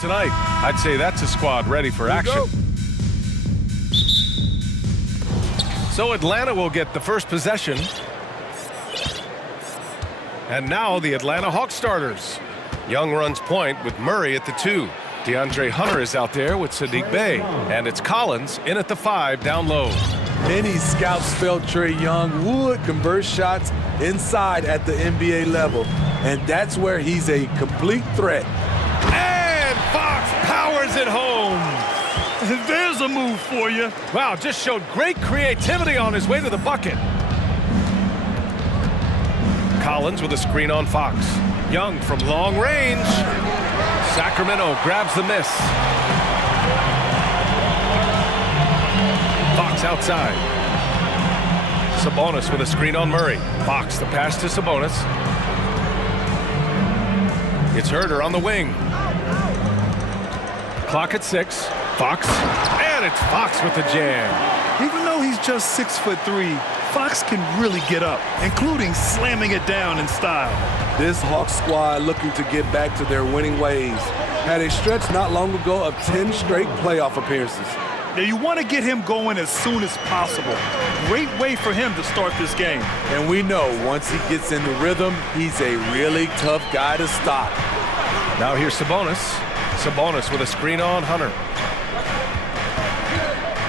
Tonight, I'd say that's a squad ready for action. So Atlanta will get the first possession. And now the Atlanta Hawks starters. Young runs point with Murray at the 2. DeAndre Hunter is out there with Sadiq Bey. And it's Collins in at the 5 down low. Many scouts felt Trae Young would convert shots inside at the NBA level. And that's where he's a complete threat. And Fox powers it home. There's a move for you. Wow, just showed great creativity on his way to the bucket. Collins with a screen on Fox. Young from long range. Sacramento grabs the miss. Fox outside. Sabonis with a screen on Murray. Fox the pass to Sabonis. It's Herder on the wing. Clock at 6. Fox. And it's Fox with the jam. Even though he's just 6'3", Fox can really get up, including slamming it down in style. This Hawks squad looking to get back to their winning ways. Had a stretch not long ago of 10 straight playoff appearances. Now you want to get him going as soon as possible. Great way for him to start this game. And we know once he gets in the rhythm, he's a really tough guy to stop. Now here's Sabonis. Sabonis with a screen on Hunter.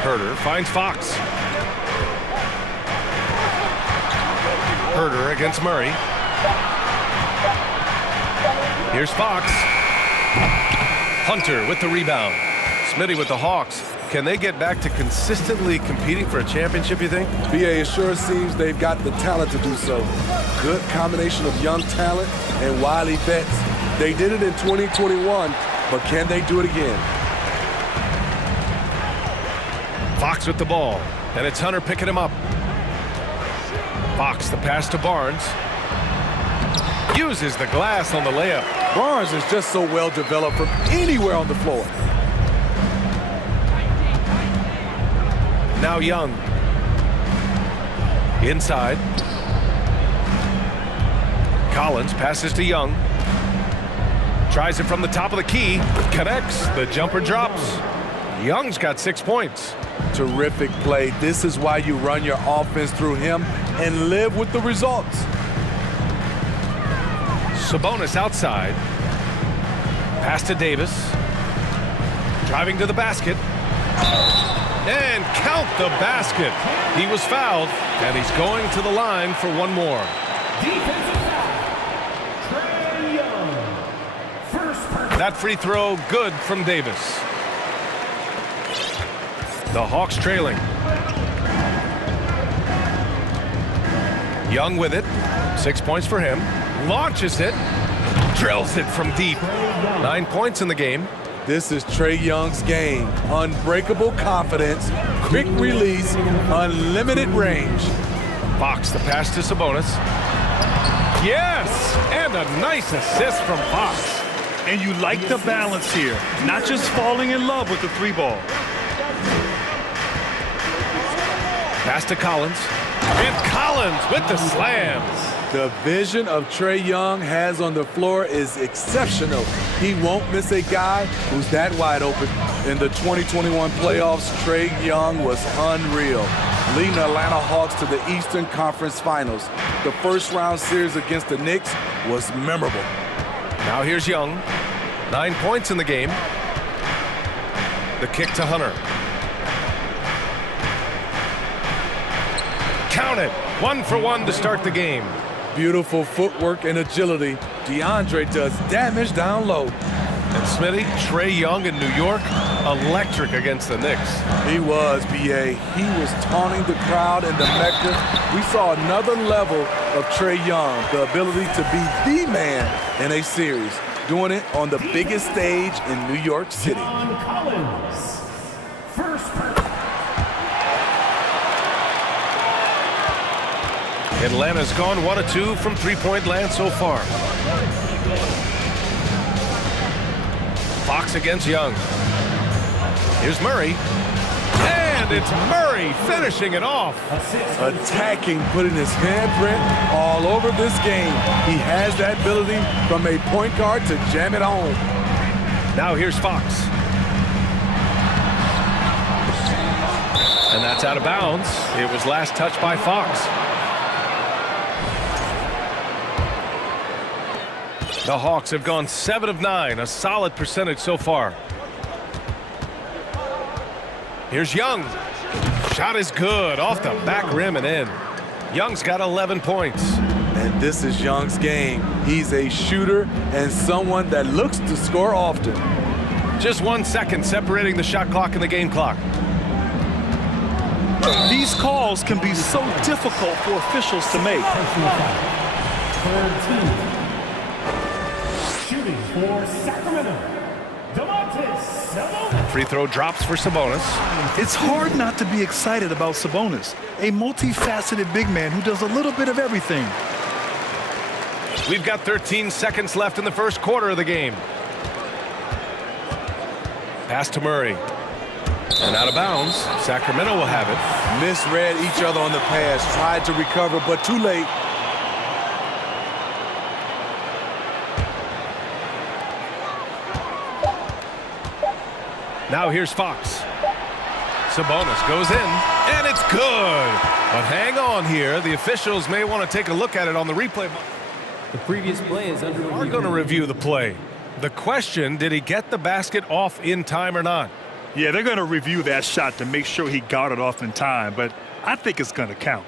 Herder finds Fox. Herder against Murray. Here's Fox. Hunter with the rebound. Smitty with the Hawks. Can they get back to consistently competing for a championship, you think? BA, it sure seems they've got the talent to do so. Good combination of young talent and wily vets. They did it in 2021, but can they do it again? Fox with the ball, and it's Hunter picking him up. Fox, the pass to Barnes. Uses the glass on the layup. Barnes is just so well developed from anywhere on the floor. Now Young. Inside. Collins passes to Young. Tries it from the top of the key. Connects. The jumper drops. Young's got 6 points. Terrific play. This is why you run your offense through him and live with the results. Sabonis outside. Pass to Davis. Driving to the basket. And count the basket. He was fouled, and he's going to the line for one more. That free throw good from Davis. The Hawks trailing. Young with it. 6 points for him. Launches it. Drills it from deep. 9 points in the game. This is Trae Young's game. Unbreakable confidence, quick release, unlimited range. Fox, the pass to Sabonis. Yes! And a nice assist from Fox. And you like the balance here, not just falling in love with the 3-ball. Pass to Collins. And Collins with the slams. The vision of Trae Young has on the floor is exceptional. He won't miss a guy who's that wide open. In the 2021 playoffs, Trae Young was unreal, leading the Atlanta Hawks to the Eastern Conference Finals. The first round series against the Knicks was memorable. Now here's Young. 9 points in the game. The kick to Hunter. Count it. 1 for 1 to start the game. Beautiful footwork and agility. DeAndre does damage down low. And Smitty, Trae Young in New York, electric against the Knicks. He was, B.A. He was taunting the crowd in the Mecca. We saw another level of Trae Young, the ability to be the man in a series, doing it on the biggest stage in New York City. Collins, first Atlanta's gone 1 of 2 from three-point land so far. Fox against Young. Here's Murray. And it's Murray finishing it off. Attacking, putting his handprint all over this game. He has that ability from a point guard to jam it home. Now here's Fox. And that's out of bounds. It was last touched by Fox. The Hawks have gone 7 of 9, a solid percentage so far. Here's Young. Shot is good, off the back rim and in. Young's got 11 points. And this is Young's game. He's a shooter and someone that looks to score often. Just 1 second separating the shot clock and the game clock. These calls can be so difficult for officials to make. Third team. Shooting for Sacramento. Free throw drops for Sabonis. It's hard not to be excited about Sabonis, a multifaceted big man who does a little bit of everything. We've got 13 seconds left in the first quarter of the game. Pass to Murray. And out of bounds. Sacramento will have it. Misread each other on the pass. Tried to recover, but too late. Now here's Fox. Sabonis goes in, and it's good. But hang on here. The officials may want to take a look at it on the replay. The previous play is under review. We're going to review the play. The question, did he get the basket off in time or not? Yeah, they're going to review that shot to make sure he got it off in time, but I think it's going to count.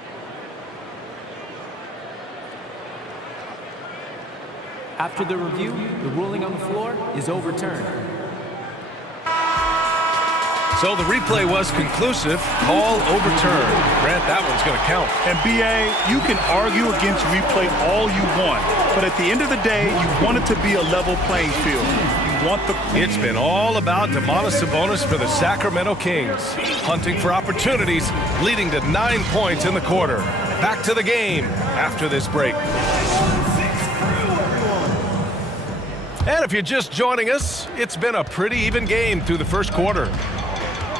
After the review, the ruling on the floor is overturned. So the replay was conclusive. Call overturned. Grant, that one's going to count. And BA, you can argue against replay all you want, but at the end of the day, you want it to be a level playing field. You want the... It's been all about Domantas Sabonis for the Sacramento Kings, hunting for opportunities, leading to 9 points in the quarter. Back to the game after this break. And if you're just joining us, it's been a pretty even game through the first quarter.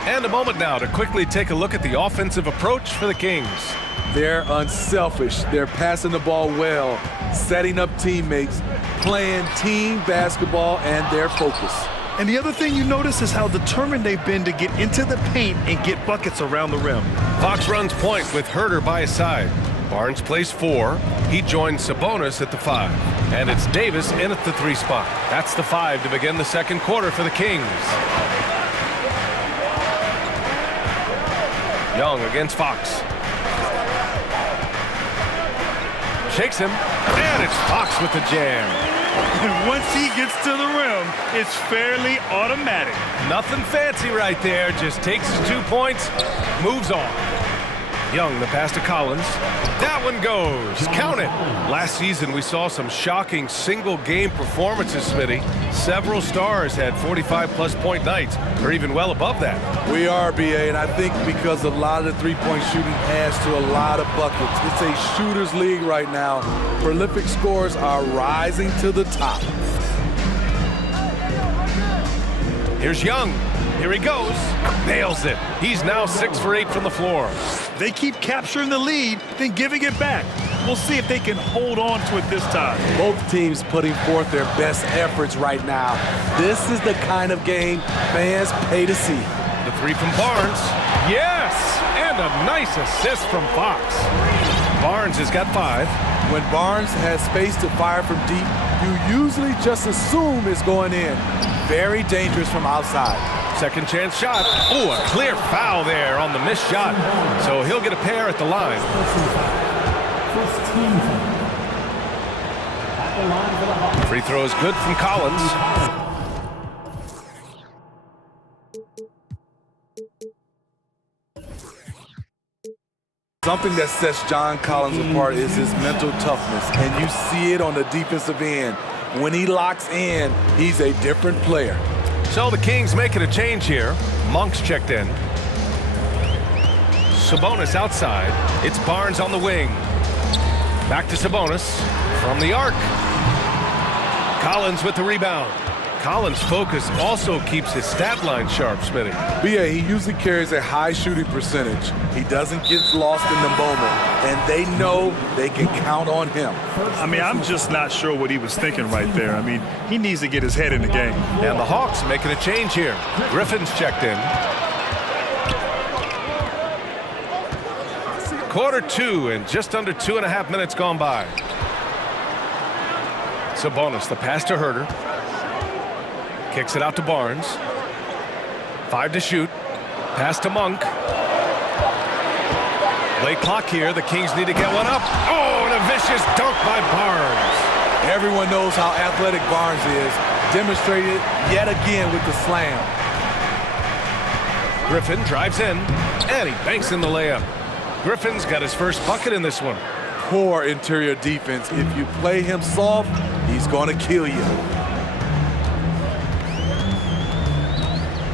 And a moment now to quickly take a look at the offensive approach for the Kings. They're unselfish. They're passing the ball well, setting up teammates, playing team basketball, and their focus. And the other thing you notice is how determined they've been to get into the paint and get buckets around the rim. Fox runs point with Herter by his side. Barnes plays 4. He joins Sabonis at the 5. And it's Davis in at the 3 spot. That's the 5 to begin the second quarter for the Kings. Young against Fox. Shakes him, and it's Fox with the jam. And once he gets to the rim, it's fairly automatic. Nothing fancy right there, just takes his 2 points, moves on. Young, the pass to Collins. That one goes. Count it. Last season, we saw some shocking single-game performances, Smitty. Several stars had 45-plus point nights, or even well above that. We are, BA, and I think because a lot of the three-point shooting adds to a lot of buckets. It's a shooter's league right now. Prolific scores are rising to the top. Here's Young. Here he goes. Nails it. He's now 6 for 8 from the floor. They keep capturing the lead, then giving it back. We'll see if they can hold on to it this time. Both teams putting forth their best efforts right now. This is the kind of game fans pay to see. The 3 from Barnes. Yes! And a nice assist from Fox. Barnes has got 5. When Barnes has space to fire from deep, you usually just assume it's going in. Very dangerous from outside. Second chance shot. Oh, a clear foul there on the missed shot. So he'll get a pair at the line. First team. At the line for the Hawks. Free throw is good from Collins. Something that sets John Collins apart is his mental toughness, and you see it on the defensive end. When he locks in, he's a different player. So the Kings making a change here. Monk's checked in. Sabonis outside. It's Barnes on the wing. Back to Sabonis from the arc. Collins with the rebound. Collins' focus also keeps his stat line sharp, Smitty. BA, he usually carries a high shooting percentage. He doesn't get lost in the moment, and they know they can count on him. I mean, I'm just not sure what he was thinking right there. I mean, he needs to get his head in the game. And the Hawks making a change here. Griffin's checked in. Quarter two and just under 2.5 minutes gone by. Sabonis, the pass to Herter. Kicks it out to Barnes. 5 to shoot. Pass to Monk. Late clock here. The Kings need to get one up. Oh, and a vicious dunk by Barnes. Everyone knows how athletic Barnes is. Demonstrated yet again with the slam. Griffin drives in, and he banks in the layup. Griffin's got his first bucket in this one. Poor interior defense. If you play him soft, he's going to kill you.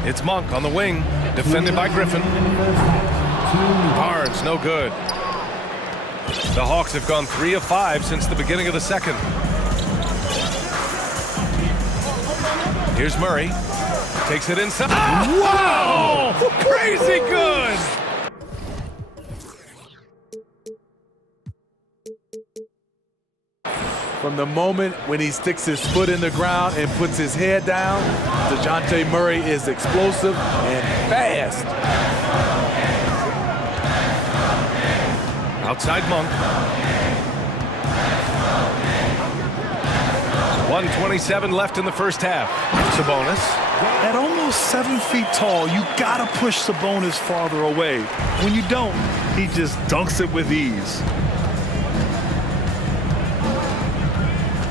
It's Monk on the wing, defended by Griffin. Barnes, no good. The Hawks have gone 3 of 5 since the beginning of the second. Here's Murray. Takes it inside. Wow! Crazy good! From the moment when he sticks his foot in the ground and puts his head down, DeJounte Murray is explosive and fast. Outside Monk. 1:27 left in the first half. Sabonis. At almost 7 feet tall, you gotta push Sabonis farther away. When you don't, he just dunks it with ease.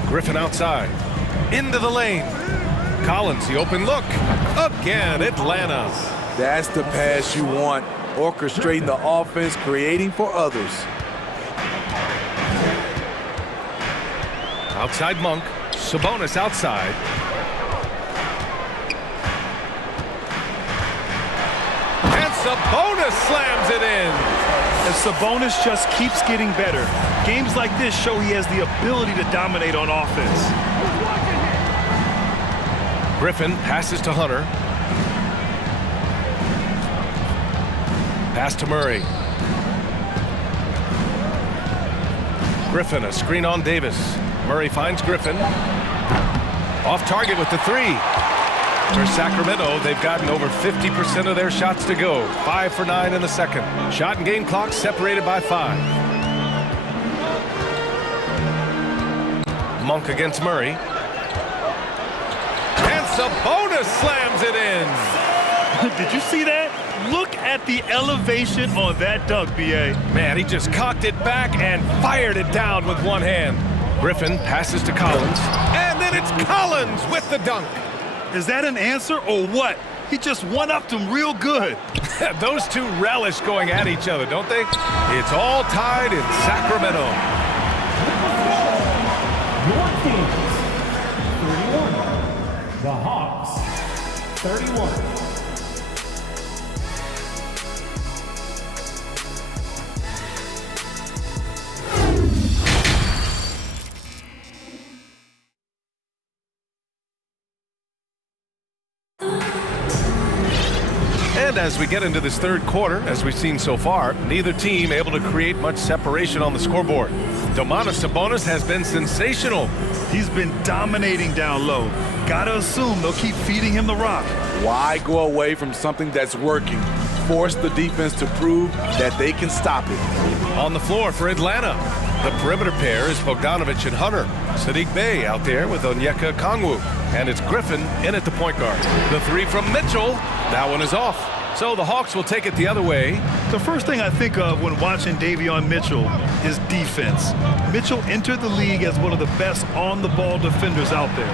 Griffin outside. Into the lane. Collins, the open look. Again, Atlanta. That's the pass you want. Orchestrating the offense, creating for others. Outside Monk. Sabonis outside. And Sabonis slams it in. And Sabonis just keeps getting better. Games like this show he has the ability to dominate on offense. Griffin passes to Hunter. Pass to Murray. Griffin, a screen on Davis. Murray finds Griffin. Off target with the 3. For Sacramento, they've gotten over 50% of their shots to go. 5 for 9 in the second. Shot and game clock separated by 5. Monk against Murray. And Sabonis slams it in. Did you see that? Look at the elevation on that dunk, B.A. Man, he just cocked it back and fired it down with one hand. Griffin passes to Collins. And then it's Collins with the dunk. Is that an answer or what? He just one-upped him real good. Those two relish going at each other, don't they? It's all tied in Sacramento. Your Kings, 31. The Hawks, 31. And as we get into this third quarter, as we've seen so far, neither team able to create much separation on the scoreboard. Domantas Sabonis has been sensational. He's been dominating down low. Gotta assume they'll keep feeding him the rock. Why go away from something that's working? Force the defense to prove that they can stop it. On the floor for Atlanta, the perimeter pair is Bogdanovich and Hunter. Sadiq Bey out there with Onyeka Kongwu. And it's Griffin in at the point guard. The 3 from Mitchell, that one is off. So the Hawks will take it the other way. The first thing I think of when watching Davion Mitchell is defense. Mitchell entered the league as one of the best on-the-ball defenders out there.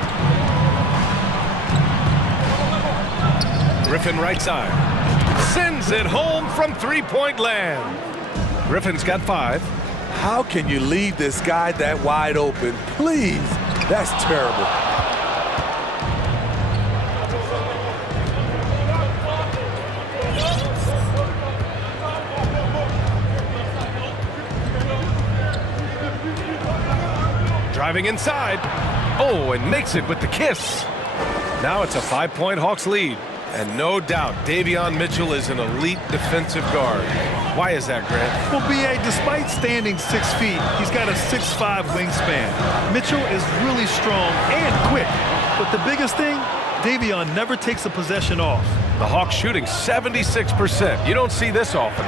Griffin right side. Sends it home from three-point land. Griffin's got 5. How can you leave this guy that wide open? Please, that's terrible. Driving inside. Oh, and makes it with the kiss. Now it's a 5-point Hawks lead. And no doubt, Davion Mitchell is an elite defensive guard. Why is that, Grant? Well, B.A., despite standing 6 feet, he's got a 6'5" wingspan. Mitchell is really strong and quick. But the biggest thing, Davion never takes a possession off. The Hawks shooting 76%. You don't see this often.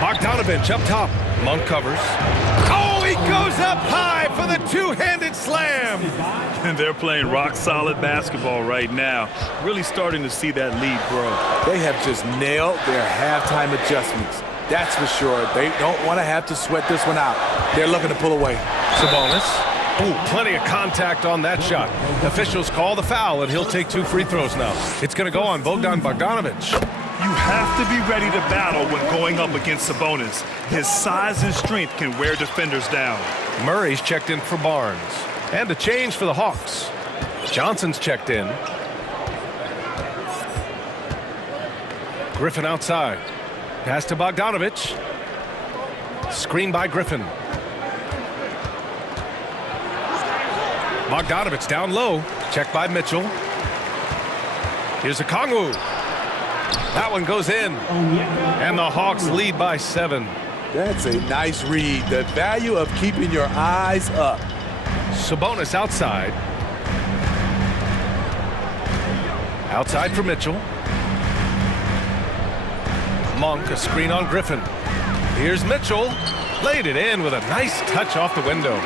Bogdanovich up top. Monk covers. Oh, he goes up high for the two-handed slam. And they're playing rock-solid basketball right now. Really starting to see that lead grow. They have just nailed their halftime adjustments. That's for sure. They don't want to have to sweat this one out. They're looking to pull away. Sabonis. Ooh, plenty of contact on that shot. Officials call the foul, and he'll take 2 free throws now. It's going to go on Bogdanovich. You have to be ready to battle when going up against Sabonis. His size and strength can wear defenders down. Murray's checked in for Barnes. And a change for the Hawks. Johnson's checked in. Griffin outside. Pass to Bogdanovich. Screen by Griffin. Bogdanovich down low. Checked by Mitchell. Here's a Kongwu. That one goes in. And the Hawks lead by 7. That's a nice read. The value of keeping your eyes up. Sabonis outside. Outside for Mitchell. Monk, a screen on Griffin. Here's Mitchell. Laid it in with a nice touch off the window.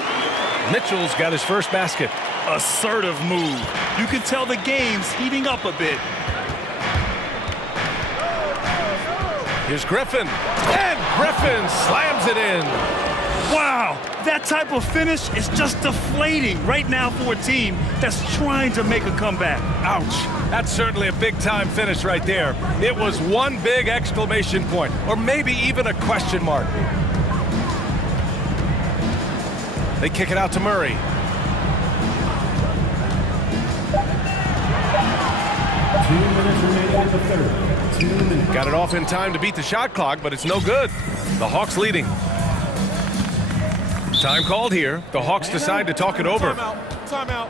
Mitchell's got his first basket. Assertive move. You can tell the game's heating up a bit. Here's Griffin. And Griffin slams it in. Wow, that type of finish is just deflating right now for a team that's trying to make a comeback. Ouch. That's certainly a big-time finish right there. It was one big exclamation point, or maybe even a question mark. They kick it out to Murray. Got it off in time to beat the shot clock, but it's no good. The Hawks leading. Time called here. The Hawks decide to talk it over. Timeout. Timeout.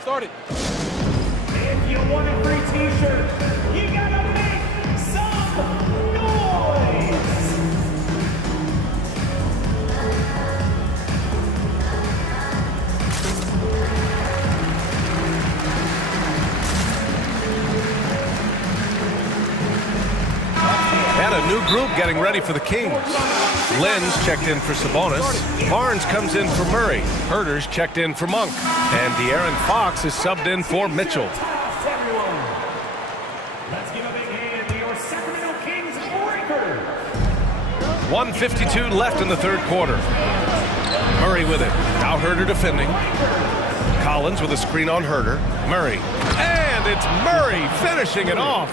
Start it. If you want a free t-shirt, you gotta make some noise! And a new group getting ready for the Kings. Lynn's checked in for Sabonis. Barnes comes in for Murray. Herter's checked in for Monk. And De'Aaron Fox is subbed in for Mitchell. Everyone, let's give a big hand to your Sacramento Kings breaker. 1:52 left in the third quarter. Murray with it. Now Herter defending. Collins with a screen on Herter. Murray. And it's Murray finishing it off.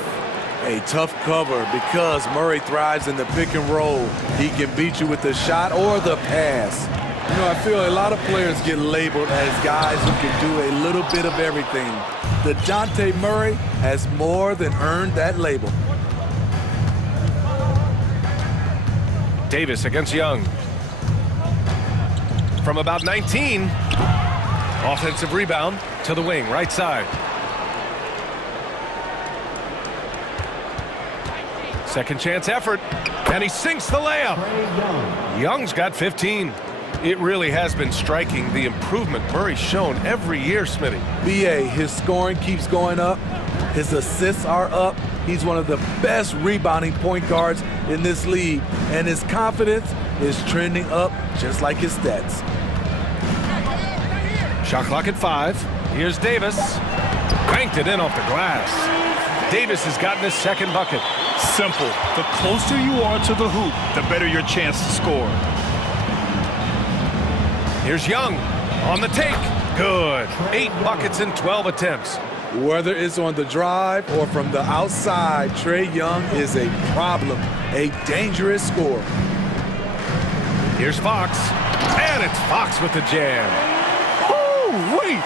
A tough cover because Murray thrives in the pick and roll. He can beat you with the shot or the pass. You know, I feel a lot of players get labeled as guys who can do a little bit of everything. DeJounte Murray has more than earned that label. Davis against Young. From about 19. Offensive rebound to the wing, right side. Second chance effort, and he sinks the layup. Young's got 15. It really has been striking, the improvement Murray's shown every year, Smitty. BA, his scoring keeps going up. His assists are up. He's one of the best rebounding point guards in this league, and his confidence is trending up just like his stats. Shot clock at 5. Here's Davis. Banked it in off the glass. Davis has gotten his second bucket. Simple. The closer you are to the hoop, the better your chance to score. Here's Young on the take. Good. 8 buckets in 12 attempts. Whether it's on the drive or from the outside, Trae Young is a problem, a dangerous scorer. Here's Fox. And it's Fox with the jam. Oh, wait.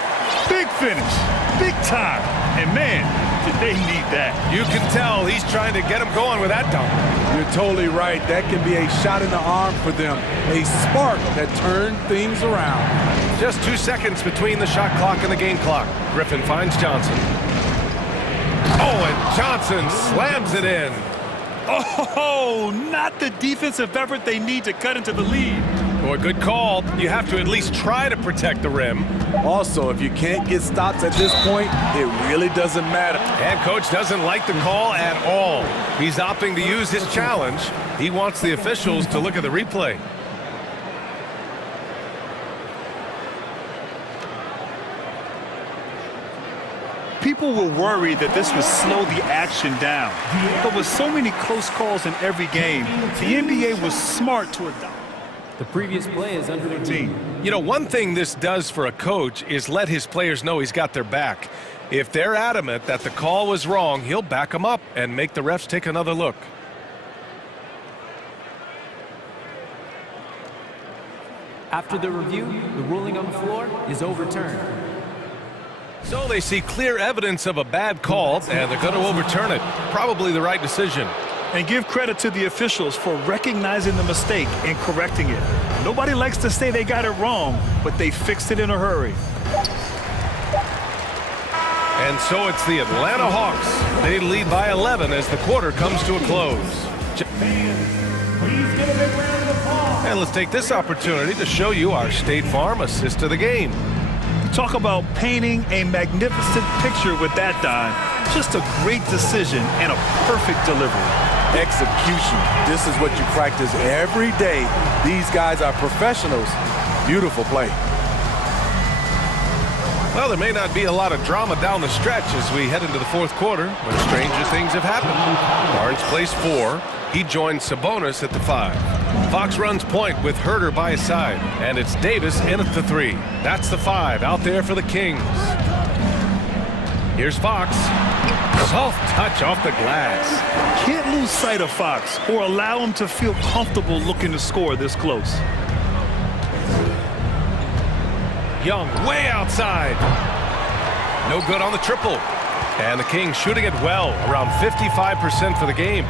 Big finish. Big time. And man, did they need that. You can tell he's trying to get him going with that dunk. You're totally right. That can be a shot in the arm for them, a spark that turned things around. Just 2 seconds between the shot clock and the game clock. Griffin finds Johnson. Oh, and Johnson slams it in. Oh, not the defensive effort they need to cut into the lead. Boy, good call. You have to at least try to protect the rim. Also, if you can't get stops at this point, it really doesn't matter. And coach doesn't like the call at all. He's opting to use his challenge. He wants the officials to look at the replay. People were worried that this would slow the action down. But with so many close calls in every game, the NBA was smart to adopt. The previous play is under review. You know, one thing this does for a coach is let his players know he's got their back. If they're adamant that the call was wrong, he'll back them up and make the refs take another look. After the review, the ruling on the floor is overturned. So they see clear evidence of a bad call, and they're going to overturn it. Probably the right decision. And give credit to the officials for recognizing the mistake and correcting it. Nobody likes to say they got it wrong, but they fixed it in a hurry. And so it's the Atlanta Hawks. They lead by 11 as the quarter comes to a close. Please give a big round of applause. And let's take this opportunity to show you our State Farm assist of the game. Talk about painting a magnificent picture with that dime. Just a great decision and a perfect delivery. Execution. This is what you practice every day. These guys are professionals. Beautiful play. Well, there may not be a lot of drama down the stretch as we head into the fourth quarter, but stranger things have happened. Barnes plays 4. He joins Sabonis at the 5. Fox runs point with Herter by his side, and it's Davis in at the 3. That's the 5 out there for the Kings. Here's Fox. Soft touch off the glass. Can't lose sight of Fox or allow him to feel comfortable looking to score this close. Young way outside. No good on the triple. And the Kings shooting it well, around 55% for the game.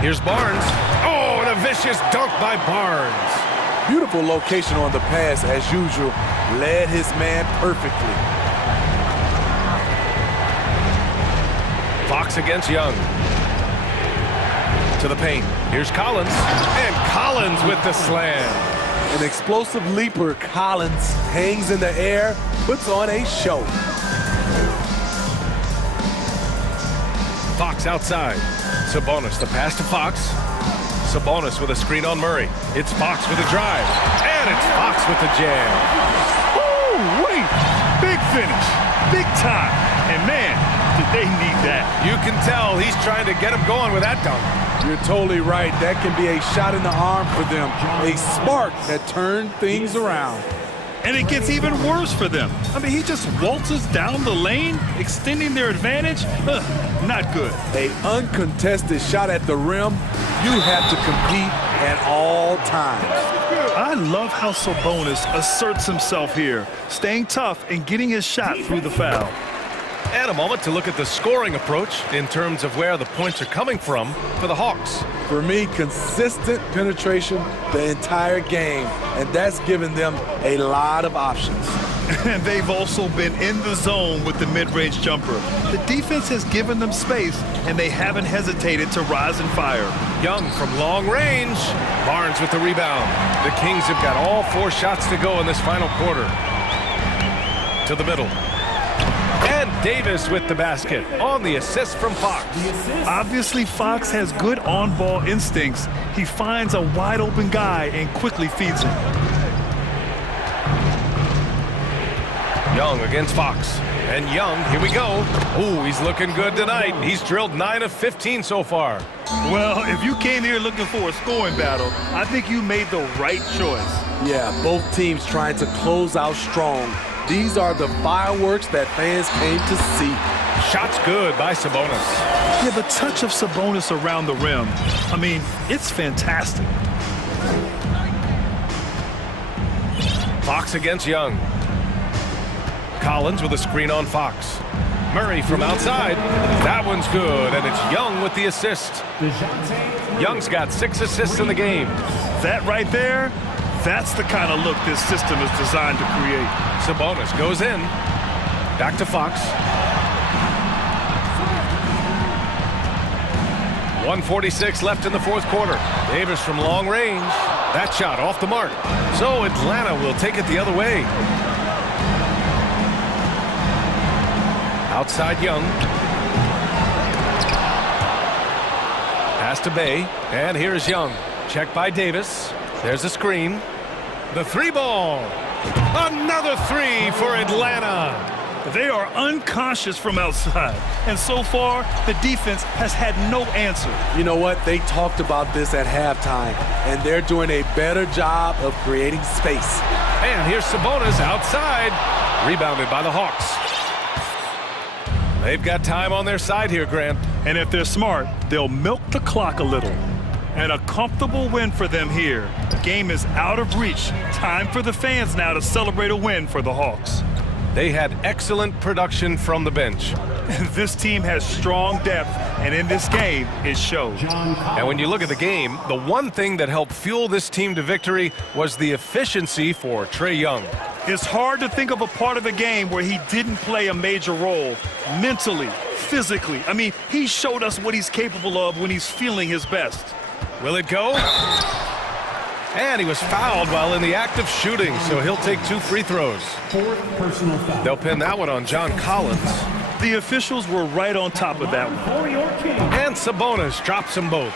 Here's Barnes. Oh, and a vicious dunk by Barnes. Beautiful location on the pass as usual. Led his man perfectly. Fox against Young. To the paint. Here's Collins. And Collins with the slam. An explosive leaper, Collins hangs in the air, puts on a show. Fox outside. Sabonis, the pass to Fox. Sabonis with a screen on Murray. It's Fox with a drive. And it's Fox with the jam. Ooh, wait. Big finish. Big time. And man, did they need that. You can tell he's trying to get him going with that dunk. You're totally right. That can be a shot in the arm for them. A spark that turned things around. And it gets even worse for them. I mean, he just waltzes down the lane, extending their advantage. Not good. A uncontested shot at the rim. You have to compete at all times. I love how Sabonis asserts himself here, staying tough and getting his shot through the foul. And a moment to look at the scoring approach in terms of where the points are coming from for the Hawks. For me, consistent penetration the entire game, and that's given them a lot of options. And they've also been in the zone with the mid-range jumper. The defense has given them space, and they haven't hesitated to rise and fire. Young from long range. Barnes with the rebound. The Kings have got all 4 shots to go in this final quarter. To the middle. And Davis with the basket on the assist from Fox. Obviously, Fox has good on-ball instincts. He finds a wide-open guy and quickly feeds him. Young against Fox. And Young, here we go. Ooh, he's looking good tonight. He's drilled 9 of 15 so far. Well, if you came here looking for a scoring battle, I think you made the right choice. Yeah, both teams trying to close out strong. These are the fireworks that fans came to see. Shots good by Sabonis. Yeah, the touch of Sabonis around the rim. I mean, it's fantastic. Fox against Young. Collins with a screen on Fox. Murray from outside. That one's good, and it's Young with the assist. Young's got 6 assists in the game. That right there, That's the kind of look this system is designed to create. Sabonis goes in. Back to Fox. 1:46 left in the fourth quarter. Davis from long range. That shot off the mark. So Atlanta will take it the other way. Outside Young. Pass to Bay. And here's Young. Check by Davis. There's a screen. The three ball. Another three for Atlanta. They are unconscious from outside. And so far, the defense has had no answer. You know what? They talked about this at halftime, and they're doing a better job of creating space. And here's Sabonis outside. Rebounded by the Hawks. They've got time on their side here, Grant. And if they're smart, they'll milk the clock a little. And a comfortable win for them here. Game is out of reach. Time for the fans now to celebrate a win for the Hawks. They had excellent production from the bench. This team has strong depth, and in this game, it shows. And when you look at the game, the one thing that helped fuel this team to victory was the efficiency for Trae Young. It's hard to think of a part of the game where he didn't play a major role, mentally, physically. I mean, he showed us what he's capable of when he's feeling his best. Will it go? And he was fouled while in the act of shooting, so he'll take 2 free throws. They'll pin that one on John Collins. The officials were right on top of that one. And Sabonis drops them both.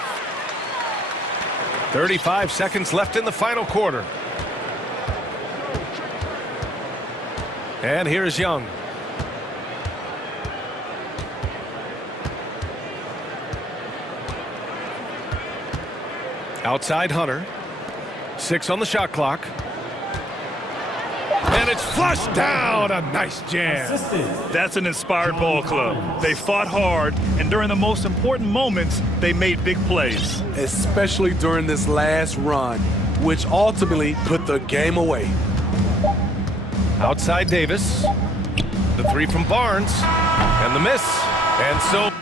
35 seconds left in the final quarter. And here's Young. Outside Hunter. 6 on the shot clock. And it's flushed down. A nice jam. That's an inspired ball club. They fought hard, and during the most important moments, they made big plays. Especially during this last run, which ultimately put the game away. Outside Davis. The three from Barnes. And the miss. And so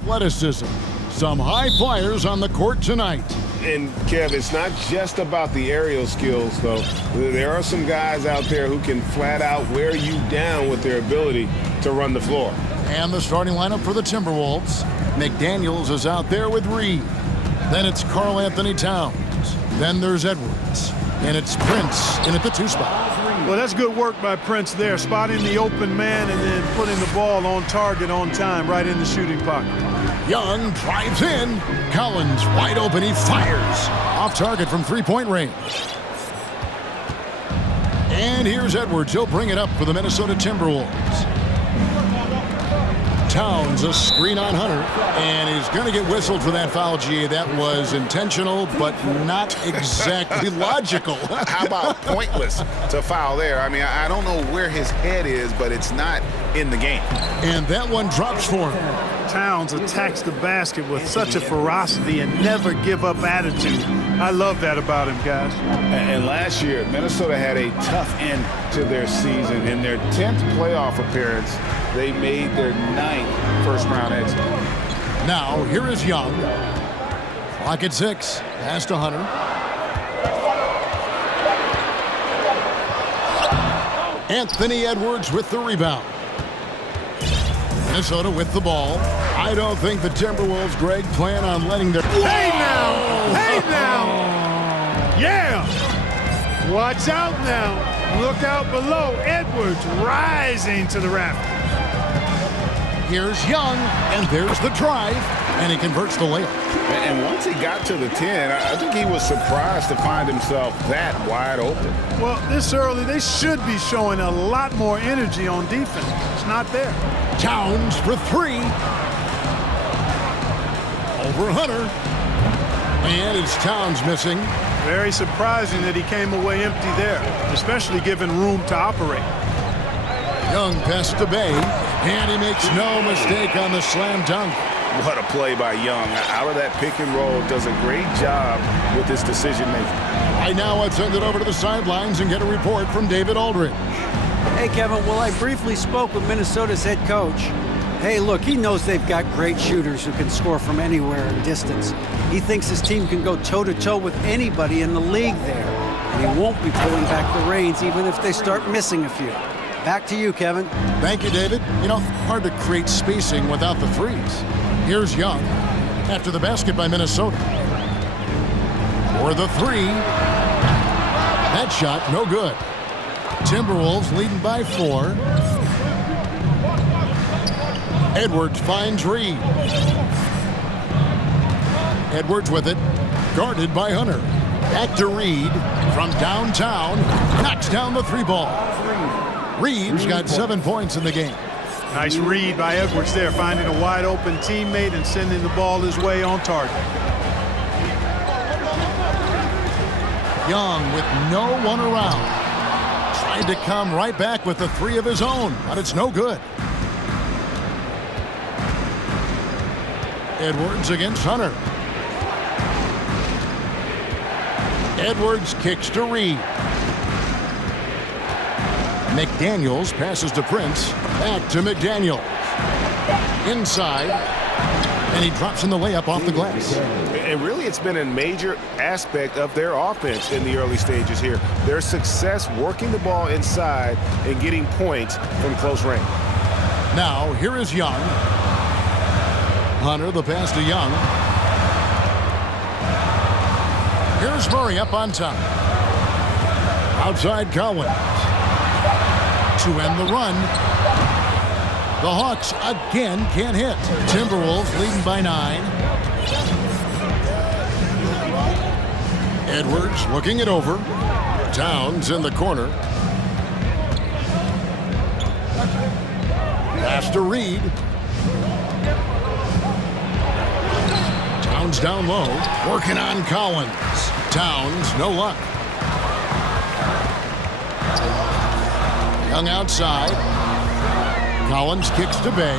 Athleticism. Some high flyers on the court tonight. And, Kev, it's not just about the aerial skills, though. There are some guys out there who can flat out wear you down with their ability to run the floor. And the starting lineup for the Timberwolves. McDaniels is out there with Reed. Then it's Karl Anthony Towns. Then there's Edwards. And it's Prince in at the 2 spot. Well, that's good work by Prince there, spotting the open man and then putting the ball on target on time right in the shooting pocket. Young drives in. Collins wide open. He fires. Off target from three-point range. And here's Edwards. He'll bring it up for the Minnesota Timberwolves. Towns, a screen on Hunter, and he's going to get whistled for that foul, G. That was intentional, but not exactly logical. How about pointless to foul there? I mean, I don't know where his head is, but it's not in the game. And that one drops for him. Towns attacks the basket with such a ferocity and never give up attitude. I love that about him, guys. And last year, Minnesota had a tough end to their season. In their 10th playoff appearance, they made their 9th first-round exit. Now, here is Young. Clock at 6. Pass to Hunter. Anthony Edwards with the rebound. Minnesota with the ball. I don't think the Timberwolves, Greg, plan on letting their... Hey now! Hey now! Yeah! Watch out now. Look out below. Edwards rising to the rafters. Here's Young, and there's the drive, and he converts the layup. And once he got to the 10, I think he was surprised to find himself that wide open. Well, this early, they should be showing a lot more energy on defense. It's not there. Towns for 3. Over Hunter. And it's Towns missing. Very surprising that he came away empty there, especially given room to operate. Young pass to Bay, and he makes no mistake on the slam dunk. What a play by Young. Out of that pick and roll, does a great job with his decision making. Right now, let's send it over to the sidelines and get a report from David Aldridge. Hey, Kevin, well, I briefly spoke with Minnesota's head coach. Hey, look, he knows they've got great shooters who can score from anywhere in distance. He thinks his team can go toe-to-toe with anybody in the league there. And he won't be pulling back the reins even if they start missing a few. Back to you, Kevin. Thank you, David. You know, hard to create spacing without the threes. Here's Young after the basket by Minnesota. For the 3. That shot, no good. Timberwolves leading by 4. Edwards finds Reed. Edwards with it, guarded by Hunter. Back to Reed from downtown, knocks down the 3 ball. Reed's got 7 points in the game. Nice read by Edwards there, finding a wide open teammate and sending the ball his way on target. Young with no one around. Tried to come right back with the 3 of his own, but it's no good. Edwards against Hunter. Edwards kicks to Reed. McDaniels passes to Prince. Back to McDaniels. Inside. And he drops in the layup off the glass. And really, it's been a major aspect of their offense in the early stages here. Their success working the ball inside and getting points from close range. Now, here is Young. Hunter, the pass to Young. Here's Murray up on top. Outside Collins. To end the run. The Hawks again can't hit. Timberwolves leading by 9. Edwards looking it over. Towns in the corner. Pass to Reed. Towns down low. Working on Collins. Towns, no luck. Young outside. Collins kicks to Bay.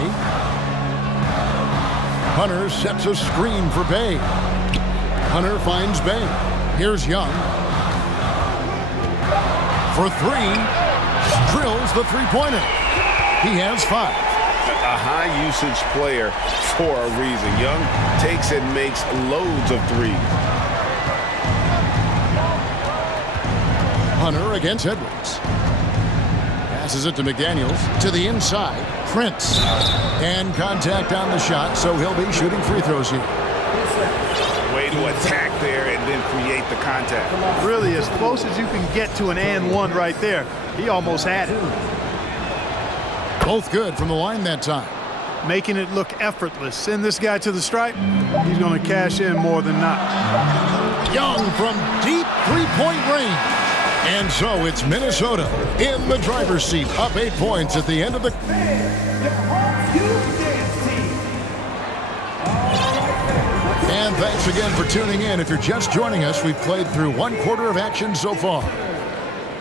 Hunter sets a screen for Bay. Hunter finds Bay. Here's Young. For 3. Drills the 3-pointer. He has 5. a high-usage player for a reason. Young takes and makes loads of threes. Hunter against Edwards. Passes it to McDaniels. To the inside. Prince. And contact on the shot, so he'll be shooting free throws here. Way to attack there and then create the contact. Really as close as you can get to an and one right there. He almost had it. Both good from the line that time. Making it look effortless. Send this guy to the stripe. He's going to cash in more than not. Young from deep three-point range. And so it's Minnesota in the driver's seat, up 8 points at the end of the... And thanks again for tuning in. If you're just joining us, we've played through 1/4 of action so far.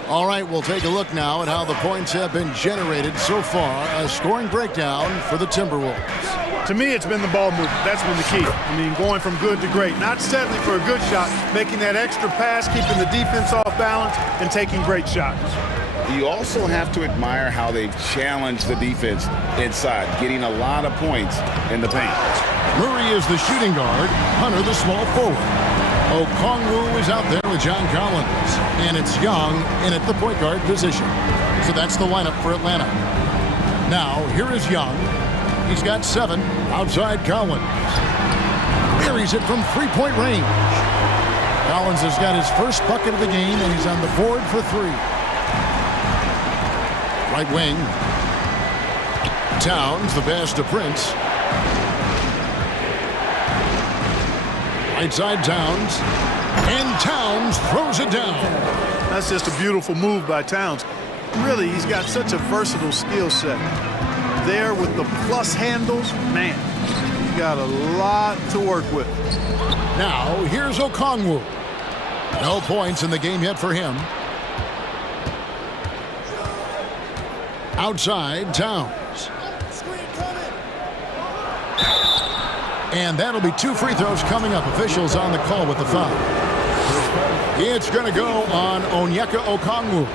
All right, we'll take a look now at how the points have been generated so far. A scoring breakdown for the Timberwolves. To me, it's been the ball movement. That's been the key. I mean, going from good to great. Not settling for a good shot, making that extra pass, keeping the defense off balance, and taking great shots. You also have to admire how they've challenged the defense inside, getting a lot of points in the paint. Murray is the shooting guard. Hunter the small forward. Okongwu is out there with John Collins. And it's Young in at the point guard position. So that's the lineup for Atlanta. Now, here is Young. He's got 7 outside Collins. Buries it from three-point range. Collins has got his first bucket of the game, and he's on the board for 3. Right wing. Towns, the pass to Prince. Right side Towns. And Towns throws it down. That's just a beautiful move by Towns. Really, he's got such a versatile skill set. There with the plus handles, man, he's got a lot to work with. Now, here's Okongwu. No points in the game yet for him. Outside, Towns. And that'll be 2 free throws coming up. Officials on the call with the foul. It's going to go on Onyeka Okongwu.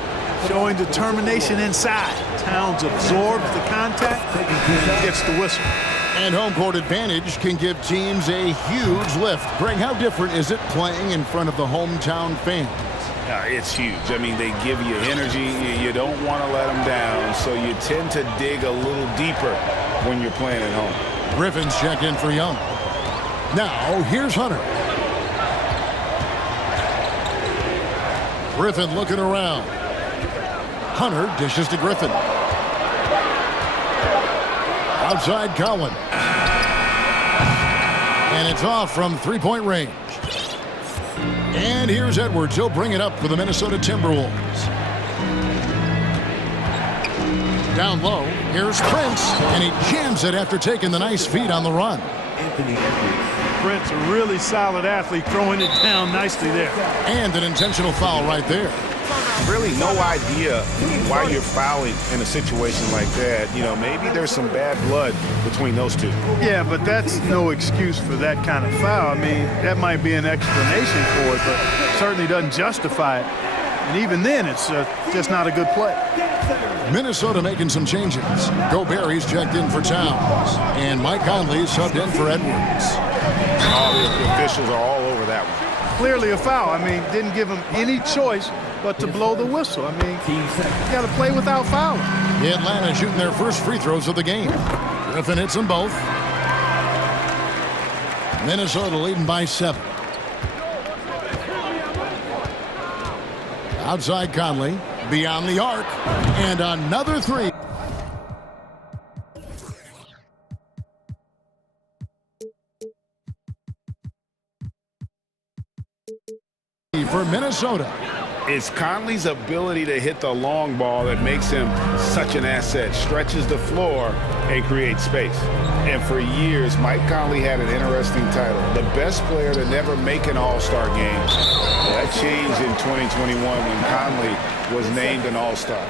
Showing determination inside. Towns absorbs the contact and gets the whistle. And home court advantage can give teams a huge lift. Greg, how different is it playing in front of the hometown fans? It's huge. I mean, they give you energy. You don't want to let them down, so you tend to dig a little deeper when you're playing at home. Griffin's check in for Young. Now, here's Hunter. Griffin looking around. Hunter dishes to Griffin. Outside Collins. And it's off from three-point range. And here's Edwards. He'll bring it up for the Minnesota Timberwolves. Down low, here's Prince, and he jams it after taking the nice feed on the run. Prince, a really solid athlete, throwing it down nicely there. And an intentional foul right there. Really no idea why you're fouling in a situation like that. You know, maybe there's some bad blood between those two. Yeah, but that's no excuse for that kind of foul. I mean, that might be an explanation for it, but certainly doesn't justify it. And even then, it's just not a good play. Minnesota making some changes. Gobert's checked in for Towns. And Mike Conley subbed in for Edwards. All the officials are all over that one. Clearly a foul. I mean, didn't give him any choice but to blow the whistle. I mean, you got to play without fouling. Atlanta shooting their first free throws of the game. Griffin hits them both. Minnesota leading by 7. Outside Conley, beyond the arc, and another 3. For Minnesota. It's Conley's ability to hit the long ball that makes him such an asset, stretches the floor and creates space. And for years, Mike Conley had an interesting title, the best player to never make an all-star game. That changed in 2021 when Conley was named an all-star.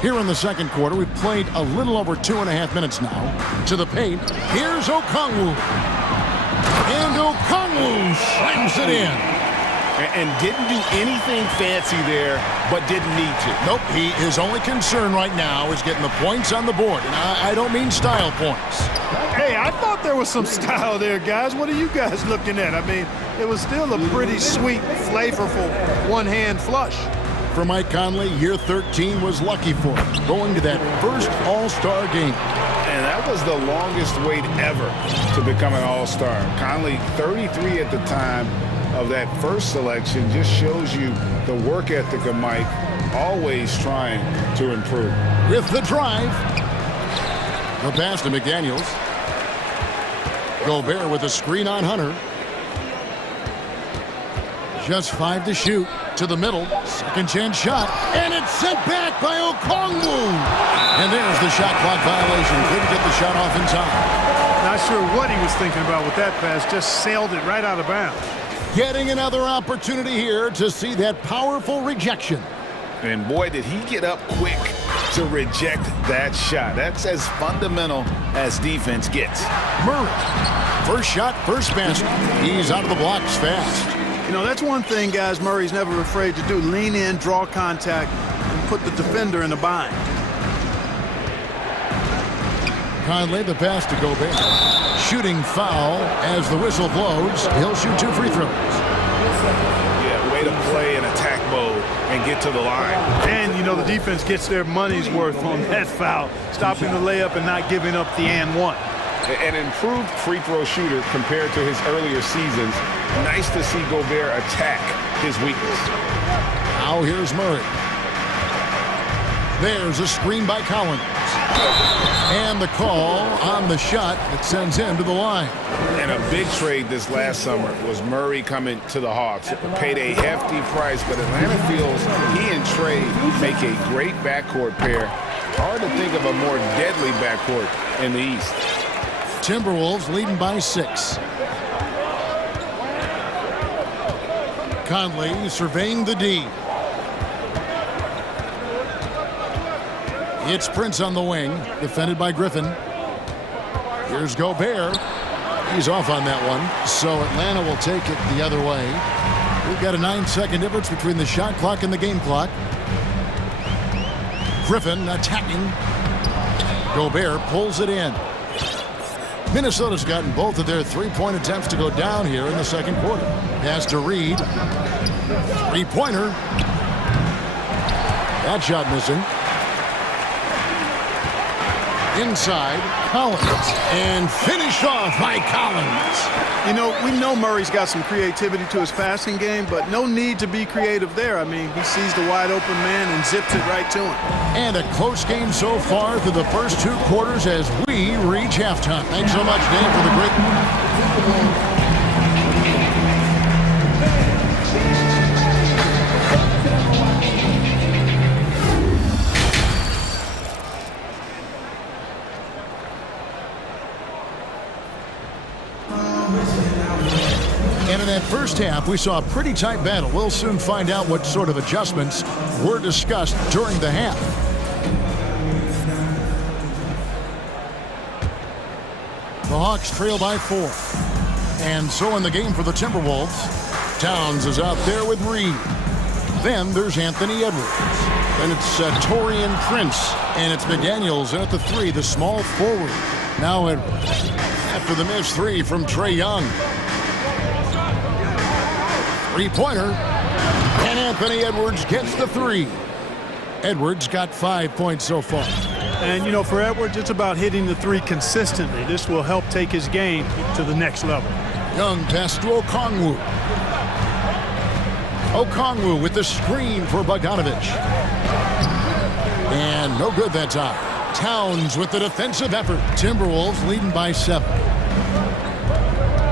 Here in the second quarter, we've played a little over 2.5 minutes now. To the paint, here's Okongwu. And Okongwu slams it in. and didn't do anything fancy there, but didn't need to. Nope, his only concern right now is getting the points on the board. And I don't mean style points. Hey, I thought there was some style there, guys. What are you guys looking at? I mean, it was still a pretty sweet, flavorful one-hand flush. For Mike Conley, year 13 was lucky for him, going to that first All-Star game. And that was the longest wait ever to become an All-Star. Conley, 33 at the time of that first selection, just shows you the work ethic of Mike, always trying to improve. With the drive, the pass to McDaniels. Gobert with a screen on Hunter. Just 5 to shoot. To the middle, second chance shot, and it's sent back by Okongwu. And there's the shot clock violation. Couldn't get the shot off in time. Not sure what he was thinking about with that pass, just sailed it right out of bounds. Getting another opportunity here to see that powerful rejection. And boy, did he get up quick to reject that shot. That's as fundamental as defense gets. Murray, first shot, first basket. He's out of the blocks fast. You know, that's one thing, guys, Murray's never afraid to do. Lean in, draw contact, and put the defender in a bind. Conley, the pass to Gobert. Shooting foul as the whistle blows. He'll shoot 2 free throws. Yeah, way to play in attack mode and get to the line. And, you know, the defense gets their money's worth on that foul, stopping the layup and not giving up the and one. An improved free throw shooter compared to his earlier seasons. Nice to see Gobert attack his weakness. Now here's Murray. There's a screen by Collins. And the call on the shot that sends him to the line. And a big trade this last summer was Murray coming to the Hawks. Paid a hefty price, but Atlanta feels he and Trey make a great backcourt pair. Hard to think of a more deadly backcourt in the East. Timberwolves leading by 6. Conley surveying the D. It's Prince on the wing, defended by Griffin. Here's Gobert. He's off on that one, so Atlanta will take it the other way. We've got a 9-second difference between the shot clock and the game clock. Griffin attacking. Gobert pulls it in. Minnesota's gotten both of their three-point attempts to go down here in the second quarter. Pass to Reed. Three-pointer. That shot missing. Inside, Collins. And finished off by Collins. You know, we know Murray's got some creativity to his passing game, but no need to be creative there. I mean, he sees the wide open man and zips it right to him. And a close game so far through the first 2 quarters as we reach halftime. Thanks so much, Dave, for the great... And in that first half, we saw a pretty tight battle. We'll soon find out what sort of adjustments were discussed during the half. The Hawks trail by 4. And so in the game for the Timberwolves, Towns is out there with Reed. Then there's Anthony Edwards. Then it's Taurean Prince. And it's McDaniels in at the 3, the small forward. Now Edwards. After the missed 3 from Trae Young. Three-pointer, and Anthony Edwards gets the 3. Edwards got 5 points so far. And, you know, for Edwards, it's about hitting the 3 consistently. This will help take his game to the next level. Young pass to Okongwu. Okongwu with the screen for Bogdanovic. And no good that time. Towns with the defensive effort. Timberwolves leading by 7.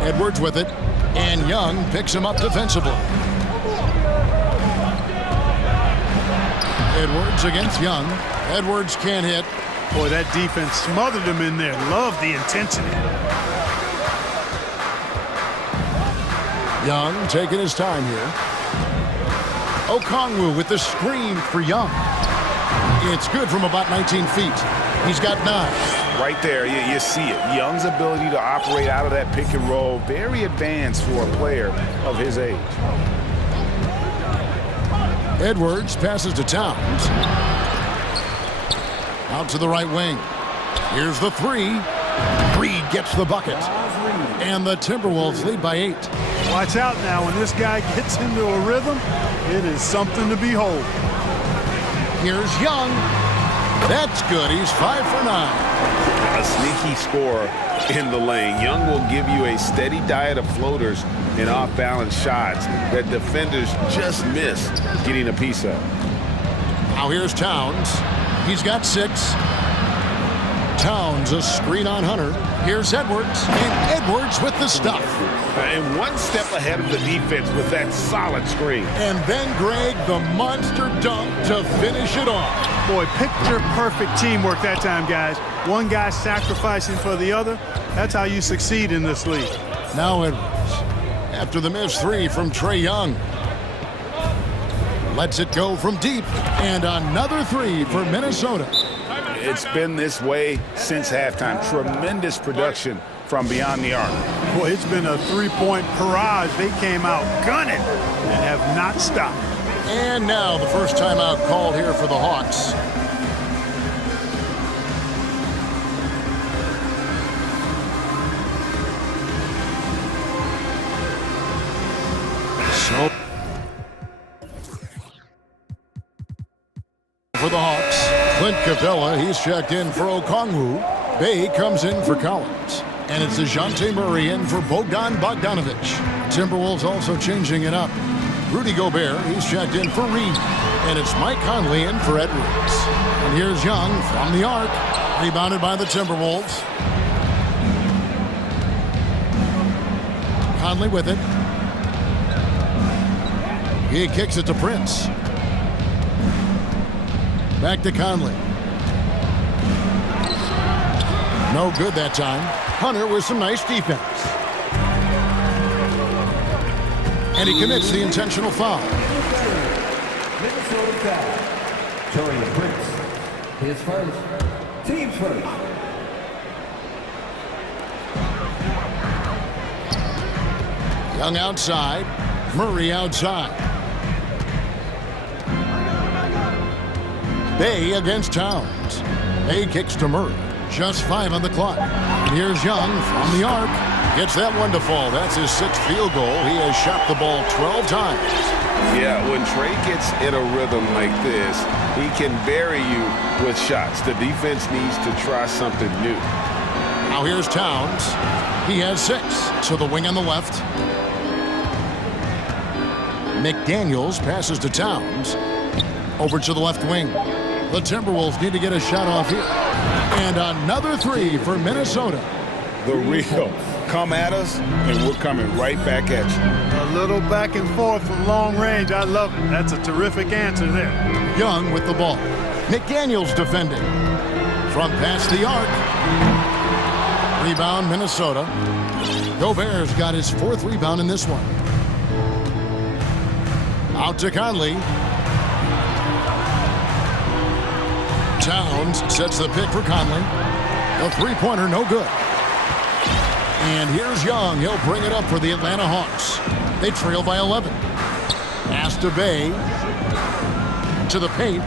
Edwards with it. And Young picks him up defensively. Edwards against Young. Edwards can't hit. Boy, that defense smothered him in there. Love the intensity. Young taking his time here. Okongwu with the screen for Young. It's good from about 19 feet. He's got 9. Right there, you see it. Young's ability to operate out of that pick and roll, very advanced for a player of his age. Edwards passes to Towns. Out to the right wing. Here's the three. Reed gets the bucket. And the Timberwolves lead by 8. Watch out now. When this guy gets into a rhythm, it is something to behold. Here's Young. That's good. He's 5 for 9. A sneaky scorer in the lane. Young will give you a steady diet of floaters and off-balance shots that defenders just miss getting a piece of. Now here's Towns. He's got 6. Towns a screen on Hunter. Here's Edwards, and Edwards with the stuff. And one step ahead of the defense with that solid screen. And then Greg, the monster dunk to finish it off. Boy, picture-perfect teamwork that time, guys. One guy sacrificing for the other. That's how you succeed in this league. Now Edwards, after the missed 3 from Trae Young. Lets it go from deep, and another 3 for Minnesota. It's been this way since halftime. Tremendous production from beyond the arc. Boy, it's been a three-point barrage. They came out gunning and have not stopped. And now the first timeout called here for the Hawks. So for the Hawks, Clint Capella, he's checked in for Okongwu. Bay comes in for Collins. And it's DeJounte Murray in for Bogdan Bogdanovic. Timberwolves also changing it up. Rudy Gobert, he's checked in for Reed. And it's Mike Conley in for Edwards. And here's Young from the arc. Rebounded by the Timberwolves. Conley with it. He kicks it to Prince. Back to Conley. No good that time. Hunter with some nice defense. And he commits the intentional foul. Minnesota foul. Torian Prince. His first. Team's first. Young outside. Murray outside. Bay against Towns. Bay kicks to Murray. Just 5 on the clock. And here's Young from the arc. Gets that one to fall. That's his 6th field goal. He has shot the ball 12 times. Yeah, when Trae gets in a rhythm like this, he can bury you with shots. The defense needs to try something new. Now here's Towns. He has 6. To the wing on the left. McDaniels passes to Towns. Over to the left wing. The Timberwolves need to get a shot off here. And another 3 for Minnesota. The real. Come at us, and we're coming right back at you. A little back and forth from long range. I love it. That's a terrific answer there. Young with the ball. McDaniels defending. From past the arc. Rebound, Minnesota. Gobert's got his 4th rebound in this one. Out to Conley. Towns sets the pick for Conley. The 3-pointer, no good. And here's Young. He'll bring it up for the Atlanta Hawks. They trail by 11. Pass to Bay. To the paint.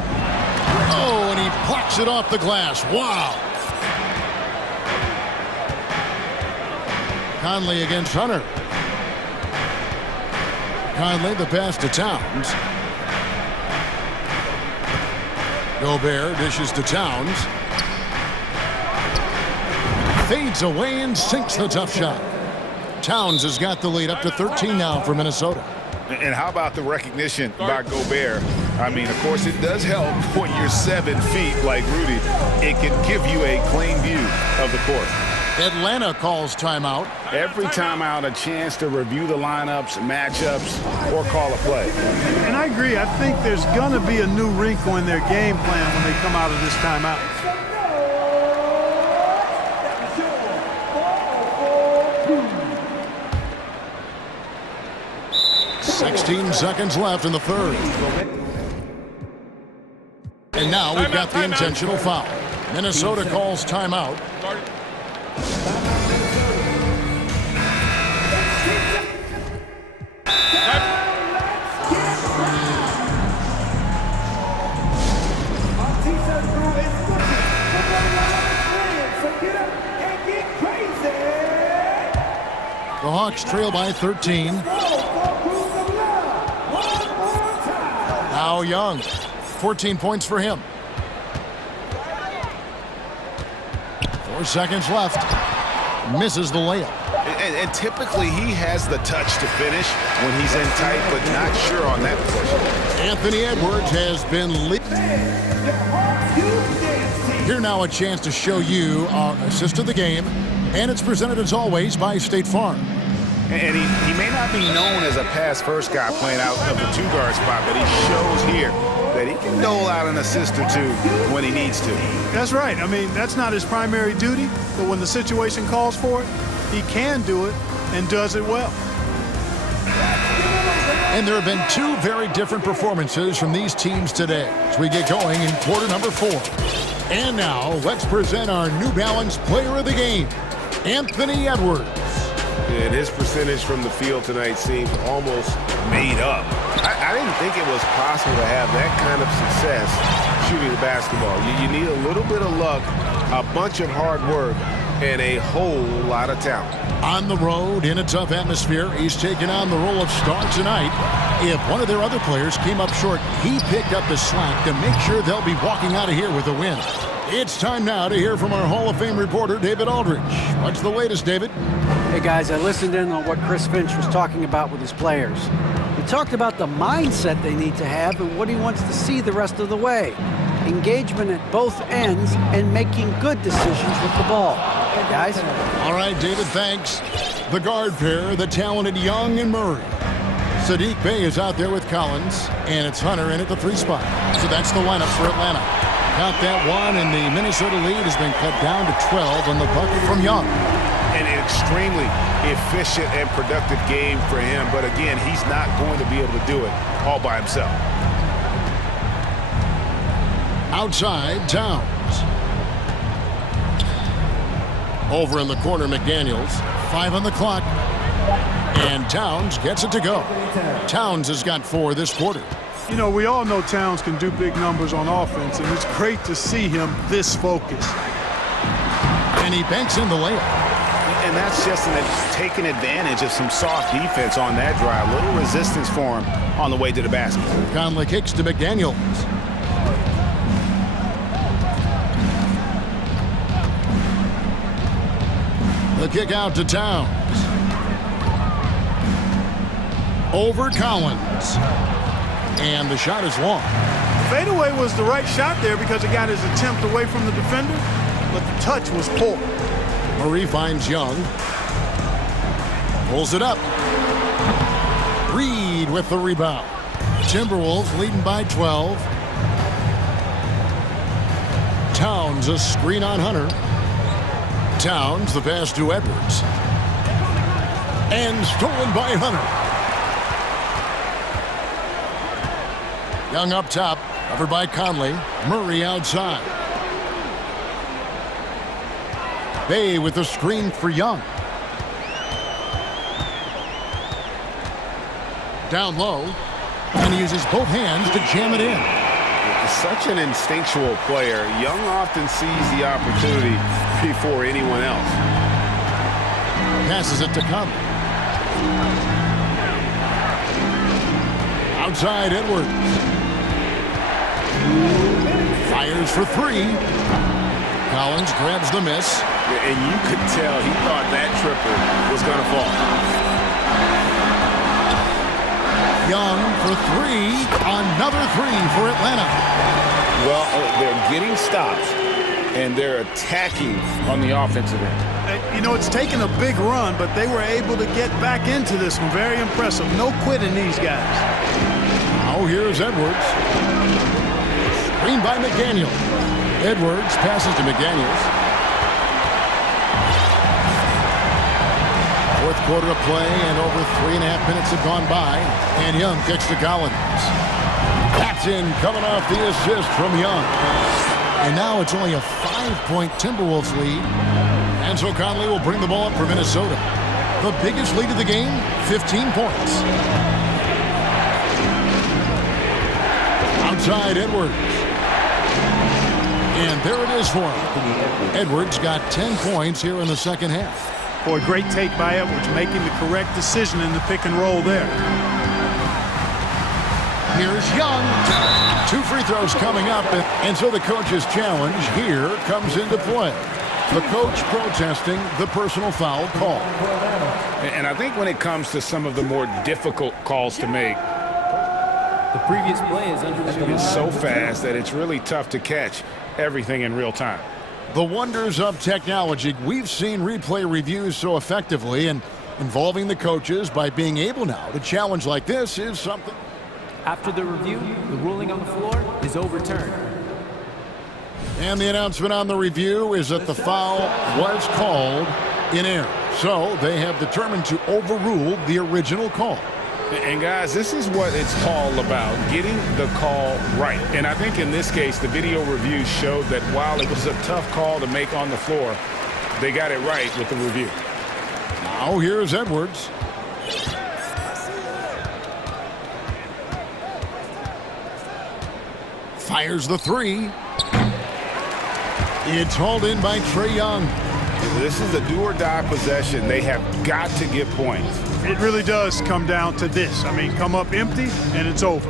Oh, and he plucks it off the glass. Wow. Conley against Hunter. Conley, the pass to Towns. Gobert dishes to Towns. Fades away and sinks the tough shot. Towns has got the lead up to 13 now for Minnesota. And how about the recognition by Gobert? I mean, of course, it does help when you're 7 feet like Rudy. It can give you a clean view of the court. Atlanta calls timeout. Every timeout, a chance to review the lineups, matchups, or call a play. And I agree. I think there's going to be a new wrinkle in their game plan when they come out of this timeout. Seconds left in the 3rd. And now we've got the intentional foul. Minnesota calls timeout. The Hawks trail by 13. Now Young, 14 points for him. 4 seconds left. Misses the layup. And typically he has the touch to finish when he's in tight, but not sure on that possession. Anthony Edwards has been Here now a chance to show you our assist of the game, and it's presented as always by State Farm. And he may not be known as a pass-first guy playing out of the two-guard spot, but he shows here that he can dole out an assist or two when he needs to. That's right. I mean, that's not his primary duty, but when the situation calls for it, he can do it and does it well. And there have been two very different performances from these teams today as we get going in quarter number 4. And now, let's present our New Balance player of the game, Anthony Edwards. And his percentage from the field tonight seems almost made up. I didn't think it was possible to have that kind of success shooting the basketball. You need a little bit of luck, a bunch of hard work, and a whole lot of talent. On the road, in a tough atmosphere, he's taking on the role of star tonight. If one of their other players came up short, he picked up the slack to make sure they'll be walking out of here with a win. It's time now to hear from our Hall of Fame reporter, David Aldridge. What's the latest, David? Hey, guys, I listened in on what Chris Finch was talking about with his players. He talked about the mindset they need to have and what he wants to see the rest of the way. Engagement at both ends and making good decisions with the ball. Hey, guys. All right, David, thanks. The guard pair, the talented Young and Murray. Sadiq Bey is out there with Collins, and it's Hunter in at the 3 spot. So that's the lineup for Atlanta. Count that one, and the Minnesota lead has been cut down to 12 on the bucket from Young. An extremely efficient and productive game for him, but again, he's not going to be able to do it all by himself. Outside, Towns. Over in the corner, McDaniels. 5 on the clock. And Towns gets it to go. Towns has got 4 this quarter. You know, we all know Towns can do big numbers on offense, and it's great to see him this focused. And he banks in the layup. And that's just taking advantage of some soft defense on that drive. A little resistance for him on the way to the basket. Conley kicks to McDaniels. The kick out to Towns. Over Collins. And the shot is long. Fadeaway was the right shot there because it got his attempt away from the defender, but the touch was poor. Murray finds Young. Pulls it up. Reed with the rebound. Timberwolves leading by 12. Towns a screen on Hunter. Towns the pass to Edwards. And stolen by Hunter. Young up top, covered by Conley. Murray outside. Bey with the screen for Young. Down low, and he uses both hands to jam it in. Such an instinctual player. Young often sees the opportunity before anyone else. Passes it to Conley. Outside Edwards. Fires for 3. Collins grabs the miss. And you could tell he thought that triple was going to fall. Young for 3. Another 3 for Atlanta. Well, they're getting stops, and they're attacking on the offensive end. You know, it's taken a big run, but they were able to get back into this one. Very impressive. No quitting these guys. Now here's Edwards. Screen by McDaniel. Edwards passes to McDaniels. Fourth quarter of play, and over 3.5 minutes have gone by. And Young kicks to Collins. That's in, coming off the assist from Young. And now it's only a 5-point Timberwolves lead. And so Conley will bring the ball up for Minnesota. The biggest lead of the game, 15 points. Outside Edwards. And there it is for him. Edwards got 10 points here in the second half. Boy, great take by Edwards, making the correct decision in the pick and roll there. Here's Young. 2 free throws coming up, and so the coach's challenge here comes into play. The coach protesting the personal foul call. And I think when it comes to some of the more difficult calls to make, The previous play is under the it's so fast that it's really tough to catch everything in real time. The wonders of technology. We've seen replay reviews so effectively, and involving the coaches by being able now to challenge like this is something. After the review, the ruling on the floor is overturned. And the announcement on the review is that the foul was called in error. So they have determined to overrule the original call. And guys, this is what it's all about, getting the call right. And I think in this case, the video review showed that while it was a tough call to make on the floor, they got it right with the review. Now here's Edwards. Fires the 3. It's hauled in by Trae Young. This is a do-or-die possession. They have got to get points. It really does come down to this. I mean, come up empty, and it's over.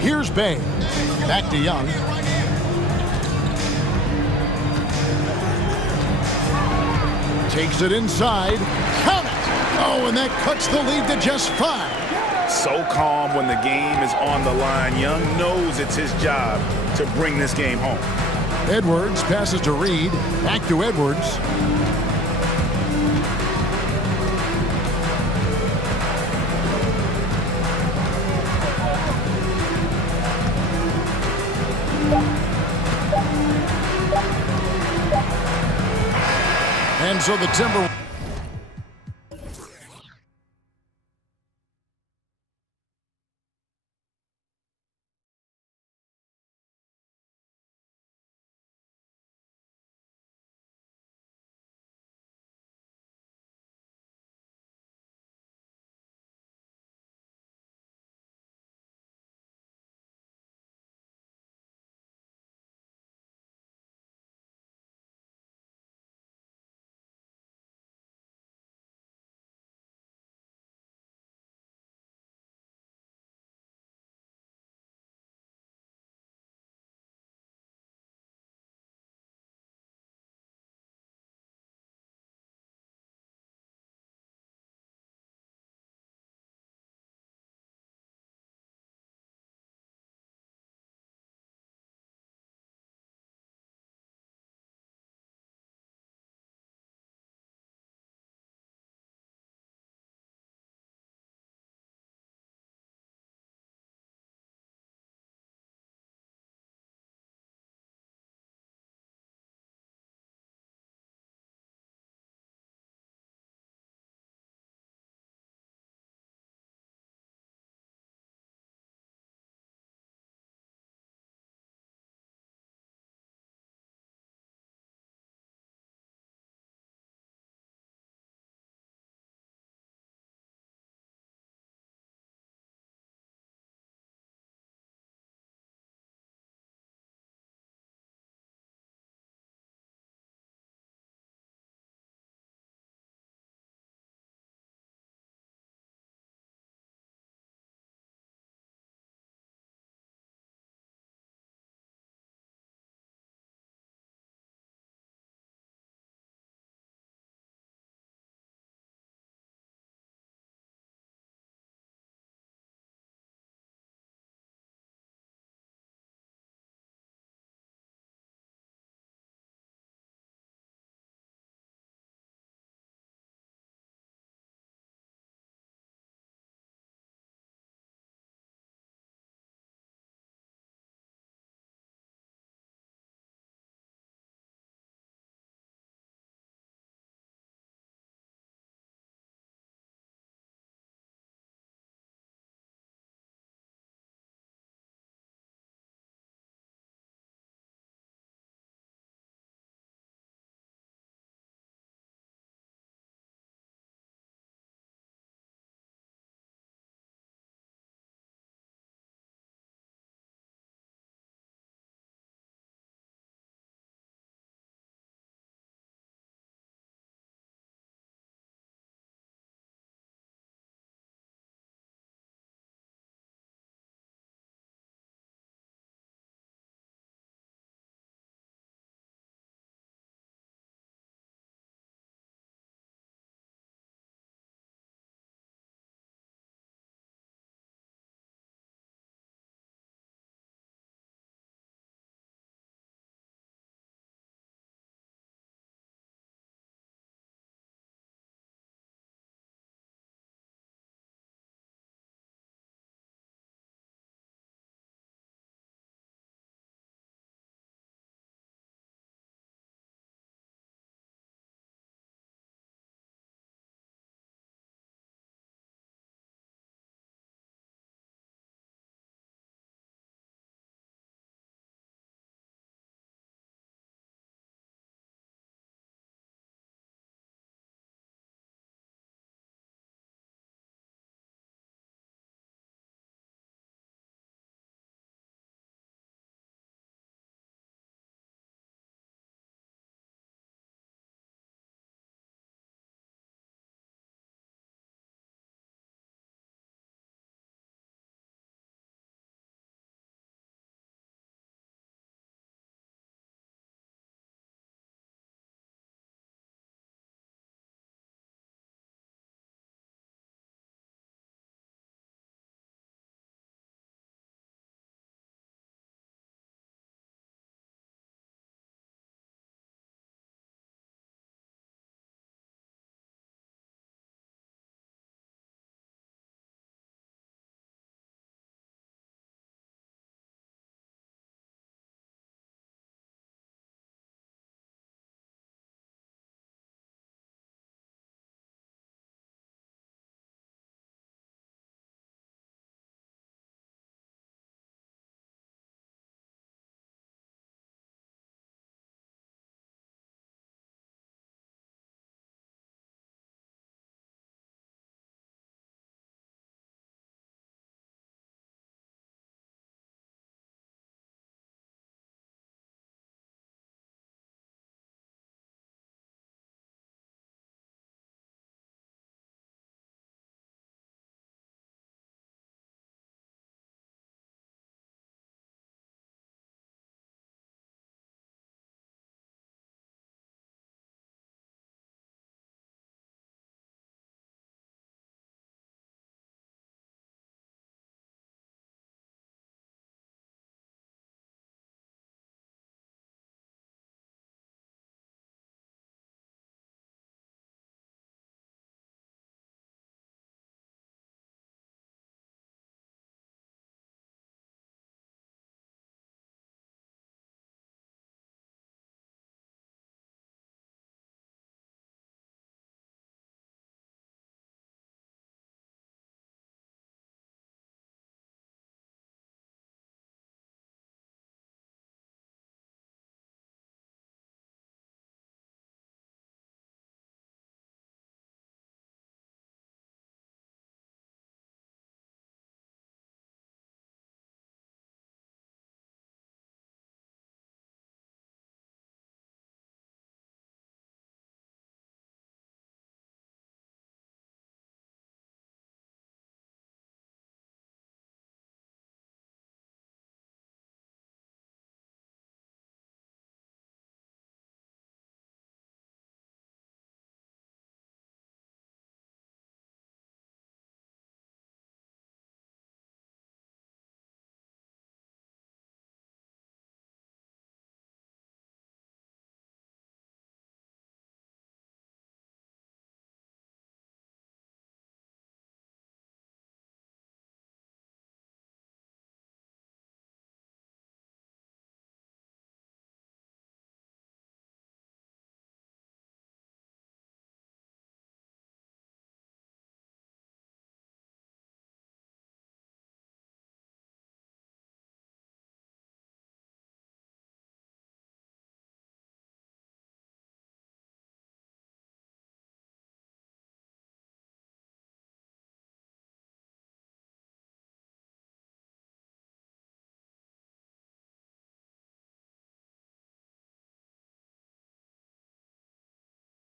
Here's Bay. Back to Young. Takes it inside. Count it! Oh, and that cuts the lead to just 5. So calm when the game is on the line. Young knows it's his job to bring this game home. Edwards passes to Reed. Back to Edwards. And so the Timberwolves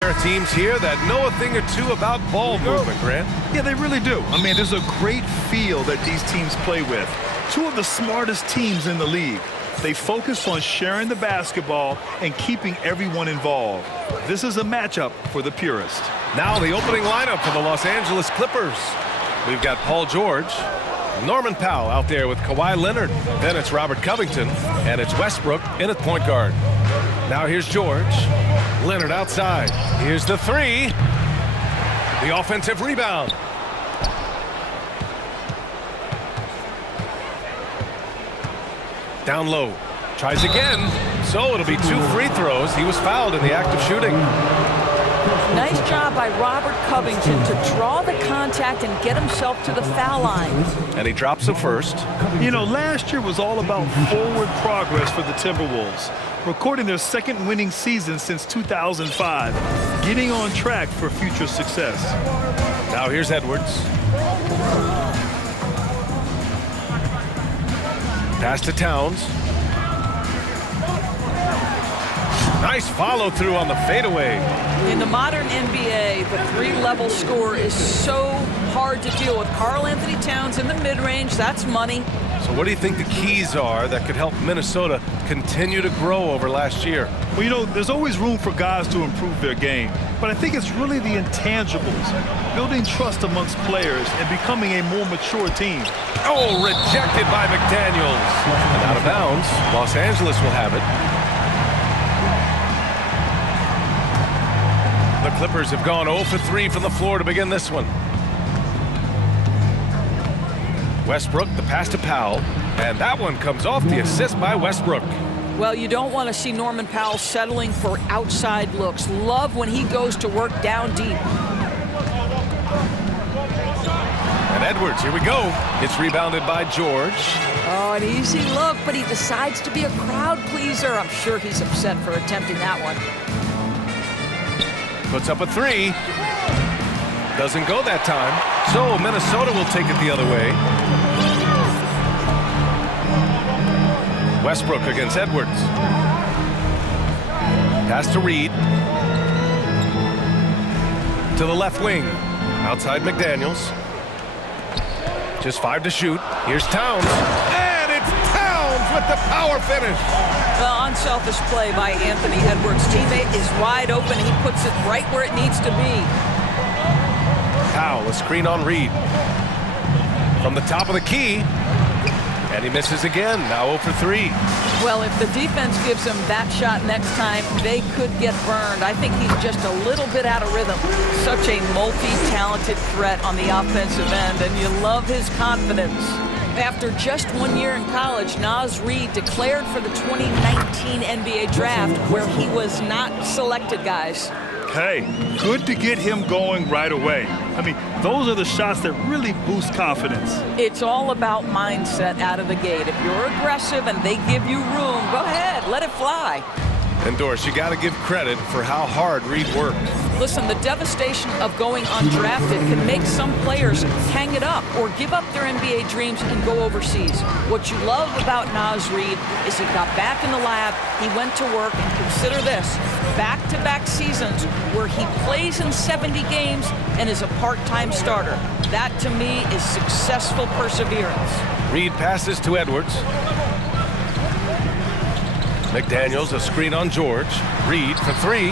There are teams here that know a thing or two about ball movement, Grant. Yeah, they really do. I mean, there's a great feel that these teams play with. Two of the smartest teams in the league. They focus on sharing the basketball and keeping everyone involved. This is a matchup for the purist. Now the opening lineup for the Los Angeles Clippers. We've got Paul George, Norman Powell out there with Kawhi Leonard. Then it's Robert Covington, and it's Westbrook in at point guard. Now here's George. Leonard outside. Here's the three. The offensive rebound. Down low. Tries again. So it'll be 2 free throws. He was fouled in the act of shooting. Nice job by Robert Covington to draw the contact and get himself to the foul line. And he drops the first. You know, last year was all about forward progress for the Timberwolves, recording their second winning season since 2005, getting on track for future success. Now here's Edwards. Pass to Towns. Nice follow through on the fadeaway. In the modern NBA, the three-level score is so hard to deal with. Karl Anthony Towns in the mid-range, that's money. So what do you think the keys are that could help Minnesota continue to grow over last year? Well, you know, there's always room for guys to improve their game. But I think it's really the intangibles, building trust amongst players and becoming a more mature team. Oh, rejected by McDaniels. And out of bounds, Los Angeles will have it. The Clippers have gone 0 for 3 from the floor to begin this one. Westbrook, the pass to Powell, and that one comes off the assist by Westbrook. Well, you don't want to see Norman Powell settling for outside looks. Love when he goes to work down deep. And Edwards, here we go. It's rebounded by George. Oh, an easy look, but he decides to be a crowd pleaser. I'm sure he's upset for attempting that one. Puts up a three. Doesn't go that time. So Minnesota will take it the other way. Westbrook against Edwards. Pass to Reed. To the left wing. Outside McDaniels. Just 5 to shoot. Here's Towns. And it's Towns with the power finish. Well, unselfish play by Anthony Edwards. Teammate is wide open. He puts it right where it needs to be. Powell, a screen on Reed. From the top of the key. And he misses again. Now 0 for 3. Well, if the defense gives him that shot next time, they could get burned. I think he's just a little bit out of rhythm. Such a multi-talented threat on the offensive end, and you love his confidence. After just 1 year in college, Naz Reid declared for the 2019 NBA draft, where he was not selected, guys. Hey, good to get him going right away. I mean, those are the shots that really boost confidence. It's all about mindset out of the gate. If you're aggressive and they give you room, go ahead, let it fly. And Doris, you got to give credit for how hard Reed worked. Listen, the devastation of going undrafted can make some players hang it up or give up their NBA dreams and go overseas. What you love about Naz Reid is he got back in the lab, he went to work, and consider this, back-to-back seasons where he plays in 70 games and is a part-time starter. That, to me, is successful perseverance. Reed passes to Edwards. McDaniels, a screen on George. Reed for 3.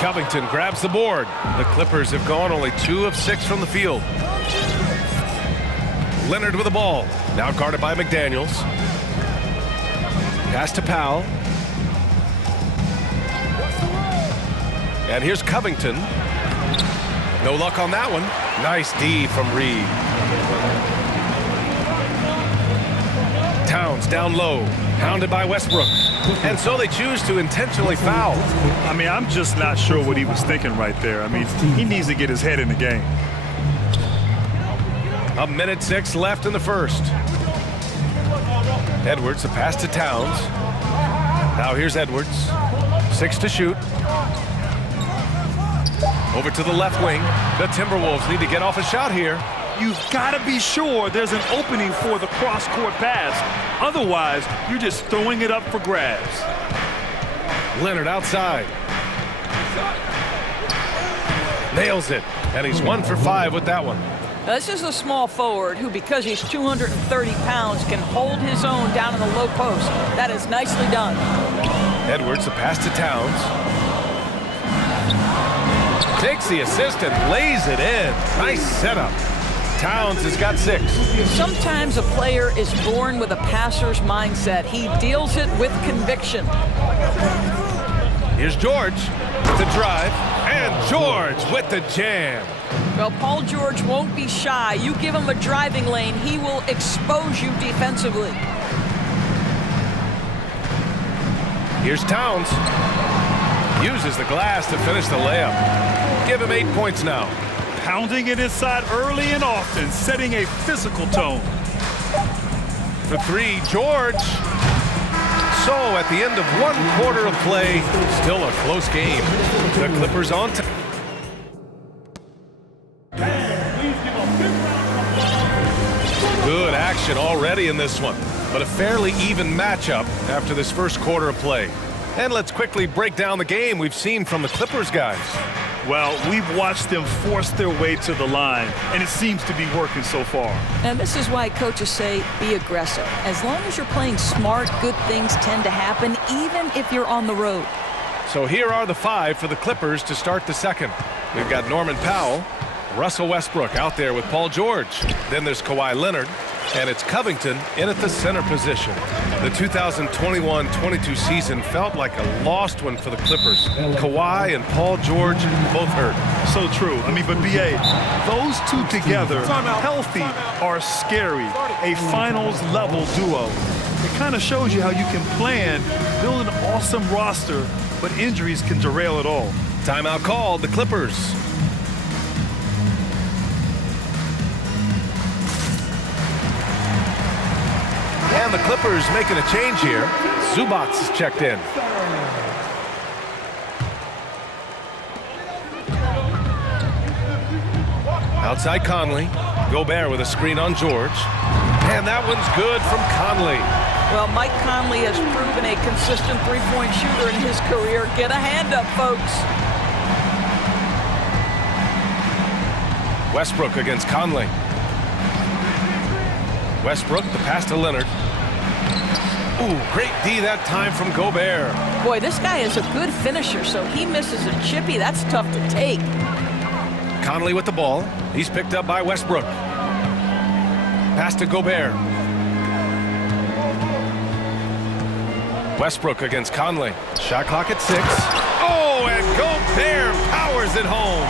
Covington grabs the board. The Clippers have gone only 2 of 6 from the field. Leonard with the ball. Now guarded by McDaniels. Pass to Powell. And here's Covington. No luck on that one. Nice D from Reed. Towns down low. Hounded by Westbrook. And so they choose to intentionally foul. I mean, I'm just not sure what he was thinking right there. I mean, he needs to get his head in the game. 1:06 left in the first. Edwards, a pass to Towns. Now here's Edwards. 6 to shoot. Over to the left wing. The Timberwolves need to get off a shot here. You've got to be sure there's an opening for the cross-court pass. Otherwise, you're just throwing it up for grabs. Leonard outside. Nails it, and he's 1 for 5 with that one. Now, this is a small forward who, because he's 230 pounds, can hold his own down in the low post. That is nicely done. Edwards, the pass to Towns. Takes the assist and lays it in. Nice setup. Towns has got 6. Sometimes a player is born with a passer's mindset. He deals it with conviction. Here's George with the drive, and George with the jam. Well, Paul George won't be shy. You give him a driving lane, he will expose you defensively. Here's Towns. Uses the glass to finish the layup. Give him 8 points now. Pounding it inside early and often, setting a physical tone. For 3, George. So at the end of 1 quarter of play, still a close game. The Clippers on top. Good action already in this one, but a fairly even matchup after this first quarter of play. And let's quickly break down the game we've seen from the Clippers guys. Well, we've watched them force their way to the line, and it seems to be working so far. And this is why coaches say be aggressive. As long as you're playing smart, good things tend to happen, even if you're on the road. So here are the 5 for the Clippers to start the second. We've got Norman Powell, Russell Westbrook out there with Paul George. Then there's Kawhi Leonard, and it's Covington in at the center position. The 2021-22 season felt like a lost one for the Clippers. Kawhi and Paul George both hurt. So true. I mean, but B.A., those two together, healthy, are scary. A finals-level duo. It kind of shows you how you can plan, build an awesome roster, but injuries can derail it all. Timeout called, the Clippers. And the Clippers making a change here. Zubac is checked in. Outside Conley. Gobert with a screen on George. And that one's good from Conley. Well, Mike Conley has proven a consistent three-point shooter in his career. Get a hand up, folks. Westbrook against Conley. Westbrook, the pass to Leonard. Ooh, great D that time from Gobert. Boy, this guy is a good finisher, so he misses a chippy. That's tough to take. Conley with the ball. He's picked up by Westbrook. Pass to Gobert. Westbrook against Conley. Shot clock at 6. Oh, and Gobert powers it home.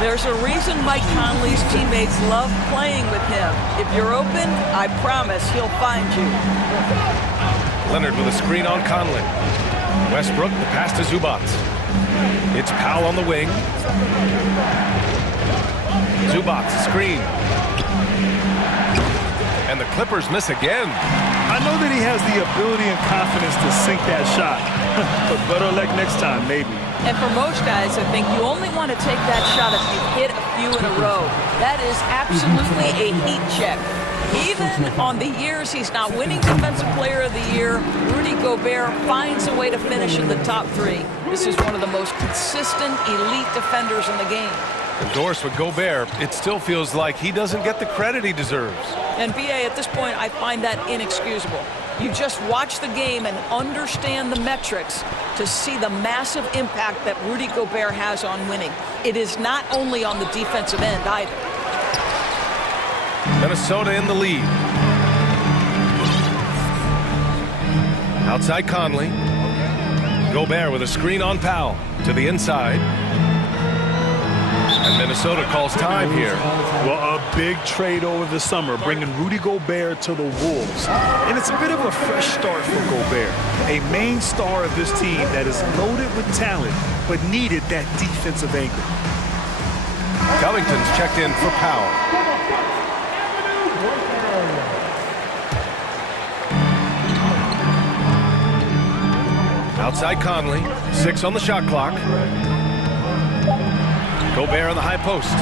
There's a reason Mike Conley's teammates love playing with him. If you're open, I promise he'll find you. Leonard with a screen on Conley. Westbrook, the pass to Zubac. It's Powell on the wing. Zubac, screen. And the Clippers miss again. I know that he has the ability and confidence to sink that shot, but better luck next time, maybe. And for most guys, I think you only want to take that shot if you hit a few in a row. That is absolutely a heat check. Even on the years he's not winning Defensive Player of the Year, Rudy Gobert finds a way to finish in the top 3. This is one of the most consistent, elite defenders in the game. Endorsed with Gobert, it still feels like he doesn't get the credit he deserves. And B.A., at this point, I find that inexcusable. You just watch the game and understand the metrics to see the massive impact that Rudy Gobert has on winning. It is not only on the defensive end either. Minnesota in the lead. Outside Conley. Gobert with a screen on Powell to the inside. And Minnesota calls time here. Well, a big trade over the summer, bringing Rudy Gobert to the Wolves. And it's a bit of a fresh start for Gobert, a main star of this team that is loaded with talent, but needed that defensive anchor. Covington's checked in for Powell. Outside Conley, 6 on the shot clock. Gobert on the high post.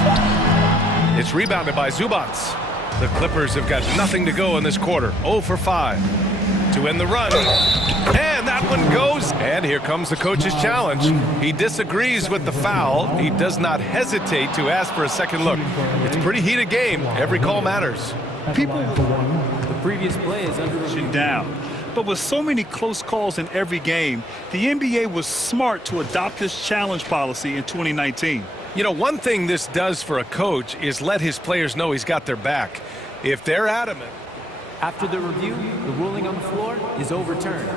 It's rebounded by Zubac. The Clippers have got nothing to go in this quarter. 0 for 5 to end the run. And that one goes. And here comes the coach's challenge. He disagrees with the foul. He does not hesitate to ask for a second look. It's a pretty heated game. Every call matters. The previous play is under down. But with so many close calls in every game, the NBA was smart to adopt this challenge policy in 2019. You know, one thing this does for a coach is let his players know he's got their back. If they're adamant. After the review, the ruling on the floor is overturned.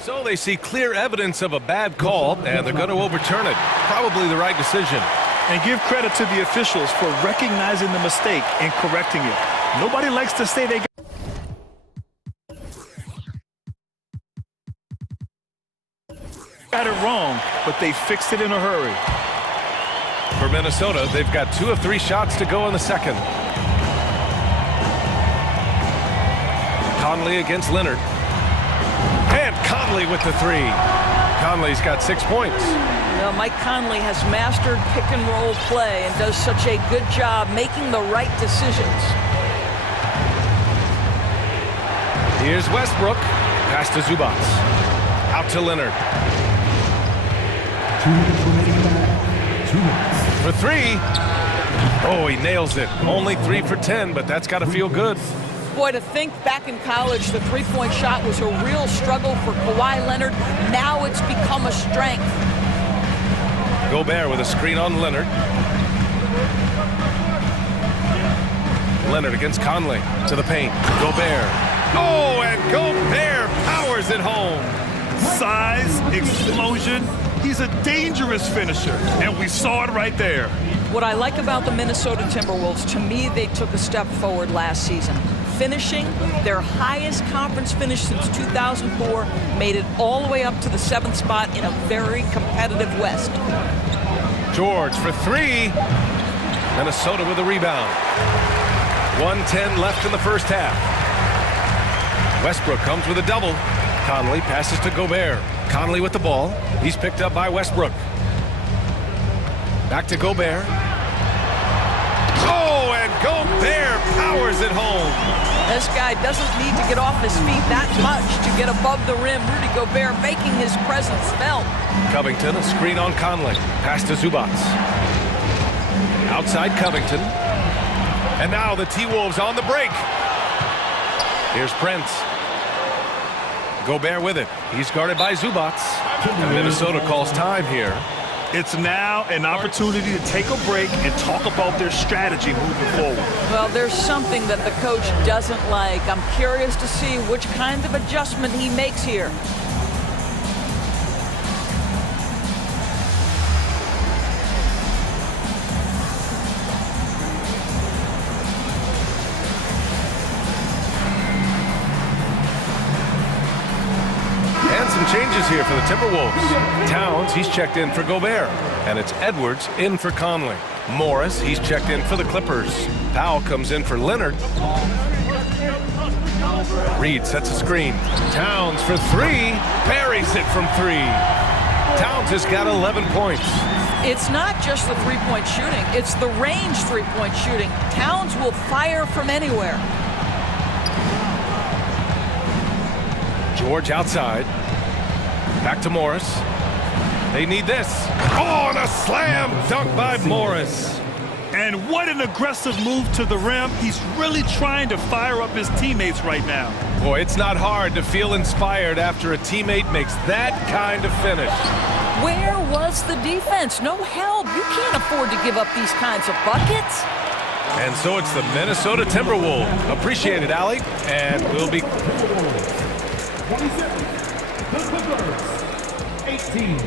So they see clear evidence of a bad call, and they're going to overturn it. Probably the right decision. And give credit to the officials for recognizing the mistake and correcting it. Nobody likes to say they got it wrong, but they fixed it in a hurry. For Minnesota, they've got 2 of 3 shots to go in the second. Conley against Leonard. And Conley with the 3. Conley's got 6 points. Well, Mike Conley has mastered pick-and-roll play and does such a good job making the right decisions. Here's Westbrook. Pass to Zubac. Out to Leonard. For 3. Oh, he nails it. Only 3 for 10, but that's got to feel good. Boy, to think back in college, the three-point shot was a real struggle for Kawhi Leonard. Now it's become a strength. Gobert with a screen on Leonard. Leonard against Conley. To the paint. Gobert. Oh, and Gobert powers it home. Size, explosion. He's a dangerous finisher, and we saw it right there. What I like about the Minnesota Timberwolves, to me, they took a step forward last season. Finishing their highest conference finish since 2004, made it all the way up to the 7th spot in a very competitive West. George for 3. Minnesota with a rebound. 1:10 left in the first half. Westbrook comes with a double. Conley passes to Gobert. Conley with the ball. He's picked up by Westbrook. Back to Gobert. Oh, and Gobert powers it home. This guy doesn't need to get off his feet that much to get above the rim. Rudy Gobert making his presence felt. Covington, a screen on Conley. Pass to Zubac. Outside Covington. And now the T-Wolves on the break. Here's Prince. Gobert with it. He's guarded by Zubac. And Minnesota calls time here. It's now an opportunity to take a break and talk about their strategy moving forward. Well, there's something that the coach doesn't like. I'm curious to see which kind of adjustment he makes here. Changes here for the Timberwolves. Towns, he's checked in for Gobert. And it's Edwards in for Conley. Morris, he's checked in for the Clippers. Powell comes in for Leonard. Reed sets a screen. Towns for 3. Buries it from 3. Towns has got 11 points. It's not just the three-point shooting. It's the range three-point shooting. Towns will fire from anywhere. George outside. Back to Morris. They need this. Oh, and a slam dunk by Morris. And what an aggressive move to the rim. He's really trying to fire up his teammates right now. Boy, it's not hard to feel inspired after a teammate makes that kind of finish. Where was the defense? No help. You can't afford to give up these kinds of buckets. And so it's the Minnesota Timberwolves. Appreciate it, Allie. And we'll be... 27, the Clippers, 18.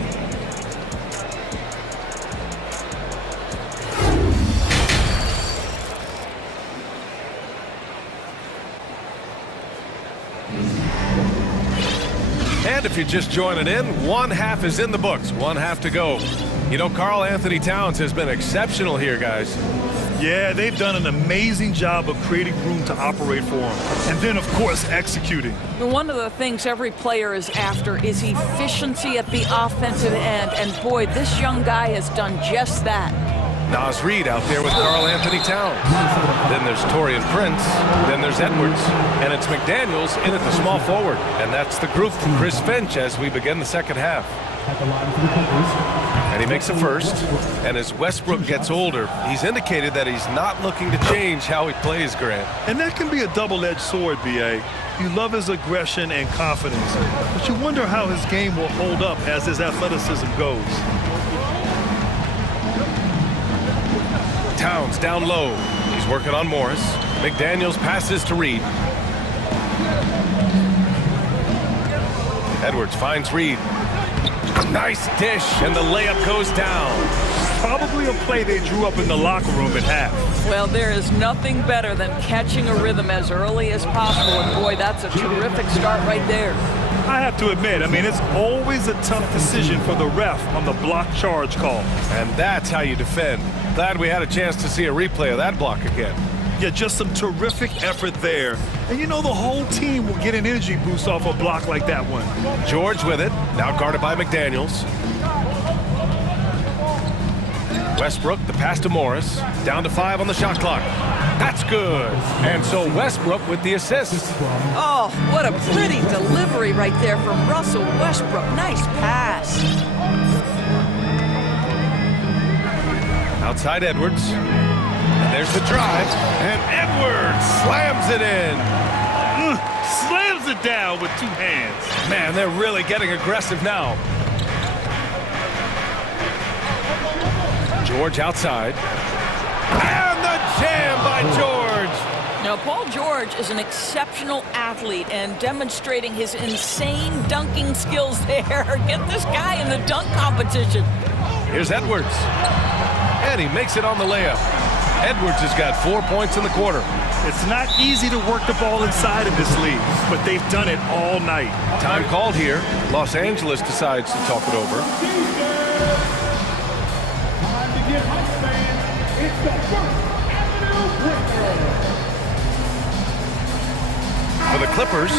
And if you're just joining in, one half is in the books, one half to go. You know, Karl Anthony Towns has been exceptional here, guys. Yeah, they've done an amazing job of creating room to operate for him. And then, of course, executing. One of the things every player is after is efficiency at the offensive end. And boy, this young guy has done just that. Naz Reid out there with Karl Anthony Towns. Then there's Torian Prince. Then there's Edwards. And it's McDaniels in at the small forward. And that's the group from Chris Finch as we begin the second half. And he makes a first. And as Westbrook gets older, he's indicated that he's not looking to change how he plays, Grant. And that can be a double-edged sword, B.A. You love his aggression and confidence, but you wonder how his game will hold up as his athleticism goes. Towns down low. He's working on Morris. McDaniels passes to Reid. Edwards finds Reid. Nice dish, and the layup goes down. Probably a play they drew up in the locker room at half. Well, there is nothing better than catching a rhythm as early as possible, and boy, that's a terrific start right there. I have to admit, I mean, it's always a tough decision for the ref on the block charge call. And that's how you defend. Glad we had a chance to see a replay of that block again. Yeah, just some terrific effort there. And you know the whole team will get an energy boost off a block like that one. George with it, now guarded by McDaniels. Westbrook, the pass to Morris, down to 5 on the shot clock. That's good. And so Westbrook with the assist. Oh, what a pretty delivery right there from Russell Westbrook. Nice pass. Outside Edwards. And there's the drive. And Edwards slams it in. Slams it down with 2 hands. Man, they're really getting aggressive now. George outside. And the jam by George. Now, Paul George is an exceptional athlete and demonstrating his insane dunking skills there. Get this guy in the dunk competition. Here's Edwards. And he makes it on the layup. Edwards has got 4 points in the quarter. It's not easy to work the ball inside of this league, but they've done it all night. Time called here. Los Angeles decides to talk it over. For the Clippers,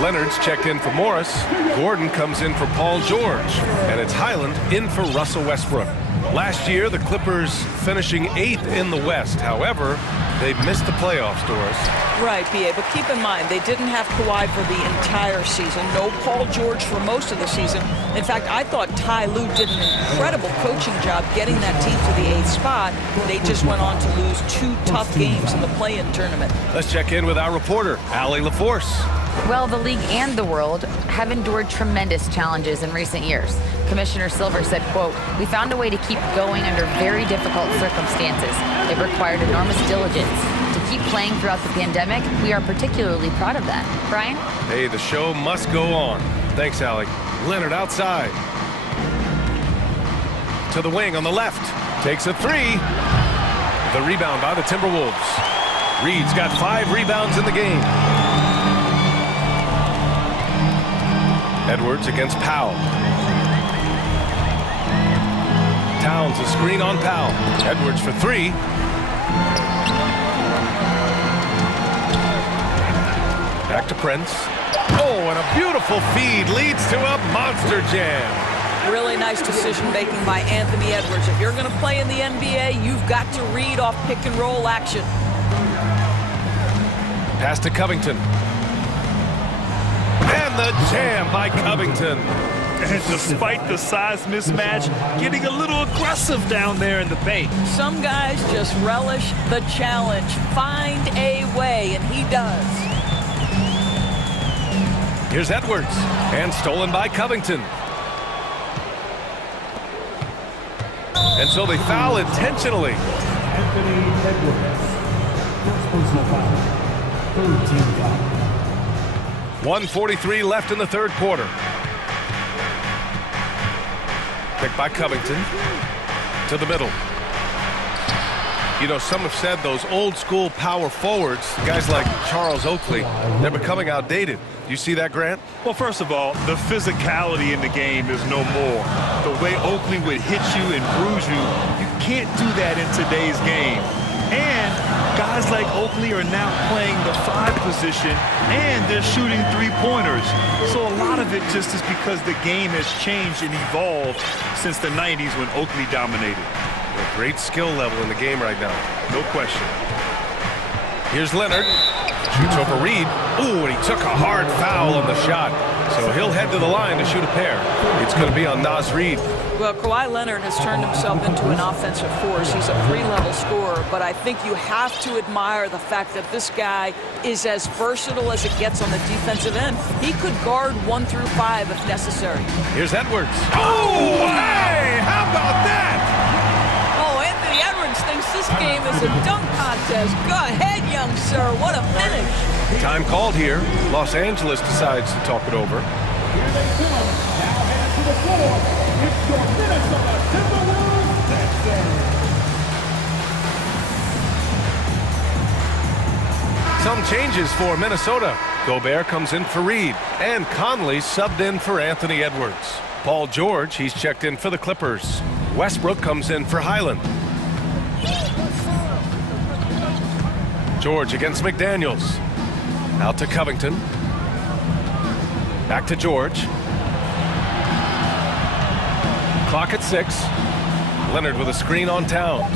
Leonard's checked in for Morris. Gordon comes in for Paul George. And it's Highland in for Russell Westbrook. Last year, the Clippers finishing 8th in the West. However, they missed the playoffs, Doris. Right, B.A., but keep in mind, they didn't have Kawhi for the entire season. No Paul George for most of the season. In fact, I thought Ty Lue did an incredible coaching job getting that team to the 8th spot. They just went on to lose 2 tough games in the play-in tournament. Let's check in with our reporter, Allie LaForce. Well, the league and the world have endured tremendous challenges in recent years. Commissioner Silver said, quote, "We found a way to keep going under very difficult circumstances. It required enormous diligence. To keep playing throughout the pandemic, we are particularly proud of that." Brian? Hey, the show must go on. Thanks, Allie. Leonard outside. To the wing on the left. Takes a 3. The rebound by the Timberwolves. Reed's got 5 rebounds in the game. Edwards against Powell. Towns a screen on Powell. Edwards for 3. Back to Prince. Oh, and a beautiful feed leads to a monster jam. Really nice decision making by Anthony Edwards. If you're going to play in the NBA, you've got to read off pick and roll action. Pass to Covington. And the jam by Covington. And despite the size mismatch, getting a little aggressive down there in the paint. Some guys just relish the challenge. Find a way, and he does. Here's Edwards. And stolen by Covington. And so they foul intentionally. Anthony Edwards. First personal foul. Third team foul. 1:43 left in the third quarter. Picked by Covington. To the middle. You know, some have said those old school power forwards, guys like Charles Oakley, they're becoming outdated. You see that, Grant? Well, first of all, the physicality in the game is no more. The way Oakley would hit you and bruise you, you can't do that in today's game. And guys like Oakley are now playing the 5 position, and they're shooting 3-pointers. So a lot of it just is because the game has changed and evolved since the 90s when Oakley dominated. A great skill level in the game right now. No question. Here's Leonard. Shoots over Reed. Ooh, and he took a hard foul on the shot. So he'll head to the line to shoot a pair. It's going to be on Naz Reid. Well, Kawhi Leonard has turned himself into an offensive force. He's a 3-level scorer, but I think you have to admire the fact that this guy is as versatile as it gets on the defensive end. He could guard 1 through 5 if necessary. Here's Edwards. Oh, hey, how about that? Oh, Anthony Edwards thinks this game is a dunk contest. Go ahead, young sir. What a finish. Time called here. Los Angeles decides to talk it over. Here they come. Now head to the floor. It's your Minnesota Timberwolves Center. Some changes for Minnesota. Gobert comes in for Reed, and Conley subbed in for Anthony Edwards. Paul George, he's checked in for the Clippers. Westbrook comes in for Highland. George against McDaniels. Out to Covington. Back to George. Clock at 6. Leonard with a screen on Towns.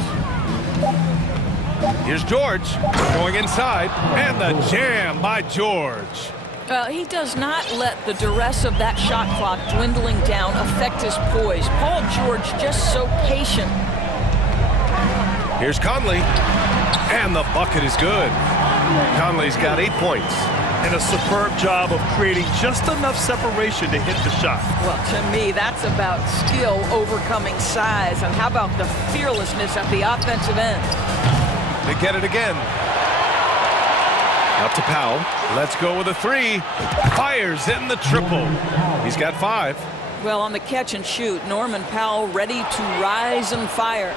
Here's George going inside, and the jam by George. He does not let the duress of that shot clock dwindling down affect his poise. Paul George just so patient. Here's Conley, and the bucket is good. Conley's got 8 points. And a superb job of creating just enough separation to hit the shot. Well, to me, that's about skill overcoming size. And how about the fearlessness at the offensive end? They get it again. Up to Powell. Let's go with a 3. Fires in the triple. He's got 5. Well, on the catch and shoot, Norman Powell ready to rise and fire.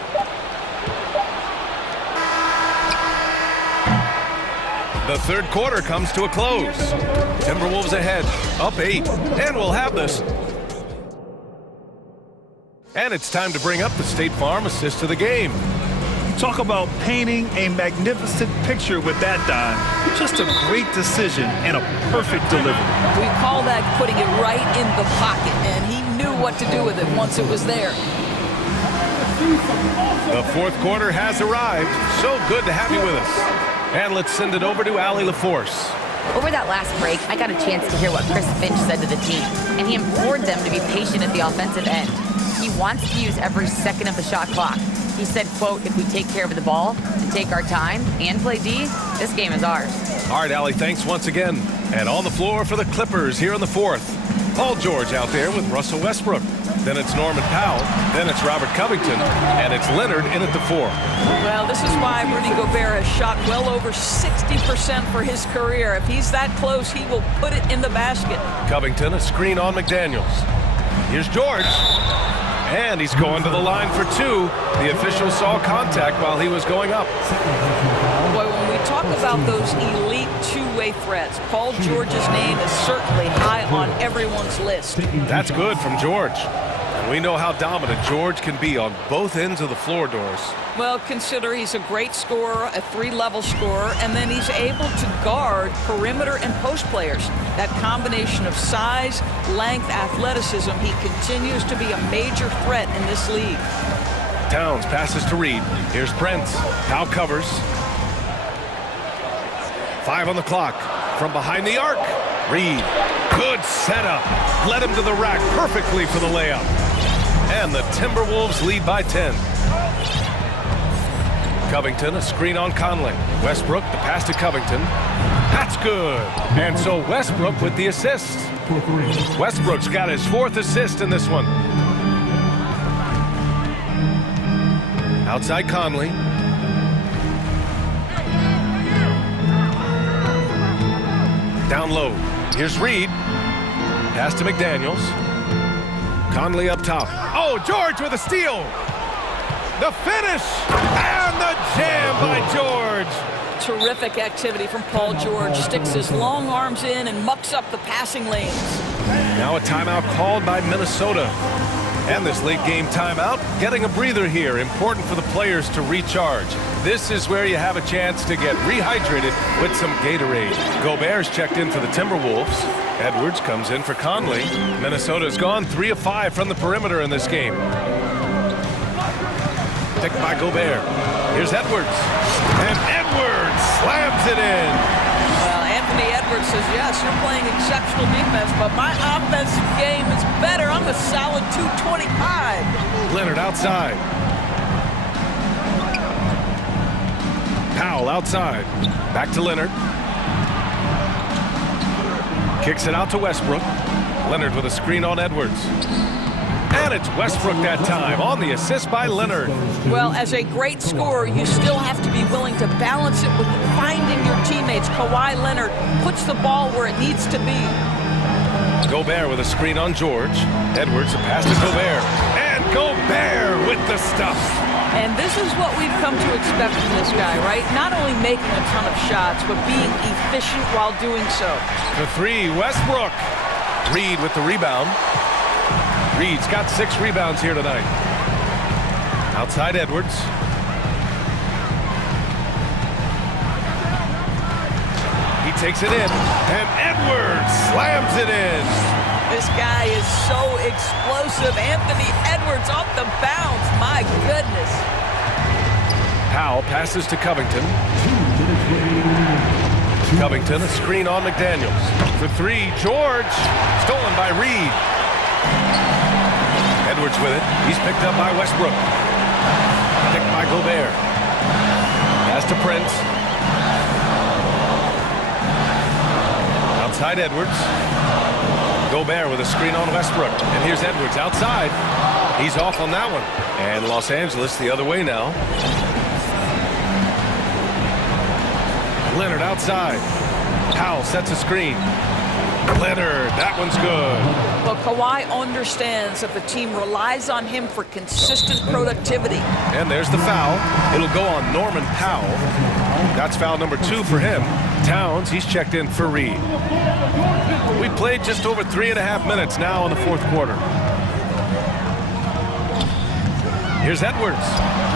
The third quarter comes to a close. Timberwolves ahead, up 8, and we'll have this. And it's time to bring up the State Farm assist of the game. Talk about painting a magnificent picture with that dime. Just a great decision and a perfect delivery. We call that putting it right in the pocket, and he knew what to do with it once it was there. The fourth quarter has arrived. So good to have you with us. And let's send it over to Allie LaForce. Over that last break, I got a chance to hear what Chris Finch said to the team, and he implored them to be patient at the offensive end. He wants to use every second of the shot clock. He said, quote, if we take care of the ball and take our time and play D, this game is ours. All right, Allie, thanks once again. And on the floor for the Clippers here in the fourth. Paul George out there with Russell Westbrook. Then it's Norman Powell. Then it's Robert Covington. And it's Leonard in at the 4. Well, this is why Rudy Gobert has shot well over 60% for his career. If he's that close, he will put it in the basket. Covington, a screen on McDaniels. Here's George. And he's going to the line for 2. The official saw contact while he was going up. Boy, when we talk about those elite two-way threats, Paul George's name is certainly high on everyone's list. That's good from George. And we know how dominant George can be on both ends of the floor, Doris. Well, consider he's a great scorer, a 3-level scorer, and then he's able to guard perimeter and post players. That combination of size, length, athleticism, he continues to be a major threat in this league. Towns passes to Reed. Here's Prince. Powell covers. 5 on the clock. From behind the arc. Reed. Good setup. Led him to the rack perfectly for the layup. And the Timberwolves lead by 10. Covington, a screen on Conley. Westbrook, the pass to Covington. That's good. And so Westbrook with the assist. Westbrook's got his 4th assist in this one. Outside Conley. Down low. Here's Reed. Pass to McDaniels. Conley up top. Oh, George with a steal. The finish. And the jam by George. Terrific activity from Paul George. Sticks his long arms in and mucks up the passing lanes. Now a timeout called by Minnesota. And this late game timeout, getting a breather here. Important for the players to recharge. This is where you have a chance to get rehydrated with some Gatorade. Gobert's checked in for the Timberwolves. Edwards comes in for Conley. Minnesota's gone 3 of 5 from the perimeter in this game. Picked by Gobert. Here's Edwards. And Edwards slams it in. Well, Anthony Edwards says, yes, you're playing exceptional defense, but my offensive game is better. I'm a solid 225. Leonard outside. Powell outside. Back to Leonard. Kicks it out to Westbrook. Leonard with a screen on Edwards. And it's Westbrook that time on the assist by Leonard. Well, as a great scorer, you still have to be willing to balance it with finding your teammates. Kawhi Leonard puts the ball where it needs to be. Gobert with a screen on George. Edwards, a pass to Gobert. And Gobert with the stuff. And this is what we've come to expect from this guy, right? Not only making a ton of shots, but being efficient while doing so. The three, Westbrook. Reed with the rebound. Reed's got 6 rebounds here tonight. Outside Edwards. He takes it in, and Edwards slams it in. This guy is so explosive. Anthony Edwards off the bounce. My goodness. Powell passes to Covington. Covington, a screen on McDaniels. For 3, George. Stolen by Reed. Edwards with it. He's picked up by Westbrook. Picked by Gobert. Pass to Prince. Outside Edwards. Gobert with a screen on Westbrook. And here's Edwards outside. He's off on that one. And Los Angeles the other way now. Leonard outside. Powell sets a screen. Leonard, that one's good. Well, Kawhi understands that the team relies on him for consistent productivity. And there's the foul. It'll go on Norman Powell. That's foul number 2 for him. Towns, he's checked in for Reed. We played just over 3.5 minutes now in the 4th quarter. Here's Edwards,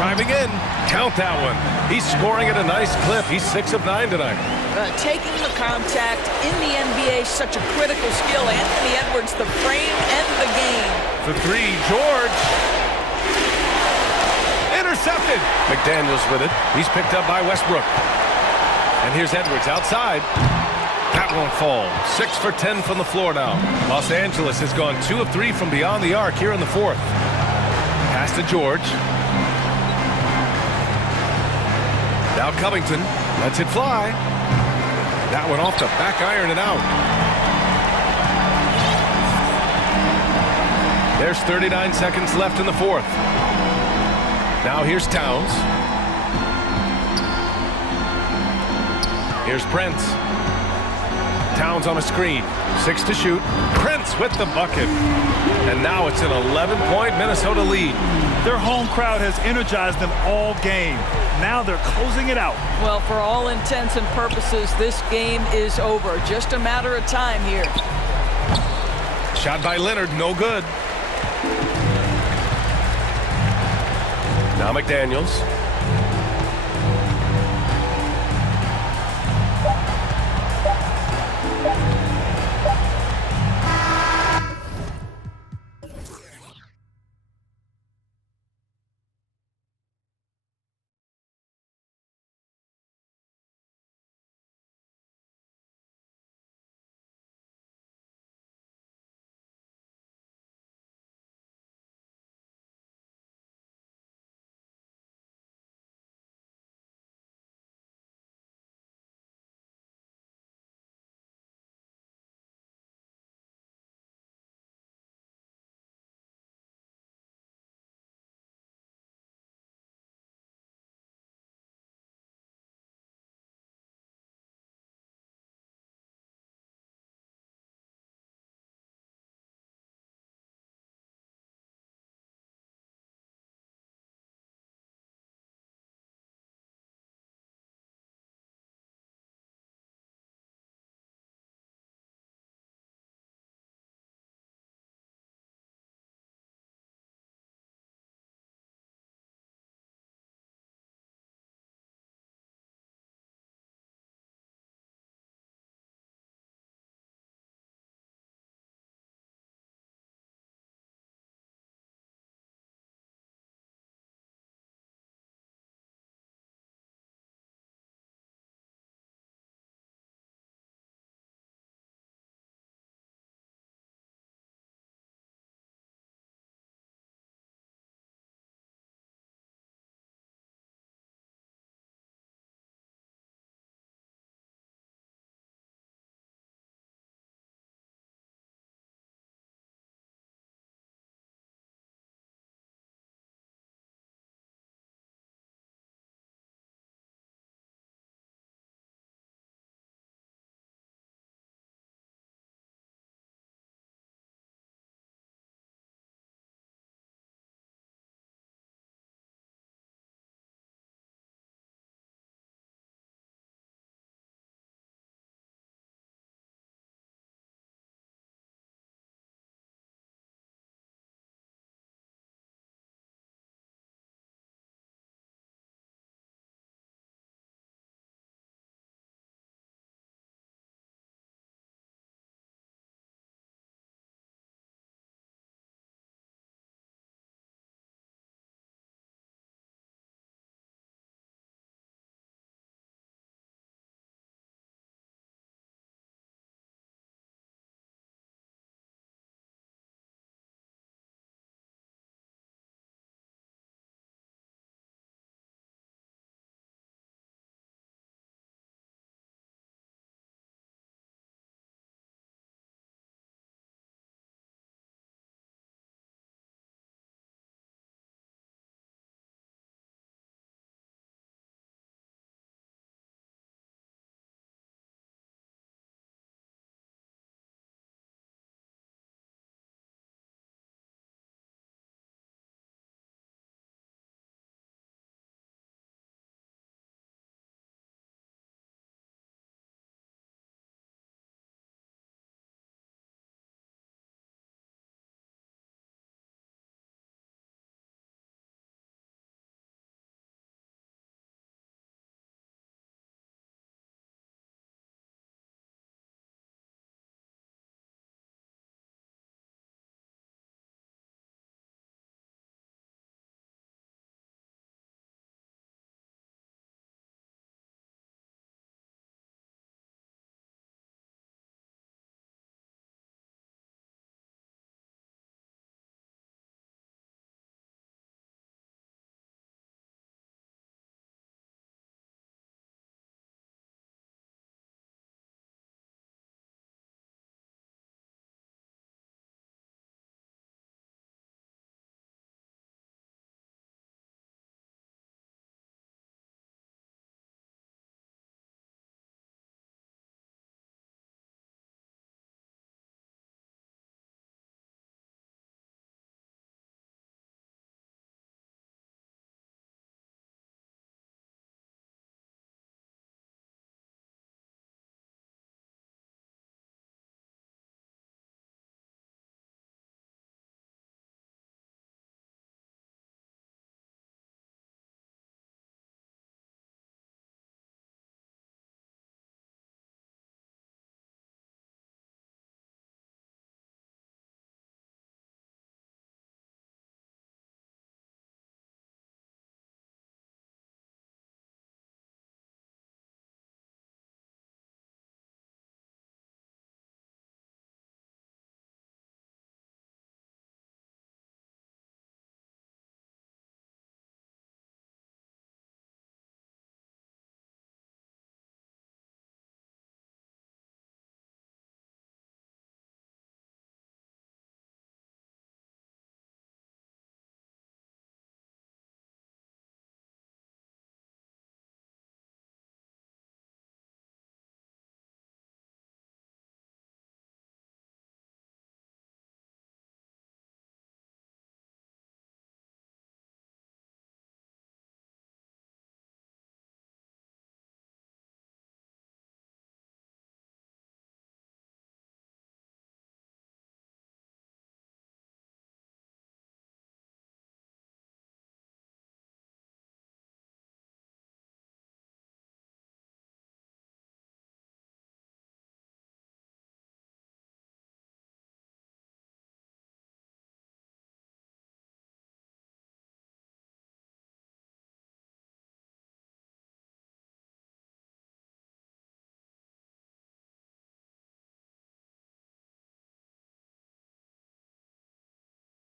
driving in. Count that one. He's scoring at a nice clip. He's 6 of 9 tonight. Taking the contact in the NBA is such a critical skill. Anthony Edwards, the frame and the game. For 3, George. Intercepted. McDaniels with it. He's picked up by Westbrook. And here's Edwards outside. That won't fall. 6 for 10 from the floor now. Los Angeles has gone 2 of 3 from beyond the arc here in the 4th. Pass to George. Now Covington lets it fly. That one off to back iron it out. There's 39 seconds left in the 4th. Now here's Towns. Here's Prince. Towns on a screen. 6 to shoot. Prince with the bucket. And now it's an 11-point Minnesota lead. Their home crowd has energized them all game. Now they're closing it out. Well, for all intents and purposes, this game is over. Just a matter of time here. Shot by Leonard, no good. Now McDaniels.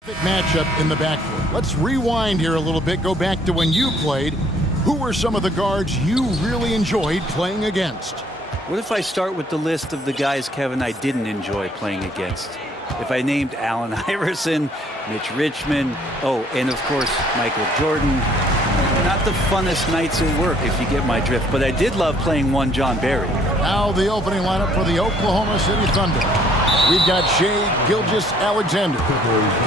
Matchup in the backcourt. Let's rewind here a little bit. Go back to when you played. Who were some of the guards you really enjoyed playing against? What if I start with the list of the guys, Kevin, I didn't enjoy playing against? If I named Allen Iverson, Mitch Richmond, and of course, Michael Jordan. Not the funnest nights at work, if you get my drift, but I did love playing one John Barry. Now the opening lineup for the Oklahoma City Thunder. We've got Shai Gilgeous-Alexander.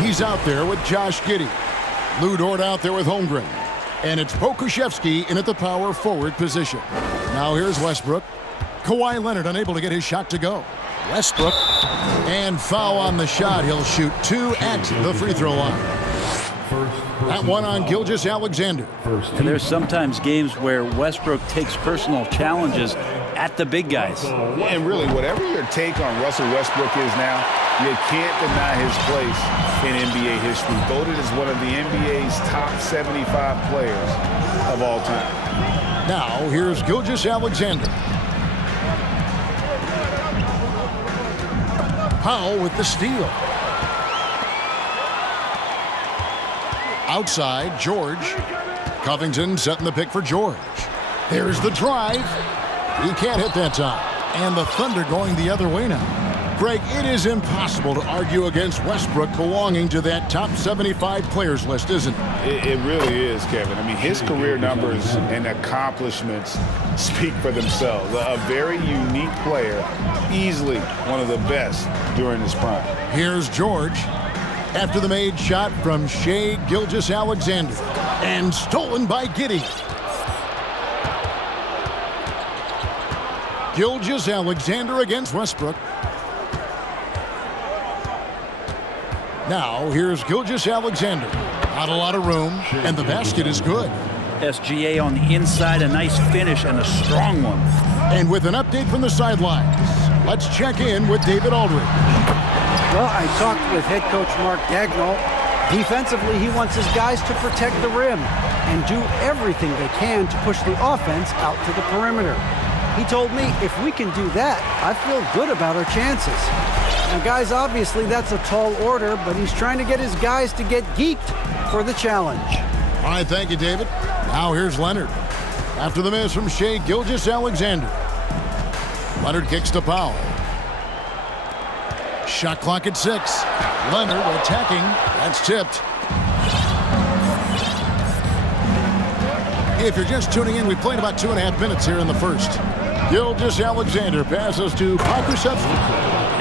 He's out there with Josh Giddey. Lou Dort out there with Holmgren. And it's Pokusevski in at the power forward position. Now here's Westbrook. Kawhi Leonard unable to get his shot to go. Westbrook. And foul on the shot. He'll shoot 2 at the free throw line. That one on Gilgeous-Alexander. And there's sometimes games where Westbrook takes personal challenges at the big guys. And really, whatever your take on Russell Westbrook is now, you can't deny his place in NBA history. Voted as one of the NBA's top 75 players of all time. Now, here's Gilgeous-Alexander. Powell with the steal. Outside, George. Covington setting the pick for George. There's the drive. He can't hit that time. And the Thunder going the other way now. Greg, it is impossible to argue against Westbrook belonging to that top 75 players list, isn't it? It really is, Kevin. I mean, his career numbers and accomplishments speak for themselves. A very unique player, easily one of the best during his prime. Here's George. After the made shot from Shai Gilgeous-Alexander. And stolen by Giddey. Gilgeous-Alexander against Westbrook. Now, here's Gilgeous-Alexander. Not a lot of room, and the basket is good. SGA on the inside, a nice finish and a strong one. And with an update from the sidelines, let's check in with David Aldridge. Well, I talked with head coach Mark Dagnall. Defensively, he wants his guys to protect the rim and do everything they can to push the offense out to the perimeter. He told me if we can do that, I feel good about our chances. Now, guys, obviously that's a tall order, but he's trying to get his guys to get geeked for the challenge. All right, thank you, David. Now here's Leonard. After the miss from Shai Gilgeous-Alexander. Leonard kicks to Powell. Shot clock at 6. Leonard attacking. That's tipped. If you're just tuning in, we played about 2.5 minutes here in the first. Gilgeous-Alexander passes to Pokusevski.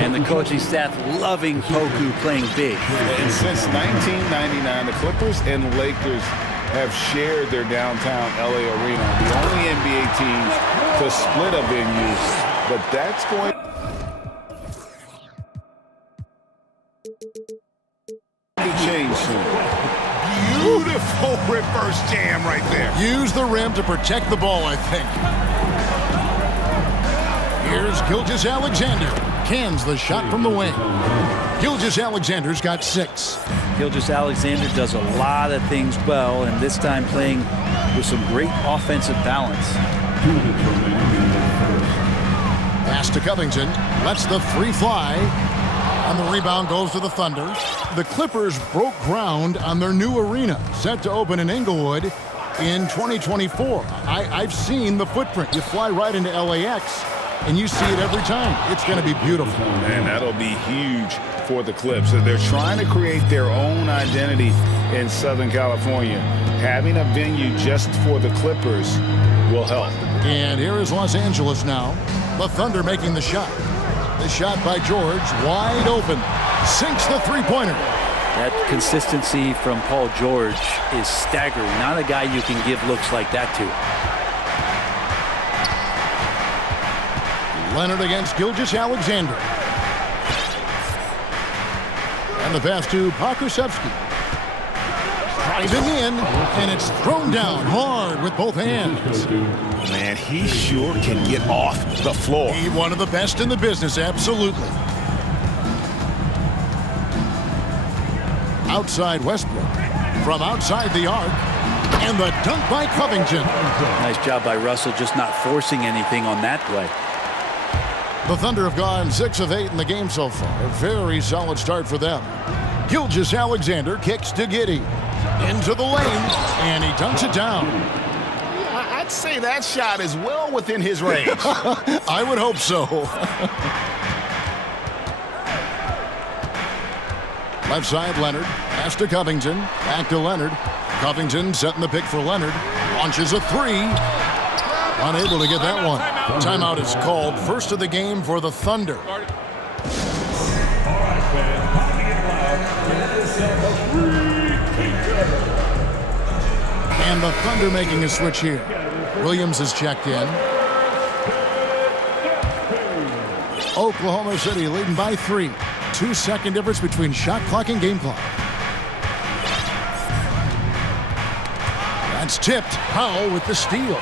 And the coaching staff loving Poku playing big. And since 1999, the Clippers and Lakers have shared their downtown LA arena. The only NBA teams to split a venue, but that's going to change soon. Beautiful reverse jam right there. Use the rim to protect the ball, I think. Here's Gilgeous-Alexander. Cans the shot from the wing. Gilgeous-Alexander's got 6. Gilgeous-Alexander does a lot of things well, and this time playing with some great offensive balance. Pass to Covington. Lets the three fly. And the rebound goes to the Thunder. The Clippers broke ground on their new arena, set to open in Inglewood in 2024. I've seen the footprint. You fly right into LAX, and you see it every time. It's going to be beautiful. Man, that'll be huge for the Clips. So they're trying to create their own identity in Southern California. Having a venue just for the Clippers will help. And here is Los Angeles now. The Thunder making the shot. The shot by George, wide open. Sinks the three-pointer. That consistency from Paul George is staggering. Not a guy you can give looks like that to. Leonard against Gilgeous-Alexander. And the pass to Pokusevski. Driving in, and it's thrown down hard with both hands. Man, he sure can get off the floor. He's one of the best in the business, absolutely. Outside Westbrook. From outside the arc. And the dunk by Covington. Nice job by Russell, just not forcing anything on that play. The Thunder have gone 6 of 8 in the game so far. A very solid start for them. Gilgeous-Alexander kicks to Giddey. Into the lane, and he dunks it down. I'd say that shot is well within his range. I would hope so. Left side, Leonard. Pass to Covington. Back to Leonard. Covington setting the pick for Leonard. Launches a three. Unable to get that one. Timeout is called. First of the game for the Thunder. And the Thunder making a switch here. Williams is checked in. Oklahoma City leading by 3. 2-second difference between shot clock and game clock. That's tipped. Powell with the steal.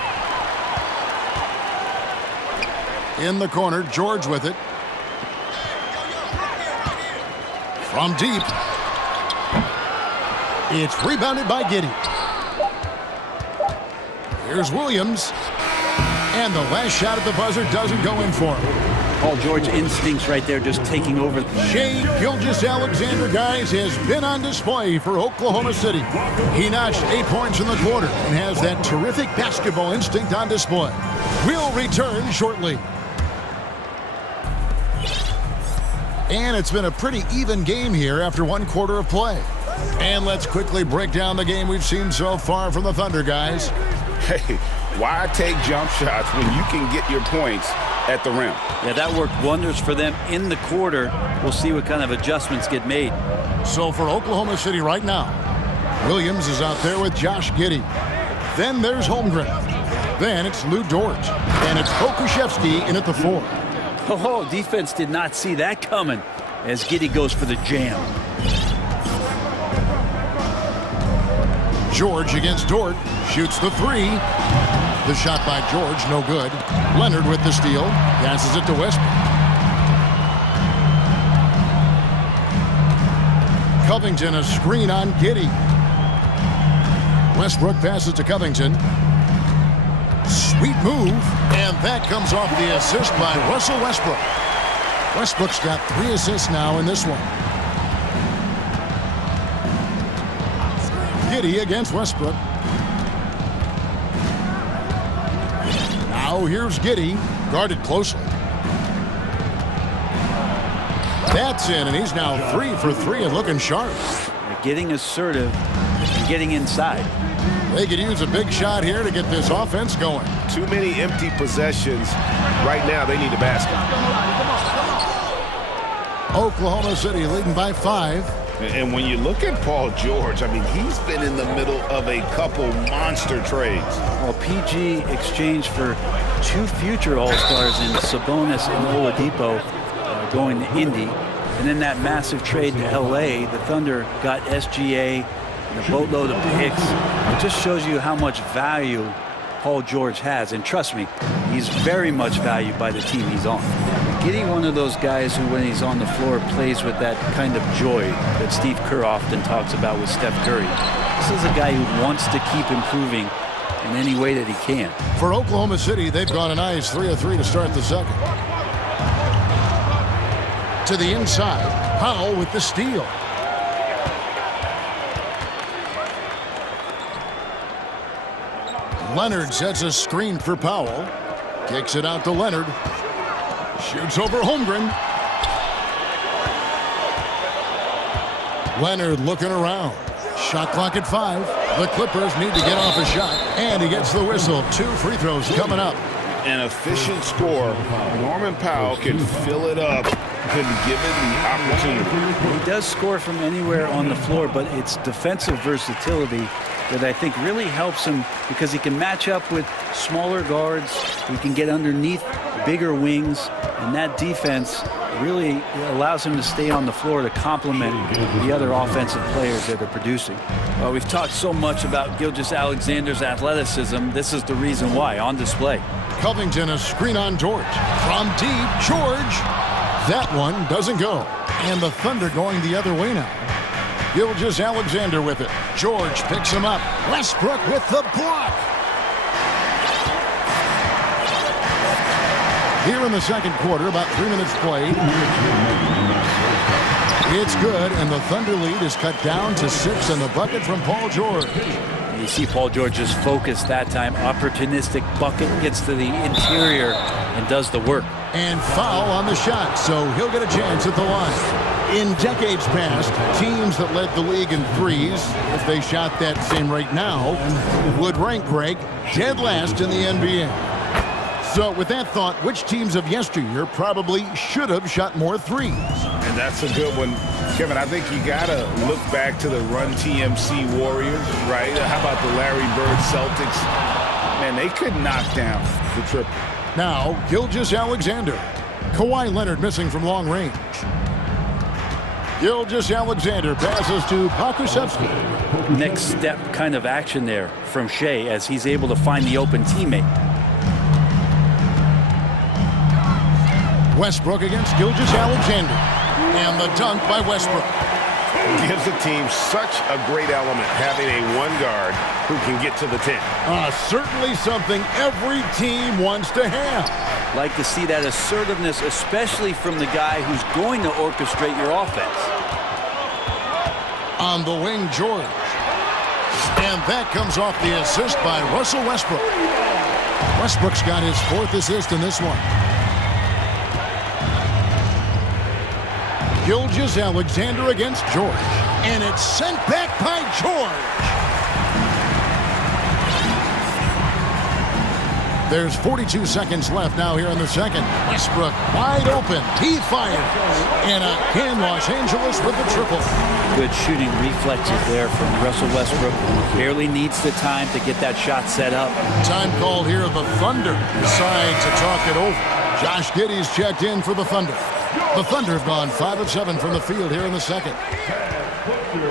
In the corner, George with it. From deep. It's rebounded by Giddey. Here's Williams. And the last shot at the buzzer doesn't go in for him. Paul George instincts right there just taking over. Shai Gilgeous-Alexander, guys, has been on display for Oklahoma City. He notched 8 points in the quarter and has that terrific basketball instinct on display. We'll return shortly. And it's been a pretty even game here after 1 quarter of play. And let's quickly break down the game we've seen so far from the Thunder, guys. Hey, why take jump shots when you can get your points at the rim? Yeah, that worked wonders for them in the quarter. We'll see what kind of adjustments get made. So for Oklahoma City right now, Williams is out there with Josh Giddey. Then there's Holmgren. Then it's Lou Dort. And it's Pokuševski in at the 4. Oh, defense did not see that coming as Giddey goes for the jam. George against Dort. Shoots the 3. The shot by George, no good. Leonard with the steal. Passes it to Westbrook. Covington, a screen on Giddey. Westbrook passes to Covington. Sweet move. And that comes off the assist by Russell Westbrook. Westbrook's got 3 assists now in this one. Giddey against Westbrook. Now here's Giddey, guarded closely. That's in, and he's now 3 for 3 and looking sharp. They're getting assertive and getting inside. They could use a big shot here to get this offense going. Too many empty possessions. Right now, they need a basket. Oklahoma City leading by 5. And when you look at Paul George, I mean, he's been in the middle of a couple monster trades. Well, PG exchanged for 2 future All-Stars in Sabonis and Oladipo going to Indy. And then that massive trade to LA, the Thunder got SGA and a boatload of picks. It just shows you how much value Paul George has. And trust me, he's very much valued by the team he's on. Giddey, one of those guys who, when he's on the floor, plays with that kind of joy that Steve Kerr often talks about with Steph Curry. This is a guy who wants to keep improving in any way that he can. For Oklahoma City, they've gone a nice 3 of 3 to start the second. To the inside, Powell with the steal. Leonard sets a screen for Powell. Kicks it out to Leonard. Shoots over Holmgren. Leonard looking around. Shot clock at 5. The Clippers need to get off a shot. And he gets the whistle. 2 free throws coming up. An efficient score. Norman Powell can fill it up when given the opportunity. He does score from anywhere on the floor, but it's defensive versatility that I think really helps him because he can match up with smaller guards. He can get underneath bigger wings, and that defense really allows him to stay on the floor to complement the other offensive players that are producing. Well, we've talked so much about Gilgeous-Alexander's athleticism. This is the reason why, on display. Covington, a screen on George. From deep, George. That one doesn't go. And the Thunder going the other way now. Gilgeous-Alexander with it. George picks him up. Westbrook with the block. Here in the second quarter, about 3 minutes played. It's good, and the Thunder lead is cut down to 6 in the bucket from Paul George. You see Paul George's focus that time. Opportunistic bucket, gets to the interior and does the work. And foul on the shot, so he'll get a chance at the line. In decades past, teams that led the league in threes, if they shot that same rate now, would rank, Greg, dead last in the NBA. So with that thought, which teams of yesteryear probably should have shot more threes? And that's a good one. Kevin, I think you got to look back to the Run TMC Warriors, right? How about the Larry Bird Celtics? Man, they could knock down the triple. Now, Gilgeous-Alexander. Kawhi Leonard missing from long range. Gilgeous-Alexander passes to Pokusevski. Next step kind of action there from Shea as he's able to find the open teammate. Westbrook against Gilgeous-Alexander. And the dunk by Westbrook. Gives the team such a great element having a one guard who can get to the 10. Certainly something every team wants to have. Like to see that assertiveness, especially from the guy who's going to orchestrate your offense. On the wing, George. And that comes off the assist by Russell Westbrook. Westbrook's got his 4th assist in this one. Gilgeous-Alexander against George. And it's sent back by George. There's 42 seconds left now here in the second. Westbrook wide open. He fires. And again, Los Angeles with the triple. Good shooting reflexes there from Russell Westbrook. Barely needs the time to get that shot set up. Time called here. The Thunder decide to talk it over. Josh Giddey's checked in for the Thunder. The Thunder have gone 5 of 7 from the field here in the second.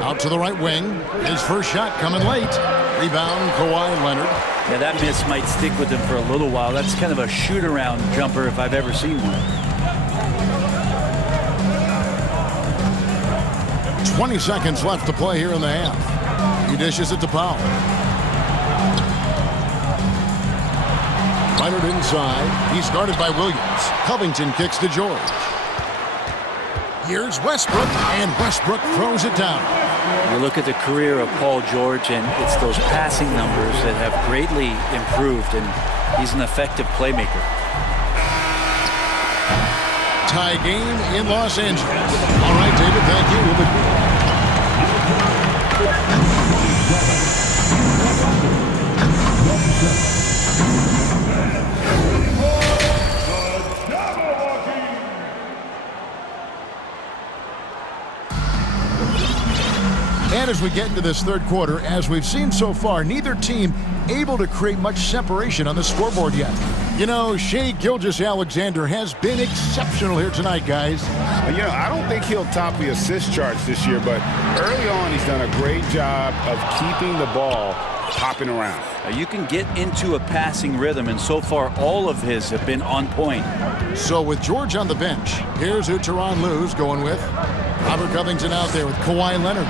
Out to the right wing. His first shot coming late. Rebound, Kawhi Leonard. Yeah, that miss might stick with him for a little while. That's kind of a shoot-around jumper if I've ever seen one. 20 seconds left to play here in the half. He dishes it to Powell. Leonard inside. He's guarded by Williams. Covington kicks to George. Here's Westbrook, and Westbrook throws it down. You look at the career of Paul George, and it's those passing numbers that have greatly improved, and he's an effective playmaker. Tie game in Los Angeles. All right, David, thank you. We'll be... And as we get into this third quarter, as we've seen so far, neither team able to create much separation on the scoreboard yet. You know, Shea Gilgeous-Alexander has been exceptional here tonight, guys. You know, I don't think he'll top the assist charts this year, but early on he's done a great job of keeping the ball hopping around. You can get into a passing rhythm, and so far all of his have been on point. So with George on the bench, here's who Tyronn Lue's going with. Robert Covington out there with Kawhi Leonard.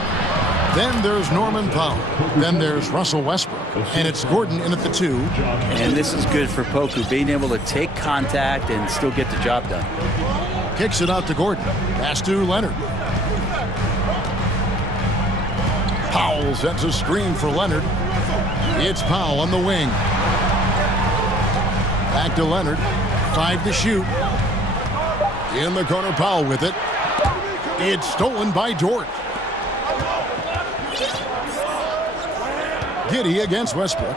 Then there's Norman Powell. Then there's Russell Westbrook. And it's Gordon in at the 2. And this is good for Poku, being able to take contact and still get the job done. Kicks it out to Gordon. Pass to Leonard. Powell sets a screen for Leonard. It's Powell on the wing. Back to Leonard. 5 to shoot. In the corner, Powell with it. It's stolen by Dort. Giddey against Westbrook.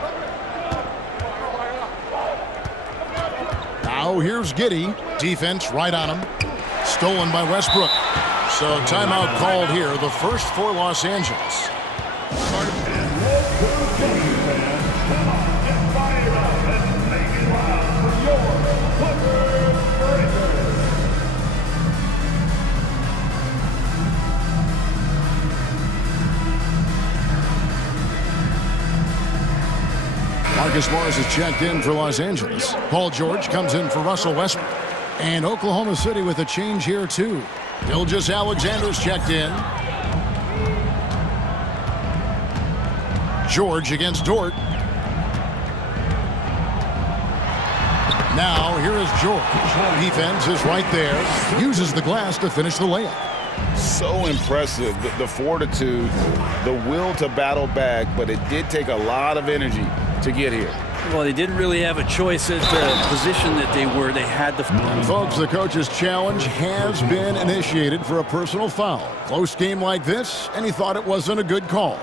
Now here's Giddey. Defense right on him. Stolen by Westbrook. So timeout called here. The first for Los Angeles. Marcus Morris is checked in for Los Angeles. Paul George comes in for Russell Westbrook. And Oklahoma City with a change here, too. Gilgeous-Alexander's checked in. George against Dort. Now, here is George. Defense is right there. Uses the glass to finish the layup. So impressive, the fortitude, the will to battle back, but it did take a lot of energy to get here. Well, they didn't really have a choice at the position that they were. They had the... And folks, the coach's challenge has been initiated for a personal foul. Close game like this, and he thought it wasn't a good call.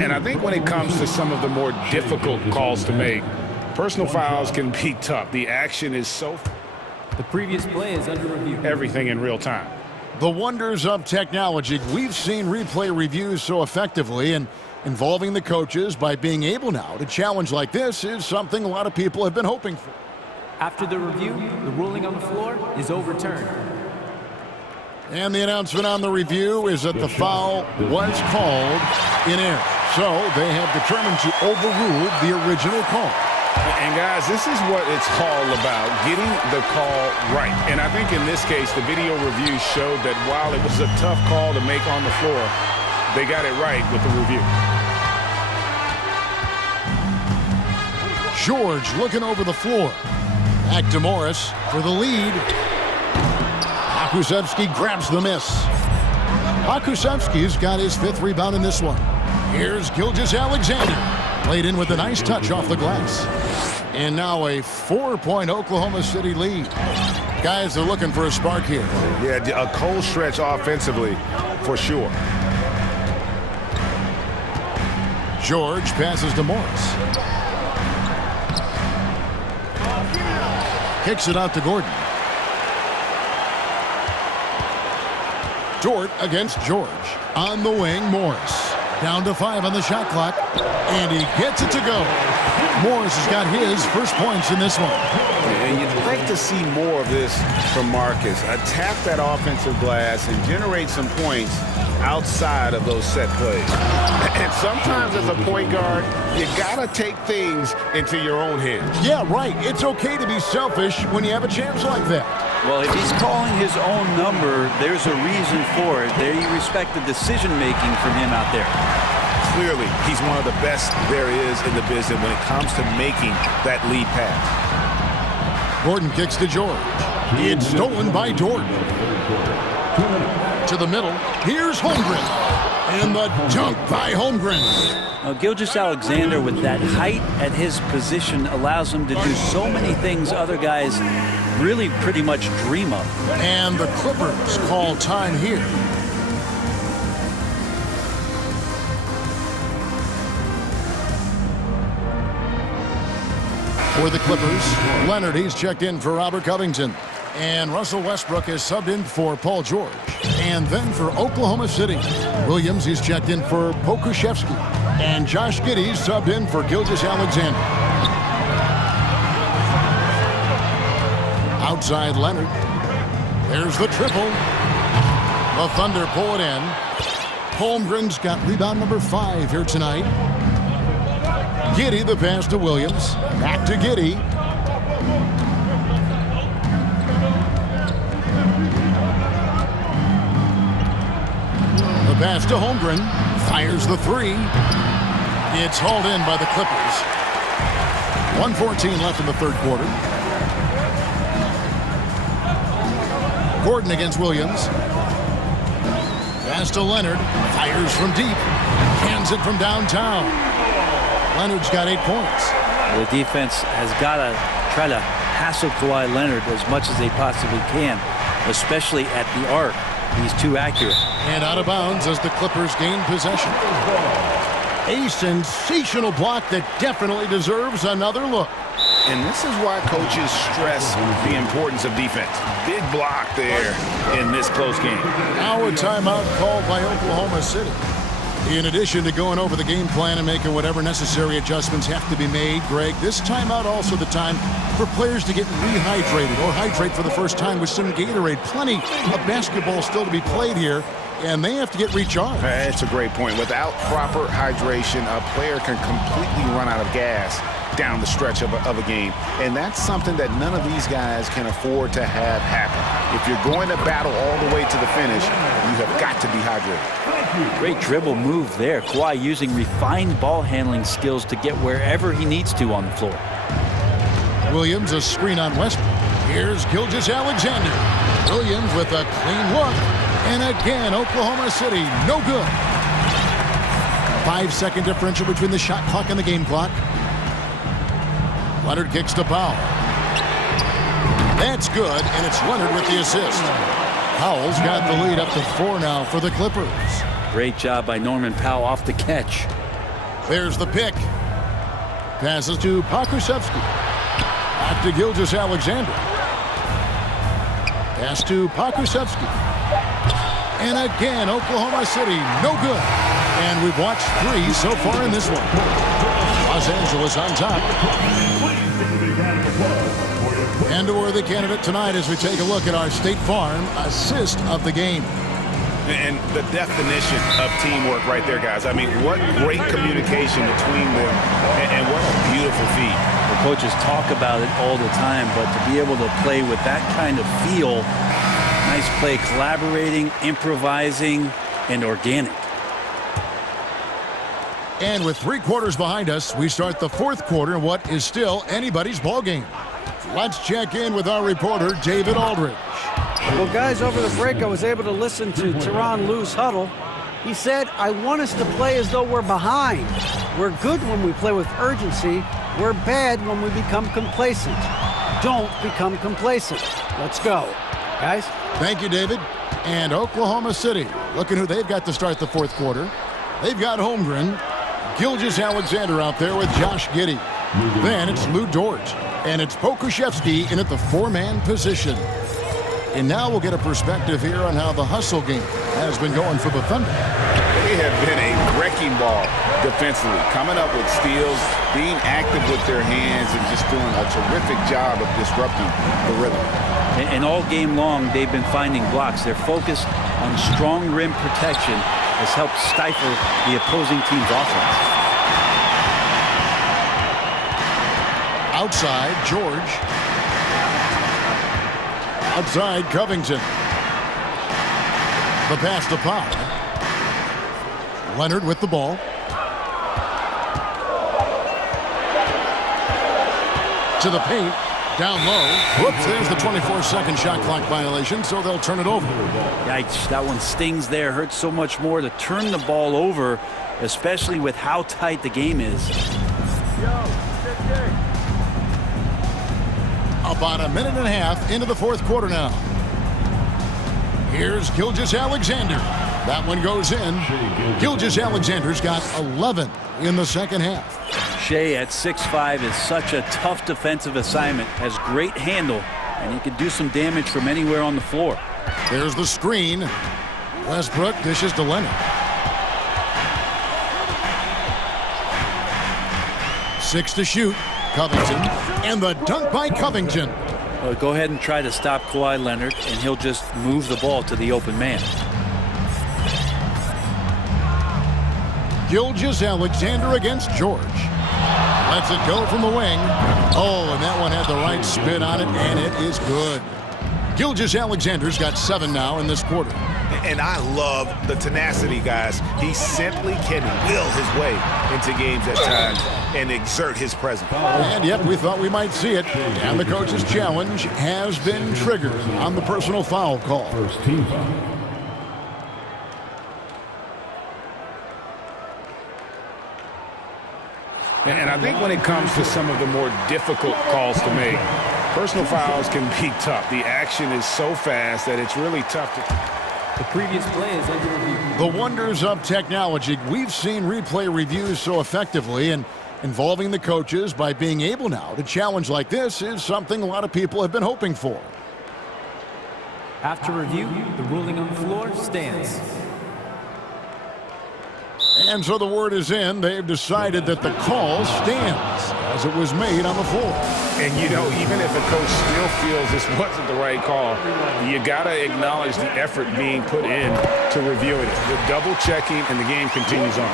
And I think when it comes to some of the more difficult calls to make, personal fouls can be tough. The action is so... The previous play is under review. Everything in real time. The wonders of technology. We've seen replay reviews so effectively, and involving the coaches by being able now to challenge like this is something a lot of people have been hoping for. After the review, the ruling on the floor is overturned. And the announcement on the review is that the foul was called in error. So they have determined to overrule the original call. And guys, this is what it's all about, getting the call right. And I think in this case, the video review showed that while it was a tough call to make on the floor, they got it right with the review. George looking over the floor. Back to Morris for the lead. Akusevsky grabs the miss. Akusevsky's got his 5th rebound in this one. Here's Gilgeous-Alexander. Played in with a nice touch off the glass. And now a 4-point Oklahoma City lead. Guys are looking for a spark here. Yeah, a cold stretch offensively for sure. George passes to Morris. Kicks it out to Gordon. Dort against George. On the wing, Morris. Down to 5 on the shot clock. And he gets it to go. Morris has got his first points in this one. And you'd like to see more of this from Marcus. Attack that offensive glass and generate some points outside of those set plays. And sometimes as a point guard, you gotta take things into your own hands. Yeah, right. It's okay to be selfish when you have a chance like that. Well, if he's calling his own number, there's a reason for it. There you respect the decision-making from him out there. Clearly, he's one of the best there is in the business when it comes to making that lead pass. Gordon kicks to George. It's stolen by Dort. To the middle. Here's Holmgren. And the dunk by Holmgren. Gilgeous-Alexander, with that height at his position, allows him to do so many things other guys really pretty much dream of. And the Clippers call time here. For the Clippers, Leonard, he's checked in for Robert Covington. And Russell Westbrook is subbed in for Paul George. And then for Oklahoma City, Williams, he's checked in for Pokuševski. And Josh Giddey's subbed in for Gilgeous-Alexander. Outside Leonard. There's the triple. The Thunder pull it in. Holmgren's got rebound number 5 here tonight. Giddey, the pass to Williams. Back to Giddey. The pass to Holmgren. Fires the 3. It's hauled in by the Clippers. 1:14 left in the third quarter. Gordon against Williams. Pass to Leonard. Fires from deep. Hands it from downtown. Leonard's got 8 points. The defense has got to try to hassle Kawhi Leonard as much as they possibly can, especially at the arc. He's too accurate. And out of bounds as the Clippers gain possession. A sensational block that definitely deserves another look. And this is why coaches stress the importance of defense. Big block there in this close game. Now a timeout called by Oklahoma City. In addition to going over the game plan and making whatever necessary adjustments have to be made, Greg, this timeout also the time for players to get rehydrated or hydrate for the first time with some Gatorade. Plenty of basketball still to be played here and they have to get recharged. That's a great point. Without proper hydration, a player can completely run out of gas down the stretch of a game. And that's something that none of these guys can afford to have happen. If you're going to battle all the way to the finish, you have got to be hydrated. Great dribble move there. Kawhi using refined ball handling skills to get wherever he needs to on the floor. Williams, a screen on Westbrook. Here's Gilgeous-Alexander. Williams with a clean look. And again, Oklahoma City, no good. 5-second differential between the shot clock and the game clock. Leonard kicks to Powell. That's good, and it's Leonard with the assist. Powell's got the lead up to 4 now for the Clippers. Great job by Norman Powell off the catch. There's the pick. Passes to Pokusevski. Back to Gilgeous-Alexander. Pass to Pokusevski. And again, Oklahoma City, no good. And we've watched 3 so far in this one. Los Angeles on top. And a worthy candidate tonight as we take a look at our State Farm assist of the game. And the definition of teamwork right there, guys. I mean, what great communication between them, and what a beautiful feat. The coaches talk about it all the time, but to be able to play with that kind of feel, nice play, collaborating, improvising, and organic. And with 3 quarters behind us, we start the 4th quarter in what is still anybody's ball game. Let's check in with our reporter, David Aldridge. Well, guys, over the break, I was able to listen to Tyronn Lue's huddle. He said, I want us to play as though we're behind. We're good when we play with urgency. We're bad when we become complacent. Don't become complacent. Let's go. Guys? Thank you, David. And Oklahoma City, looking who they've got to start the 4th quarter. They've got Holmgren, Gilgeous-Alexander out there with Josh Giddey. Then it's Lou Dort. And it's Pokusevski in at the 4-man position. And now we'll get a perspective here on how the hustle game has been going for the Thunder. They have been a wrecking ball defensively, coming up with steals, being active with their hands, and just doing a terrific job of disrupting the rhythm. And all game long, they've been finding blocks. Their focus on strong rim protection has helped stifle the opposing team's offense. Outside, George. Outside, Covington. The pass to Powell. Leonard with the ball. To the paint. Down low. Whoops, there's the 24-second shot clock violation, so they'll turn it over. Yikes, that one stings there. Hurts so much more to turn the ball over, especially with how tight the game is. About a minute and a half into the 4th quarter now. Here's Gilgeous-Alexander. That one goes in. Gilgeous-Alexander's got 11 in the second half. Shea at 6'5" is such a tough defensive assignment. Has great handle, and he can do some damage from anywhere on the floor. There's the screen. Westbrook dishes to Leonard. 6 to shoot. Covington, and the dunk by Covington. Go ahead and try to stop Kawhi Leonard, and he'll just move the ball to the open man. Gilgeous-Alexander against George. Lets it go from the wing. Oh, and that one had the right spin on it, and it is good. Gilgeous-Alexander's got 7 now in this quarter. And I love the tenacity, guys. He simply can will his way into games at times and exert his presence. And yet we thought we might see it. And the coach's challenge has been triggered on the personal foul call. First team foul. And I think when it comes to some of the more difficult calls to make, personal fouls can be tough. The action is so fast that it's really tough to... The previous play is under review. The wonders of technology. We've seen replay reviews so effectively, and involving the coaches by being able now to challenge like this is something a lot of people have been hoping for. After review, the ruling on the floor stands. And so the word is in. They've decided that the call stands. as it was made on the floor. And, you know, even if a coach still feels this wasn't the right call, you got to acknowledge the effort being put in to reviewing it. The double-checking, and the game continues on.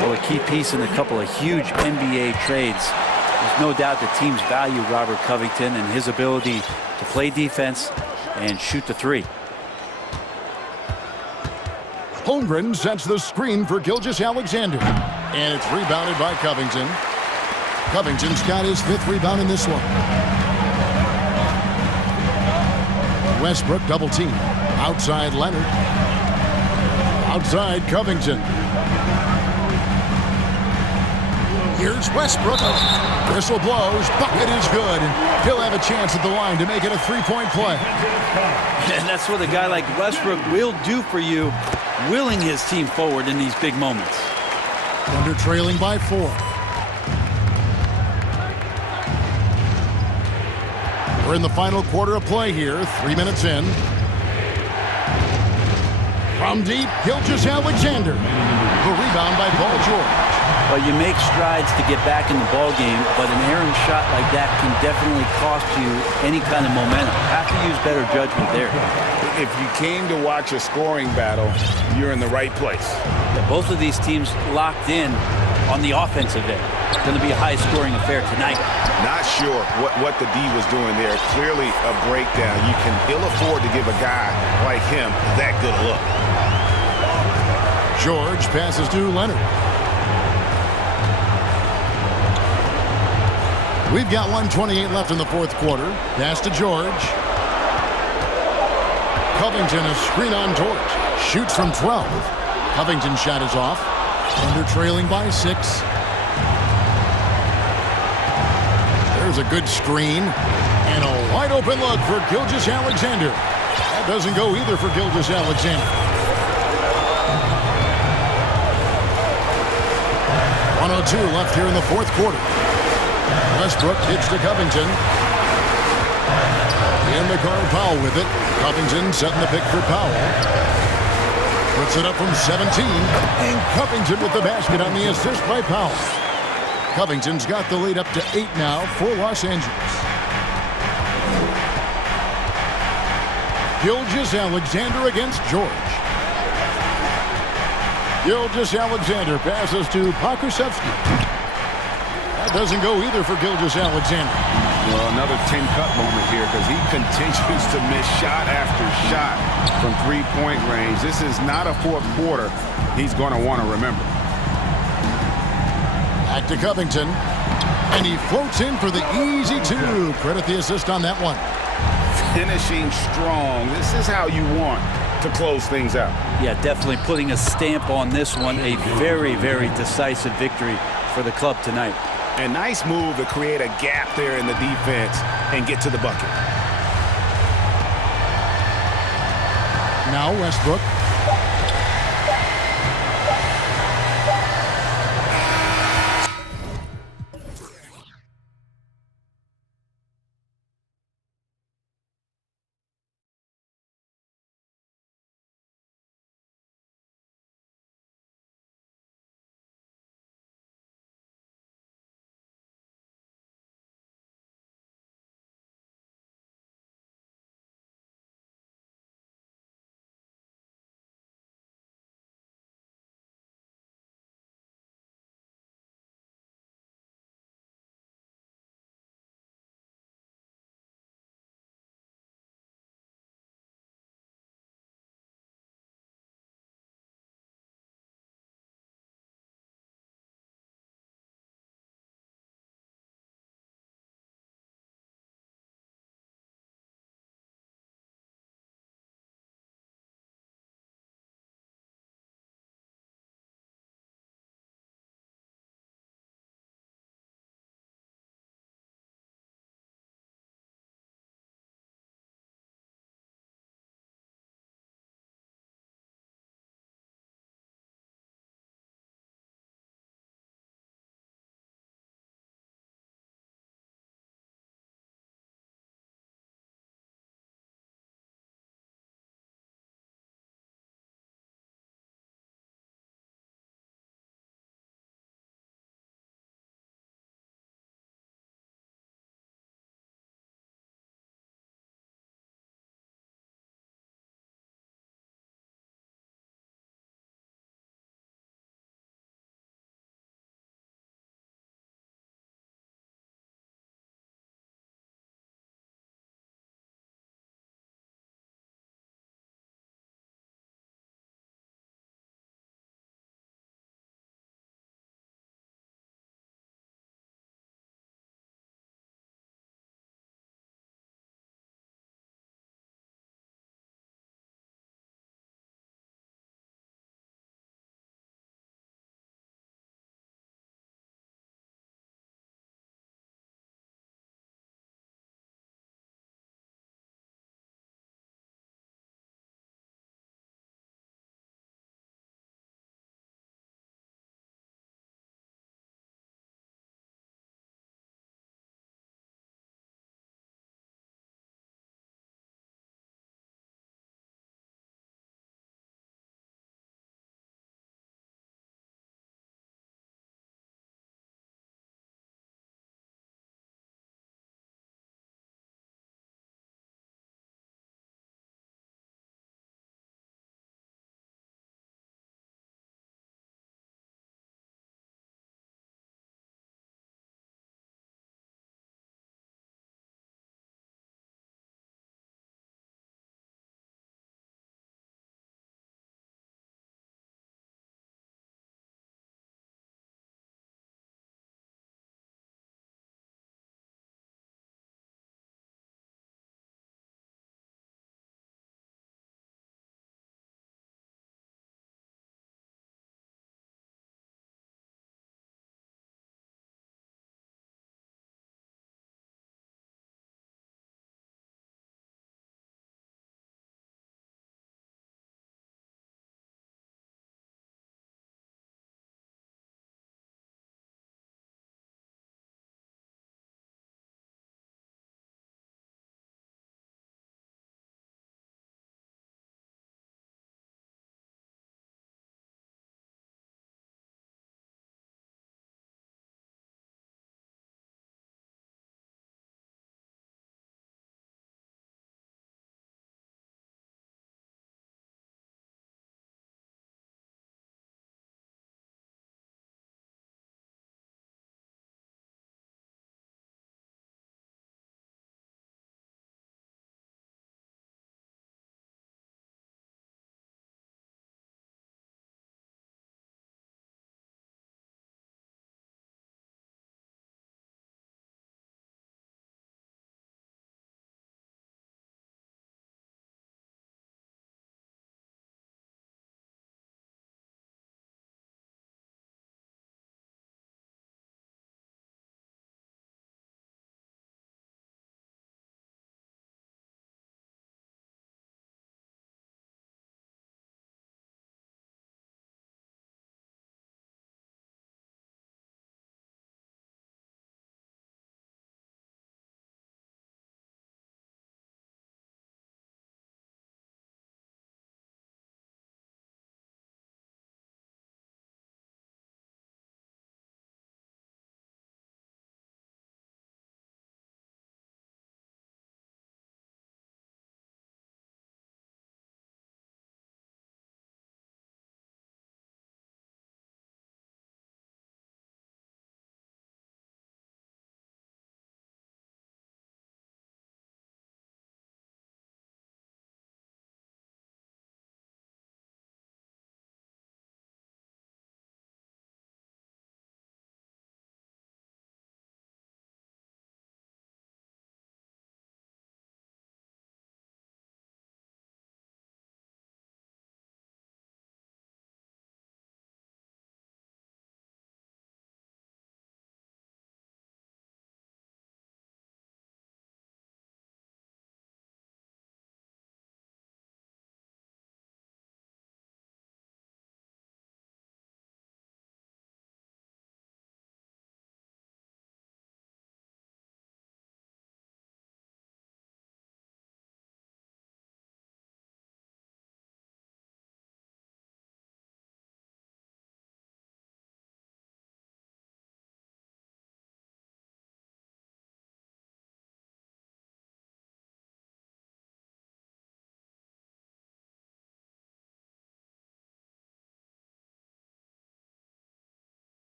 Well, a key piece in a couple of huge NBA trades. There's no doubt the teams value Robert Covington and his ability to play defense and shoot the three. Holmgren sets the screen for Gilgeous-Alexander. And it's rebounded by Covington. Covington's got his 5th rebound in this one. Westbrook double team. Outside Leonard. Outside Covington. Here's Westbrook. Whistle blows. Bucket is good. And he'll have a chance at the line to make it a 3-point play. And that's what a guy like Westbrook will do for you, willing his team forward in these big moments. Thunder trailing by 4. We're in the final quarter of play here, 3 minutes in. From deep, Gilgeous-Alexander. The rebound by Paul George. Well, you make strides to get back in the ball game, but an errant shot like that can definitely cost you any kind of momentum. Have to use better judgment there. If you came to watch a scoring battle, you're in the right place. Yeah, both of these teams locked in on the offensive end. It's going to be a high-scoring affair tonight. Not sure what the D was doing there. Clearly a breakdown. You can ill afford to give a guy like him that good a look. George passes to Leonard. We've got 1:28 left in the 4th quarter. Pass to George. Covington, a screen on George. Shoots from 12. Covington's shot is off. Thunder trailing by 6. There's a good screen. And a wide open look for Gilgeous-Alexander. That doesn't go either for Gilgeous-Alexander. 1:02 left here in the 4th quarter. Westbrook hits to Covington. In the corner, Powell with it. Covington setting the pick for Powell. Puts it up from 17. And Covington with the basket on the assist by Powell. Covington's got the lead up to 8 now for Los Angeles. Gilgeous-Alexander against George. Gilgeous-Alexander passes to Pokusevski. That doesn't go either for Gilgeous-Alexander. Well, another 10-cut moment here because he continues to miss shot after shot from three-point range. This is not a 4th quarter he's going to want to remember. Back to Covington. And he floats in for the easy 2. Credit the assist on that one. Finishing strong. This is how you want to close things out. Yeah, definitely putting a stamp on this one. A very, very decisive victory for the club tonight. A nice move to create a gap there in the defense and get to the bucket. Now Westbrook.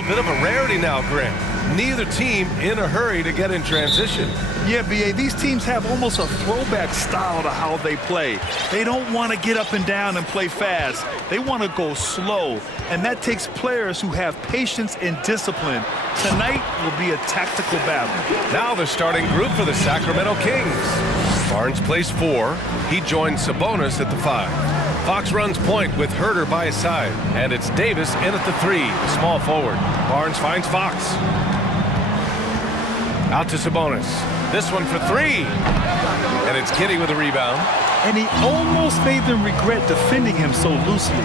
A bit of a rarity now, Grant. Neither team in a hurry to get in transition. Yeah, B.A., these teams have almost a throwback style to how they play. They don't want to get up and down and play fast. They want to go slow, and that takes players who have patience and discipline. Tonight will be a tactical battle. Now the starting group for the Sacramento Kings. Barnes plays 4. He joins Sabonis at the 5. Fox runs point with Herter by his side. And it's Davis in at the 3, small forward. Barnes finds Fox. Out to Sabonis. This one for 3. And it's Kitty with a rebound. And he almost made them regret defending him so loosely.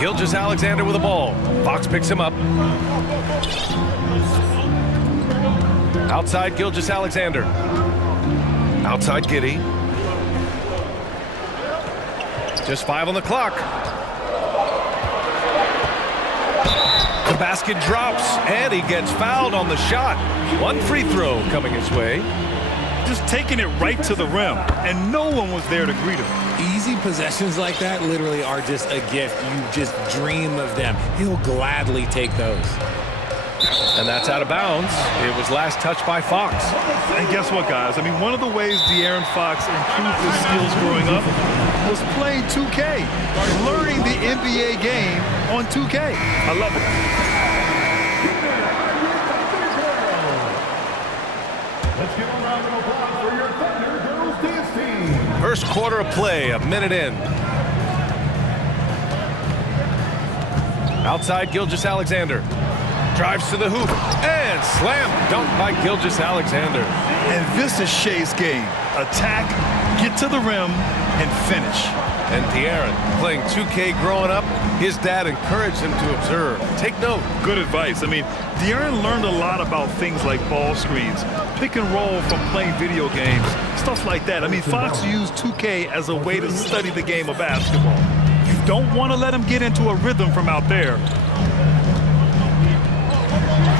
Gilgeous-Alexander with the ball. Fox picks him up. Outside Gilgeous-Alexander. Outside Giddy. Just 5 on the clock. The basket drops, and he gets fouled on the shot. 1 free throw coming his way. Just taking it right to the rim, and no one was there to greet him. Easy possessions like that literally are just a gift. You just dream of them. He'll gladly take those. And that's out of bounds. It was last touched by Fox. And guess what, guys? I mean, one of the ways De'Aaron Fox improved his skills growing up was playing 2K, learning the NBA game on 2K. I love it. Let's give a round of applause for your Thunder Girls dance team. First quarter of play, a minute in. Outside Gilgeous-Alexander. Drives to the hoop, and slam dunk by Gilgeous-Alexander. And this is Shea's game. Attack, get to the rim, and finish. And De'Aaron, playing 2K growing up, his dad encouraged him to observe. Take note. Good advice. I mean, De'Aaron learned a lot about things like ball screens, pick and roll from playing video games, stuff like that. I mean, Fox used 2K as a way to study the game of basketball. You don't want to let him get into a rhythm from out there.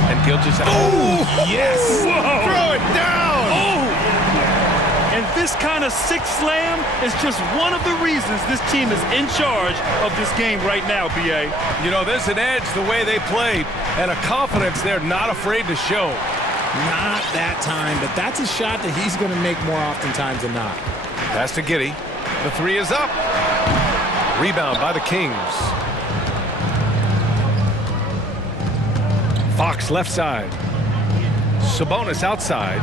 And Gilgeous-Alexander. Oh, yes! Whoa. Throw it down! Oh! And this kind of sick slam is just one of the reasons this team is in charge of this game right now, B.A. You know, there's an edge the way they played, and a confidence they're not afraid to show. Not that time, but that's a shot that he's going to make more oftentimes than not. Pass to Giddy. The 3 is up. Rebound by the Kings. Fox left side. Sabonis outside.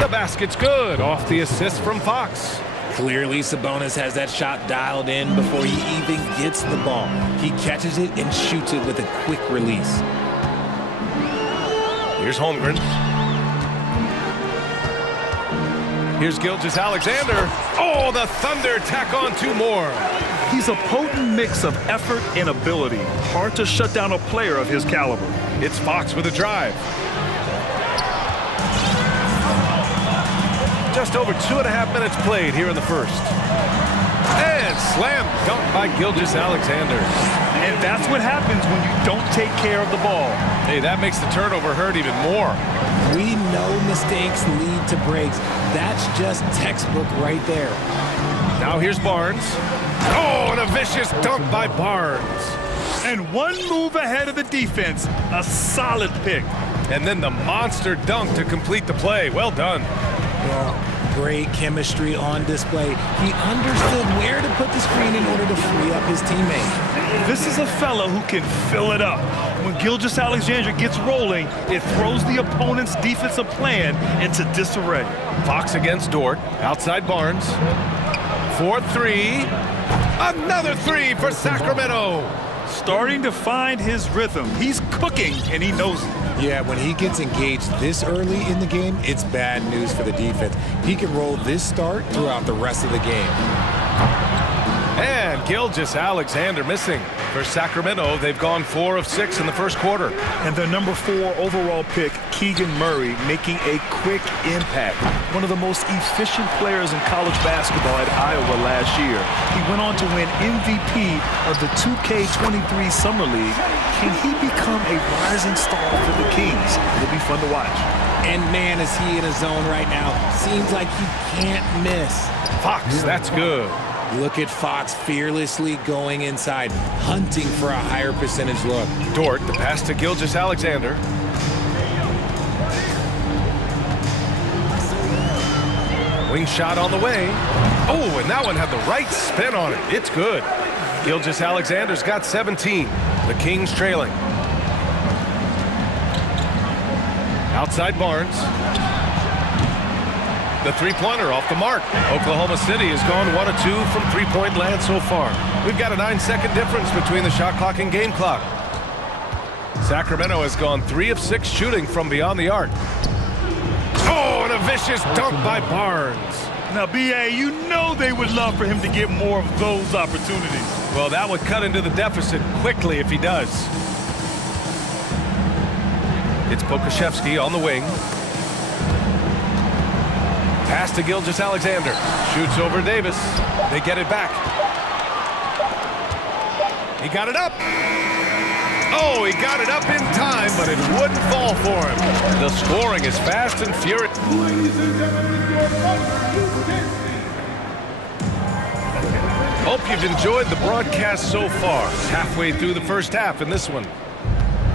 The basket's good off the assist from Fox. Clearly, Sabonis has that shot dialed in before he even gets the ball. He catches it and shoots it with a quick release. Here's Holmgren. Here's Gilgeous-Alexander. Oh, the Thunder tack on 2 more. He's a potent mix of effort and ability. Hard to shut down a player of his caliber. It's Fox with a drive. Just over 2.5 minutes played here in the first. And slam dunk by Gilgeous-Alexander. And that's what happens when you don't take care of the ball. Hey, that makes the turnover hurt even more. We know mistakes lead to breaks. That's just textbook right there. Now here's Barnes. Oh, and a vicious dunk by Barnes. And one move ahead of the defense. A solid pick. And then the monster dunk to complete the play. Well done. Well, great chemistry on display. He understood where to put the screen in order to free up his teammate. This is a fellow who can fill it up. When Gilgeous-Alexander gets rolling, it throws the opponent's defensive plan into disarray. Fox against Dort. Outside Barnes. 4-3. Another 3 for Sacramento. Starting to find his rhythm. He's cooking, and he knows it. Yeah, when he gets engaged this early in the game, it's bad news for the defense. He can roll this start throughout the rest of the game. And Gilgeous-Alexander missing. For Sacramento, they've gone 4 of 6 in the first quarter. And their number 4 overall pick, Keegan Murray, making a quick impact. One of the most efficient players in college basketball at Iowa last year. He went on to win MVP of the 2K23 Summer League. Can he become a rising star for the Kings? It'll be fun to watch. And man, is he in a zone right now. Seems like he can't miss. Fox, that's good. Look at Fox fearlessly going inside, hunting for a higher percentage look. Dort, the pass to Gilgeous-Alexander. Wing shot on the way. Oh, and that one had the right spin on it. It's good. Gilgeous-Alexander's got 17. The Kings trailing. Outside Barnes. The three-pointer off the mark. Oklahoma City has gone 1 of 2 from three-point land so far. We've got a 9-second difference between the shot clock and game clock. Sacramento has gone 3 of 6 shooting from beyond the arc. Oh, and a vicious dunk by Barnes. Now, B.A., you know they would love for him to get more of those opportunities. Well, that would cut into the deficit quickly if he does. It's Pokusevski on the wing. Pass to Gilgeous-Alexander. Shoots over Davis. They get it back. He got it up. Oh, he got it up in time, but it wouldn't fall for him. The scoring is fast and furious. Hope you've enjoyed the broadcast so far. Halfway through the first half in this one.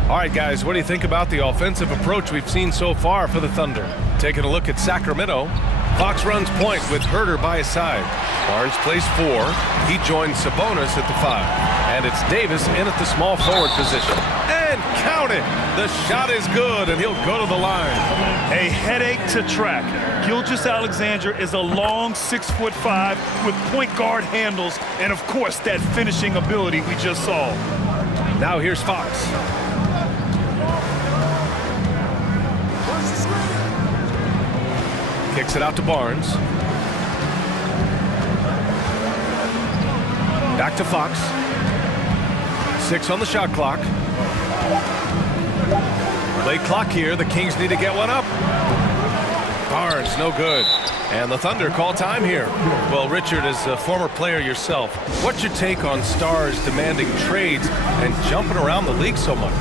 All right, guys, what do you think about the offensive approach we've seen so far for the Thunder? Taking a look at Sacramento. Fox runs point with Herter by his side. Barnes plays 4. He joins Sabonis at the 5. And it's Davis in at the small forward position. And count it! The shot is good, and he'll go to the line. A headache to track. Gilgeous-Alexander is a long 6'5" with point guard handles, and of course that finishing ability we just saw. Now here's Fox. Kicks it out to Barnes. Back to Fox. 6 on the shot clock. Late clock here. The Kings need to get one up. Barnes, no good. And the Thunder call time here. Well, Richard, as a former player yourself, what's your take on stars demanding trades and jumping around the league so much?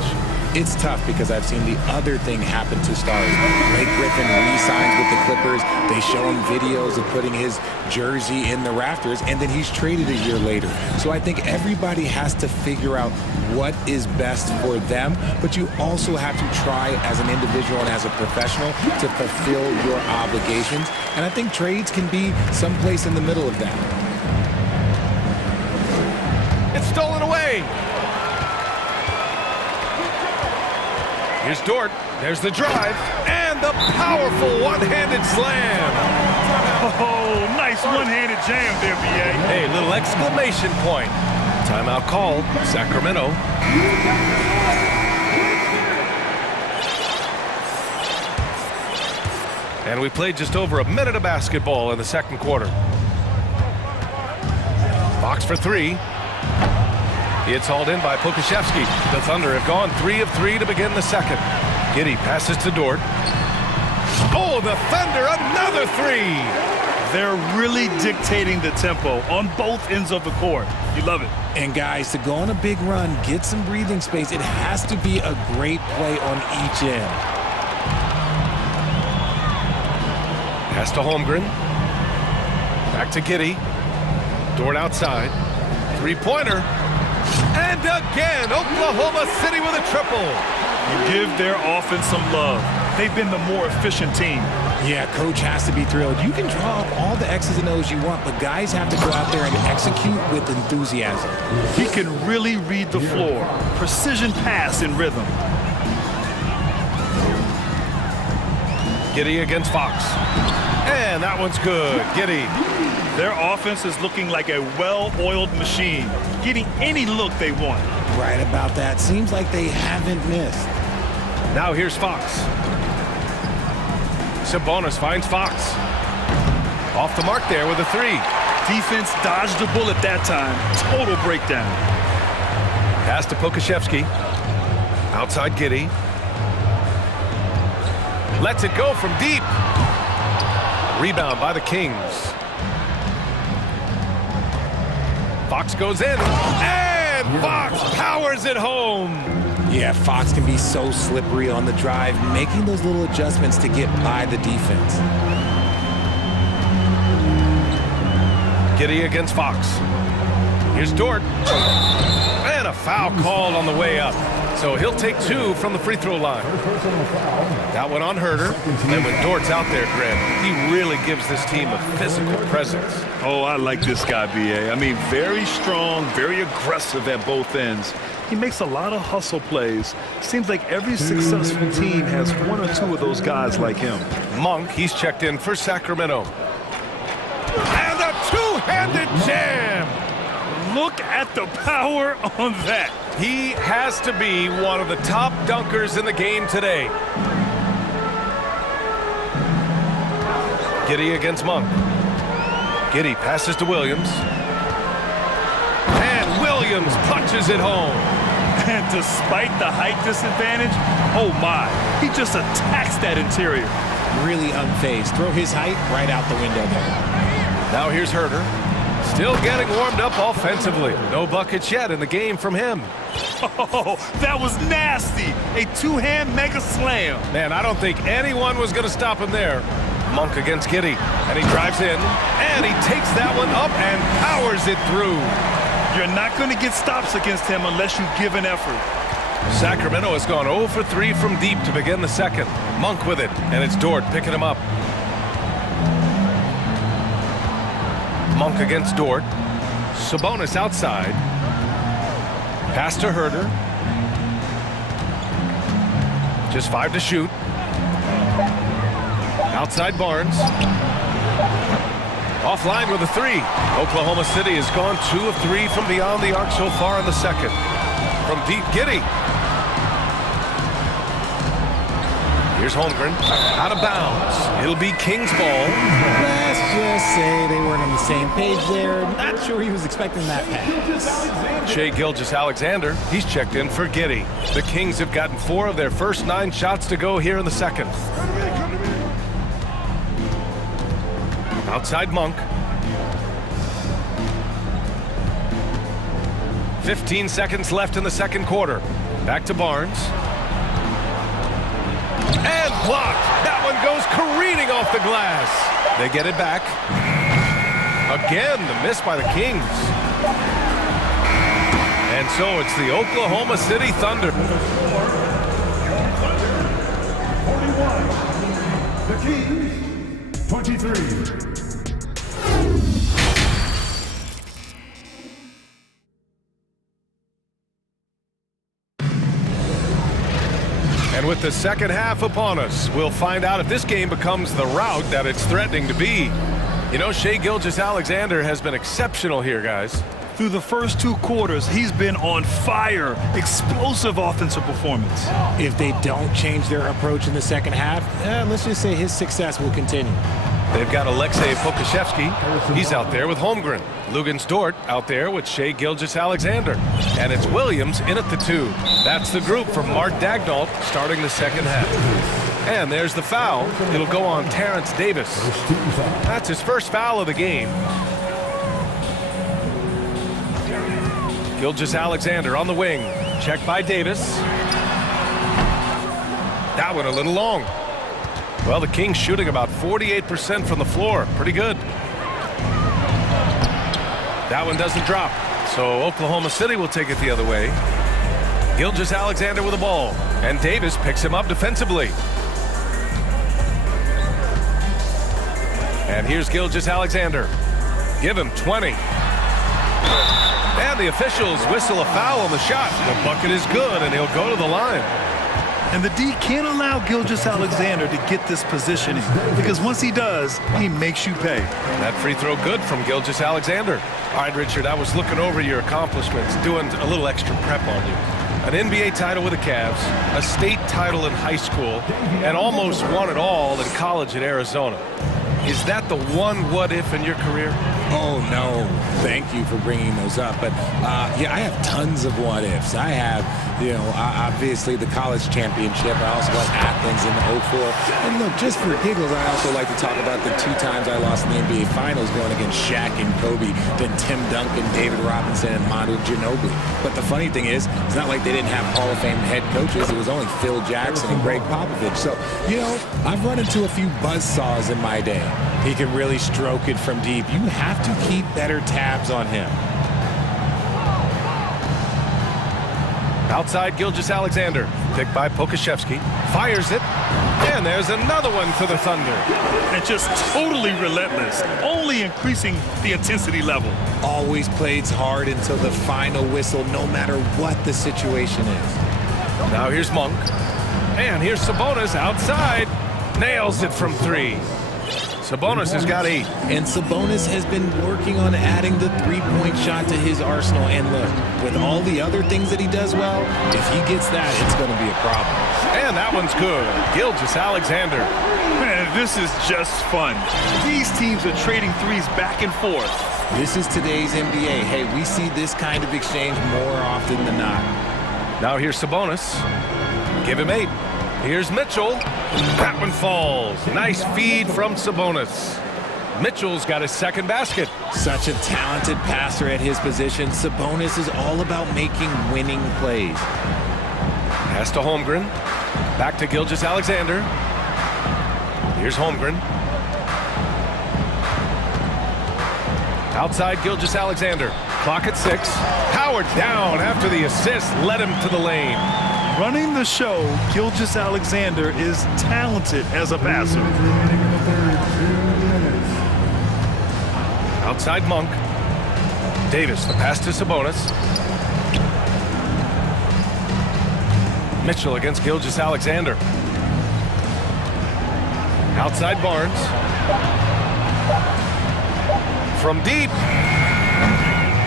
It's tough because I've seen the other thing happen to stars. Blake Griffin re-signs with the Clippers. They show him videos of putting his jersey in the rafters, and then he's traded a year later. So I think everybody has to figure out what is best for them, but you also have to try as an individual and as a professional to fulfill your obligations. And I think trades can be someplace in the middle of that. It's stolen away. Here's Dort. There's the drive. And the powerful one-handed slam. Oh, nice one-handed jam there, B.A. Hey, little exclamation point. Timeout called. Sacramento. And we played just over a minute of basketball in the second quarter. Fox for 3. It's hauled in by Pokusevski. The Thunder have gone 3 of 3 to begin the second. Giddey passes to Dort. Oh, the Thunder, another 3! They're really dictating the tempo on both ends of the court. You love it. And guys, to go on a big run, get some breathing space, it has to be a great play on each end. Pass to Holmgren. Back to Giddey. Dort outside. Three-pointer. And again, Oklahoma City with a triple. You give their offense some love. They've been the more efficient team. Yeah, coach has to be thrilled. You can draw up all the X's and O's you want, but guys have to go out there and execute with enthusiasm. He can really read the floor. Precision pass in rhythm. Giddey against Fox. And that one's good. Giddey. Their offense is looking like a well-oiled machine, getting any look they want. Right about that. Seems like they haven't missed. Now here's Fox. Sabonis finds Fox. Off the mark there with a 3. Defense dodged the bullet that time. Total breakdown. Pass to Pokusevski. Outside Giddey. Lets it go from deep. Rebound by the Kings. Fox goes in, and Fox powers it home. Yeah, Fox can be so slippery on the drive, making those little adjustments to get by the defense. Giddy against Fox. Here's Dort. And a foul called on the way up. So he'll take 2 from the free throw line. That one on Herder. And when Dort's out there, Grant, he really gives this team a physical presence. Oh, I like this guy, B.A. I mean, very strong, very aggressive at both ends. He makes a lot of hustle plays. Seems like every successful team has 1 or 2 of those guys like him. Monk, he's checked in for Sacramento. And a two-handed jam! Look at the power on that. He has to be one of the top dunkers in the game today. Giddy against Monk. Giddy passes to Williams. And Williams punches it home. And despite the height disadvantage, oh my, he just attacks that interior. Really unfazed. Throw his height right out the window there. Now here's Herder. Still getting warmed up offensively. No buckets yet in the game from him. Oh, that was nasty. A two-hand mega slam. Man, I don't think anyone was going to stop him there. Monk against Giddy. And he drives in. And he takes that one up and powers it through. You're not going to get stops against him unless you give an effort. Sacramento has gone 0 for 3 from deep to begin the second. Monk with it. And it's Dort picking him up. Monk against Dort. Sabonis outside. Pass to Herder. Just 5 to shoot. Outside Barnes. Offline with a 3. Oklahoma City has gone 2 of 3 from beyond the arc so far in the second. From deep, Giddy. Here's Holmgren. Out of bounds. It'll be King's ball. Let's just say they weren't on the same page there. Not sure he was expecting that pass. Shai Gilgeous-Alexander, he's checked in for Giddy. The Kings have gotten 4 of their first 9 shots to go here in the second. Outside Monk. 15 seconds left in the second quarter. Back to Barnes. And blocked. That one goes careening off the glass. They get it back. Again, the miss by the Kings. And so it's the Oklahoma City Thunder. 41. The Kings, 23. And with the second half upon us, we'll find out if this game becomes the rout that it's threatening to be. You know, Shai Gilgeous-Alexander has been exceptional here, guys. Through the first 2 quarters, he's been on fire. Explosive offensive performance. If they don't change their approach in the second half, let's just say his success will continue. They've got Alexei Pokashevsky. He's out there with Holmgren. Lugens Dort out there with Shai Gilgeous-Alexander. And it's Williams in at the 2. That's the group from Mark Daignault starting the second half. And there's the foul. It'll go on Terrence Davis. That's his first foul of the game. Gilgeous-Alexander on the wing. Checked by Davis. That one a little long. Well, the Kings shooting about 48% from the floor. Pretty good. That one doesn't drop. So Oklahoma City will take it the other way. Gilgeous-Alexander with the ball. And Davis picks him up defensively. And here's Gilgeous-Alexander. Give him 20. And the officials whistle a foul on the shot. The bucket is good, and he'll go to the line. And the D can't allow Gilgeous-Alexander to get this positioning, because once he does, he makes you pay. That free throw good from Gilgeous-Alexander. All right, Richard, I was looking over your accomplishments, doing a little extra prep on you. An NBA title with the Cavs, a state title in high school, and almost won it all in college at Arizona. Is that the one what-if in your career? Oh, no. Thank you for bringing those up. But, yeah, I have tons of what-ifs. I have, you know, obviously the college championship. I also got Athens in the 04. And, look, just for giggles, I also like to talk about the 2 times I lost in the NBA Finals going against Shaq and Kobe, then Tim Duncan, David Robinson, and Manu Ginobili. But the funny thing is, it's not like they didn't have Hall of Fame head coaches. It was only Phil Jackson and Greg Popovich. So, you know, I've run into a few buzzsaws in my day. He can really stroke it from deep. You have to keep better tabs on him. Outside Gilgeous-Alexander, picked by Pokashevsky, fires it, and there's another one for the Thunder. And just totally relentless, only increasing the intensity level. Always plays hard until the final whistle, no matter what the situation is. Now here's Monk, and here's Sabonis outside, nails it from 3. Sabonis has got 8. And Sabonis has been working on adding the three-point shot to his arsenal. And look, with all the other things that he does well, if he gets that, it's going to be a problem. And that one's good. Gilgeous-Alexander. Man, this is just fun. These teams are trading threes back and forth. This is today's NBA. Hey, we see this kind of exchange more often than not. Now here's Sabonis. Give him 8. Here's Mitchell. That one falls. Nice feed from Sabonis. Mitchell's got his second basket. Such a talented passer at his position. Sabonis is all about making winning plays. Pass to Holmgren. Back to Gilgeous-Alexander. Here's Holmgren. Outside Gilgeous-Alexander. Clock at 6. Howard down after the assist led him to the lane. Running the show, Gilgeous-Alexander is talented as a passer. Outside Monk. Davis, the pass to Sabonis. Mitchell against Gilgeous-Alexander. Outside Barnes. From deep.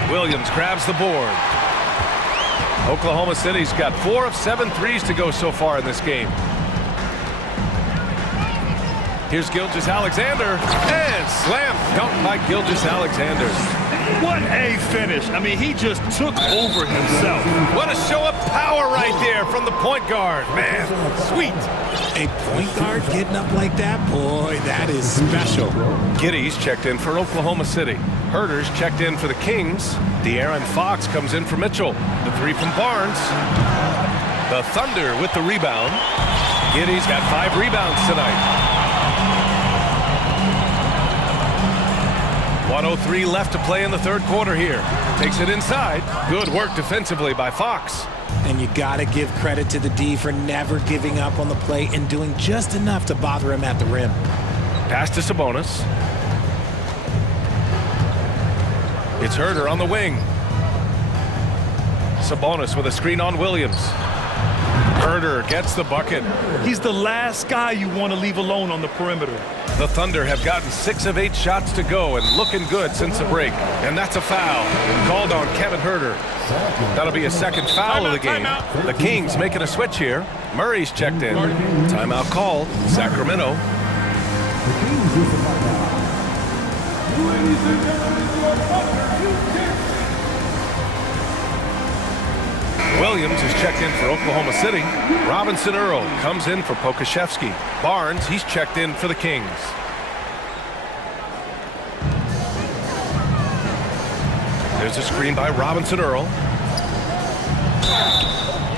Williams grabs the board. Oklahoma City's got 4 of 7 threes to go so far in this game. Here's Gilgeous-Alexander, and slam dunk by Gilgeous-Alexander. What a finish. I mean, he just took over himself. What a show of power right there from the point guard. Man, sweet. A point guard getting up like that? Boy, that is special. Giddy's checked in for Oklahoma City. Herter's checked in for the Kings. De'Aaron Fox comes in for Mitchell. The 3 from Barnes. The Thunder with the rebound. Giddy's got 5 rebounds tonight. 1:03 left to play in the third quarter here. Takes it inside. Good work defensively by Fox. And you got to give credit to the D for never giving up on the play and doing just enough to bother him at the rim. Pass to Sabonis. It's Herter on the wing. Sabonis with a screen on Williams. Herter gets the bucket. He's the last guy you want to leave alone on the perimeter. The Thunder have gotten 6 of 8 shots to go and looking good since the break. And that's a foul called on Kevin Herter. That'll be a second foul of the game. The Kings making a switch here. Murray's checked in. Timeout called. Sacramento. Williams is checked in for Oklahoma City. Robinson Earl comes in for Pokashevsky. Barnes, he's checked in for the Kings. There's a screen by Robinson Earl.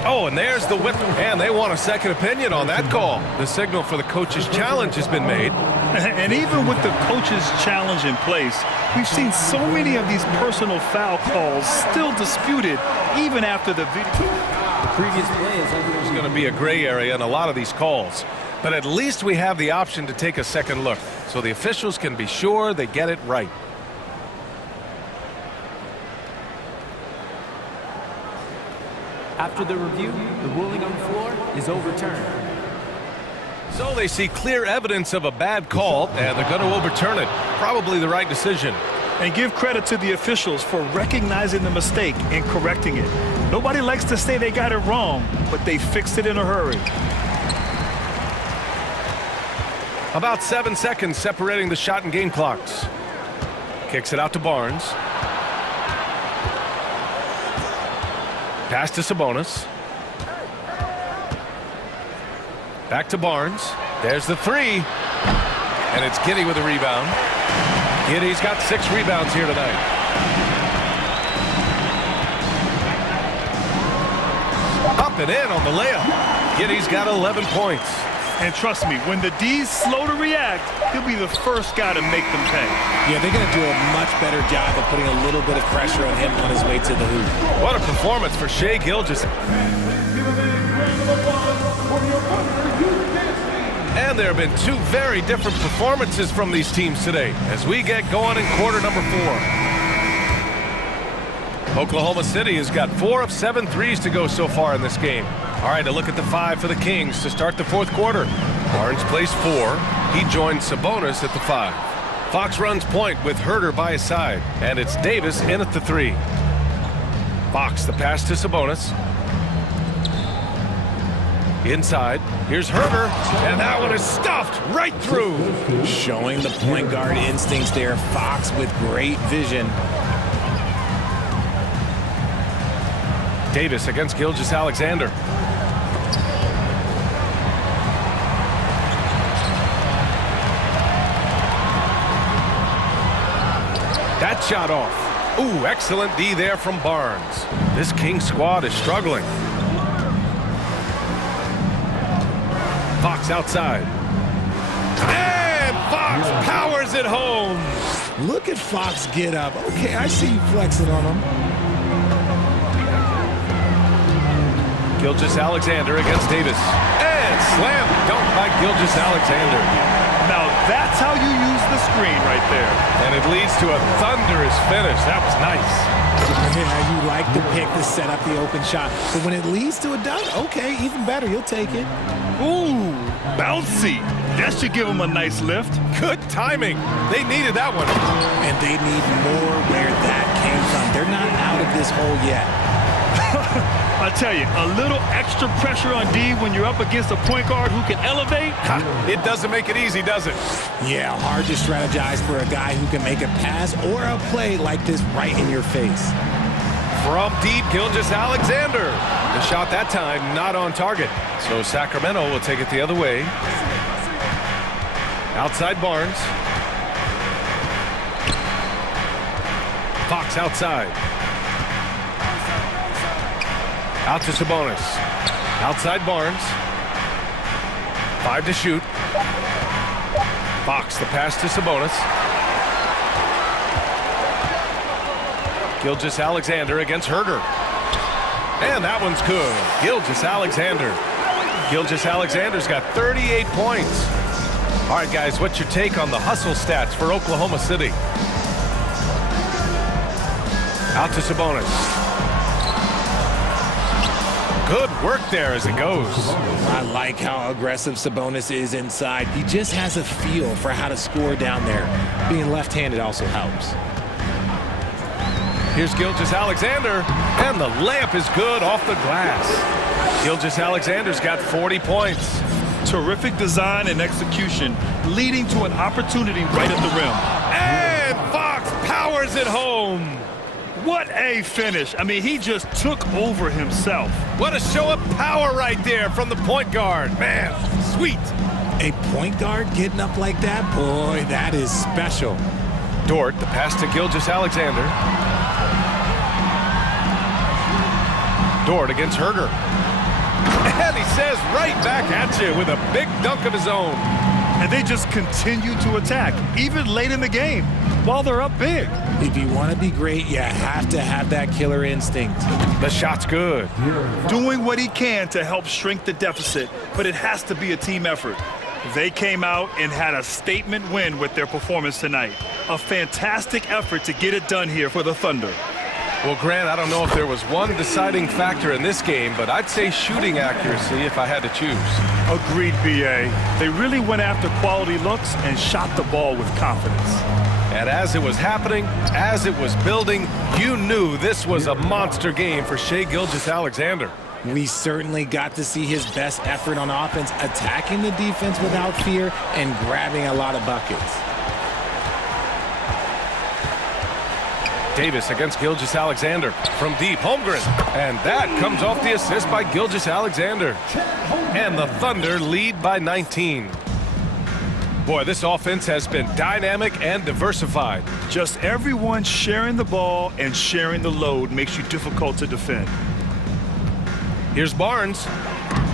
Oh, and there's the whip. And they want a second opinion on that call. The signal for the coach's challenge has been made. And even with the coach's challenge in place, we've seen so many of these personal foul calls still disputed even after the video. Previous play is under. There's going to be a gray area in a lot of these calls. But at least we have the option to take a second look so the officials can be sure they get it right. After the review, the ruling on the floor is overturned. So they see clear evidence of a bad call, and they're going to overturn it. Probably the right decision. And give credit to the officials for recognizing the mistake and correcting it. Nobody likes to say they got it wrong, but they fixed it in a hurry. About 7 seconds separating the shot and game clocks. Kicks it out to Barnes. Pass to Sabonis. Back to Barnes. There's the 3. And it's Giddey with the rebound. Giddey's got 6 rebounds here tonight. Up and in on the layup. Giddey's got 11 points. And trust me, when the D's slow to react, he'll be the first guy to make them pay. Yeah, they're going to do a much better job of putting a little bit of pressure on him on his way to the hoop. What a performance for Shai Gilgeous. And there have been two very different performances from these teams today as we get going in quarter number 4. Oklahoma City has got 4 of 7 threes to go so far in this game. All right, a look at the 5 for the Kings to start the fourth quarter. Barnes plays 4. He joins Sabonis at the 5. Fox runs point with Herter by his side, and it's Davis in at the 3. Fox, the pass to Sabonis. Inside, here's Herter, and that one is stuffed right through. Showing the point guard instincts there. Fox with great vision. Davis against Gilgeous-Alexander. That shot off. Ooh, excellent D there from Barnes. This King squad is struggling. Fox outside. And Fox powers it home. Look at Fox get up. Okay, I see you flexing on him. Gilgeous-Alexander against Davis. And slam dunk by Gilgeous-Alexander. Now that's how you use the screen right there. And it leads to a thunderous finish. That was nice. Yeah, you like the pick to set up the open shot. But when it leads to a dunk, okay, even better. You'll take it. Ooh, bouncy. That should give him a nice lift. Good timing. They needed that one. And they need more where that came from. They're not out of this hole yet. I tell you, a little extra pressure on D when you're up against a point guard who can elevate. It doesn't make it easy, does it? Yeah, hard to strategize for a guy who can make a pass or a play like this right in your face. From deep, Gilgeous-Alexander. The shot that time not on target. So Sacramento will take it the other way. Outside Barnes. Fox outside. Out to Sabonis. Outside Barnes. 5 to shoot. Fox, the pass to Sabonis. Gilgeous-Alexander against Herter. And that one's good. Gilgeous-Alexander. Gilgeous-Alexander's got 38 points. All right, guys, what's your take on the hustle stats for Oklahoma City? Out to Sabonis. Good work there as it goes. I like how aggressive Sabonis is inside. He just has a feel for how to score down there. Being left-handed also helps. Here's Gilgeous-Alexander, and the layup is good off the glass. Gilgeous-Alexander's got 40 points. Terrific design and execution, leading to an opportunity right at the rim. And Fox powers it home. What a finish. I mean, he just took over himself. What a show of power right there from the point guard. Man, sweet. A point guard getting up like that? Boy, that is special. Dort, the pass to Gilgeous-Alexander. Dort against Herter. And he says right back at you with a big dunk of his own. And they just continue to attack, even late in the game, while they're up big. If you want to be great, you have to have that killer instinct. The shot's good. Doing what he can to help shrink the deficit, but it has to be a team effort. They came out and had a statement win with their performance tonight. A fantastic effort to get it done here for the Thunder. Well, Grant, I don't know if there was one deciding factor in this game, but I'd say shooting accuracy if I had to choose. Agreed, B.A. They really went after quality looks and shot the ball with confidence. And as it was happening, as it was building, you knew this was a monster game for Shai Gilgeous-Alexander. We certainly got to see his best effort on offense, attacking the defense without fear and grabbing a lot of buckets. Davis against Gilgeous-Alexander from deep. Holmgren. And that comes off the assist by Gilgeous-Alexander. And the Thunder lead by 19. Boy, this offense has been dynamic and diversified. Just everyone sharing the ball and sharing the load makes you difficult to defend. Here's Barnes.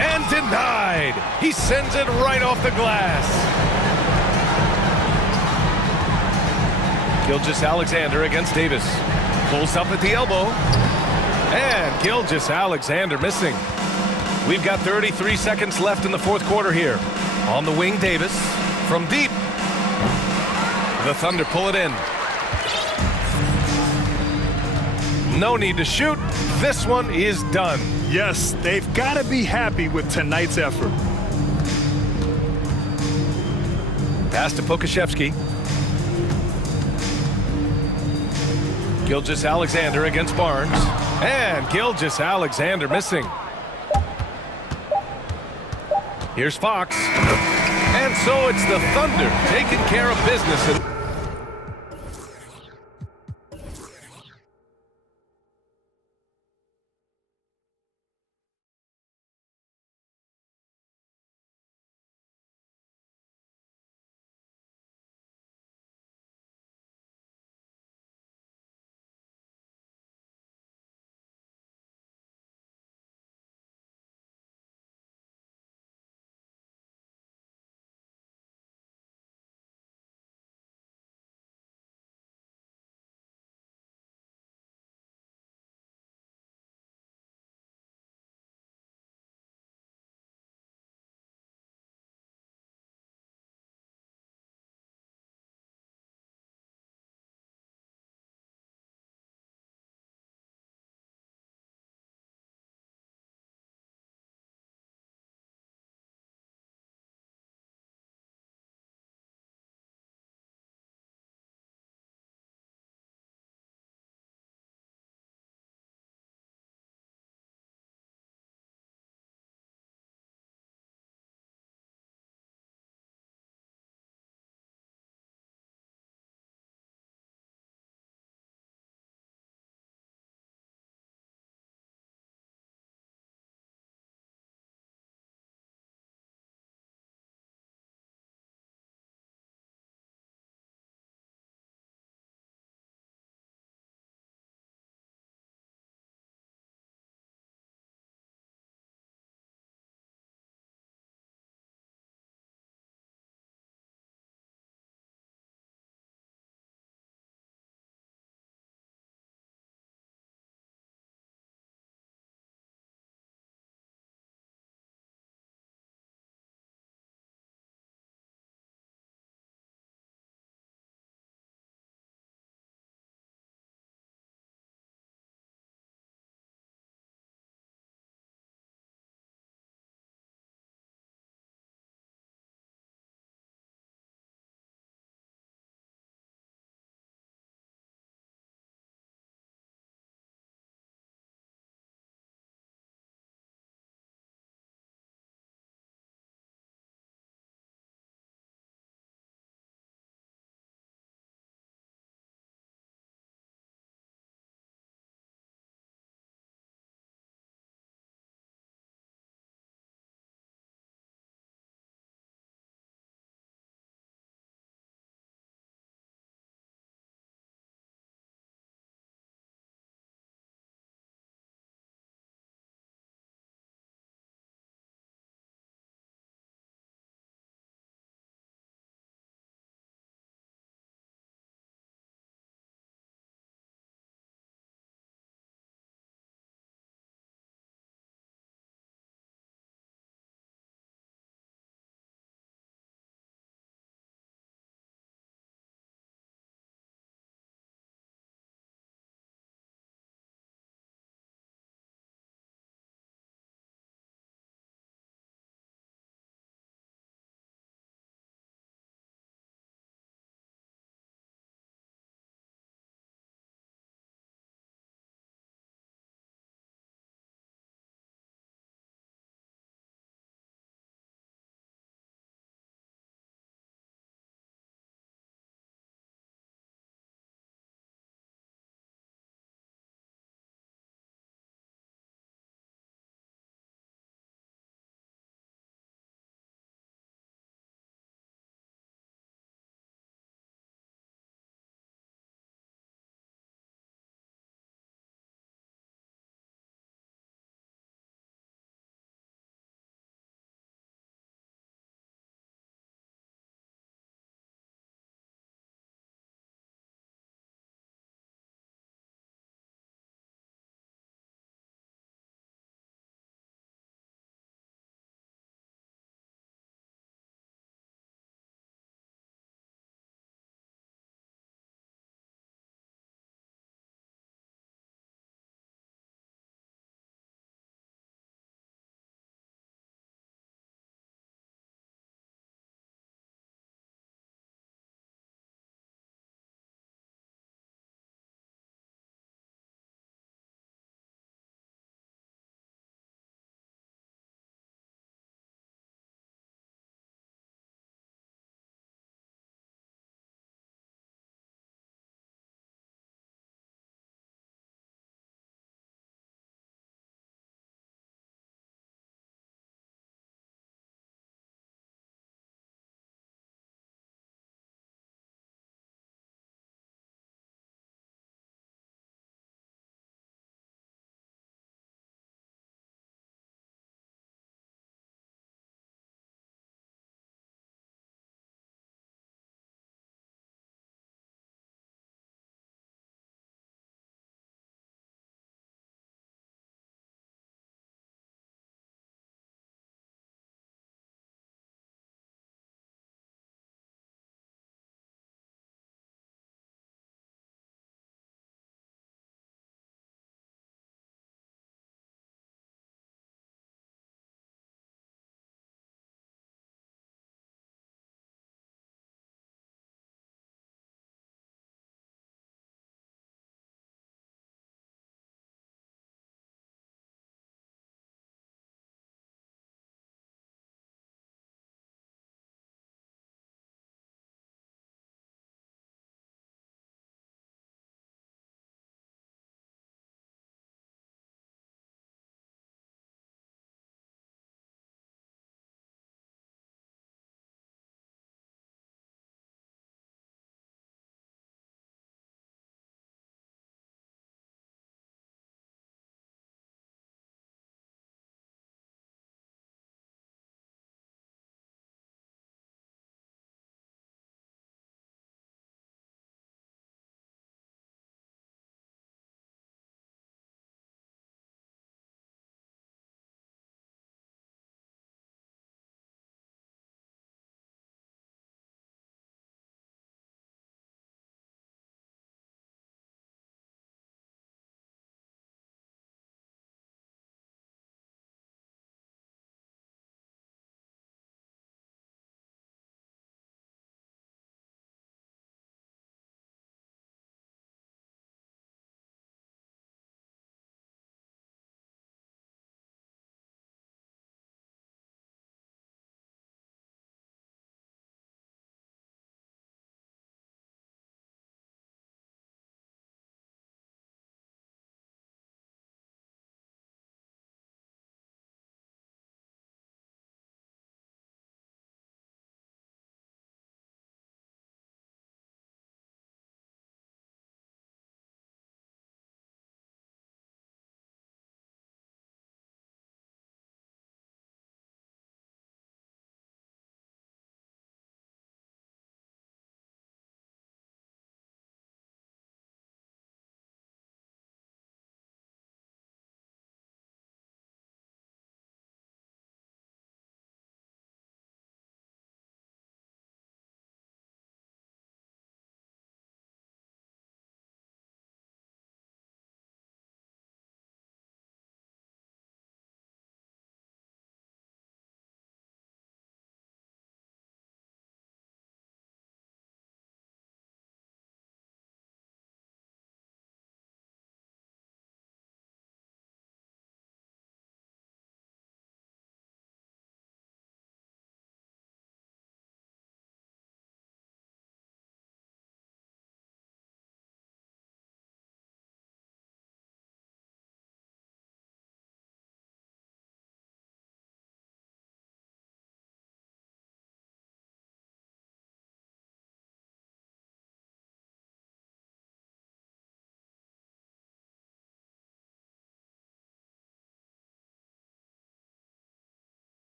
And denied. He sends it right off the glass. Gilgeous-Alexander against Davis. Pulls up at the elbow. And Gilgeous-Alexander missing. We've got 33 seconds left in the fourth quarter here. On the wing, Davis. From deep. The Thunder pull it in. No need to shoot. This one is done. Yes, they've got to be happy with tonight's effort. Pass to Pokashevsky. Gilgeous-Alexander against Barnes. And Gilgeous-Alexander missing. Here's Fox. And so it's the Thunder taking care of business.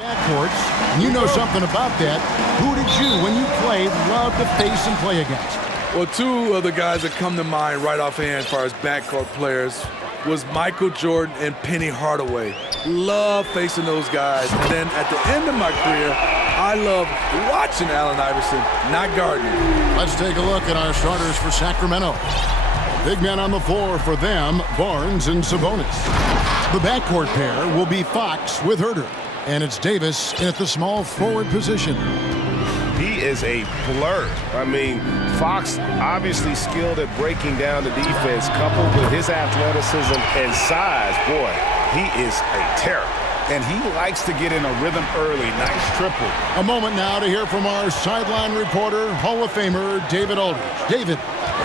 Backcourts, and you know something about that. Who did you, when you played, love to face and play against? Well, two of the guys that come to mind right offhand as far as backcourt players was Michael Jordan and Penny Hardaway. Love facing those guys. And then at the end of my career, I love watching Allen Iverson, not guarding him. Let's take a look at our starters for Sacramento. Big men on the floor for them, Barnes and Sabonis. The backcourt pair will be Fox with Herter, and it's Davis at the small forward position. He is a blur. I mean, Fox obviously skilled at breaking down the defense, coupled with his athleticism and size. Boy, he is a terror. And he likes to get in a rhythm early. Nice triple. A moment now to hear from our sideline reporter, Hall of Famer David Aldridge. David.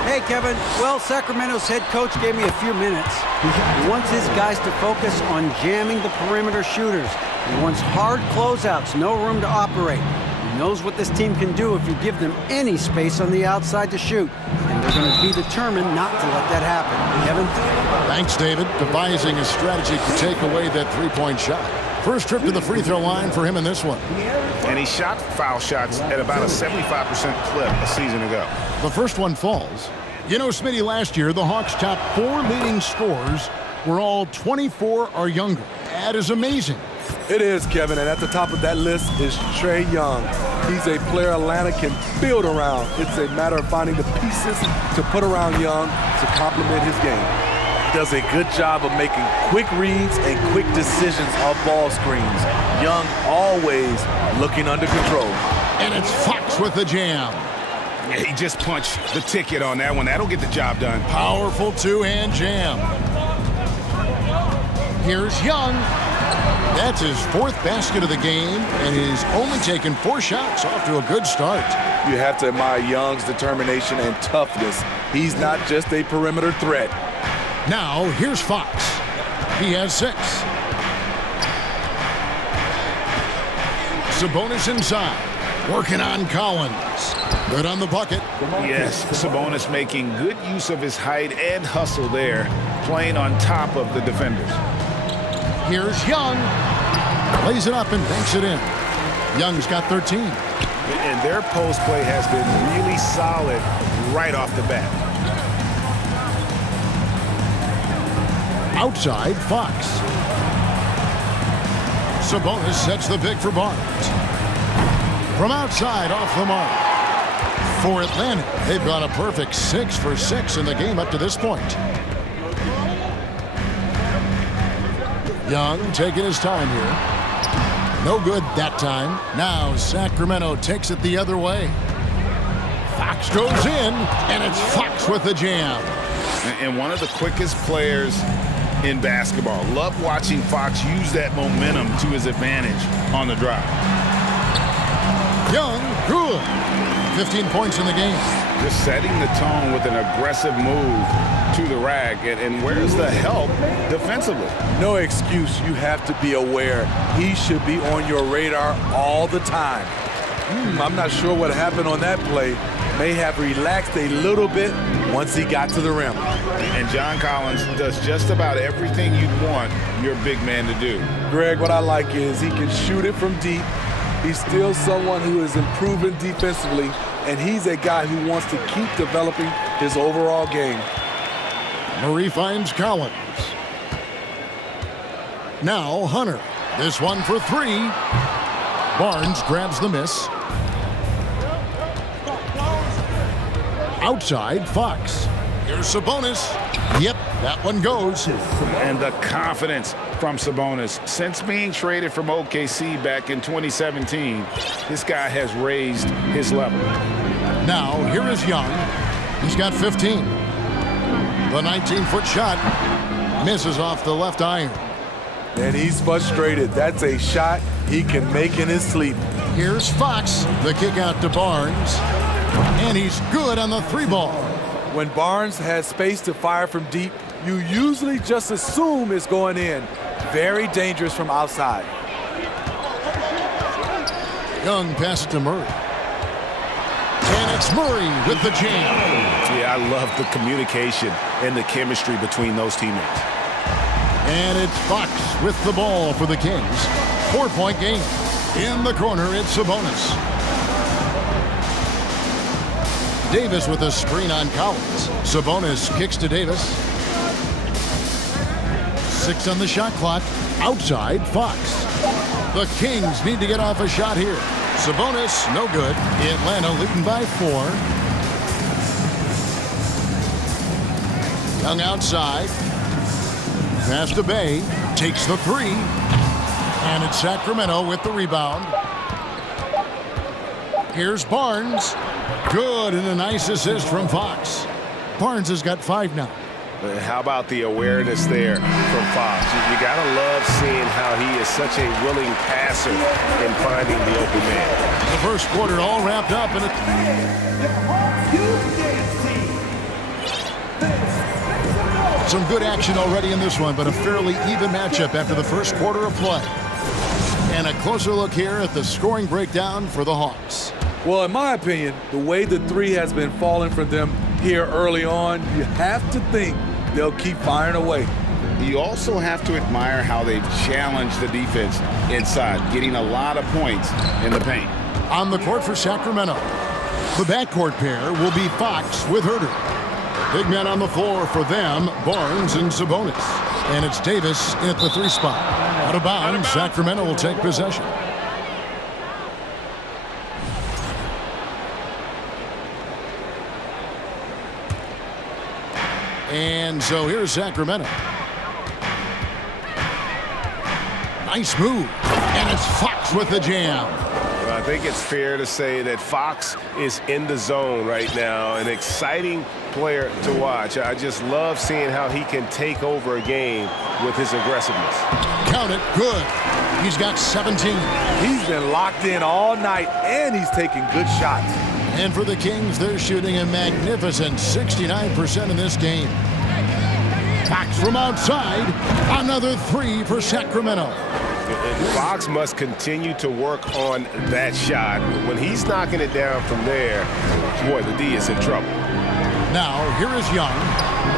Hey, Kevin. Well, Sacramento's head coach gave me a few minutes. He wants his guys to focus on jamming the perimeter shooters. He wants hard closeouts, no room to operate. He knows what this team can do if you give them any space on the outside to shoot. And they're going to be determined not to let that happen. Kevin? Thanks, David. Devising a strategy to take away that three-point shot. First trip to the free throw line for him in this one. And he shot foul shots at about a 75% clip a season ago. The first one falls. You know, Smitty, last year, the Hawks' top 4 leading scorers were all 24 or younger. That is amazing. It is, Kevin, and at the top of that list is Trae Young. He's a player Atlanta can build around. It's a matter of finding the pieces to put around Young to complement his game. He does a good job of making quick reads and quick decisions off ball screens. Young always looking under control. And it's Fox with the jam. Yeah, he just punched the ticket on that one. That'll get the job done. Powerful two-hand jam. Here's Young. That's his 4th basket of the game, and he's only taken 4 shots. Off to a good start. You have to admire Young's determination and toughness. He's not just a perimeter threat. Now, here's Fox. He has 6. Sabonis inside, working on Collins. Good on the bucket. Yes, Sabonis making good use of his height and hustle there, playing on top of the defenders. Here's Young. Lays it up and banks it in. Young's got 13. And their post play has been really solid right off the bat. Outside, Fox. Sabonis sets the pick for Barnes. From outside, off the mark. For Atlanta, they've got a perfect 6 for 6 in the game up to this point. Young taking his time here. No good that time. Now Sacramento takes it the other way. Fox goes in, and it's Fox with the jam. And one of the quickest players in basketball. Love watching Fox use that momentum to his advantage on the drive. Young, good. 15 points in the game. Just setting the tone with an aggressive move to the rack. And where's the help defensively? No excuse. You have to be aware. He should be on your radar all the time. I'm not sure what happened on that play. May have relaxed a little bit once he got to the rim. And John Collins does just about everything you'd want your big man to do. Greg, what I like is he can shoot it from deep. He's still someone who is improving defensively, and he's a guy who wants to keep developing his overall game. Murray finds Collins. Now Hunter. This one for 3. Barnes grabs the miss. Outside, Fox. Here's Sabonis. Yep, that one goes. And the confidence from Sabonis. Since being traded from OKC back in 2017, this guy has raised his level. Now, here is Young. He's got 15. The 19-foot shot misses off the left iron. And he's frustrated. That's a shot he can make in his sleep. Here's Fox. The kick out to Barnes. And he's good on the 3-ball. When Barnes has space to fire from deep, you usually just assume it's going in. Very dangerous from outside. Young passes to Murray. And it's Murray with the jam. Yeah, I love the communication and the chemistry between those teammates. And it's Fox with the ball for the Kings. 4-point game. In the corner, it's Sabonis. Davis with a screen on Collins. Sabonis kicks to Davis. 6 on the shot clock. Outside, Fox. The Kings need to get off a shot here. Sabonis, no good. Atlanta leading by 4. Young outside. Pass to Bay. Takes the 3. And it's Sacramento with the rebound. Here's Barnes. Good, and a nice assist from Fox. Barnes has got 5 now. How about the awareness there from Fox? You got to love seeing how he is such a willing passer in finding the open man. The first quarter all wrapped up in some good action already in this one, but a fairly even matchup after the first quarter of play. And a closer look here at the scoring breakdown for the Hawks. Well, in my opinion, the way the 3 has been falling for them here early on, you have to think they'll keep firing away. You also have to admire how they've challenged the defense inside, getting a lot of points in the paint. On the court for Sacramento, the backcourt pair will be Fox with Herter. Big men on the floor for them, Barnes and Sabonis. And it's Davis at the 3 spot. Out of bounds, Sacramento will take possession. And so here's Sacramento. Nice move. And it's Fox with the jam. Well, I think it's fair to say that Fox is in the zone right now. An exciting player to watch. I just love seeing how he can take over a game with his aggressiveness. Count it. Good. He's got 17. He's been locked in all night, and he's taking good shots. And for the Kings, they're shooting a magnificent 69% in this game. Fox from outside. Another 3 for Sacramento. Fox must continue to work on that shot. When he's knocking it down from there, boy, the D is in trouble. Now, here is Young.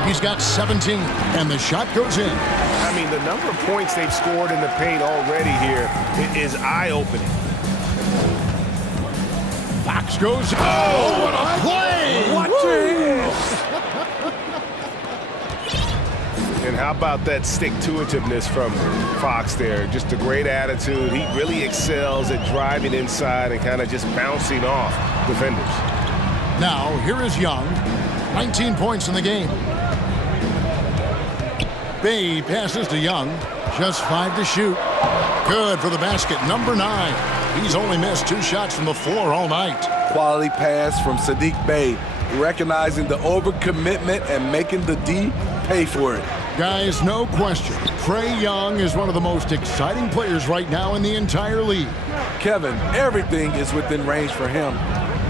He's got 17, and the shot goes in. I mean, the number of points they've scored in the paint already here is eye-opening. Fox goes. Oh, what a play! Watch it! And how about that stick-to-itiveness from Fox there? Just a great attitude. He really excels at driving inside and kind of just bouncing off defenders. Now, here is Young. 19 points in the game. Bay passes to Young. Just 5 to shoot. Good for the basket. Number 9. He's only missed 2 shots from the floor all night. Quality pass from Saddiq Bey, recognizing the overcommitment and making the D pay for it. Guys, no question. Trae Young is one of the most exciting players right now in the entire league. Kevin, everything is within range for him.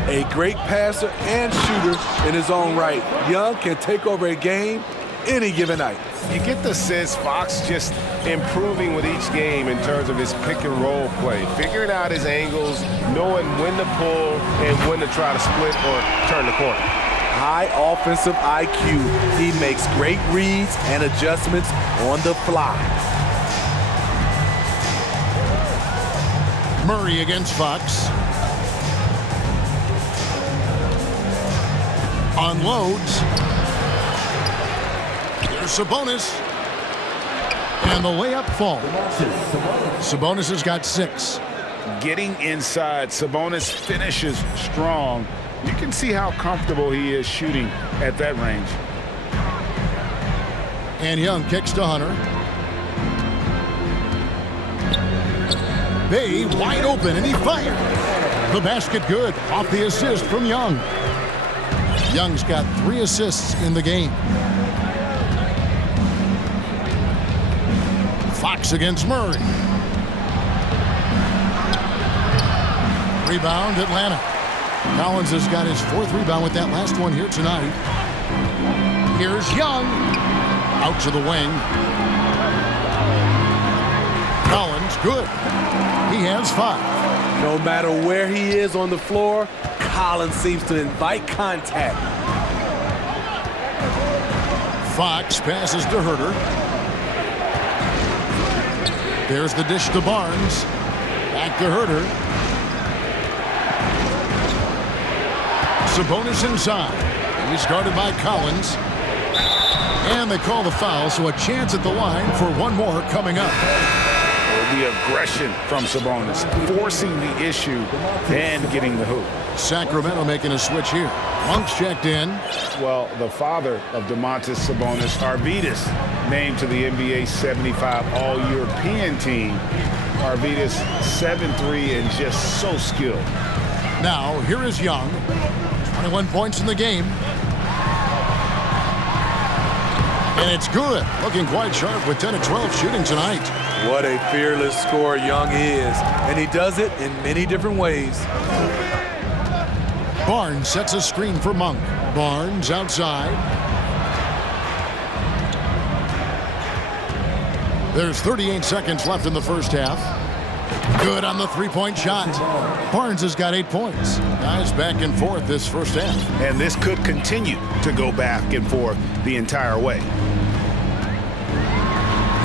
A great passer and shooter in his own right. Young can take over a game any given night. You get the sense Fox just improving with each game in terms of his pick-and-roll play, figuring out his angles, knowing when to pull and when to try to split or turn the corner. High offensive IQ. He makes great reads and adjustments on the fly. Murray against Fox. Unloads. There's Sabonis. And the layup falls. Sabonis has got 6. Getting inside, Sabonis finishes strong. You can see how comfortable he is shooting at that range. And Young kicks to Hunter. Bay wide open, and he fired. The basket good off the assist from Young. Young's got 3 assists in the game. Fox against Murray. Rebound, Atlanta. Collins has got his 4th rebound with that last one here tonight. Here's Young. Out to the wing. Collins, good. He has 5. No matter where he is on the floor, Collins seems to invite contact. Fox passes to Herter. There's the dish to Barnes. Back to Herter. Sabonis inside. He's guarded by Collins. And they call the foul, so a chance at the line for one more coming up. The aggression from Sabonis, forcing the issue and getting the hoop. Sacramento making a switch here. Monk's checked in. Well, the father of Domantas Sabonis, Arvydas, named to the NBA 75 All-European team. Arvydas 7'3" and just so skilled. Now, here is Young. 21 points in the game. And it's good. Looking quite sharp with 10 of 12 shooting tonight. What a fearless scorer Young is. And he does it in many different ways. Barnes sets a screen for Monk. Barnes outside. There's 38 seconds left in the first half. Good on the three-point shot. Barnes has got 8 points. Guys back and forth this first half. And this could continue to go back and forth the entire way.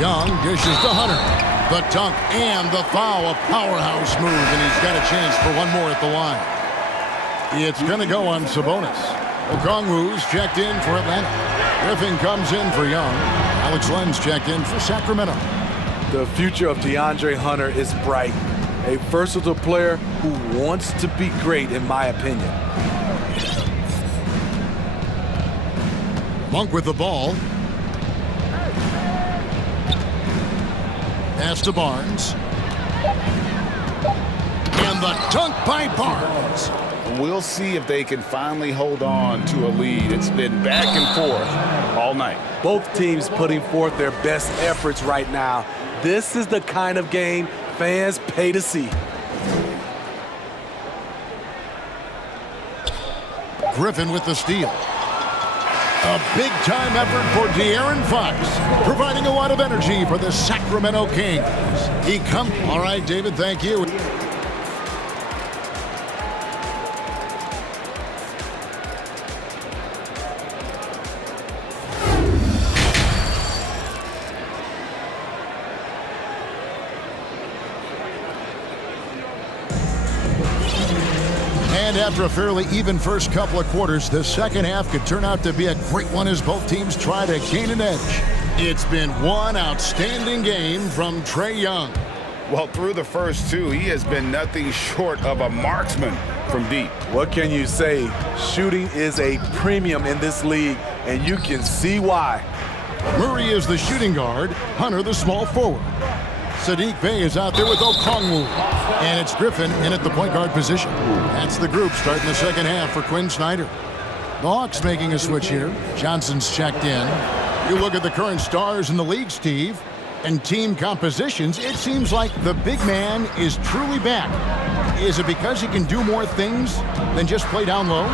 Young dishes to Hunter. The dunk and the foul. A powerhouse move, and he's got a chance for one more at the line. It's going to go on Sabonis. Okongwu's checked in for Atlanta. Griffin comes in for Young. Alex Len's checked in for Sacramento. The future of DeAndre Hunter is bright. A versatile player who wants to be great, in my opinion. Monk with the ball. Pass to Barnes. And the dunk by Barnes. We'll see if they can finally hold on to a lead. It's been back and forth all night. Both teams putting forth their best efforts right now. This is the kind of game fans pay to see. Griffin with the steal. A big-time effort for De'Aaron Fox, providing a lot of energy for the Sacramento Kings. All right, David, thank you. And after a fairly even first couple of quarters, the second half could turn out to be a great one as both teams try to gain an edge. It's been one outstanding game from Trae Young. Well, through the first two, he has been nothing short of a marksman from deep. What can you say? Shooting is a premium in this league, and you can see why. Murray is the shooting guard, Hunter the small forward. Saddiq Bey is out there with Okongwu. And it's Griffin in at the point guard position. That's the group starting the second half for Quinn Snyder. The Hawks making a switch here. Johnson's checked in. You look at the current stars in the league, Steve, and team compositions, it seems like the big man is truly back. Is it because he can do more things than just play down low?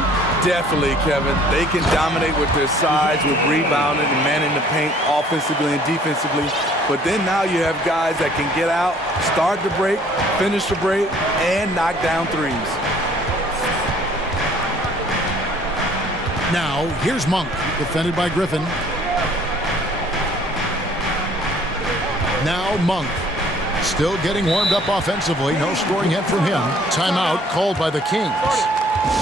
Definitely, Kevin. They can dominate with their size, with rebounding and manning the paint offensively and defensively. But then now you have guys that can get out, start the break, finish the break, and knock down threes. Now, here's Monk, defended by Griffin. Now Monk, still getting warmed up offensively. No scoring yet from him. Timeout called by the Kings.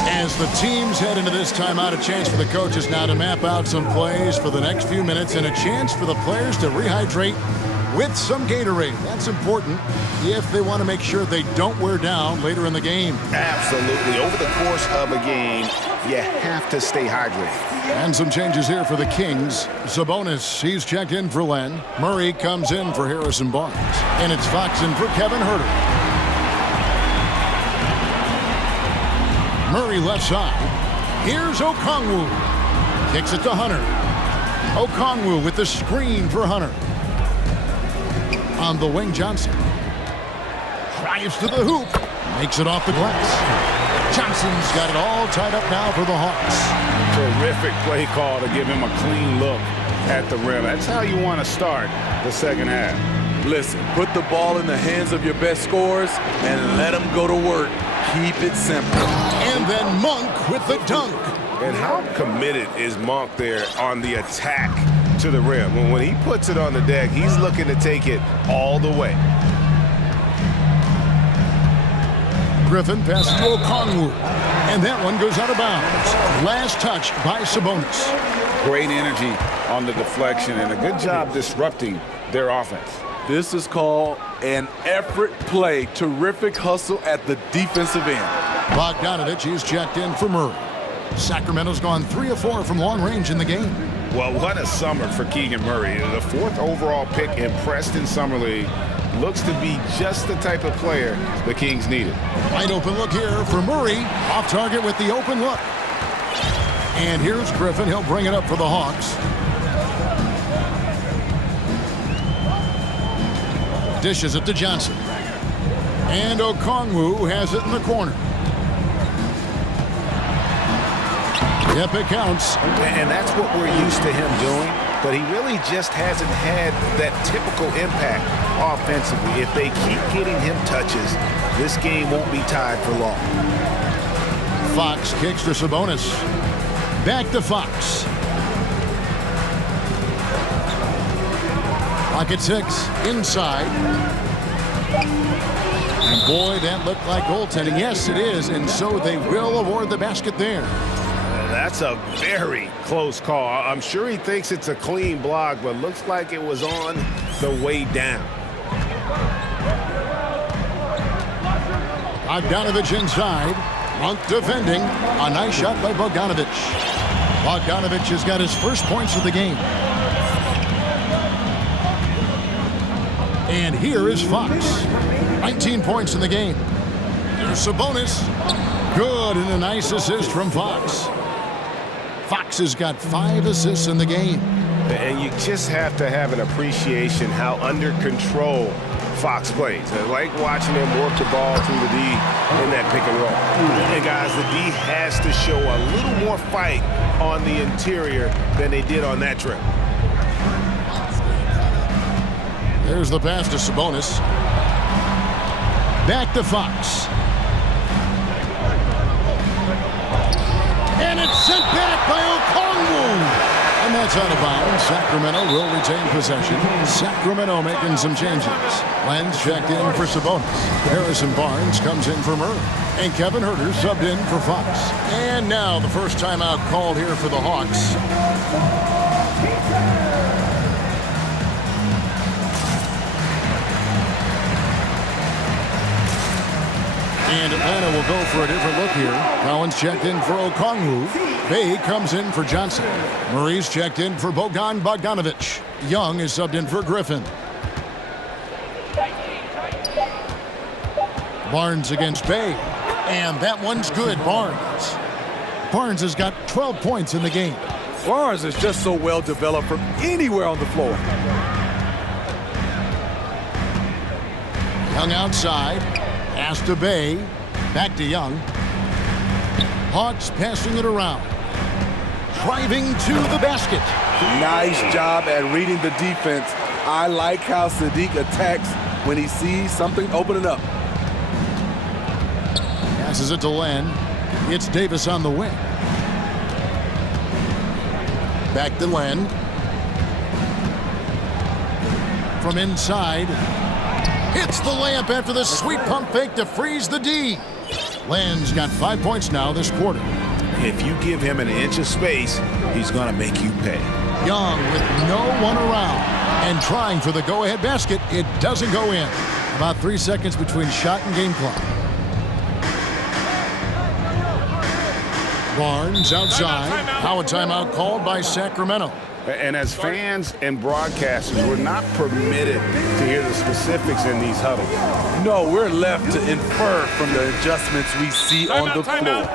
As the teams head into this timeout, a chance for the coaches now to map out some plays for the next few minutes and a chance for the players to rehydrate with some Gatorade. That's important if they want to make sure they don't wear down later in the game. Absolutely. Over the course of a game, you have to stay hydrated. And some changes here for the Kings. Sabonis, he's checked in for Len. Murray comes in for Harrison Barnes. And it's Fox in for Kevin Herter. Murray left side. Here's Okongwu. Kicks it to Hunter. Okongwu with the screen for Hunter. On the wing, Johnson. Drives to the hoop. Makes it off the glass. Johnson's got it all tied up now for the Hawks. Terrific play call to give him a clean look at the rim. That's how you want to start the second half. Listen, put the ball in the hands of your best scorers and let them go to work. Keep it simple. And then Monk with the dunk. And how committed is Monk there on the attack to the rim? When he puts it on the deck, he's looking to take it all the way. Griffin passes to Okongwu. And that one goes out of bounds. Last touch by Sabonis. Great energy on the deflection and a good job disrupting their offense. This is called an effort play. Terrific hustle at the defensive end. Bogdanovich is checked in for Murray. Sacramento's gone 3 of 4 from long range in the game. Well, what a summer for Keegan Murray. The 4th overall pick in Preston Summer League. Looks to be just the type of player the Kings needed. Wide open look here for Murray. Off target with the open look. And here's Griffin. He'll bring it up for the Hawks. Dishes it to Johnson. And Okongwu has it in the corner. Yep, it counts. And that's what we're used to him doing. But he really just hasn't had that typical impact offensively. If they keep getting him touches, this game won't be tied for long. Fox kicks to Sabonis. Back to Fox. Clock at 6. Inside. And boy, that looked like goaltending. Yes, it is. And so they will award the basket there. That's a very close call. I'm sure he thinks it's a clean block, but looks like it was on the way down. Bogdanovich inside. Monk defending. A nice shot by Bogdanovich. Bogdanovich has got his first points of the game. And here is Fox. 19 points in the game. There's Sabonis. Good, and a nice assist from Fox. Fox has got 5 assists in the game. And you just have to have an appreciation how under control Fox plays. I like watching him work the ball through the D in that pick and roll. And guys, the D has to show a little more fight on the interior than they did on that trip. There's the pass to Sabonis. Back to Fox. And it's sent back by Okongwu. And that's out of bounds. Sacramento will retain possession. Sacramento making some changes. Lenz checked in for Sabonis. Harrison Barnes comes in for Murray. And Kevin Huerter subbed in for Fox. And now the first timeout called here for the Hawks. And Atlanta will go for a different look here. Collins checked in for Okongwu. Bay comes in for Johnson. Murray's checked in for Bogdanovich. Young is subbed in for Griffin. Barnes against Bay. And that one's good, Barnes. Barnes has got 12 points in the game. Barnes is just so well developed from anywhere on the floor. Young outside. Pass to Bay. Back to Young. Hawks passing it around. Driving to the basket. Nice job at reading the defense. I like how Sadiq attacks when he sees something opening up. Passes it to Len. It's Davis on the wing. Back to Len. From inside. Hits the layup after the sweet pump fake to freeze the D. Len's got 5 points now this quarter. If you give him an inch of space, he's going to make you pay. Young with no one around and trying for the go-ahead basket. It doesn't go in. About 3 seconds between shot and game clock. Barnes outside. Now a timeout called by Sacramento. And as fans and broadcasters, we're not permitted to hear the specifics in these huddles. No, we're left to infer from the adjustments we see on the floor.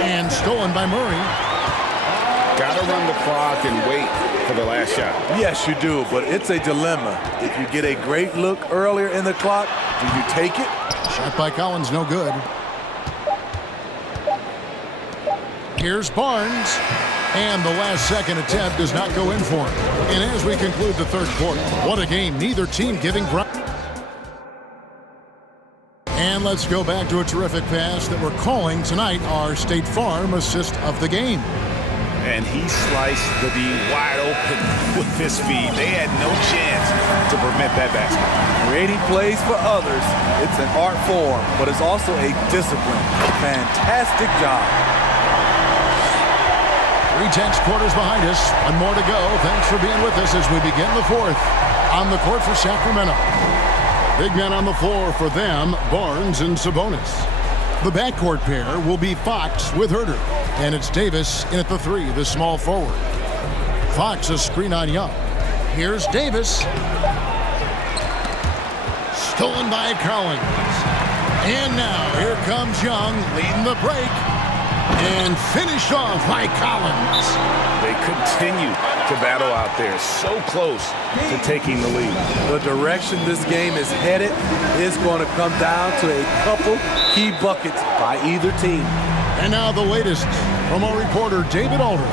And stolen by Murray. Got to run the clock and wait for the last shot. Yes, you do, but it's a dilemma. If you get a great look earlier in the clock, do you take it? Shot by Collins, no good. Here's Barnes. And the last second attempt does not go in for him. And as we conclude the third quarter, what a game. Neither team giving ground. And let's go back to a terrific pass that we're calling tonight our State Farm assist of the game. And he sliced the D wide open with his feed. They had no chance to prevent that basket. Creating plays for others, it's an art form, but it's also a discipline. Fantastic job. 3 tense quarters behind us. One more to go. Thanks for being with us as we begin the fourth. On the court for Sacramento. Big men on the floor for them, Barnes and Sabonis. The backcourt pair will be Fox with Herter. And it's Davis in at the 3, the small forward. Fox a screen on Young. Here's Davis. Stolen by Collins. And now here comes Young leading the break. And finished off by Collins. They continue to battle out there, so close to taking the lead. The direction this game is headed is going to come down to a couple key buckets by either team. And now the latest from our reporter, David Aldridge.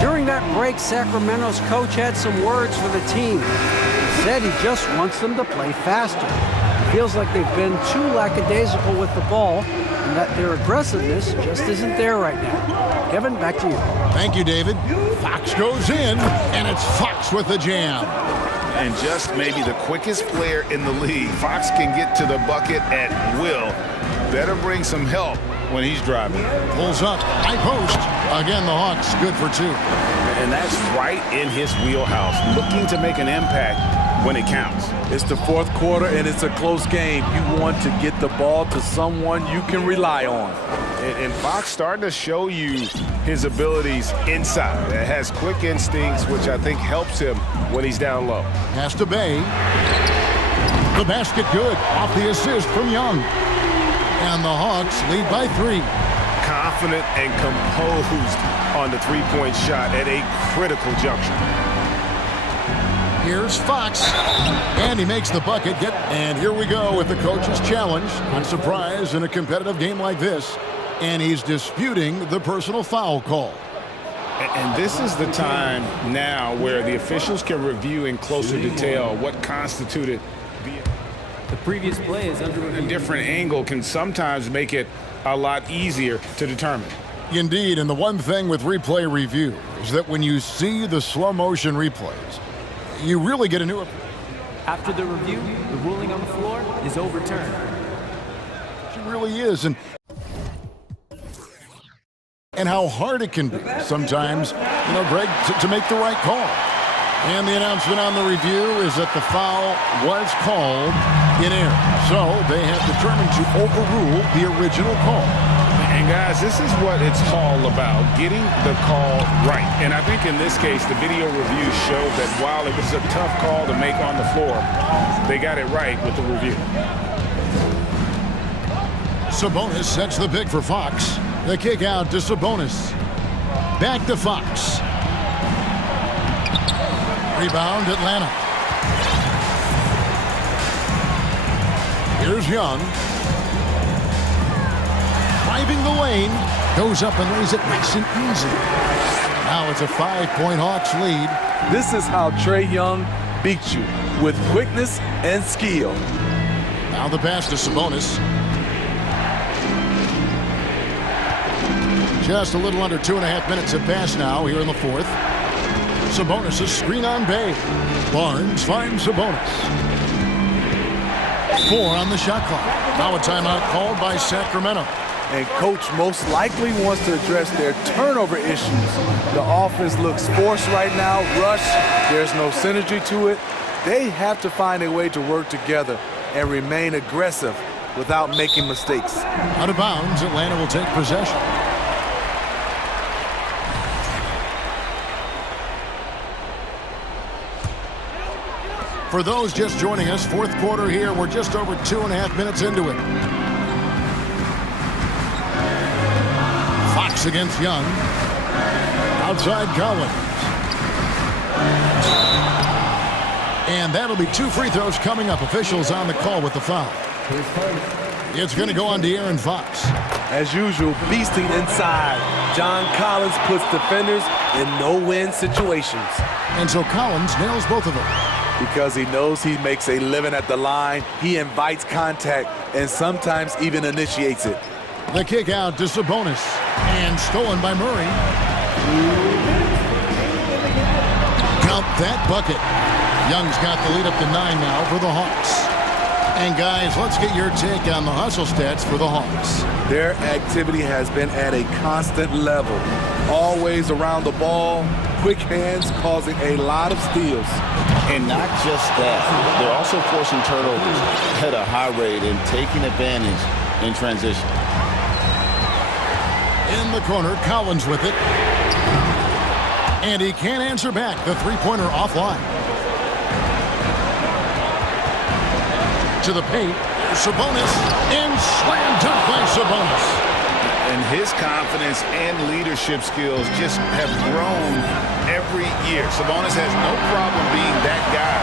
During that break, Sacramento's coach had some words for the team. He said he just wants them to play faster. It feels like they've been too lackadaisical with the ball, and that their aggressiveness just isn't there right now. Kevin, back to you. Thank you, David. Fox goes in, and it's Fox with the jam. And just maybe the quickest player in the league. Fox can get to the bucket at will. Better bring some help when he's driving. Pulls up, high post. Again, the Hawks good for 2. And that's right in his wheelhouse, looking to make an impact when it counts. It's the fourth quarter, and it's a close game. You want to get the ball to someone you can rely on. And Fox starting to show you his abilities inside. It has quick instincts, which I think helps him when he's down low. Pass to Bay. The basket good, off the assist from Young. And the Hawks lead by 3. Confident and composed on the three-point shot at a critical juncture. Here's Fox, and he makes the bucket. And here we go with the coach's challenge. Not surprised in a competitive game like this. And he's disputing the personal foul call. And this is the time now where the officials can review in closer detail what constituted the previous play is under a different angle can sometimes make it a lot easier to determine. Indeed, and the one thing with replay review is that when you see the slow motion replays, you really get a new. After the review, the ruling on the floor is overturned. It really is, and how hard it can be sometimes, Greg, to make the right call. And the announcement on the review is that the foul was called in error. So they have determined to overrule the original call. And guys, this is what it's all about, getting the call right. And I think in this case, the video review showed that while it was a tough call to make on the floor, they got it right with the review. Sabonis sets the pick for Fox. The kick out to Sabonis. Back to Fox. Rebound, Atlanta. Here's Young. Driving the lane. Goes up and lays it nice and easy. Now it's a 5-point Hawks lead. This is how Trae Young beats you, with quickness and skill. Now the pass to Sabonis. Just a little under 2.5 minutes have passed now here in the fourth. Sabonis a screen on Bay. Barnes finds Sabonis. 4 on the shot clock. Now a timeout called by Sacramento. And coach most likely wants to address their turnover issues. The offense looks forced right now, rush. There's no synergy to it. They have to find a way to work together and remain aggressive without making mistakes. Out of bounds, Atlanta will take possession. For those just joining us, fourth quarter here. We're just over 2.5 minutes into it. Fox against Young. Outside Collins. And that'll be 2 free throws coming up. Officials on the call with the foul. It's going to go on to Aaron Fox. As usual, beasting inside. John Collins puts defenders in no-win situations. And so Collins nails both of them. because he knows he makes a living at the line. He invites contact and sometimes even initiates it. The kick out to Sabonis, and stolen by Murray. Count that bucket. Young's got the lead up to 9 now for the Hawks. And guys, let's get your take on the hustle stats for the Hawks. Their activity has been at a constant level. Always around the ball, quick hands causing a lot of steals. And not just that, they're also forcing turnovers at a high rate and taking advantage in transition. In the corner, Collins with it. And he can't answer back. The three-pointer offline. To the paint, Sabonis, and slam dunk by Sabonis. And his confidence and leadership skills just have grown every year. Sabonis has no problem being that guy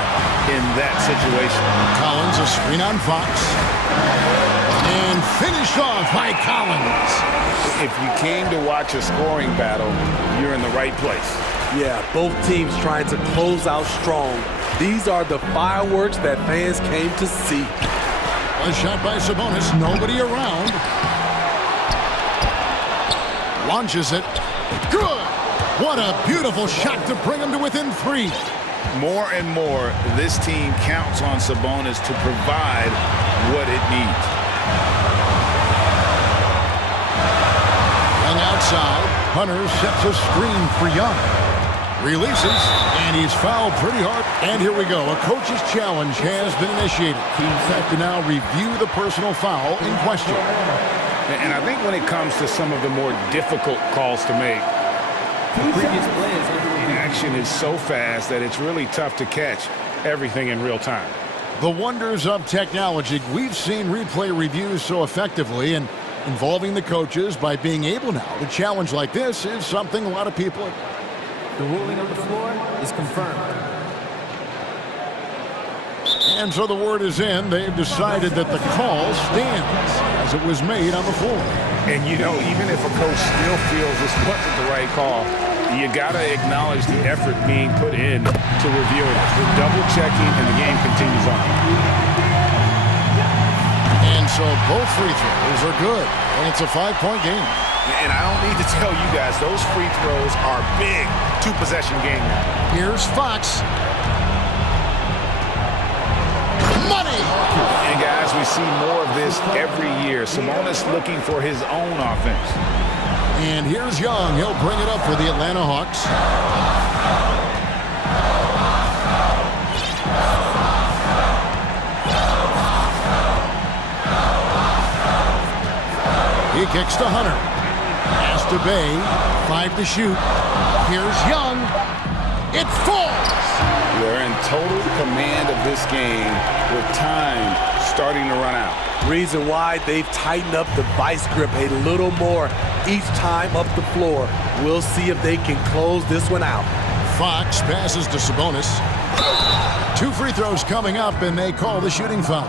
in that situation. Collins, a screen on Fox. And finished off by Collins. If you came to watch a scoring battle, you're in the right place. Yeah, both teams trying to close out strong. These are the fireworks that fans came to see. A shot by Sabonis, nobody around. Launches it. Good! What a beautiful shot to bring him to within 3. More and more, this team counts on Sabonis to provide what it needs. And outside, Hunter sets a screen for Young. Releases, and he's fouled pretty hard. And here we go. A coach's challenge has been initiated. Teams have to now review the personal foul in question. And I think when it comes to some of the more difficult calls to make, the action is so fast that it's really tough to catch everything in real time. The wonders of technology. We've seen replay reviews so effectively, and involving the coaches by being able now to challenge like this is something a lot of people... The ruling on the floor is confirmed. And so the word is in. They've decided that the call stands as it was made on the floor. And, you know, even if a coach still feels this wasn't the right call, you got to acknowledge the effort being put in to reviewing it. We're double-checking, and the game continues on. And so both free throws are good, and it's a 5-point game. And I don't need to tell you guys, those free throws are big. 2-possession game now. Here's Fox. Money! And guys, we see more of this every year. Sabonis looking for his own offense. And here's Young. He'll bring it up for the Atlanta Hawks. He kicks to Hunter. Pass to Bay. 5 to shoot. Here's Young. It falls. They're in total command of this game with time starting to run out. Reason why they've tightened up the vice grip a little more each time up the floor. We'll see if they can close this one out. Fox passes to Sabonis. 2 free throws coming up, and they call the shooting foul.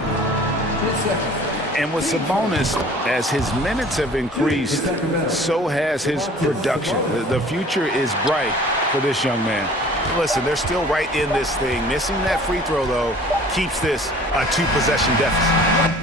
And with Sabonis, as his minutes have increased, so has his production. The future is bright for this young man. Listen, they're still right in this thing. Missing that free throw, though, keeps this a 2-possession deficit.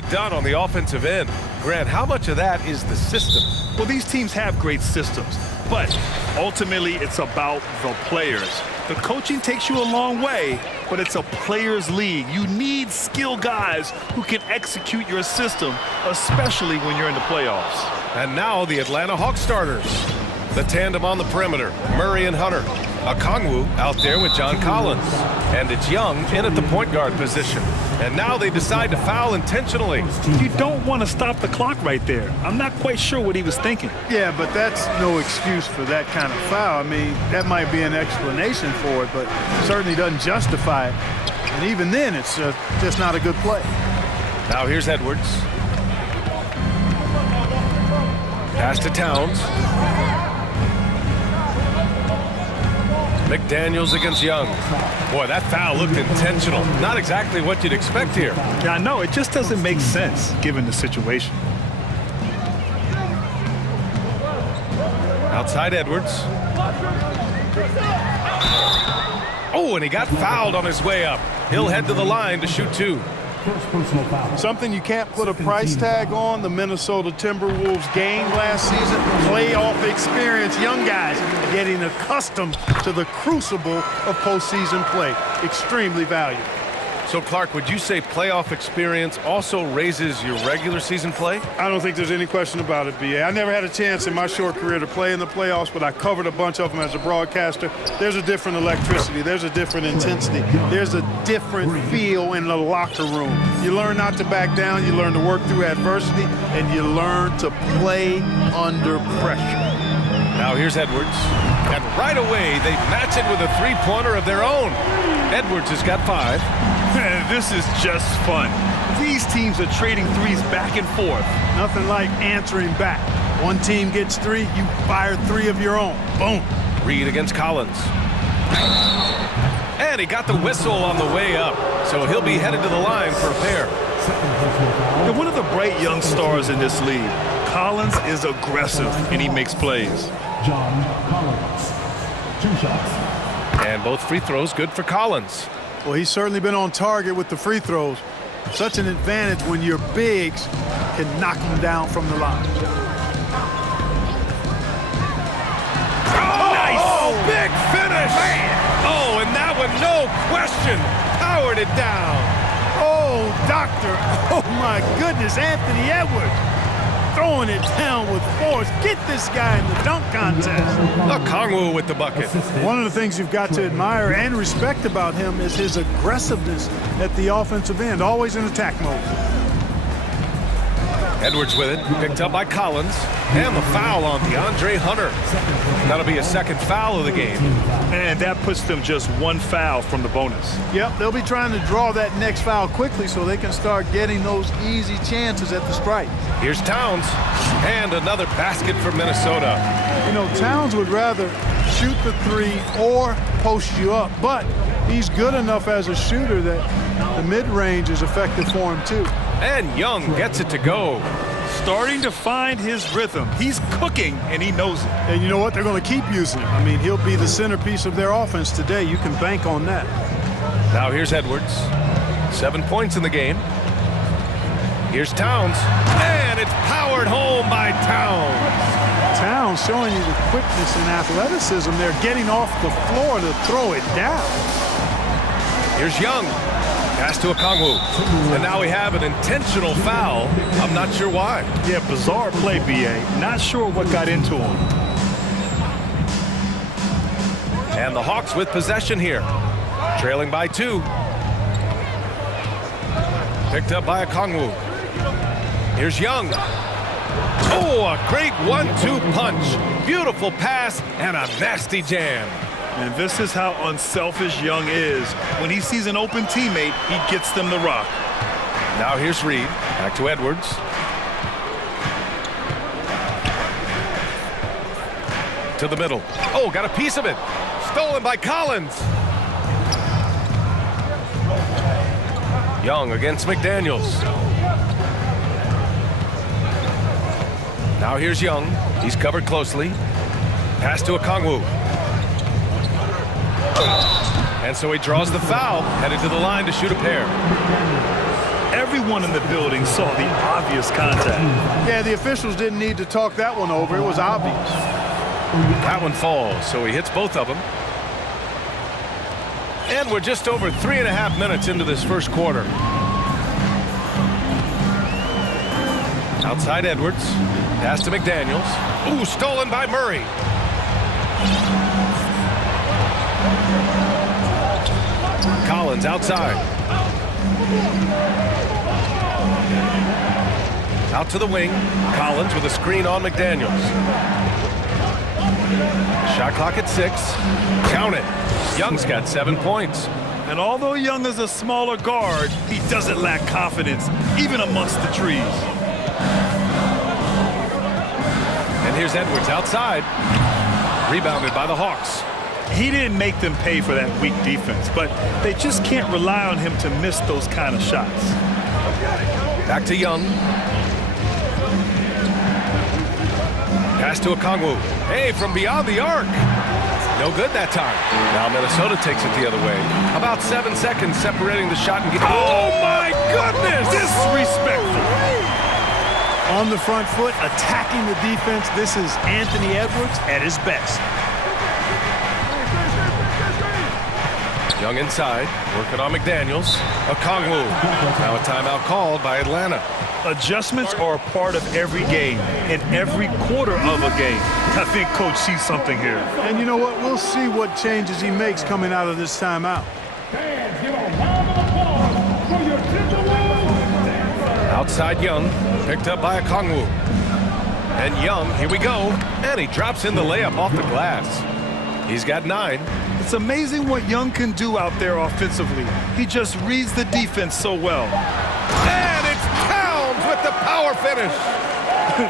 Done on the offensive end. Grant, how much of that is the system? Well, these teams have great systems, but ultimately it's about the players. The coaching takes you a long way, but it's a players' league. You need skilled guys who can execute your system, especially when you're in the playoffs. And now the Atlanta Hawks starters. The tandem on the perimeter, Murray and Hunter. Okongwu out there with John Collins. And it's Young in at the point guard position. And now they decide to foul intentionally. You don't want to stop the clock right there. I'm not quite sure what he was thinking. Yeah, but that's no excuse for that kind of foul. I mean, that might be an explanation for it, but certainly doesn't justify it. And even then, it's just not a good play. Now here's Edwards. Pass to Towns. McDaniels against Young. Boy, that foul looked intentional. Not exactly what you'd expect here. Yeah, I know. It just doesn't make sense given the situation. Outside Edwards. Oh, and he got fouled on his way up. He'll head to the line to shoot two. Something you can't put a price tag on, the Minnesota Timberwolves game last season, playoff experience, young guys getting accustomed to the crucible of postseason play. Extremely valuable. So, Clark, would you say playoff experience also raises your regular season play? I don't think there's any question about it, B.A. I never had a chance in my short career to play in the playoffs, but I covered a bunch of them as a broadcaster. There's a different electricity. There's a different intensity. There's a different feel in the locker room. You learn not to back down. You learn to work through adversity, and you learn to play under pressure. Now here's Edwards. And right away, they match it with a three-pointer of their own. Edwards has got 5. This is just fun. These teams are trading threes back and forth. Nothing like answering back. One team gets 3, you fire 3 of your own. Boom. Reed against Collins. And he got the whistle on the way up, so he'll be headed to the line for a pair. And one of the bright young stars in this league, Collins is aggressive and he makes plays. John Collins. 2 shots. And both free throws good for Collins. Well, he's certainly been on target with the free throws. Such an advantage when your bigs can knock him down from the line. Oh, nice! Oh, big finish! Man. Oh, and that one, no question, powered it down. Oh, doctor. Oh, my goodness, Anthony Edwards. Throwing it down with force. Get this guy in the dunk contest. Okongwu with the bucket. One of the things you've got to admire and respect about him is his aggressiveness at the offensive end, always in attack mode. Edwards with it, picked up by Collins, and the foul on DeAndre Hunter. That'll be a second foul of the game. And that puts them just 1 foul from the bonus. Yep, they'll be trying to draw that next foul quickly so they can start getting those easy chances at the strike. Here's Towns, and another basket for Minnesota. You know, Towns would rather shoot the 3 or post you up, but he's good enough as a shooter that the mid-range is effective for him too. And Young gets it to go. Starting to find his rhythm. He's cooking, and he knows it. And you know what? They're going to keep using him. I mean, he'll be the centerpiece of their offense today. You can bank on that. Now here's Edwards. 7 points in the game. Here's Towns. And it's powered home by Towns. Towns showing you the quickness and athleticism. They're getting off the floor to throw it down. Here's Young. Pass to Okongwu. And now we have an intentional foul. I'm not sure why. Yeah, bizarre play, B.A. Not sure what got into him. And the Hawks with possession here. Trailing by 2. Picked up by Okongwu. Here's Young. Oh, a great 1-2 punch. Beautiful pass and a nasty jam. And this is how unselfish Young is. When he sees an open teammate, he gets them the rock. Now here's Reed. Back to Edwards. To the middle. Oh, got a piece of it. Stolen by Collins. Young against McDaniels. Now here's Young. He's covered closely. Pass to Okongwu. And so he draws the foul, headed to the line to shoot a pair. Every Everyone in the building saw the obvious contact. Yeah, the officials didn't need to talk that one over. It was obvious. That one falls, so he hits both of them. And we're just over 3.5 minutes into this first quarter. Outside Edwards. Pass to McDaniels. Ooh, stolen by Murray. Collins outside. Out to the wing. Collins with a screen on McDaniels. Shot clock at 6. Count it. Young's got 7 points. And although Young is a smaller guard, he doesn't lack confidence, even amongst the trees. And here's Edwards outside. Rebounded by the Hawks. He didn't make them pay for that weak defense, but they just can't rely on him to miss those kind of shots. Back to Young. Pass to Okongwu. Hey, from beyond the arc. No good that time. Now Minnesota takes it the other way. About 7 seconds separating the shot and get. Oh my goodness! Disrespectful. On the front foot, attacking the defense. This is Anthony Edwards at his best. Young inside, working on McDaniels. Okongwu. Now a timeout called by Atlanta. Adjustments are a part of every game, and every quarter of a game. I think Coach sees something here. And you know what? We'll see what changes he makes coming out of this timeout. Outside Young, picked up by Okongwu. And Young, here we go. And he drops in the layup off the glass. He's got 9. It's amazing what Young can do out there offensively. He just reads the defense so well. And it's Towns with the power finish.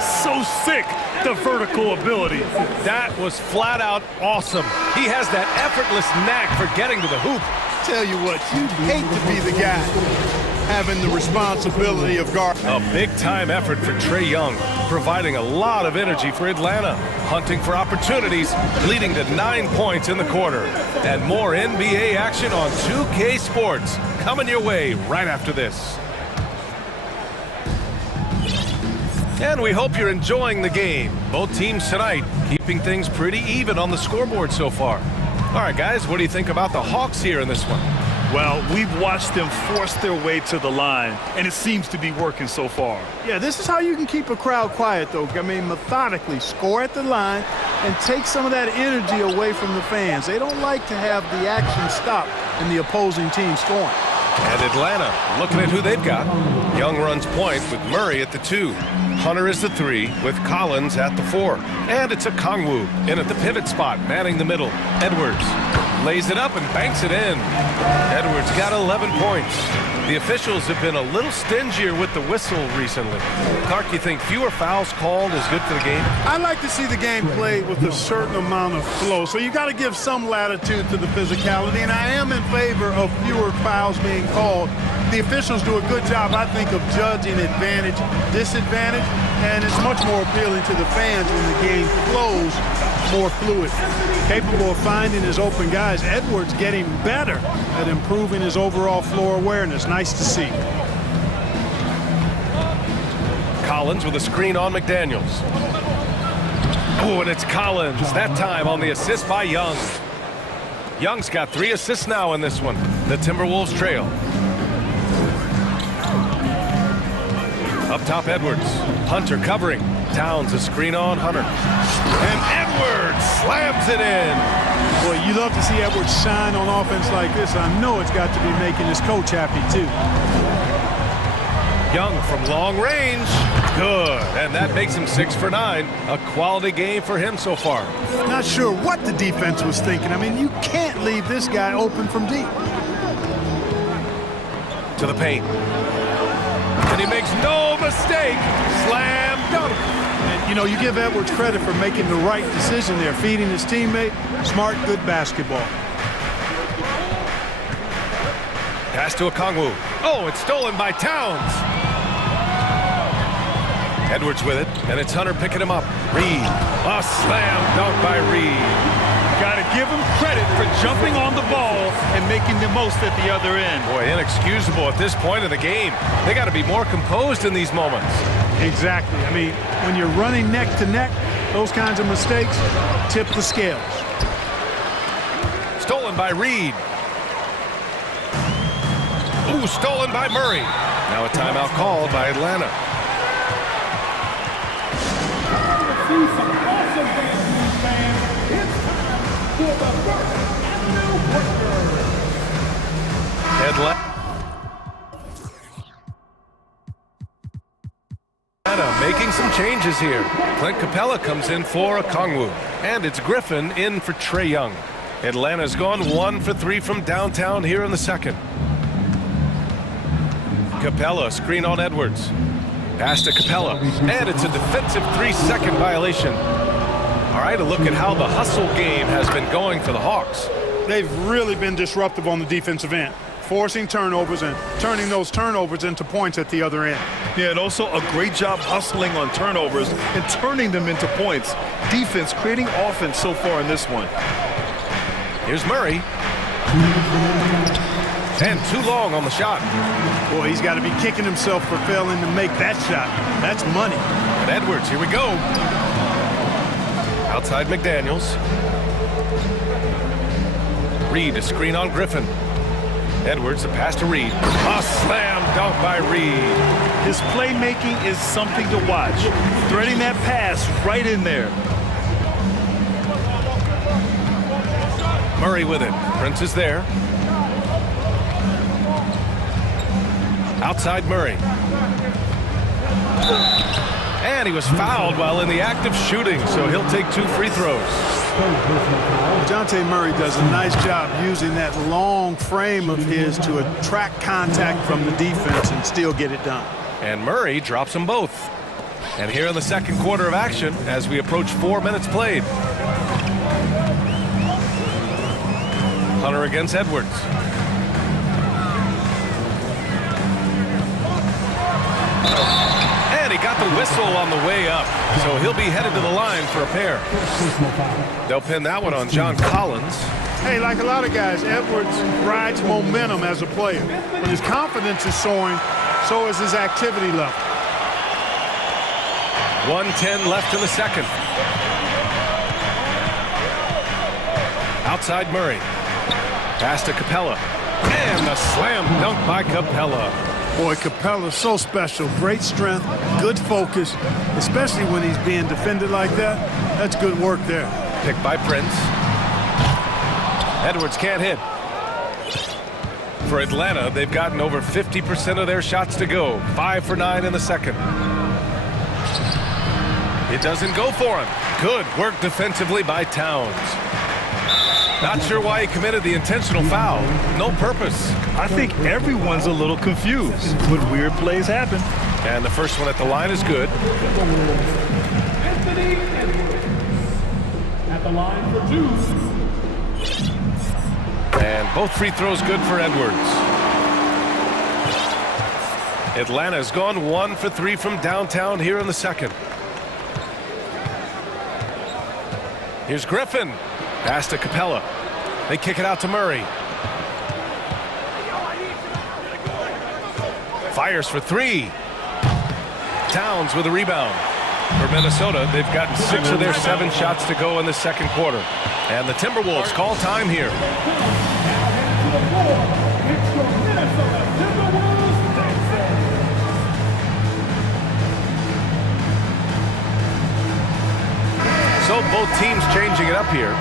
So sick, the vertical ability. That was flat out awesome. He has that effortless knack for getting to the hoop. Tell you what, you'd hate to be the guy having the responsibility of guard. A big-time effort for Trae Young, providing a lot of energy for Atlanta, hunting for opportunities, leading to 9 points in the quarter. And more NBA action on 2K Sports coming your way right after this. And we hope you're enjoying the game. Both teams tonight keeping things pretty even on the scoreboard so far. All right, guys, what do you think about the Hawks here in this one? Well, we've watched them force their way to the line, and it seems to be working so far. Yeah, this is how you can keep a crowd quiet, though. I mean, methodically score at the line and take some of that energy away from the fans. They don't like to have the action stop and the opposing team scoring. And Atlanta, looking at who they've got. Young runs point with Murray at the 2. Hunter is the 3 with Collins at the 4. And it's Okongwu in at the pivot spot, manning the middle. Edwards lays it up and banks it in. Edwards got 11 points. The officials have been a little stingier with the whistle recently. Clark, you think fewer fouls called is good for the game? I like to see the game played with a certain amount of flow, so you got to give some latitude to the physicality, and I am in favor of fewer fouls being called. The officials do a good job, I think, of judging advantage, disadvantage, and it's much more appealing to the fans when the game flows more fluid. Capable of finding his open guys. Edwards getting better at improving his overall floor awareness. Nice to see. Collins with a screen on McDaniels. Oh, and it's Collins, that time on the assist by Young. Young's got 3 assists now in this one. The Timberwolves trail. Up top, Edwards. Hunter covering. Towns a screen on Hunter. And Edwards slams it in. Boy, you love to see Edwards shine on offense like this. I know it's got to be making his coach happy, too. Young from long range. Good. And that makes him 6 for 9. A quality game for him so far. Not sure what the defense was thinking. I mean, you can't leave this guy open from deep. To the paint. And he makes no mistake. Slam dunk. And, you know, you give Edwards credit for making the right decision there, feeding his teammate. Smart, good basketball. Pass to Okongwu. Oh, it's stolen by Towns. Edwards with it, and it's Hunter picking him up. Reed. A slam dunk by Reed. Got to give him credit for jumping on the ball and making the most at the other end. Boy, inexcusable at this point of the game. They got to be more composed in these moments. Exactly. I mean, when you're running neck to neck, those kinds of mistakes tip the scales. Stolen by Reed. Ooh, stolen by Murray. Now a timeout called by Atlanta. Atlanta making some changes here. Clint Capella comes in for Okongwu. And it's Griffin in for Trae Young. Atlanta's gone 1 for 3 from downtown here in the second. Capella, screen on Edwards. Pass to Capella, and it's a defensive 3-second violation. All right, a look at how the hustle game has been going for the Hawks. They've really been disruptive on the defensive end, forcing turnovers and turning those turnovers into points at the other end. Yeah, and also a great job hustling on turnovers and turning them into points. Defense creating offense so far in this one. Here's Murray. And too long on the shot. Boy, he's got to be kicking himself for failing to make that shot. That's money. And Edwards, here we go. Outside McDaniels. Reed, a screen on Griffin. Edwards, a pass to Reed. A slam dunk by Reed. His playmaking is something to watch. Threading that pass right in there. Murray with it. Prince is there. Outside Murray. And he was fouled while in the act of shooting, so he'll take 2 free throws. DeJounte Murray does a nice job using that long frame of his to attract contact from the defense and still get it done. And Murray drops them both. And here in the second quarter of action, as we approach 4 minutes played. Hunter against Edwards. And he got the whistle on the way up, so he'll be headed to the line for a pair. They'll pin that one on John Collins. Hey, like a lot of guys, Edwards rides momentum as a player. When his confidence is soaring, so is his activity level. 1:10 left in the second. Outside Murray. Pass to Capella. And the slam dunk by Capella. Boy, Capella's so special. Great strength, good focus, especially when he's being defended like that. That's good work there. Picked by Prince. Edwards can't hit. For Atlanta, they've gotten over 50% of their shots to go. 5 for 9 in the second. It doesn't go for him. Good work defensively by Towns. Not sure why he committed the intentional foul. No purpose. I think everyone's a little confused, but weird plays happen. And the first one at the line is good. At the line for 2. And both free throws good for Edwards. Atlanta's gone 1 for 3 from downtown here in the second. Here's Griffin. Pass to Capella. They kick it out to Murray. Fires for 3. Towns with a rebound. For Minnesota, they've gotten 6 of their 7 shots to go in the second quarter. And the Timberwolves call time here. So both teams changing it up here.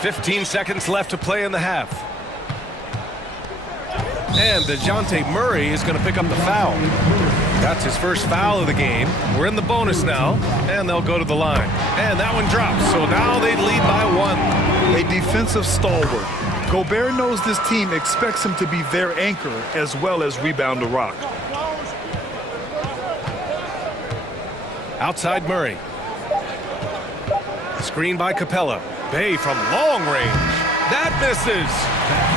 $15 left to play in the half. And DeJounte Murray is going to pick up the foul. That's his first foul of the game. We're in the bonus now, and they'll go to the line. And that one drops, so now they lead by 1. A defensive stalwart. Gobert knows this team expects him to be their anchor as well as rebound the rock. Outside Murray. Screen by Capella. Bay from long range. That misses.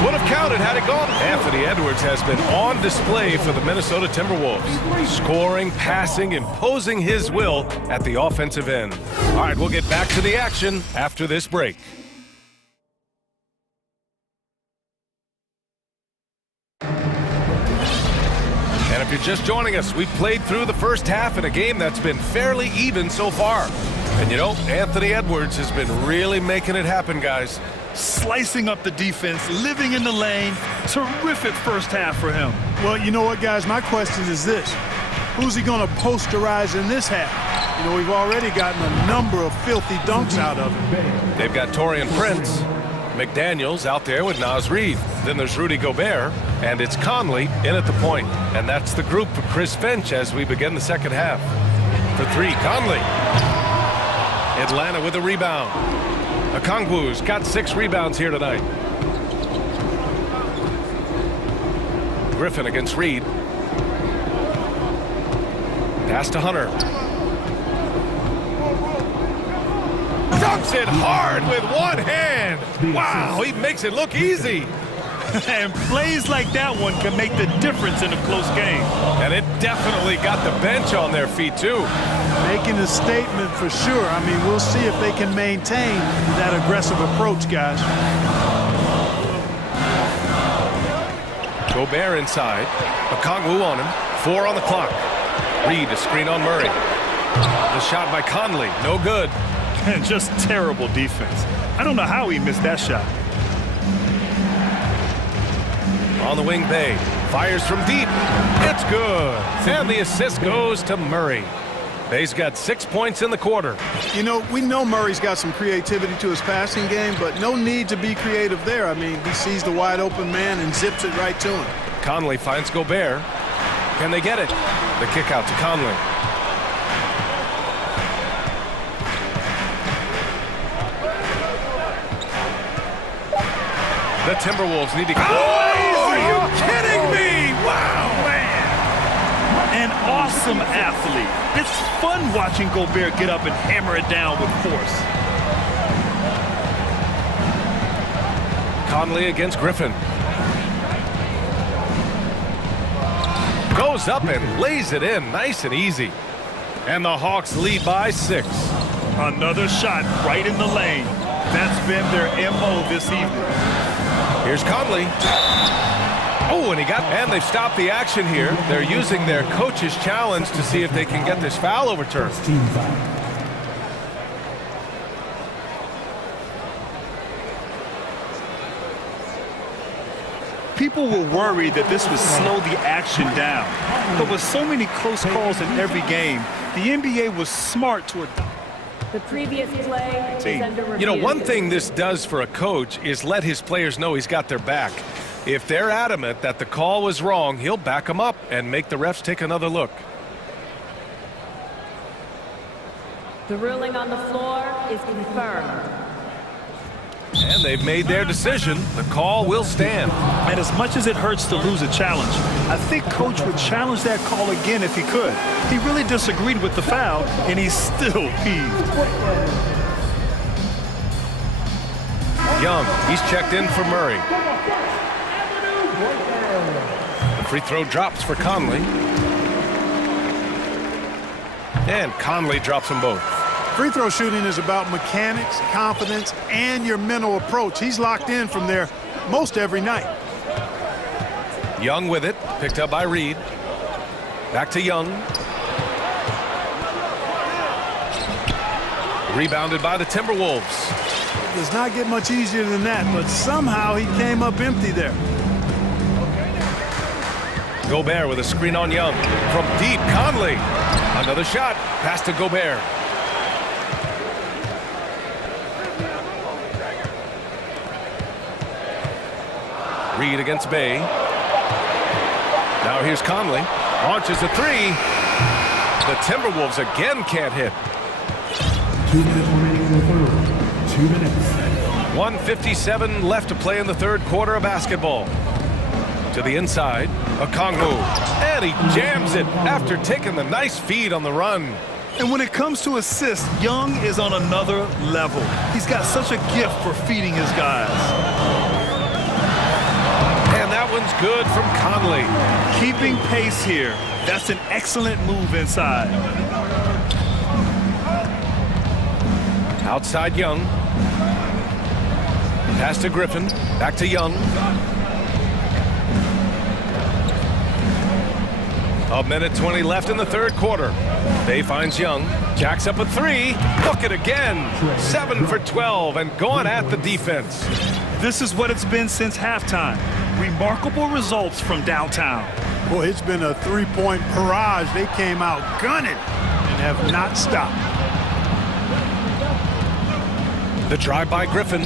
Would have counted had it gone. Anthony Edwards has been on display for the Minnesota Timberwolves. Scoring, passing, imposing his will at the offensive end. All right, we'll get back to the action after this break. And if you're just joining us, we've played through the first half in a game that's been fairly even so far. And you know, Anthony Edwards has been really making it happen, guys. Slicing up the defense, living in the lane. Terrific first half for him. Well, you know what, guys? My question is this. Who's he going to posterize in this half? You know, we've already gotten a number of filthy dunks out of him. They've got Torian Prince. McDaniels out there with Naz Reid. Then there's Rudy Gobert, and it's Conley in at the point. And that's the group for Chris Finch as we begin the second half. For three, Conley. Atlanta with a rebound. Okongwu's got 6 rebounds here tonight. Griffin against Reed. Pass to Hunter. Dunks it hard with one hand. Wow, he makes it look easy. And plays like that one can make the difference in a close game. And it definitely got the bench on their feet, too. Making a statement for sure. I mean, we'll see if they can maintain that aggressive approach, guys. Gobert inside. Okongwu on him. 4 on the clock. Reed, a screen on Murray. The shot by Conley, no good. And just terrible defense. I don't know how he missed that shot. On the wing, Bay fires from deep. It's good. And the assist goes to Murray. Bay's got 6 points in the quarter. You know, we know Murray's got some creativity to his passing game, but no need to be creative there. I mean, he sees the wide open man and zips it right to him. Conley finds Gobert. Can they get it? The kick out to Conley. The Timberwolves need to go. Oh, are you kidding me? Wow, man. An awesome athlete. It's fun watching Gobert get up and hammer it down with force. Conley against Griffin. Goes up and lays it in nice and easy. And the Hawks lead by 6. Another shot right in the lane. That's been their MO this evening. Here's Conley. Oh, and they've stopped the action here. They're using their coach's challenge to see if they can get this foul overturned. People were worried that this would slow the action down. But with so many close calls in every game, the NBA was smart to adopt. The previous play is under review. You know, one thing this does for a coach is let his players know he's got their back. If they're adamant that the call was wrong, he'll back them up and make the refs take another look. The ruling on the floor is confirmed. And they've made their decision. The call will stand. And as much as it hurts to lose a challenge, I think Coach would challenge that call again if he could. He really disagreed with the foul, and he's still peeved. Young, he's checked in for Murray. The free throw drops for Conley. And Conley drops them both. Free throw shooting is about mechanics, confidence, and your mental approach. He's locked in from there most every night. Young with it, picked up by Reed. Back to Young. Rebounded by the Timberwolves. It does not get much easier than that, but somehow he came up empty there. Gobert with a screen on Young. From deep, Conley. Another shot. Pass to Gobert. Reed against Bay. Now here's Conley. Launches a 3. The Timberwolves again can't hit. 2 minutes remaining in the third. 2 minutes. 1:57 left to play in the third quarter of basketball. To the inside, Okongwu. And he jams it after taking the nice feed on the run. And when it comes to assists, Young is on another level. He's got such a gift for feeding his guys. That one's good from Conley. Keeping pace here. That's an excellent move inside. Outside Young. Pass to Griffin. Back to Young. A minute 20 left in the third quarter. Bay finds Young. Jacks up a three. Bucket again. 7 for 12 and going at the defense. This is what it's been since halftime. Remarkable results from downtown. Boy, it's been a three-point barrage. They came out gunning and have not stopped. The drive by Griffin.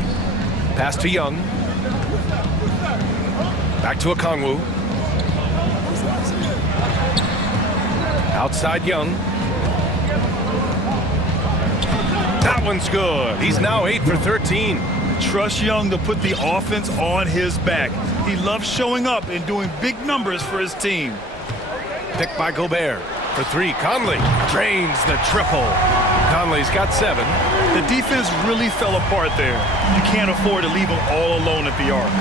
Pass to Young. Back to Okongwu. Outside Young. That one's good. He's now 8 for 13. Trust Young to put the offense on his back. He loves showing up and doing big numbers for his team. Picked by Gobert. For three, Conley drains the triple. Conley's got 7. The defense really fell apart there. You can't afford to leave them all alone at the arc.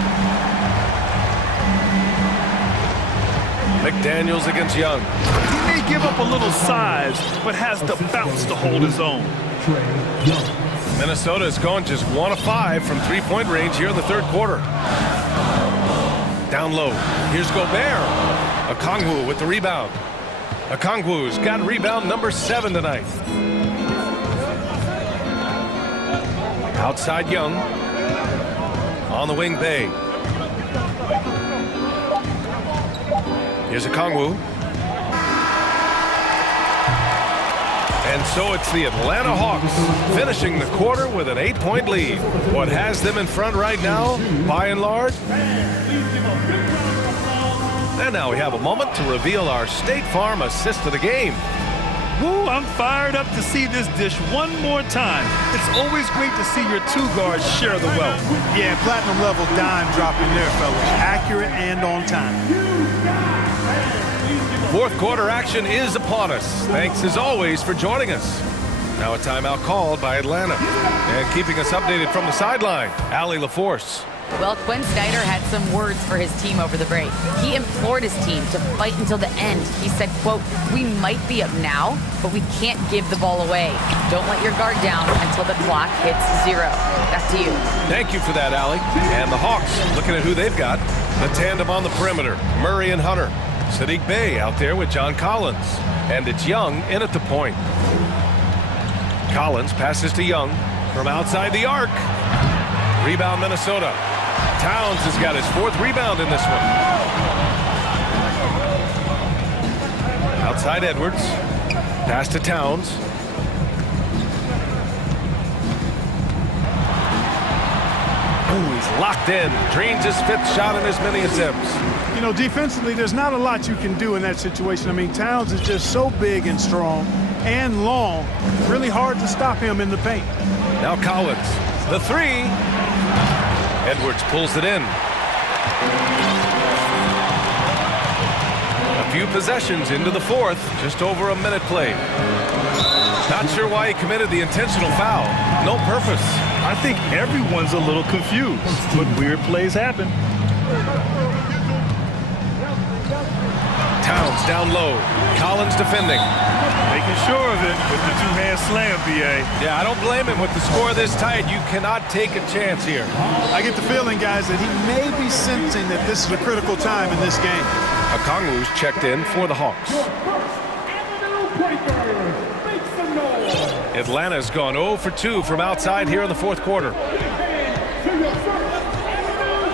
McDaniels against Young. He may give up a little size, but has the bounce to hold his own. Minnesota is going just 1 of 5 from three-point range here in the third quarter. Down low. Here's Gobert. Okongwu with the rebound. Okongwu's got rebound number 7 tonight. Outside Young. On the wing, Bay. Here's Okongwu. And so it's the Atlanta Hawks finishing the quarter with an 8-point lead. What has them in front right now, by and large? And now we have a moment to reveal our State Farm assist of the game. Ooh, I'm fired up to see this dish one more time. It's always great to see your two guards share the wealth. Yeah, platinum level dime dropping there, fellas. Accurate and on time. Fourth quarter action is upon us. Thanks as always for joining us. Now a timeout called by Atlanta. And keeping us updated from the sideline, Allie LaForce. Well, Quinn Snyder had some words for his team over the break. He implored his team to fight until the end. He said, quote, "We might be up now, but we can't give the ball away. Don't let your guard down until the clock hits 0. Back to you." Thank you for that, Allie. And the Hawks, looking at who they've got. The tandem on the perimeter, Murray and Hunter. Sadiq Bey out there with John Collins. And it's Young in at the point. Collins passes to Young from outside the arc. Rebound Minnesota. Towns has got his 4th rebound in this one. Outside Edwards. Pass to Towns. Ooh, he's locked in. Drains his 5th shot in as many attempts. You know, defensively, there's not a lot you can do in that situation. I mean, Towns is just so big and strong and long. Really hard to stop him in the paint. Now Collins. The 3. Edwards pulls it in. A few possessions into the 4th. Just over a minute played. Not sure why he committed the intentional foul. No purpose. I think everyone's a little confused, but weird plays happen. Towns down low. Collins defending. Making sure of it with the 2-hand slam, B.A. Yeah, I don't blame him. With the score this tight, you cannot take a chance here. I get the feeling, guys, that he may be sensing that this is a critical time in this game. Okongwu's checked in for the Hawks. Atlanta's gone 0 for 2 from outside here in the 4th quarter.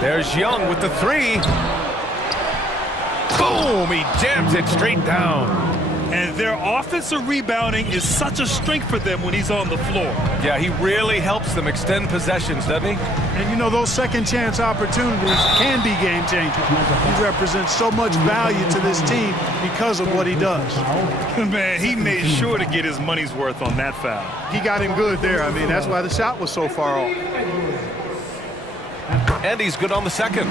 There's Young with the 3. Boom! He jams it straight down. And their offensive rebounding is such a strength for them when he's on the floor. Yeah, he really helps them extend possessions, doesn't he? And, you know, those second chance opportunities can be game changers. He represents so much value to this team because of what he does. Man, he made sure to get his money's worth on that foul. He got him good there. I mean, that's why the shot was so far off. And he's good on the 2nd.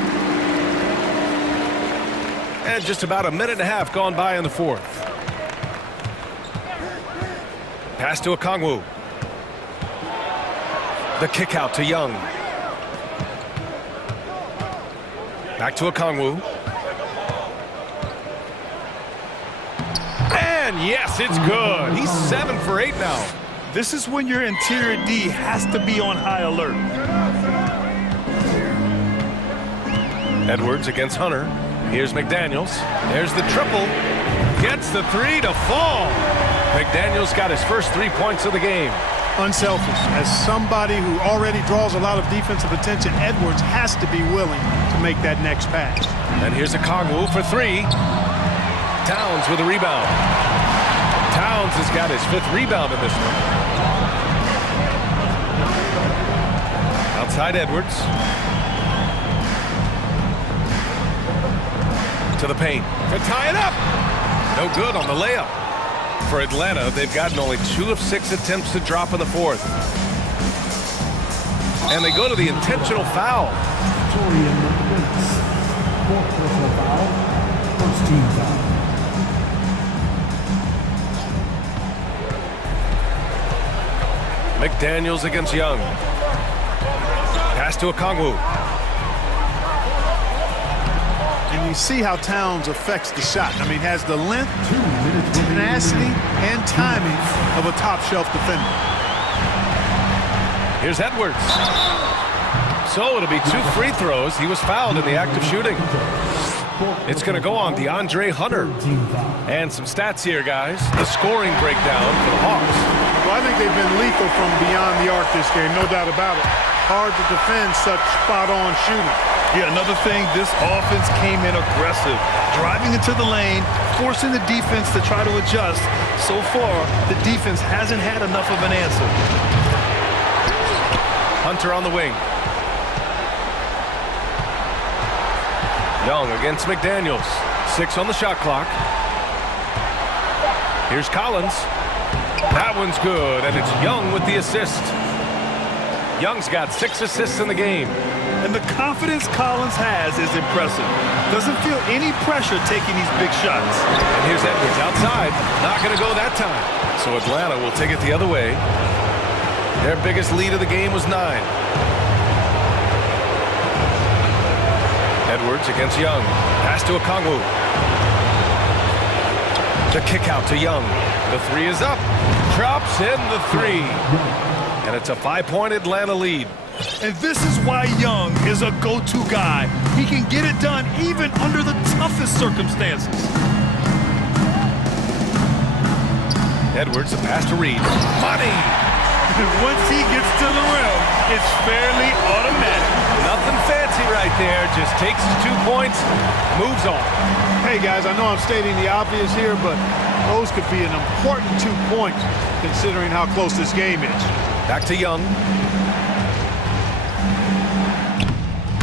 And just about a minute and a half gone by in the 4th. Pass to Okongwu. The kick out to Young. Back to Okongwu. And yes, it's good. He's 7 for 8 now. This is when your interior D has to be on high alert. Edwards against Hunter. Here's McDaniels. There's the triple. Gets the 3 to fall. McDaniels got his first 3 points of the game. Unselfish. As somebody who already draws a lot of defensive attention, Edwards has to be willing to make that next pass. And here's Okongwu for 3. Towns with a rebound. Towns has got his 5th rebound in this one. Outside Edwards. To the paint. To tie it up. No good on the layup. For Atlanta, they've gotten only 2 of 6 attempts to drop in the 4th. And they go to the intentional foul. First team foul. McDaniels against Young. Pass to Okongwu. And you see how Towns affects the shot. I mean, has the length, tenacity, and timing of a top-shelf defender. Here's Edwards. So it'll be 2 free throws. He was fouled in the act of shooting. It's going to go on DeAndre Hunter. And some stats here, guys. The scoring breakdown for the Hawks. Well, I think they've been lethal from beyond the arc this game, no doubt about it. Hard to defend such spot-on shooting. Yeah, another thing, this offense came in aggressive, driving into the lane, forcing the defense to try to adjust. So far, the defense hasn't had enough of an answer. Hunter on the wing. Young against McDaniels. 6 on the shot clock. Here's Collins. That one's good, and it's Young with the assist. Young's got 6 assists in the game. And the confidence Collins has is impressive. Doesn't feel any pressure taking these big shots. And here's Edwards outside. Not going to go that time. So Atlanta will take it the other way. Their biggest lead of the game was 9. Edwards against Young. Pass to Okongwu. The kick out to Young. The 3 is up. Drops in the 3. And it's a 5-point Atlanta lead. And this is why Young is a go-to guy. He can get it done even under the toughest circumstances. Edwards, a pass to Reed. Money! Once he gets to the rim, it's fairly automatic. Nothing fancy right there. Just takes his 2 points, moves on. Hey, guys, I know I'm stating the obvious here, but those could be an important 2 points considering how close this game is. Back to Young.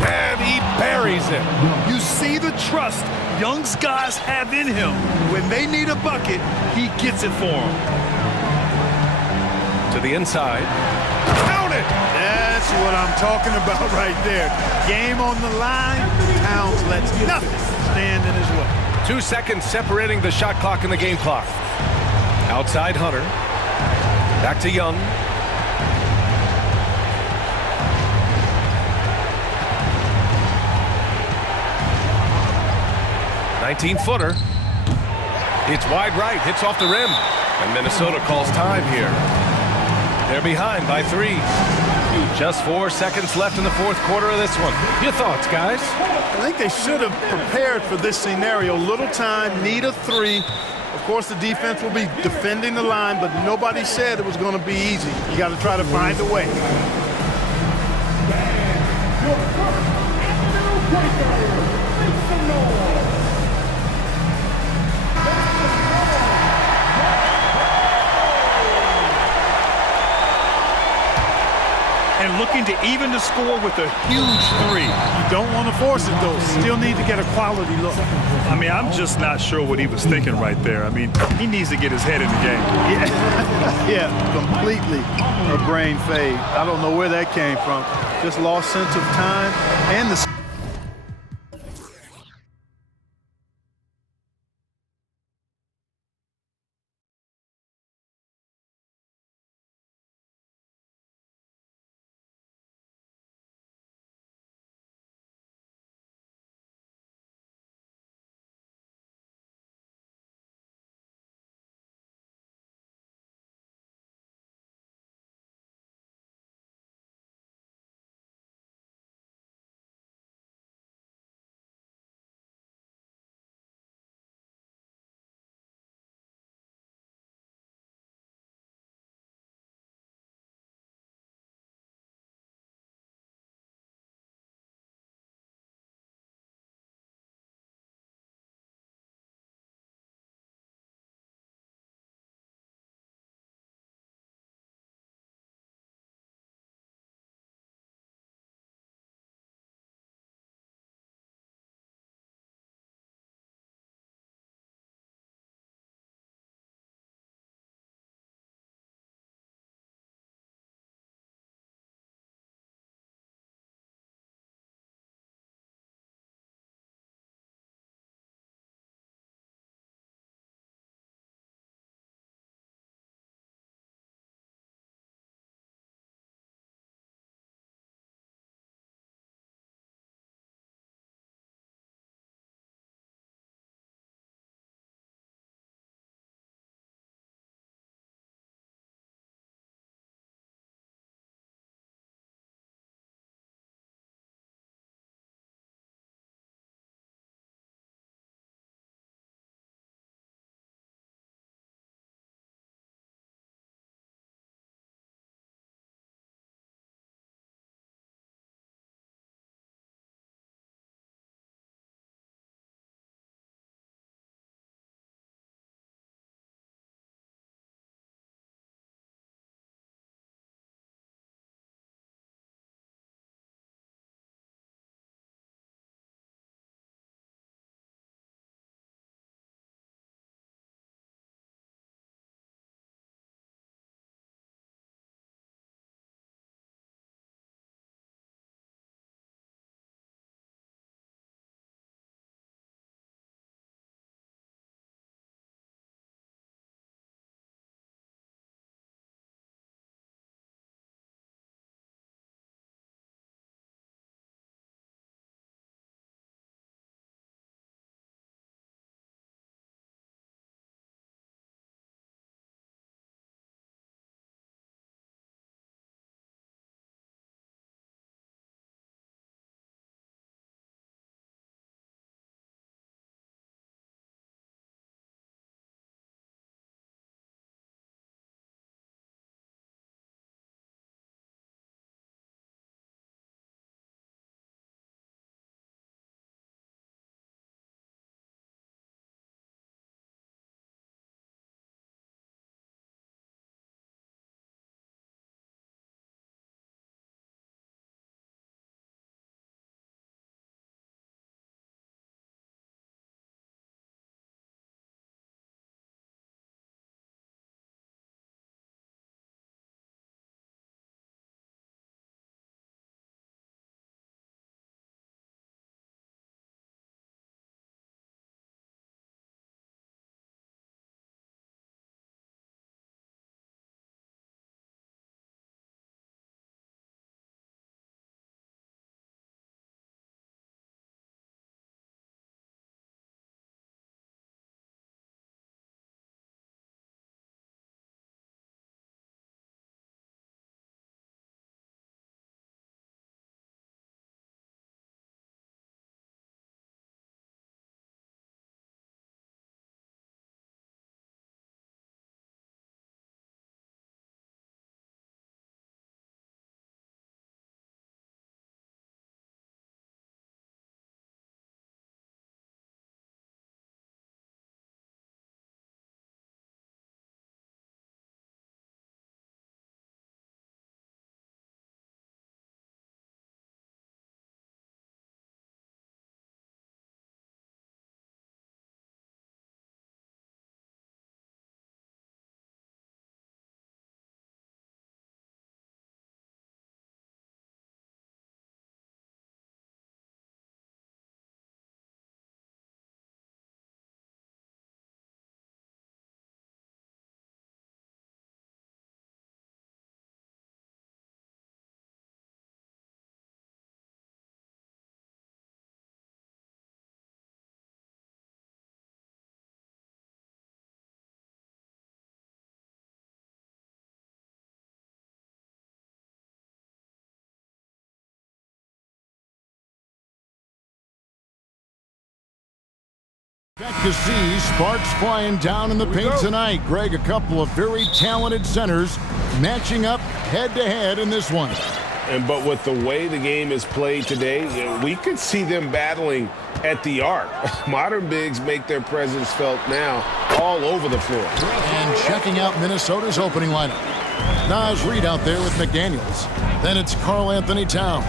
And he buries it. You see the trust Young's guys have in him. When they need a bucket, he gets it for them. To the inside. Count it! That's what I'm talking about right there. Game on the line. Towns lets nothing stand in his way. 2 seconds separating the shot clock and the game clock. Outside Hunter. Back to Young. "19-footer. It's wide right, hits off the rim. And Minnesota calls time here. They're behind by 3. Just 4 seconds left in the 4th quarter of this one. Your thoughts, guys? I think they should have prepared for this scenario. Little time, need a 3. Of course, the defense will be defending the line, but nobody said it was going to be easy. You got to try to find a way. And looking to even the score with a huge 3. You don't want to force it, though. Still need to get a quality look. I mean, I'm just not sure what he was thinking right there. I mean, he needs to get his head in the game. Yeah, completely a brain fade. I don't know where that came from. Just lost sense of time and the Back to see sparks flying down in the paint tonight. Greg, a couple of very talented centers matching up head-to-head in this one. But with the way the game is played today, we could see them battling at the arc. Modern bigs make their presence felt now all over the floor. And checking out Minnesota's opening lineup. Nas Reed out there with McDaniels. Then it's Karl Anthony Towns.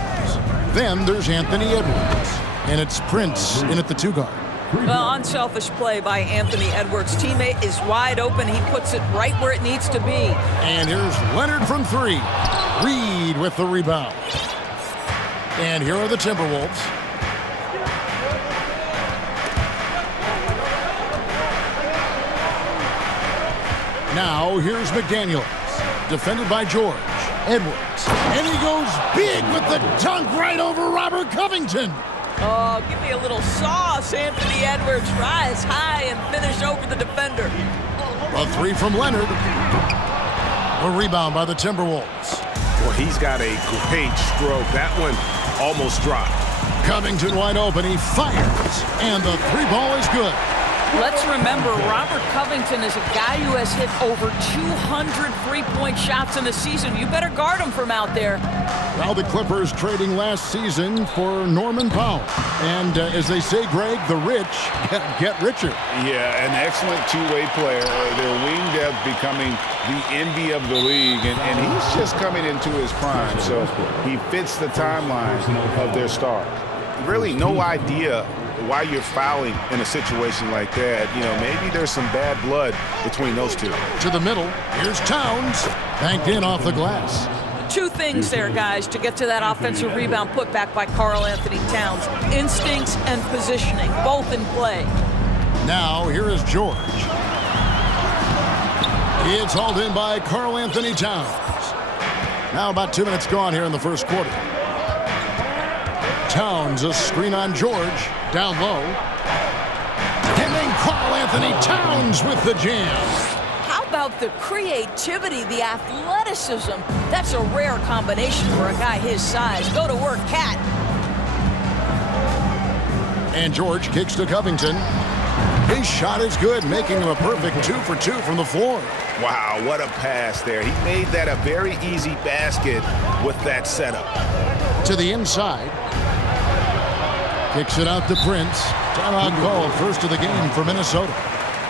Then there's Anthony Edwards. And it's Prince in at the 2-guard. Well, unselfish play by Anthony Edwards. Teammate is wide open. He puts it right where it needs to be. And here's Leonard from 3. Reed with the rebound. And here are the Timberwolves. Now here's McDaniels. Defended by George. Edwards. And he goes big with the dunk right over Robert Covington. Oh, give me a little sauce, Anthony Edwards. Rise high and finish over the defender. A 3 from Leonard. A rebound by the Timberwolves. Well, he's got a great stroke. That one almost dropped. Covington wide open. He fires. And the 3-ball is good. Let's remember, Robert Covington is a guy who has hit over 200 three-point shots in the season. You better guard him from out there. Well, the Clippers trading last season for Norman Powell. And as they say, Greg, the rich get richer. Yeah, an excellent two-way player. Their wing depth becoming the envy of the league. And he's just coming into his prime. So he fits the timeline of their star. Really no idea why you're fouling in a situation like that. You know, maybe there's some bad blood between those two. To the middle, here's Towns. Banked in off the glass. Two things there, guys, to get to that offensive rebound put back by Karl Anthony Towns. Instincts and positioning, both in play. Now, here is George. It's hauled in by Karl Anthony Towns. Now about 2 minutes gone here in the first quarter. Towns, a screen on George, down low. And then Karl Anthony Towns with the jam. How about the creativity, the athleticism? That's a rare combination for a guy his size. Go to work, Cat. And George kicks to Covington. His shot is good, making him a perfect 2 for 2 from the floor. Wow, what a pass there. He made that a very easy basket with that setup. To the inside. Kicks it out to Prince. Timeout call, first of the game for Minnesota.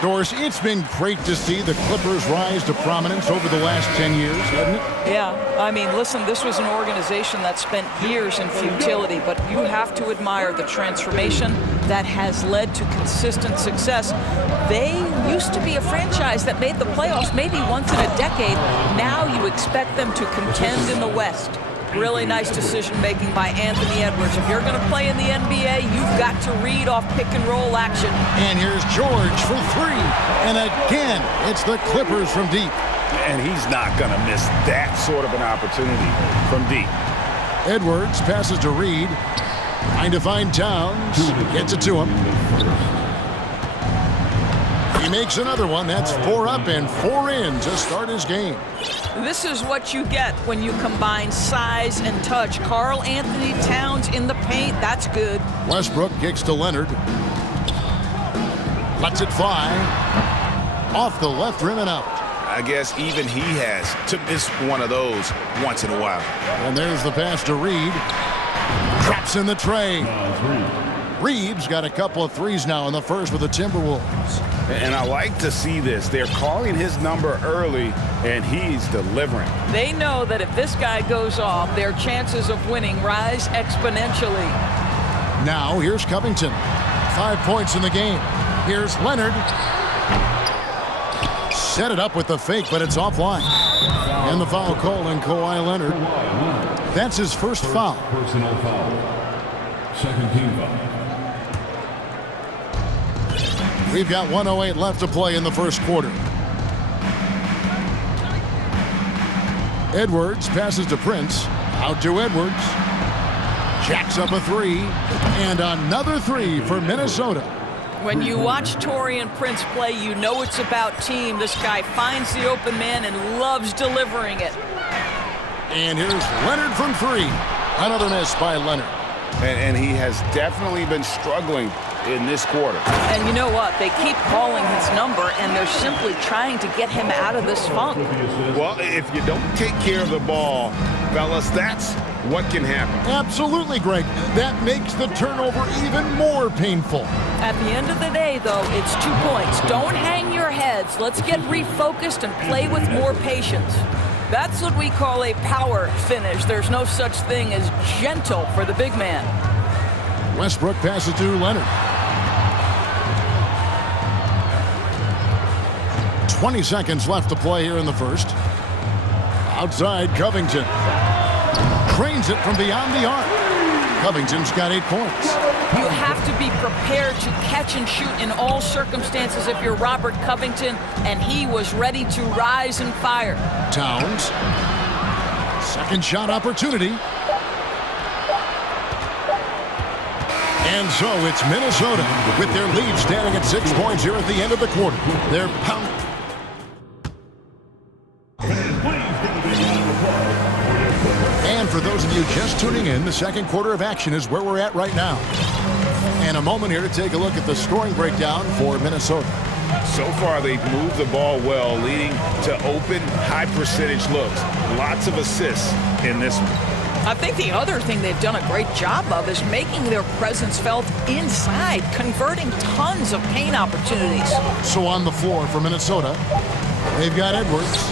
Doris, it's been great to see the Clippers rise to prominence over the last 10 years, hasn't it? Yeah, I mean, listen, this was an organization that spent years in futility, but you have to admire the transformation that has led to consistent success. They used to be a franchise that made the playoffs maybe once in a decade. Now you expect them to contend in the West. Really nice decision-making by Anthony Edwards. If you're going to play in the NBA, you've got to read off pick-and-roll action. And here's George for 3. And again, it's the Clippers from deep. And he's not going to miss that sort of an opportunity from deep. Edwards passes to Reed. Trying to find Towns. Gets it to him. He makes another one. That's 4 up and 4 in to start his game. This is what you get when you combine size and touch. Karl Anthony Towns in the paint, that's good. Westbrook kicks to Leonard. Lets it fly. Off the left rim and out. I guess even he has to miss one of those once in a while. And there's the pass to Reed. Drops in the tray. Reed's got a couple of threes now in the first with the Timberwolves. And I like to see this. They're calling his number early, and he's delivering. They know that if this guy goes off, their chances of winning rise exponentially. Now, here's Covington. 5 points in the game. Here's Leonard. Set it up with the fake, but it's offline. And the foul call on Kawhi Leonard. That's his first foul. Personal foul. Second team foul. We've got 1:08 left to play in the first quarter. Edwards passes to Prince. Out to Edwards. Jacks up a 3. And another 3 for Minnesota. When you watch Taurean Prince play, you know it's about team. This guy finds the open man and loves delivering it. And here's Leonard from 3. Another miss by Leonard. And he has definitely been struggling in this quarter. And you know what? They keep calling his number, and they're simply trying to get him out of this funk. Well, if you don't take care of the ball, fellas, that's what can happen. Absolutely, Greg. That makes the turnover even more painful. At the end of the day, though, it's 2 points. Don't hang your heads. Let's get refocused and play with more patience. That's what we call a power finish. There's no such thing as gentle for the big man. Westbrook passes to Leonard. 20 seconds left to play here in the first. Outside, Covington. Cranes it from beyond the arc. Covington's got 8 points. You have to be prepared to catch and shoot in all circumstances if you're Robert Covington, and he was ready to rise and fire. Towns. Second shot opportunity. And so it's Minnesota with their lead standing at 6 points here at the end of the quarter. They're pounding. And for those of you just tuning in, the second quarter of action is where we're at right now. And a moment here to take a look at the scoring breakdown for Minnesota. So far, they've moved the ball well, leading to open, high-percentage looks. Lots of assists in this one. I think the other thing they've done a great job of is making their presence felt inside, converting tons of paint opportunities. So on the floor for Minnesota, they've got Edwards.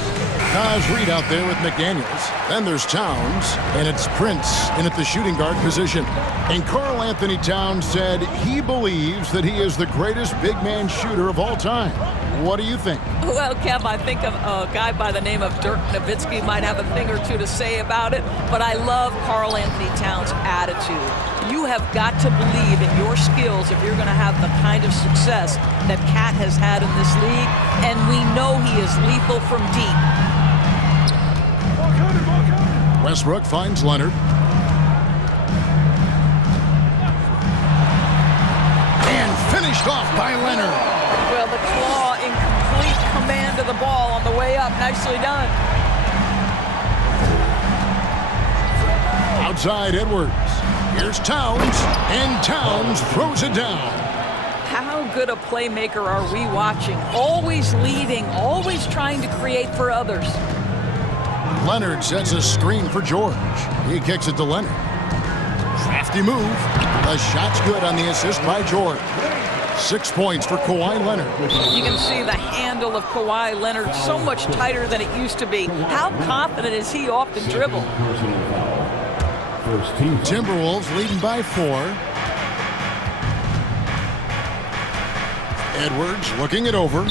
Nas Reed out there with McDaniels. Then there's Towns, and it's Prince in at the shooting guard position. And Karl Anthony Towns said he believes that he is the greatest big man shooter of all time. What do you think? Well, Kev, I think a guy by the name of Dirk Nowitzki might have a thing or two to say about it, but I love Karl Anthony Towns' attitude. You have got to believe in your skills if you're going to have the kind of success that Cat has had in this league, and we know he is lethal from deep. Westbrook finds Leonard. And finished off by Leonard. Well, the claw in complete command of the ball on the way up. Nicely done. Outside Edwards. Here's Towns, and Towns throws it down. How good a playmaker are we watching? Always leading, always trying to create for others. Leonard sets a screen for George. He kicks it to Leonard. Crafty move. The shot's good on the assist by George. 6 points for Kawhi Leonard. You can see the handle of Kawhi Leonard so much tighter than it used to be. How confident is he off the dribble? Timberwolves leading by 4. Edwards looking it over.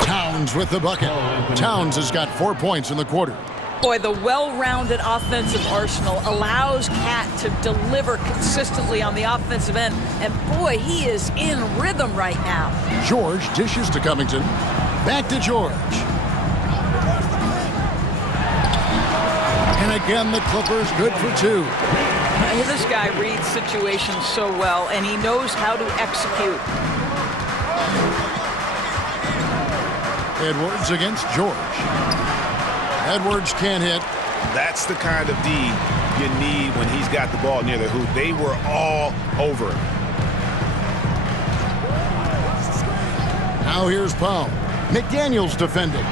Towns with the bucket. Towns has got 4 points in the quarter. Boy, the well-rounded offensive arsenal allows Cat to deliver consistently on the offensive end. And boy, he is in rhythm right now. George dishes to Covington. Back to George. And again, the Clippers good for 2. This guy reads situations so well, and he knows how to execute. Edwards against George. Edwards can't hit. That's the kind of D you need when he's got the ball near the hoop. They were all over it. Now here's Powell. McDaniels defending.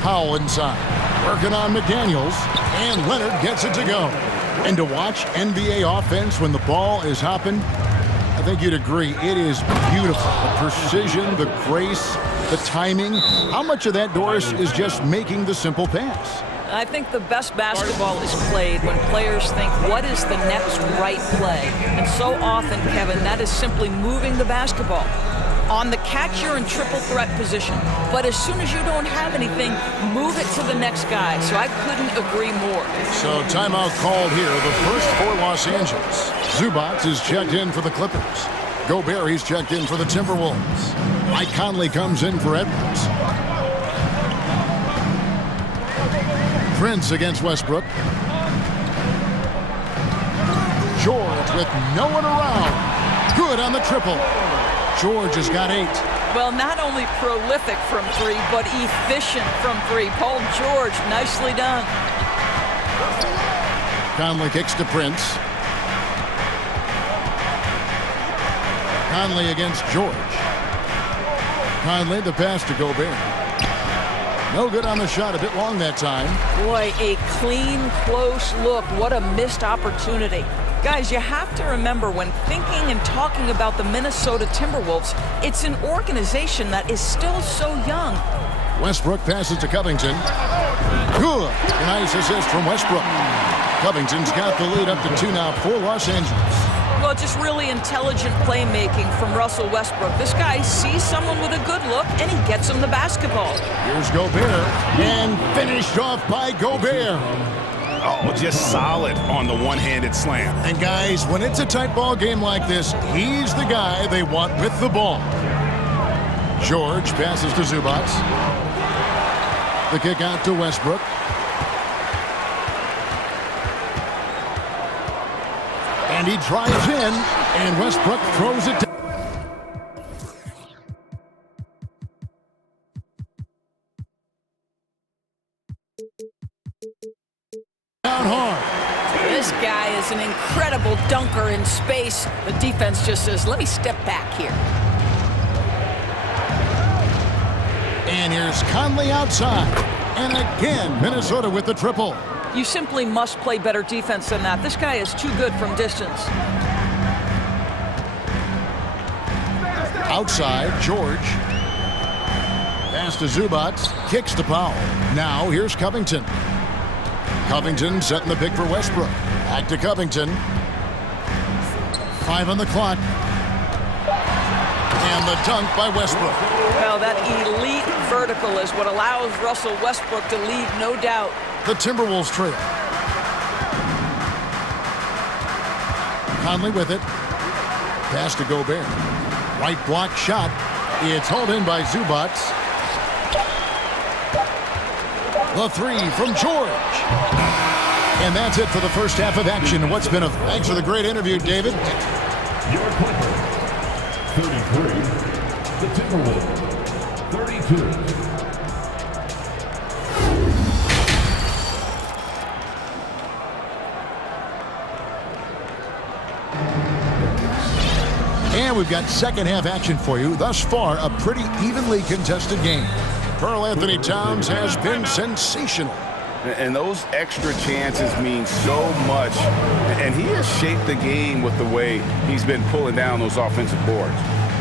Powell inside. Working on McDaniels. And Leonard gets it to go. And to watch NBA offense when the ball is hopping, I think you'd agree, it is beautiful. The precision, the grace, the timing. How much of that, Doris, is just making the simple pass? I think the best basketball is played when players think, what is the next right play? And so often, Kevin, that is simply moving the basketball. On the catch, you're in triple threat position. But as soon as you don't have anything, move it to the next guy. So I couldn't agree more. So timeout called here, the first for Los Angeles. Zubac is checked in for the Clippers. Gobert, he's checked in for the Timberwolves. Mike Conley comes in for Edwards. Prince against Westbrook. George with no one around. Good on the triple. George has got 8. Well, not only prolific from 3, but efficient from 3. Paul George, nicely done. Conley kicks to Prince. Conley against George. Conley, the pass to Gobert. No good on the shot, a bit long that time. Boy, a clean, close look. What a missed opportunity. Guys, you have to remember when thinking and talking about the Minnesota Timberwolves, it's an organization that is still so young. Westbrook passes to Covington. Good. Nice assist from Westbrook. Covington's got the lead up to 2 now for Los Angeles. Well, just really intelligent playmaking from Russell Westbrook. This guy sees someone with a good look, and he gets him the basketball. Here's Gobert, and finished off by Gobert. Oh, just solid on the one-handed slam. And guys, when it's a tight ball game like this, he's the guy they want with the ball. George passes to Zubac. The kick out to Westbrook. And he drives in, and Westbrook throws it down. Down hard. This guy is an incredible dunker in space. The defense just says, let me step back here. And here's Conley outside. And again, Minnesota with the triple. You simply must play better defense than that. This guy is too good from distance. Outside, George. Pass to Zubac. Kicks to Powell. Now here's Covington. Covington setting the pick for Westbrook. Back to Covington. 5 on the clock. And the dunk by Westbrook. Well, that elite vertical is what allows Russell Westbrook to lead, no doubt. The Timberwolves trail. Conley with it. Pass to Gobert. Right block shot. It's hauled in by Zubac. The 3 from George. And that's it for the first half of action. What's been a... Thanks for the great interview, David. Your Clippers, 33. The Timberwolves, 32. And we've got second half action for you. Thus far, a pretty evenly contested game. Karl Anthony Towns has been sensational. And those extra chances mean so much. And he has shaped the game with the way he's been pulling down those offensive boards.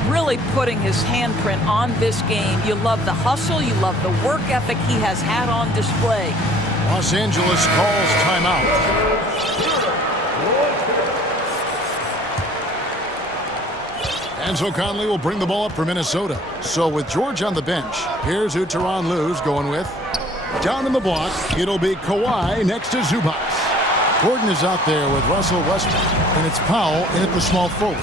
Really putting his handprint on this game. You love the hustle. You love the work ethic he has had on display. Los Angeles calls timeout. And so Conley will bring the ball up for Minnesota. So with George on the bench, here's who Tyronn Lue's going with. Down in the block, it'll be Kawhi next to Zubac. Gordon is out there with Russell Westbrook, and it's Powell in at the small forward.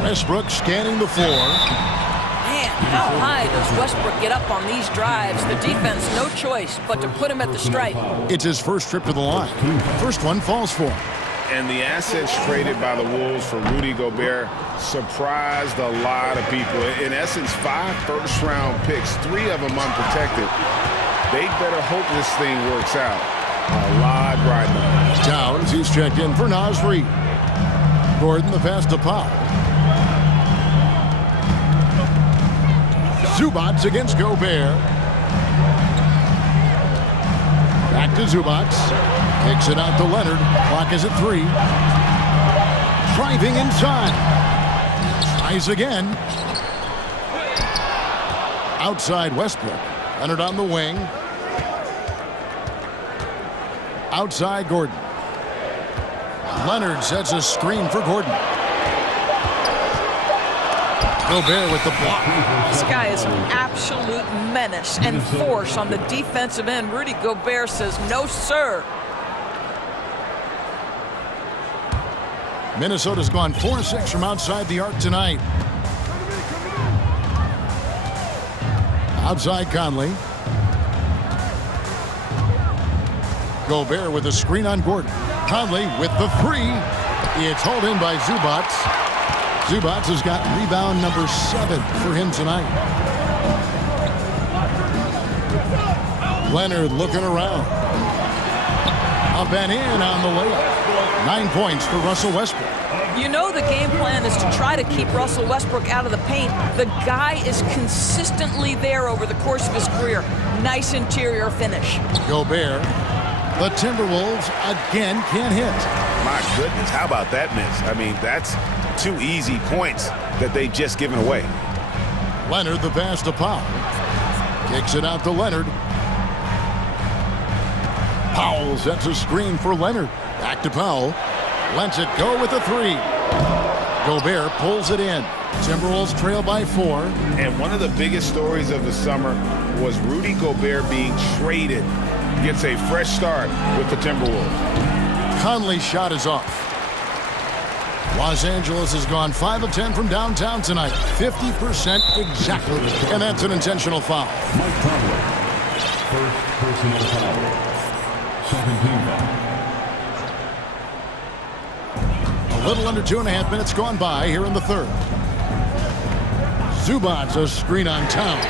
Westbrook scanning the floor. Man, how high does Westbrook get up on these drives? The defense, no choice but to put him at the stripe. It's his first trip to the line. First one falls for him. And the assets traded by the Wolves for Rudy Gobert surprised a lot of people. In essence, 5 first-round picks, 3 of them unprotected. They better hope this thing works out. A lot riding on it. Towns, he's checked in for Naz Reid. Gordon, the pass to Powell. Zubac against Gobert. Back to Zubac. Kicks it out to Leonard. Clock is at 3. Driving inside. Tries again. Outside Westbrook. Leonard on the wing. Outside Gordon. Leonard sets a screen for Gordon. Gobert with the block. This guy is an absolute menace and force on the defensive end. Rudy Gobert says, no, sir. Minnesota's gone 4-6 from outside the arc tonight. Outside Conley. Gobert with a screen on Gordon. Conley with the 3. It's hauled in by Zubac. Zubac has got rebound number 7 for him tonight. Leonard looking around. Up and in on the layup. 9 points for Russell Westbrook. You know the game plan is to try to keep Russell Westbrook out of the paint. The guy is consistently there over the course of his career. Nice interior finish. Gobert. The Timberwolves again can't hit. My goodness, how about that miss? I mean, that's 2 easy points that they've just given away. Leonard the pass to Powell. Kicks it out to Leonard. Powell sets a screen for Leonard. Back to Powell. Lets it go with a 3. Gobert pulls it in. Timberwolves trail by 4. And one of the biggest stories of the summer was Rudy Gobert being traded. Gets a fresh start with the Timberwolves. Conley's shot is off. Los Angeles has gone 5 of 10 from downtown tonight. 50% exactly. And that's an intentional foul. Mike Conley. First personal foul. 17 foul. A little under 2.5 minutes gone by here in the third. Zubac's a screen on Towns.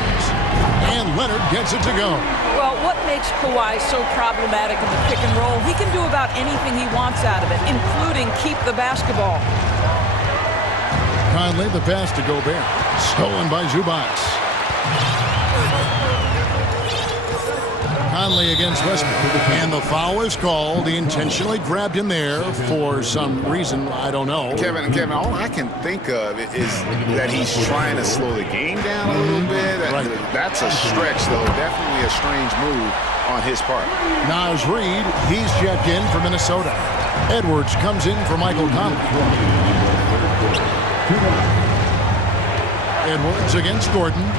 And Leonard gets it to go. Well, what makes Kawhi so problematic in the pick and roll? He can do about anything he wants out of it, including keep the basketball. Conley, the pass to Gobert. Stolen by Zubac. Conley against Westbrook. And the foul is called. He intentionally grabbed him there for some reason. I don't know. Kevin, all I can think of is that he's trying to slow the game down a little bit. That's a stretch, though. Definitely a strange move on his part. Naz Reid, he's checked in for Minnesota. Edwards comes in for Michael Conley. Edwards against Gordon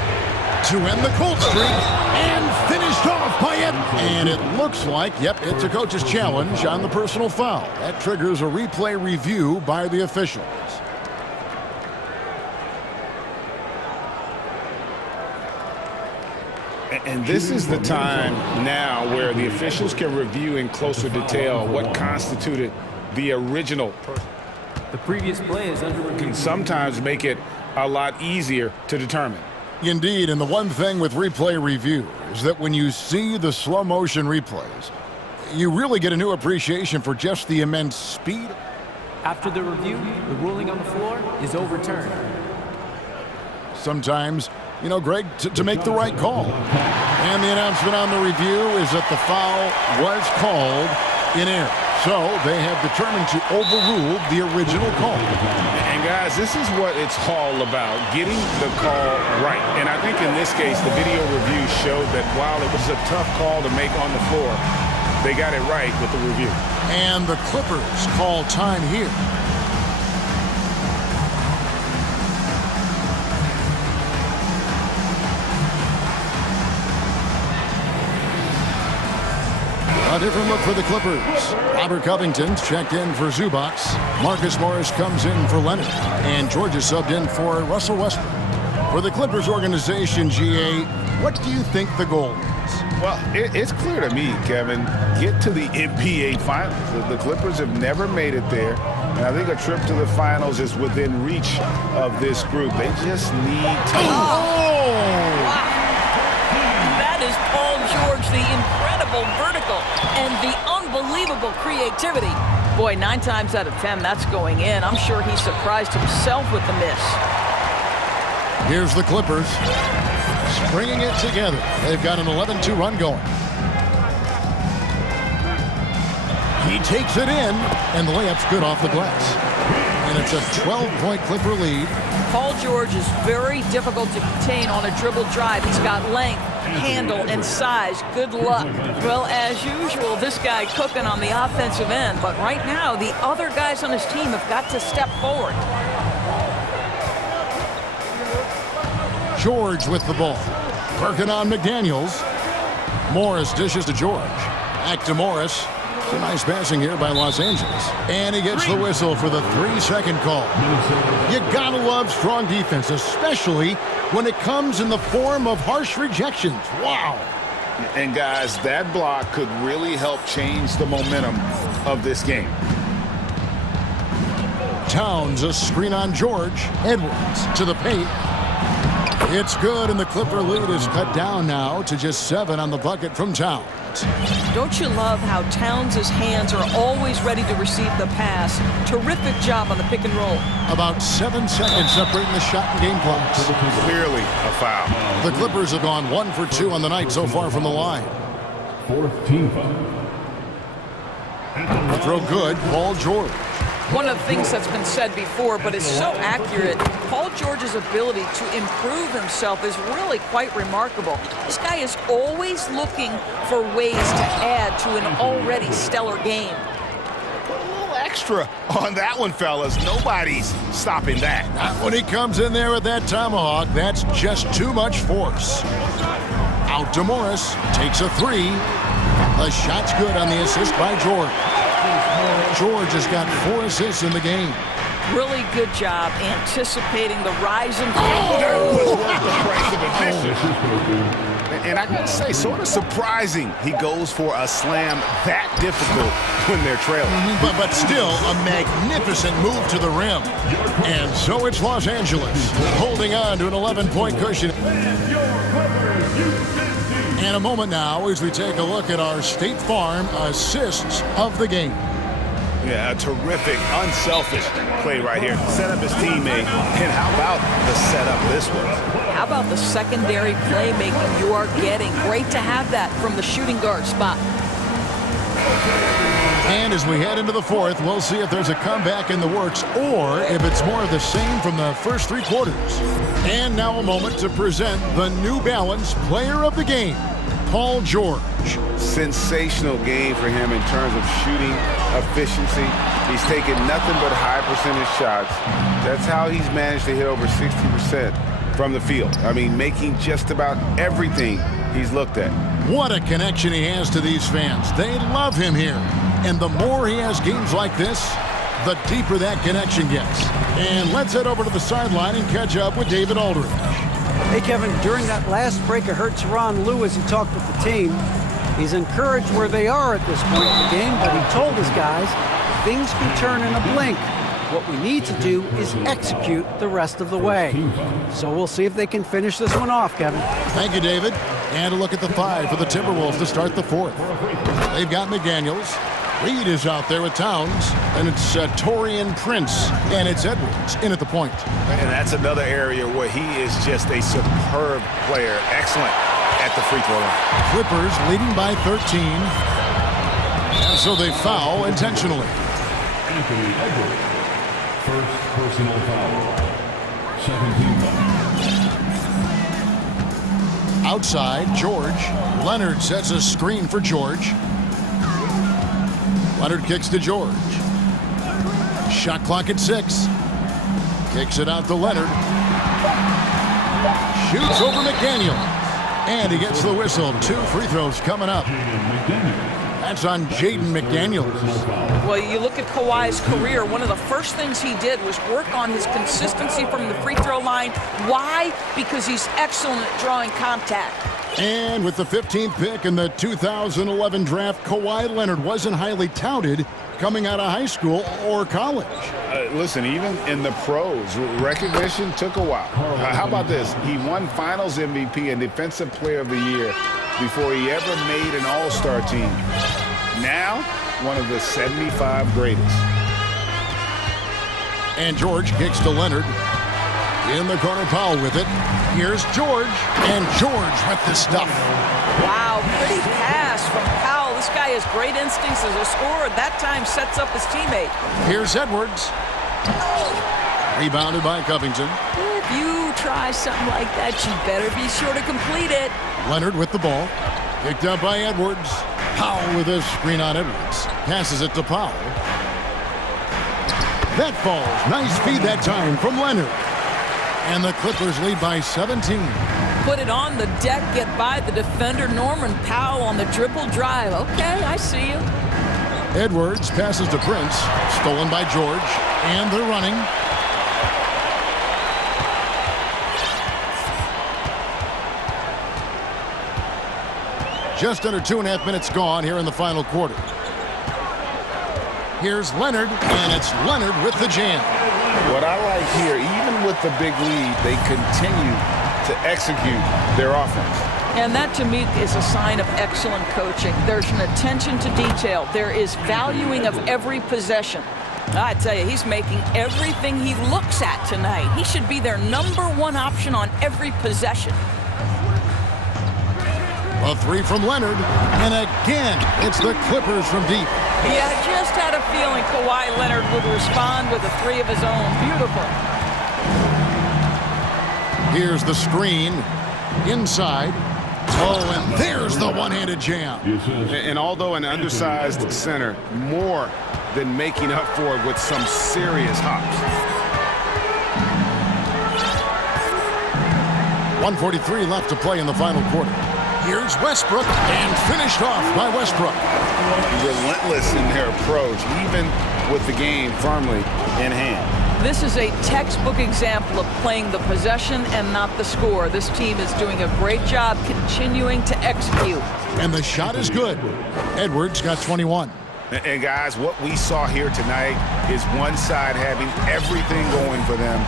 to end the cold streak and finished off by it. And it looks like, yep, it's a coach's challenge on the personal foul. That triggers a replay review by the officials. And this is the time now where the officials can review in closer detail what constituted the original. The previous play is under review. Can sometimes make it a lot easier to determine. Indeed, and the one thing with replay review is that when you see the slow motion replays, you really get a new appreciation for just the immense speed. After the review, the ruling on the floor is overturned. Sometimes, you know, Greg, to make the right call. And the announcement on the review is that the foul was called in error. So they have determined to overrule the original call. And guys, this is what it's all about, getting the call right. And I think in this case, the video review showed that while it was a tough call to make on the floor, they got it right with the review. And the Clippers call time here. A different look for the Clippers. Robert Covington's checked in for Zubac. Marcus Morris comes in for Leonard. And Georgia subbed in for Russell Westbrook. For the Clippers organization, GA, what do you think the goal is? Well, it's clear to me, Kevin, get to the NBA Finals. The Clippers have never made it there. And I think a trip to the Finals is within reach of this group. They just need to... Oh! Wow. That is Paul George, the incredible vertical and the unbelievable creativity. Boy, 9 times out of 10, that's going in. I'm sure he surprised himself with the miss. Here's the Clippers stringing it together. They've got an 11-2 run going. He takes it in, and the layup's good off the glass. And it's a 12-point Clipper lead. Paul George is very difficult to contain on a dribble drive. He's got length, handle, and size. Good luck. Well, as usual, this guy cooking on the offensive end. But right now, the other guys on his team have got to step forward. George with the ball. Working on McDaniels. Morris dishes to George. Back to Morris. It's a nice passing here by Los Angeles. And he gets the whistle for the 3-second call. You gotta love strong defense, especially when it comes in the form of harsh rejections. Wow. And guys, that block could really help change the momentum of this game. Towns, a screen on George. Edwards to the paint. It's good, and the Clipper lead is cut down now to just 7 on the bucket from Towns. Don't you love how Towns' hands are always ready to receive the pass? Terrific job on the pick and roll. About 7 seconds separating the shot and game clocks. Clearly a foul. The Clippers have gone 1 for 2 on the night so far from the line. 4th team foul. The throw good, Paul George. One of the things that's been said before, but is so accurate, Paul George's ability to improve himself is really quite remarkable. This guy is always looking for ways to add to an already stellar game. Put a little extra on that one, fellas. Nobody's stopping that. Not when he comes in there with that tomahawk. That's just too much force. Out to Morris, takes a 3. The shot's good on the assist by George. George has got 4 assists in the game. Really good job anticipating the rise in That was worth the price of admission. And I gotta say, sort of surprising he goes for a slam that difficult when they're trailing. But still, a magnificent move to the rim. And so it's Los Angeles, holding on to an 11-point cushion. And a moment now as we take a look at our State Farm assists of the game. Yeah, a terrific, unselfish play right here. Set up his teammate. And how about the setup this was? How about the secondary playmaking you are getting? Great to have that from the shooting guard spot. And as we head into the 4th, we'll see if there's a comeback in the works or if it's more of the same from the first 3 quarters. And now a moment to present the New Balance Player of the Game, Paul George. Sensational game for him in terms of shooting efficiency. He's taken nothing but high percentage shots. That's how he's managed to hit over 60% from the field. I mean, making just about everything he's looked at. What a connection he has to these fans. They love him here. And the more he has games like this, the deeper that connection gets. And let's head over to the sideline and catch up with David Aldridge. Hey, Kevin, during that last break, I heard Teron Lewis, he talked with the team. He's encouraged where they are at this point in the game, but he told his guys things can turn in a blink. What we need to do is execute the rest of the way. So we'll see if they can finish this one off, Kevin. Thank you, David. And a look at the 5 for the Timberwolves to start the 4th. They've got McDaniels. Reed is out there with Towns, and it's Torian Prince, and it's Edwards in at the point. And that's another area where he is just a superb player. Excellent at the free throw line. Clippers leading by 13, and so they foul intentionally. Anthony Edwards, first personal foul. 17 foul. Outside, George. Leonard sets a screen for George. Leonard kicks to George. Shot clock at 6. Kicks it out to Leonard. Shoots over McDaniel. And he gets the whistle. 2 free throws coming up. That's on Jaden McDaniels. Well, you look at Kawhi's career, one of the first things he did was work on his consistency from the free throw line. Why? Because he's excellent at drawing contact. And with the 15th pick in the 2011 draft, Kawhi Leonard wasn't highly touted coming out of high school or college. Listen, even in the pros, recognition took a while. How about this? He won Finals MVP and Defensive Player of the Year before he ever made an All-Star team. Now, one of the 75 greatest. And George kicks to Leonard. In the corner, Powell with it. Here's George, and George with the stuff. Wow, pretty pass from Powell. This guy has great instincts as a scorer. That time sets up his teammate. Here's Edwards. Rebounded by Covington. If you try something like that, you better be sure to complete it. Leonard with the ball. Picked up by Edwards. Powell with a screen on Edwards. Passes it to Powell. That falls. Nice feed that time from Leonard. And the Clippers lead by 17. Put it on the deck, get by the defender, Norman Powell on the dribble drive. Okay, I see you. Edwards passes to Prince. Stolen by George. And they're running. Just under 2.5 minutes gone here in the final quarter. Here's Leonard, and it's Leonard with the jam. What I like here, even with the big lead, they continue to execute their offense. And that, to me, is a sign of excellent coaching. There's an attention to detail. There is valuing of every possession. I tell you, he's making everything he looks at tonight. He should be their #1 option on every possession. A three from Leonard, and again, it's the Clippers from deep. Yeah, I just had a feeling Kawhi Leonard would respond with a three of his own. Beautiful. Here's the screen, inside. Oh, and there's the one-handed jam. And although an undersized center, more than making up for it with some serious hops. 1:43 left to play in the final quarter. Here's Westbrook, and finished off by Westbrook. Relentless in their approach, even with the game firmly in hand. This is a textbook example of playing the possession and not the score. This team is doing a great job continuing to execute. And the shot is good. Edwards got 21. And guys, what we saw here tonight is one side having everything going for them.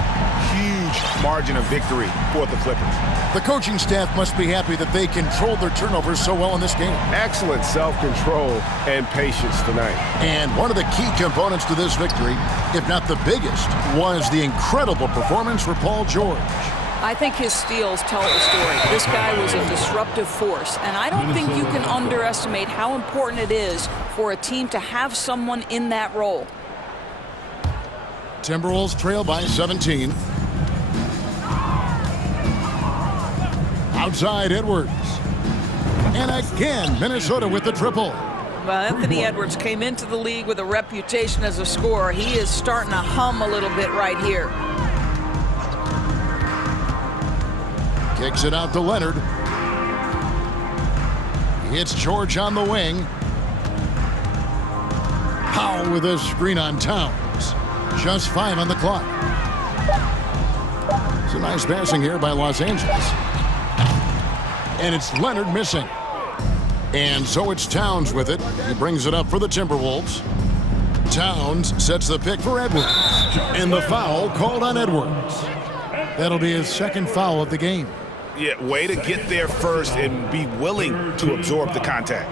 Huge margin of victory for the Clippers. The coaching staff must be happy that they controlled their turnovers so well in this game. Excellent self-control and patience tonight. And one of the key components to this victory, if not the biggest, was the incredible performance for Paul George. I think his steals tell the story. This guy was a disruptive force, and I don't think you can underestimate how important it is for a team to have someone in that role. Timberwolves trail by 17. Outside Edwards. And again, Minnesota with the triple. Well, Anthony Edwards came into the league with a reputation as a scorer. He is starting to hum a little bit right here. Kicks it out to Leonard. It's George on the wing. Powell with a screen on Towns. Just 5 on the clock. It's a nice passing here by Los Angeles. And it's Leonard missing. And so it's Towns with it. He brings it up for the Timberwolves. Towns sets the pick for Edwards. And the foul called on Edwards. That'll be his second foul of the game. Yeah, way to get there first and be willing to absorb the contact.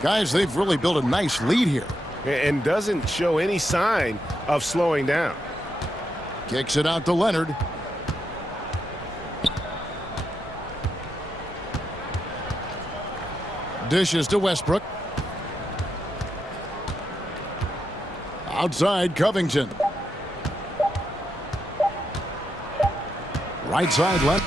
Guys, they've really built a nice lead here. And doesn't show any sign of slowing down. Kicks it out to Leonard. Dishes to Westbrook. Outside Covington. Right side left.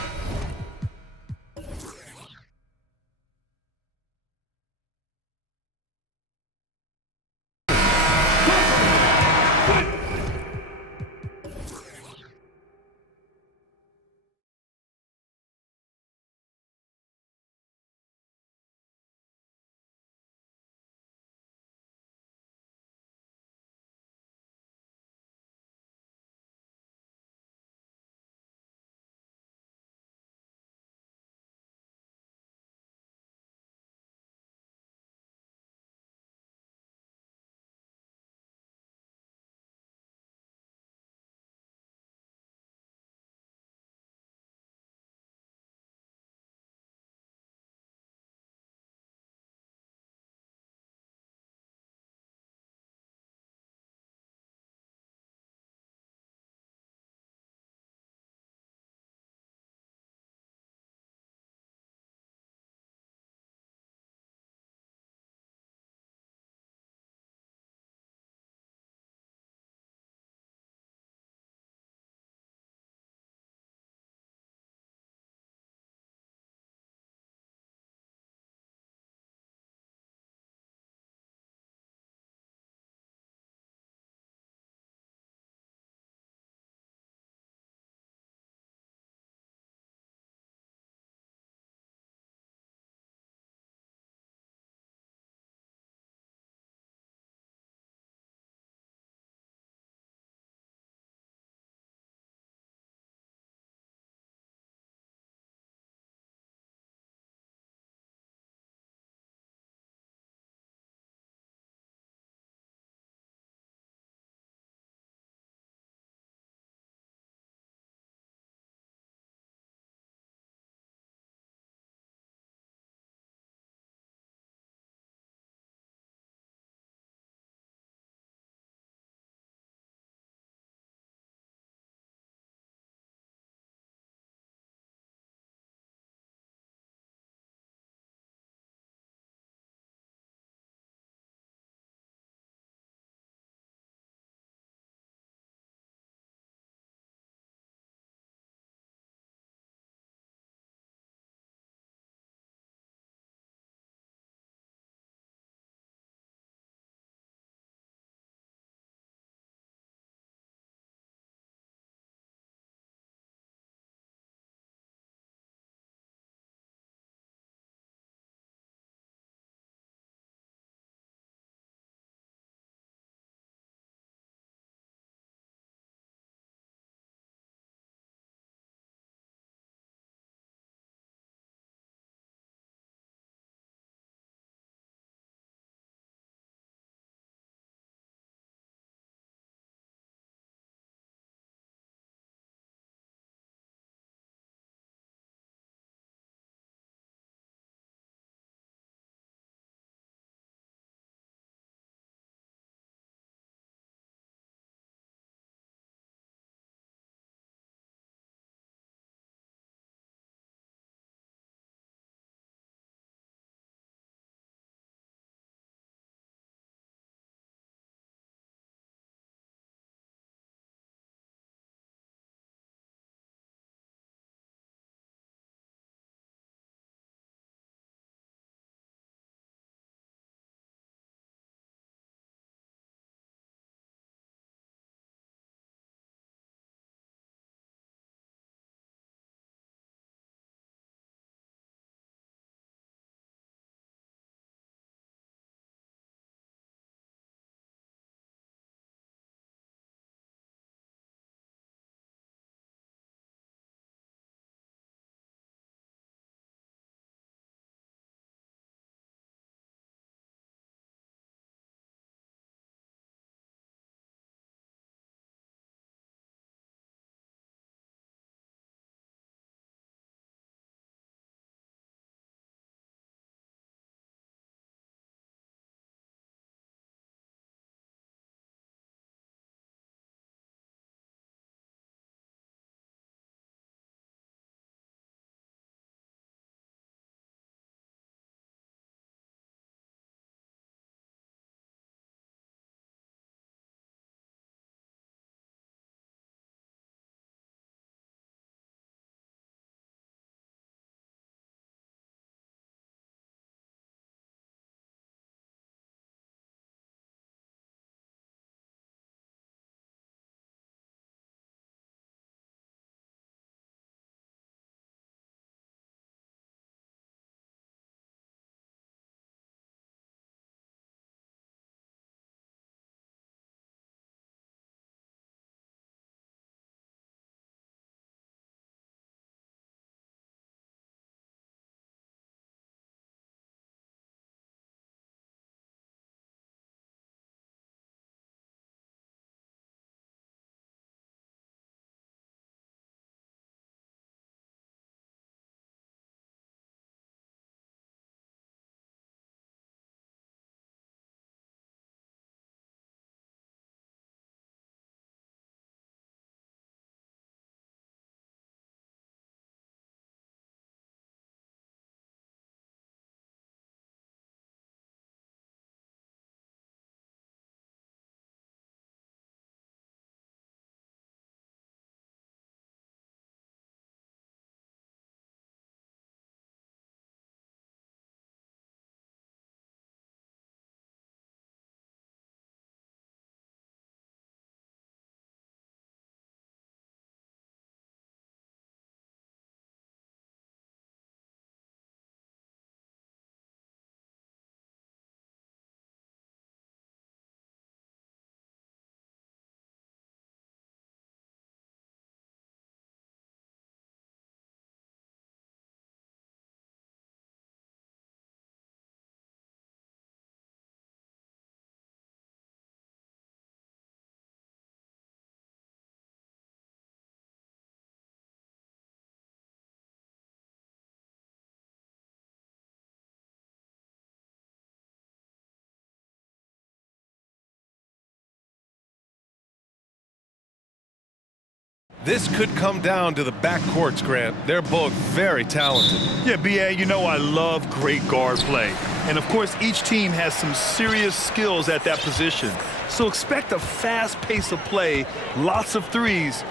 This could come down to the backcourts, Grant. They're both very talented. Yeah, B.A., you know I love great guard play. And, of course, each team has some serious skills at that position. So expect a fast pace of play, lots of threes.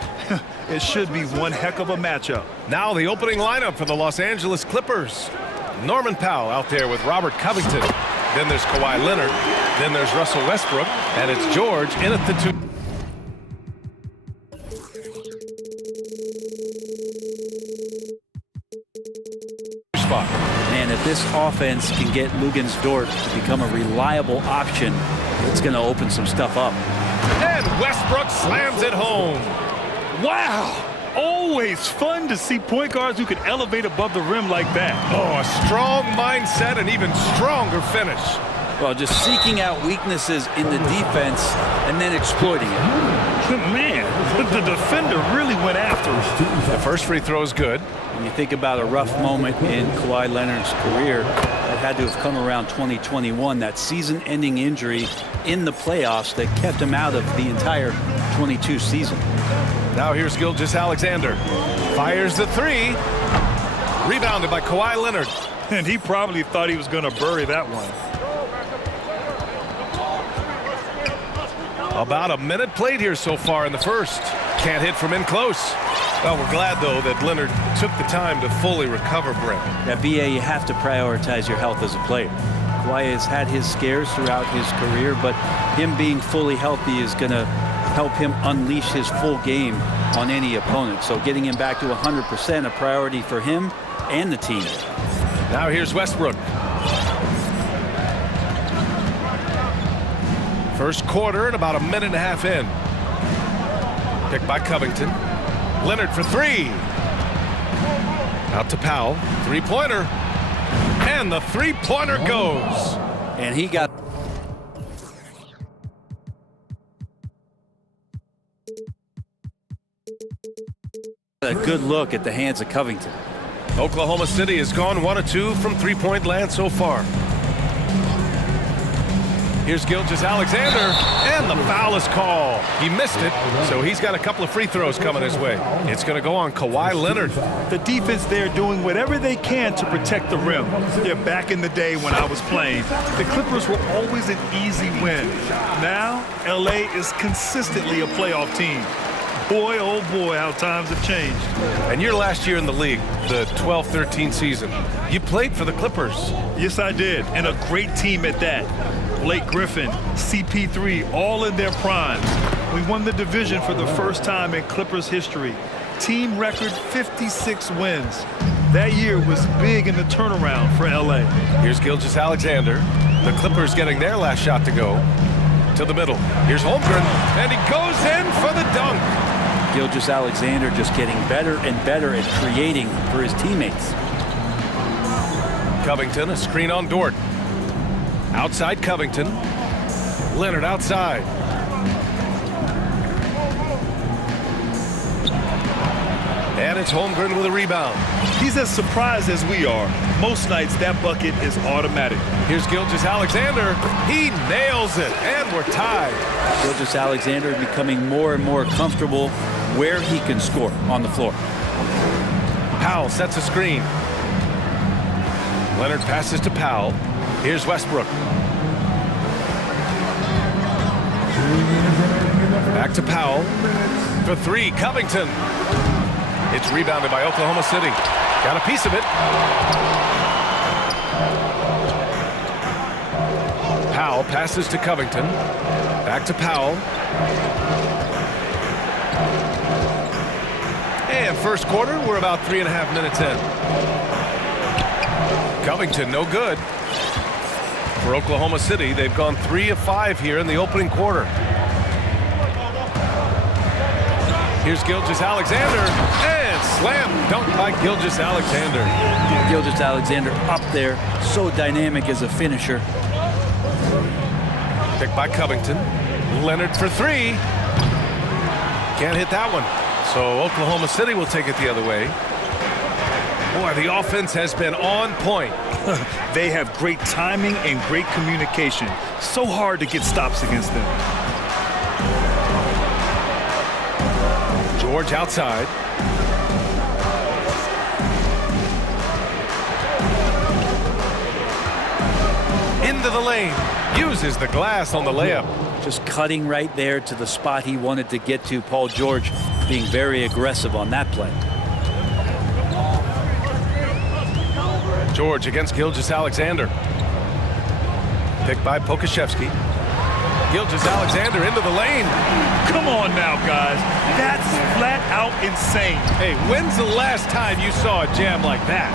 It should be one heck of a matchup. Now the opening lineup for the Los Angeles Clippers. Norman Powell out there with Robert Covington. Then there's Kawhi Leonard. Then there's Russell Westbrook. And it's George in at the 2. Man, if this offense can get Luguentz Dort to become a reliable option, it's going to open some stuff up. And Westbrook slams it home. Wow! Always fun to see point guards who can elevate above the rim like that. Oh, a strong mindset and even stronger finish. Well, just seeking out weaknesses in the defense and then exploiting it. Man, the defender really went after it. The first free throw is good. When you think about a rough moment in Kawhi Leonard's career, that had to have come around 2021, that season-ending injury in the playoffs that kept him out of the entire 22 season. Now here's Gilgeous-Alexander. Fires the three. Rebounded by Kawhi Leonard. And he probably thought he was going to bury that one. About a minute played here so far in the first. Can't hit from in close. Well, we're glad, though, that Leonard took the time to fully recover, Brent. At BA, you have to prioritize your health as a player. Kawhi has had his scares throughout his career, but him being fully healthy is going to help him unleash his full game on any opponent. So getting him back to 100%, a priority for him and the team. Now here's Westbrook. First quarter and about a minute and a half in. Picked by Covington. Leonard for three. Out to Powell. Three-pointer. And the three-pointer goes. And he got... a good look at the hands of Covington. Oklahoma City has gone 1 of 2 from three-point land so far. Here's Gilgeous-Alexander, and the foul is called. He missed it, so he's got a couple of free throws coming his way. It's going to go on Kawhi Leonard. The defense there doing whatever they can to protect the rim. Yeah, back in the day when I was playing, the Clippers were always an easy win. Now, LA is consistently a playoff team. Boy, oh boy, how times have changed. And your last year in the league, the 12-13 season, you played for the Clippers. Yes, I did, and a great team at that. Blake Griffin, CP3, all in their primes. We won the division for the first time in Clippers history. Team record 56 wins. That year was big in the turnaround for LA. Here's Gilgeous-Alexander. The Clippers getting their last shot to go. To the middle. Here's Holmgren, and he goes in for the dunk. Gilgeous-Alexander just getting better and better at creating for his teammates. Covington, a screen on Dort. Outside Covington. Leonard outside. And it's Holmgren with a rebound. He's as surprised as we are. Most nights that bucket is automatic. Here's Gilgeous-Alexander. He nails it, and we're tied. Gilgeous-Alexander becoming more and more comfortable where he can score on the floor. Powell sets a screen. Leonard passes to Powell. Here's Westbrook. Back to Powell. For three, Covington. It's rebounded by Oklahoma City. Got a piece of it. Powell passes to Covington. Back to Powell. And first quarter, we're about 3.5 minutes in. Covington, no good. For Oklahoma City, they've gone 3 of 5 here in the opening quarter. Here's Gilgeous-Alexander, and slam dunk by Gilgeous-Alexander. Gilgeous-Alexander up there, so dynamic as a finisher. Picked by Covington. Leonard for three. Can't hit that one. So Oklahoma City will take it the other way. Boy, the offense has been on point. They have great timing and great communication. So hard to get stops against them. George outside. Into the lane. Uses the glass on the layup. Just cutting right there to the spot he wanted to get to. Paul George being very aggressive on that play. George against Gilgeous-Alexander. Picked by Pokashevsky. Gilgeous-Alexander into the lane. Come on now, guys. That's flat out insane. Hey, when's the last time you saw a jam like that?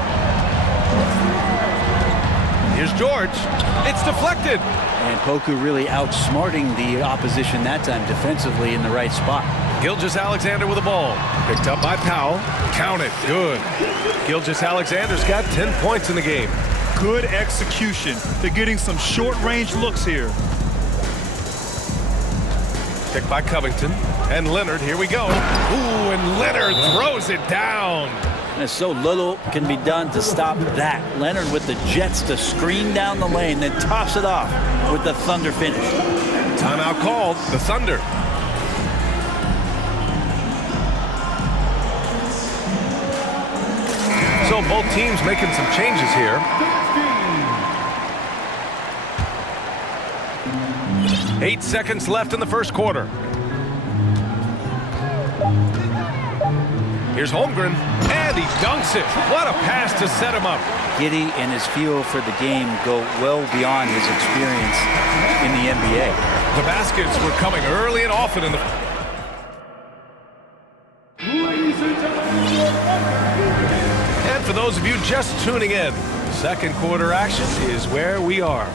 Here's George. It's deflected. And Poku really outsmarting the opposition that time defensively in the right spot. Gilgeous-Alexander with the ball. Picked up by Powell. Count it. Good. Gilgeous-Alexander's got 10 points in the game. Good execution. They're getting some short-range looks here. Picked by Covington. And Leonard, here we go. Ooh, and Leonard throws it down. And so little can be done to stop that. Leonard with the jets to screen down the lane, then toss it off with the Thunder finish. Timeout called. The Thunder. So both teams making some changes here. 8 seconds left in the first quarter. Here's Holmgren, and he dunks it. What a pass to set him up. Giddey and his feel for the game go well beyond his experience in the NBA. The baskets were coming early and often in the... And for those of you just tuning in, second quarter action is where we are.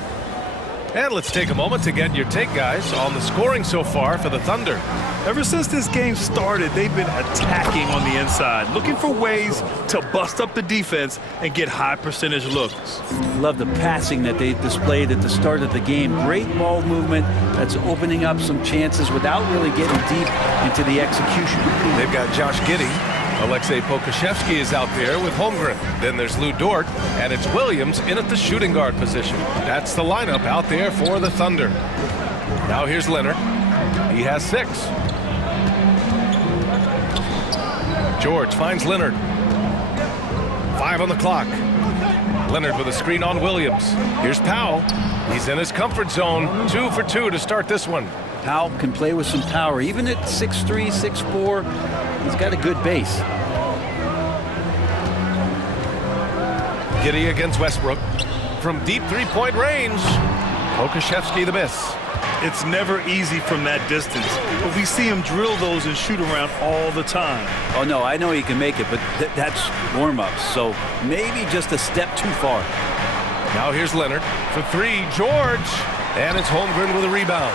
And let's take a moment to get your take, guys, on the scoring so far for the Thunder. Ever since this game started, they've been attacking on the inside, looking for ways to bust up the defense and get high percentage looks. Love the passing that they displayed at the start of the game. Great ball movement that's opening up some chances without really getting deep into the execution. They've got Josh Giddey. Alexei Pokashevsky is out there with Holmgren. Then there's Lou Dort, and it's Williams in at the shooting guard position. That's the lineup out there for the Thunder. Now here's Leonard. He has 6. George finds Leonard. 5 on the clock. Leonard with a screen on Williams. Here's Powell. He's in his comfort zone. 2 for 2 to start this one. Powell can play with some power. Even at 6'3", 6'4", he's got a good base. Giddey against Westbrook. From deep three-point range. Pokashevsky the miss. It's never easy from that distance, but we see him drill those and shoot around all the time. Oh, no, I know he can make it, but that's warm-ups, so maybe just a step too far. Now here's Leonard for 3. George. And it's Holmgren with a rebound.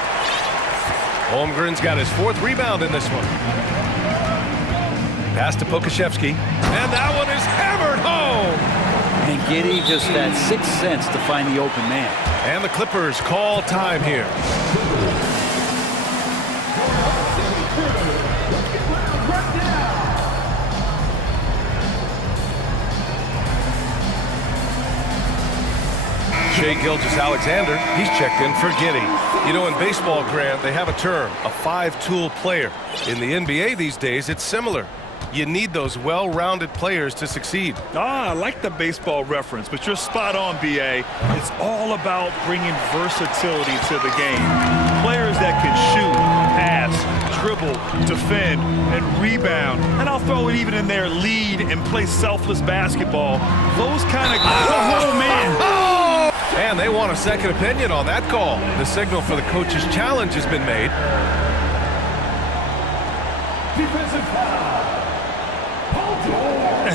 Holmgren's got his 4th rebound in this one. Pass to Pokashevsky. And that one is hammered home. And Giddey just that 6th sense to find the open man. And the Clippers call time here. Shai Gilgeous-Alexander, he's checked in for Giddey. You know, in baseball, Grant, they have a term, a 5-tool player. In the NBA these days, it's similar. You need those well-rounded players to succeed. I like the baseball reference, but you're spot on, B.A. It's all about bringing versatility to the game. Players that can shoot, pass, dribble, defend, and rebound. And I'll throw it even in there, lead and play selfless basketball. Those kind of guys. Oh, man. And they want a second opinion on that call. The signal for the coach's challenge has been made. Defensive foul.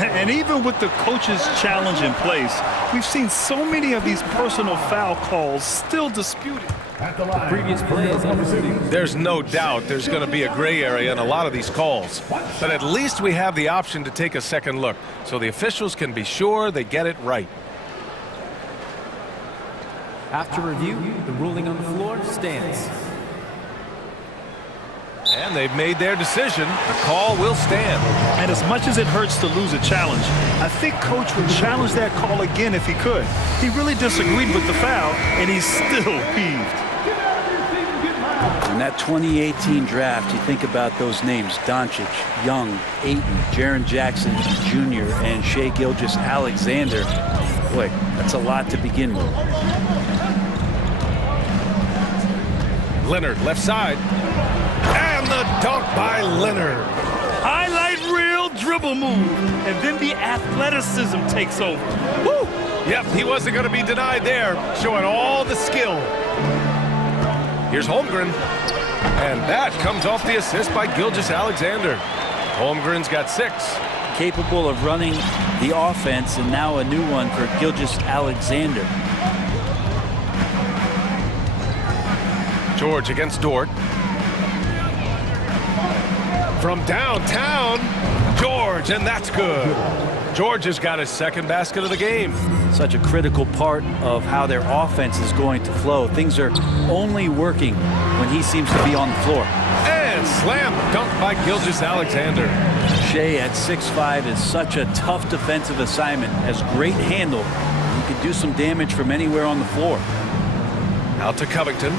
And even with the coach's challenge in place, we've seen so many of these personal foul calls still disputed. The previous play is There's no doubt there's going to be a gray area in a lot of these calls. But at least we have the option to take a second look, so the officials can be sure they get it right. After review, the ruling on the floor stands. And they've made their decision. The call will stand. And as much as it hurts to lose a challenge, I think Coach would challenge that call again if he could. He really disagreed with the foul, and he's still peeved. that 2018 draft, you think about those names: Doncic, Young, Ayton, Jaren Jackson Jr., and Shai Gilgeous-Alexander. Boy, that's a lot to begin with. Leonard, left side. And the dunk by Leonard. Highlight reel dribble move, and then the athleticism takes over. Woo! Yep, he wasn't going to be denied there, showing all the skill. Here's Holmgren, and that comes off the assist by Gilgeous-Alexander. Holmgren's got 6. Capable of running the offense, and now a new one for Gilgeous-Alexander. George against Dort. From downtown, George, and that's good. George has got his second basket of the game. Such a critical part of how their offense is going to flow. Things are only working when he seems to be on the floor. And slam dunk by Gilgeous-Alexander. Shai at 6'5" is such a tough defensive assignment. Has great handle. He can do some damage from anywhere on the floor. Out to Covington.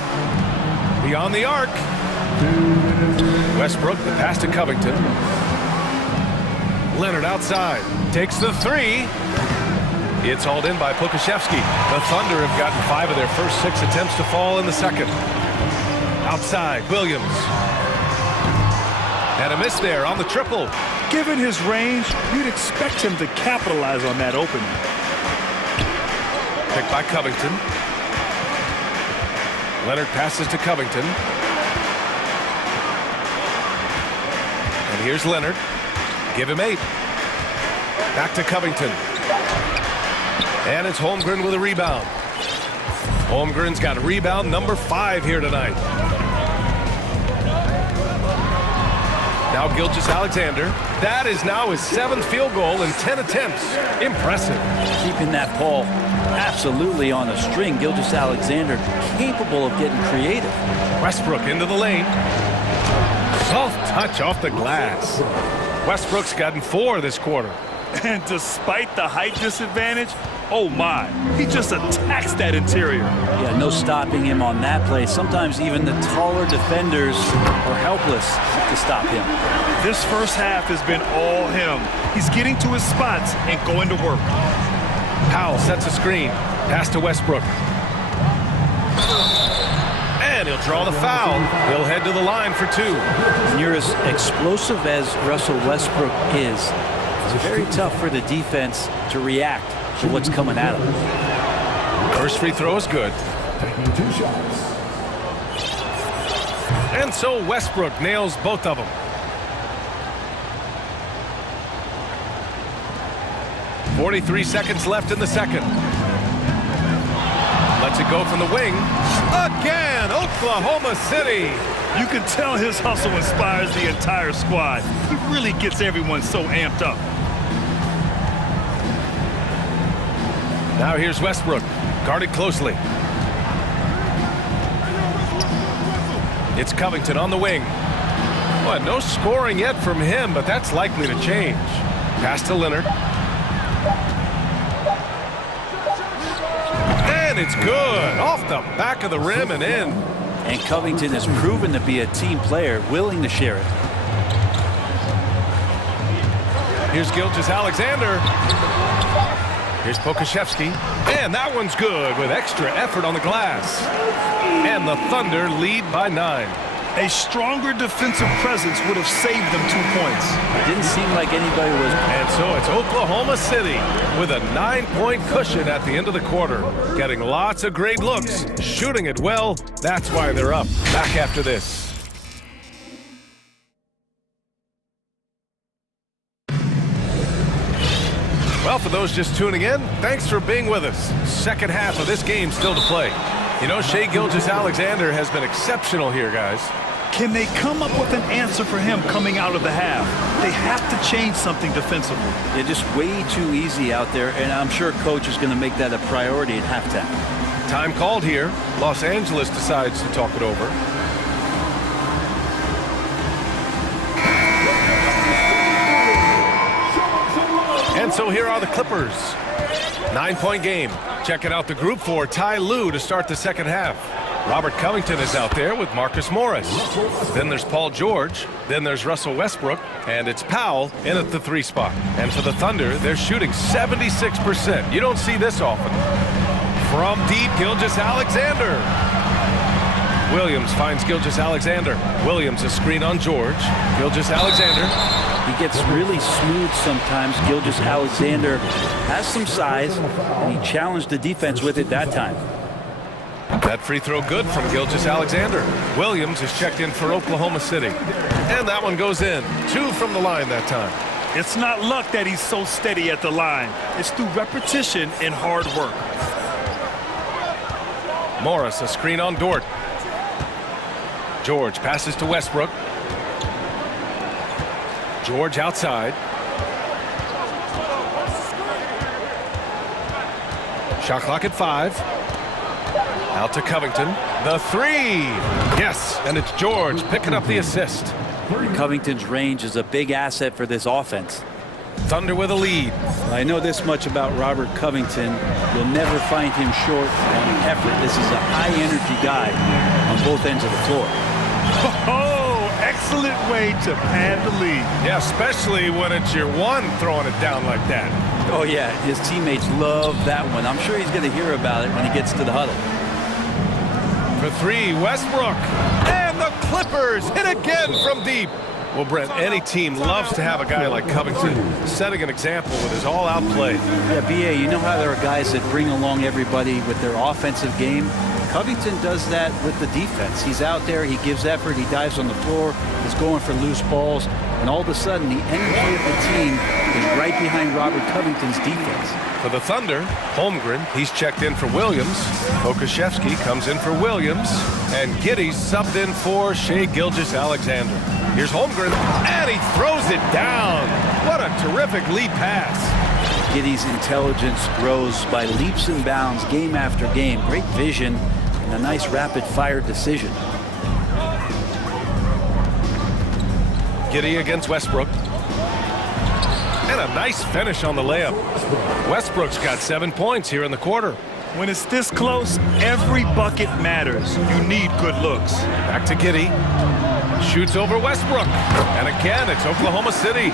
Beyond the arc. Westbrook, the pass to Covington. Leonard outside. Takes the 3. It's hauled in by Pokashevsky. The Thunder have gotten 5 of their first 6 attempts to fall in the second. Outside, Williams. And a miss there on the triple. Given his range, you'd expect him to capitalize on that opening. Picked by Covington. Leonard passes to Covington. And here's Leonard. Give him 8. Back to Covington. And it's Holmgren with a rebound. Holmgren's got rebound number 5 here tonight. Now Gilgeous-Alexander. That is now his 7th field goal in 10 attempts. Impressive. Keeping that ball absolutely on a string. Gilgeous-Alexander capable of getting creative. Westbrook into the lane. Soft touch off the glass. Westbrook's gotten 4 this quarter. And despite the height disadvantage, oh my, he just attacks that interior. Yeah, no stopping him on that play. Sometimes even the taller defenders are helpless to stop him. This first half has been all him. He's getting to his spots and going to work. Powell sets a screen. Pass to Westbrook. And he'll draw the foul. He'll head to the line for 2. When you're as explosive as Russell Westbrook is, it's very tough for the defense to react to what's coming at him. First free throw is good. And so Westbrook nails both of them. .43 seconds left in the second. Lets it go from the wing. Again, Oklahoma City. You can tell his hustle inspires the entire squad. He really gets everyone so amped up. Now here's Westbrook, guarded closely. It's Covington on the wing. Well, no scoring yet from him, but that's likely to change. Pass to Leonard. And it's good. Off the back of the rim and in. And Covington has proven to be a team player, willing to share it. Here's Gilgeous-Alexander. Here's Pokashevsky. And that one's good with extra effort on the glass. And the Thunder lead by 9. A stronger defensive presence would have saved them 2 points. It didn't seem like anybody was. And so it's Oklahoma City with a 9-point cushion at the end of the quarter. Getting lots of great looks, shooting it well. That's why they're up. Back after this. Well, for those just tuning in, thanks for being with us. Second half of this game still to play. You know, Shai Gilgeous-Alexander has been exceptional here, guys. Can they come up with an answer for him coming out of the half? They have to change something defensively. They're just way too easy out there, and I'm sure coach is going to make that a priority at halftime. Time called here. Los Angeles decides to talk it over. And so here are the Clippers. 9-point game. Checking out the group for Ty Lue to start the second half. Robert Covington is out there with Marcus Morris. Then there's Paul George. Then there's Russell Westbrook. And it's Powell in at the 3 spot. And for the Thunder, they're shooting 76%. You don't see this often. From deep, Gilgeous-Alexander. Williams finds Gilgeous-Alexander. Williams a screen on George. Gilgeous-Alexander. He gets really smooth sometimes. Gilgeous-Alexander has some size, and he challenged the defense with it that time. That free throw good from Gilgeous-Alexander. Williams is checked in for Oklahoma City. And that one goes in. 2 from the line that time. It's not luck that he's so steady at the line. It's through repetition and hard work. Morris a screen on Dort. George passes to Westbrook. George outside. Shot clock at 5. Out to Covington. The 3. Yes, and it's George picking up the assist. Covington's range is a big asset for this offense. Thunder with a lead. I know this much about Robert Covington. You'll never find him short on effort. This is a high-energy guy on both ends of the floor. Oh, excellent way to pad the lead. Yeah, especially when it's your one throwing it down like that. Oh, yeah, his teammates love that one. I'm sure he's going to hear about it when he gets to the huddle. For 3, Westbrook. And the Clippers hit again from deep. Well, Brent, any team loves to have a guy like Covington setting an example with his all-out play. Yeah, B.A., you know how there are guys that bring along everybody with their offensive game? Covington does that with the defense. He's out there, he gives effort, he dives on the floor, he's going for loose balls, and all of a sudden the energy of the team is right behind Robert Covington's defense. For the Thunder, Holmgren, he's checked in for Williams. Okashevsky comes in for Williams. And Giddey's subbed in for Shai Gilgeous-Alexander. Here's Holmgren, and he throws it down. What a terrific lead pass. Giddey's intelligence grows by leaps and bounds game after game. Great vision and a nice rapid-fire decision. Giddey against Westbrook. And a nice finish on the layup. Westbrook's got 7 points here in the quarter. When it's this close, every bucket matters. You need good looks. Back to Giddey. Shoots over Westbrook. And again, it's Oklahoma City.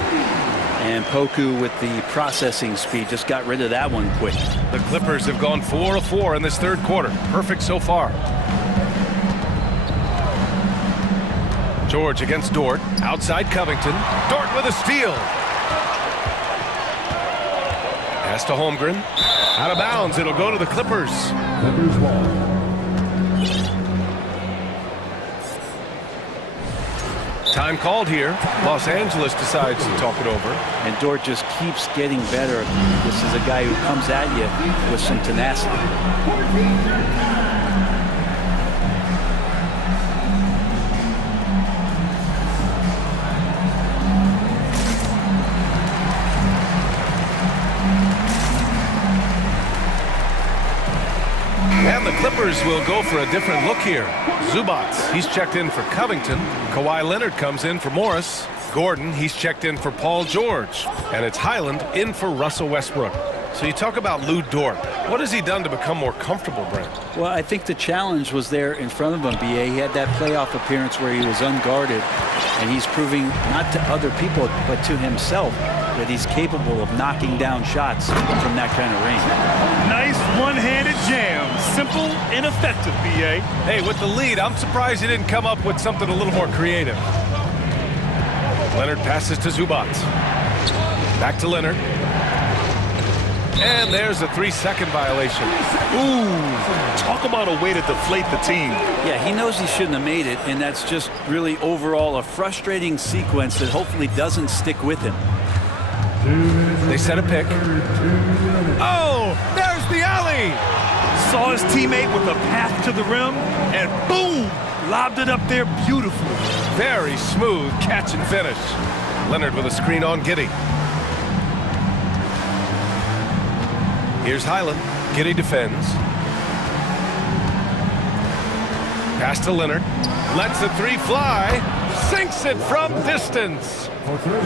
And Poku with the processing speed just got rid of that one quick. The Clippers have gone 4 of 4 in this third quarter. Perfect so far. George against Dort. Outside Covington. Dort with a steal. Pass to Holmgren. Out of bounds. It'll go to the Clippers. Clippers ball. Time called here. Los Angeles decides to talk it over. And Dort just keeps getting better. This is a guy who comes at you with some tenacity. And the Clippers will go for a different look here. Zubac, he's checked in for Covington. Kawhi Leonard comes in for Morris. Gordon, he's checked in for Paul George. And it's Highland in for Russell Westbrook. So you talk about Lou Dort. What has he done to become more comfortable, Brent? Well, I think the challenge was there in front of him, B.A. He had that playoff appearance where he was unguarded. And he's proving, not to other people, but to himself, that he's capable of knocking down shots from that kind of range. Nice one-handed jam. Simple and effective, B.A. Hey, with the lead, I'm surprised he didn't come up with something a little more creative. Leonard passes to Zubac. Back to Leonard. And there's a 3-second violation. Ooh, talk about a way to deflate the team. Yeah, he knows he shouldn't have made it, and that's just really overall a frustrating sequence that hopefully doesn't stick with him. They set a pick. Oh, there's the alley. Saw his teammate with a path to the rim, and boom, lobbed it up there beautifully. Very smooth catch and finish. Leonard with a screen on Giddey. Here's Highland. Giddey defends. Pass to Leonard. Lets the 3 fly. Sinks it from distance.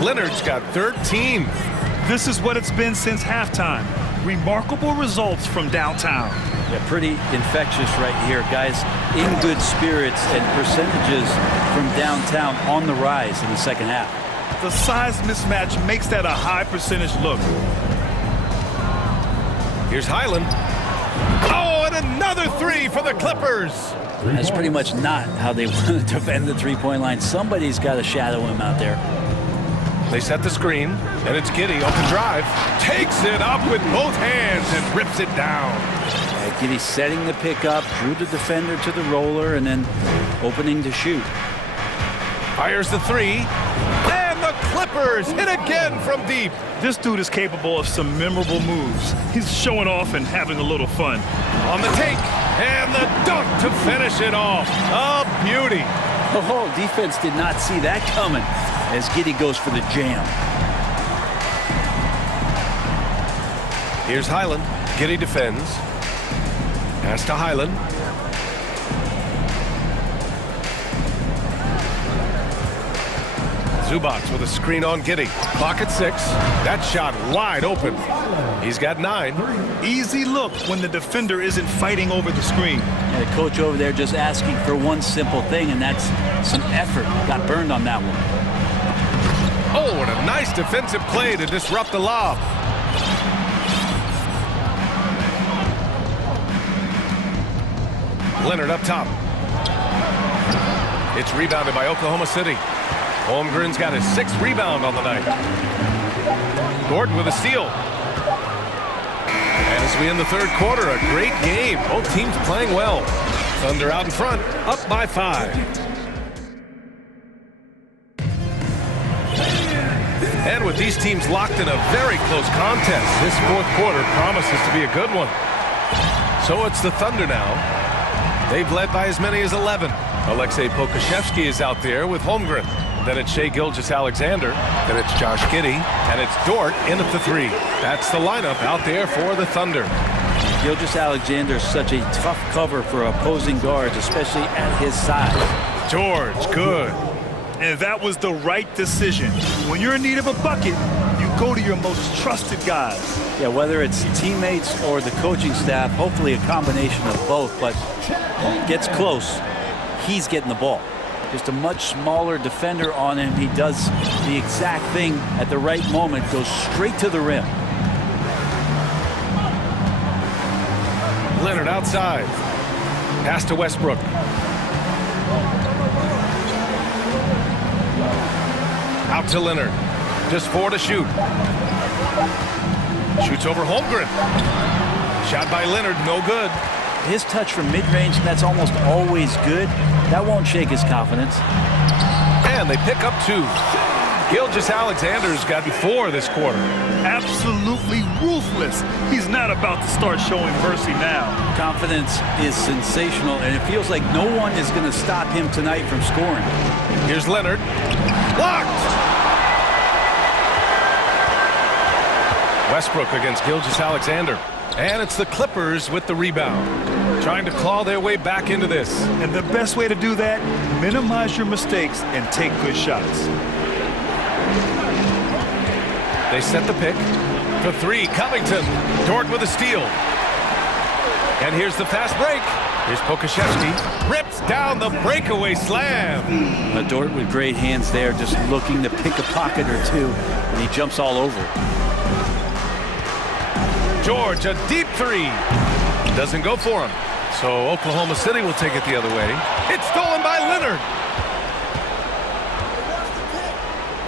Leonard's got 13. This is what it's been since halftime. Remarkable results from downtown. Yeah, pretty infectious right here. Guys in good spirits and percentages from downtown on the rise in the second half. The size mismatch makes that a high percentage look. Here's Highland. Oh, and another three for the Clippers. That's pretty much not how they want to defend the three-point line. Somebody's got to shadow him out there. They set the screen, and it's Giddey open drive. Takes it up with both hands and rips it down. Giddey setting the pick up, drew the defender to the roller, and then opening to shoot. Fires the three, and the Clippers hit again from deep. This dude is capable of some memorable moves. He's showing off and having a little fun. On the take, and the dunk to finish it off. A beauty. Oh, defense did not see that coming as Giddey goes for the jam. Here's Highland. Giddey defends. Pass to Highland. Zubac with a screen on Giddey. Clock at 6. That shot wide open. He's got 9. Easy look when the defender isn't fighting over the screen. And the coach over there just asking for one simple thing, and that's some effort. Got burned on that one. Oh, what a nice defensive play to disrupt the lob. Leonard up top. It's rebounded by Oklahoma City. Holmgren's got his 6th rebound on the night. Gordon with a steal. And as we end the third quarter, a great game. Both teams playing well. Thunder out in front, up by 5. And with these teams locked in a very close contest, this fourth quarter promises to be a good one. So it's the Thunder now. They've led by as many as 11. Alexei Pokusevski is out there with Holmgren. Then it's Shai Gilgeous-Alexander. Then it's Josh Giddey. And it's Dort in at the 3. That's the lineup out there for the Thunder. Gilgeous-Alexander is such a tough cover for opposing guards, especially at his size. George, good. And that was the right decision. When you're in need of a bucket, you go to your most trusted guys. Yeah, whether it's teammates or the coaching staff, hopefully a combination of both, but gets close, he's getting the ball. Just a much smaller defender on him. He does the exact thing at the right moment, goes straight to the rim. Leonard outside. Pass to Westbrook. Out to Leonard. Just 4 to shoot. Shoots over Holmgren. Shot by Leonard, no good. His touch from mid-range, that's almost always good. That won't shake his confidence. And they pick up 2. Gilgeous-Alexander's got 4 this quarter. Absolutely ruthless. He's not about to start showing mercy now. Confidence is sensational, and it feels like no one is going to stop him tonight from scoring. Here's Leonard. Blocked! Westbrook against Gilgeous-Alexander. And it's the Clippers with the rebound. Trying to claw their way back into this. And the best way to do that, minimize your mistakes and take good shots. They set the pick. For 3, Covington. Dort with a steal. And here's the fast break. Here's Pokusevski. Rips down the breakaway slam. Dort with great hands there, just looking to pick a pocket or two. And he jumps all over it. George, a deep 3. Doesn't go for him. So Oklahoma City will take it the other way. It's stolen by Leonard.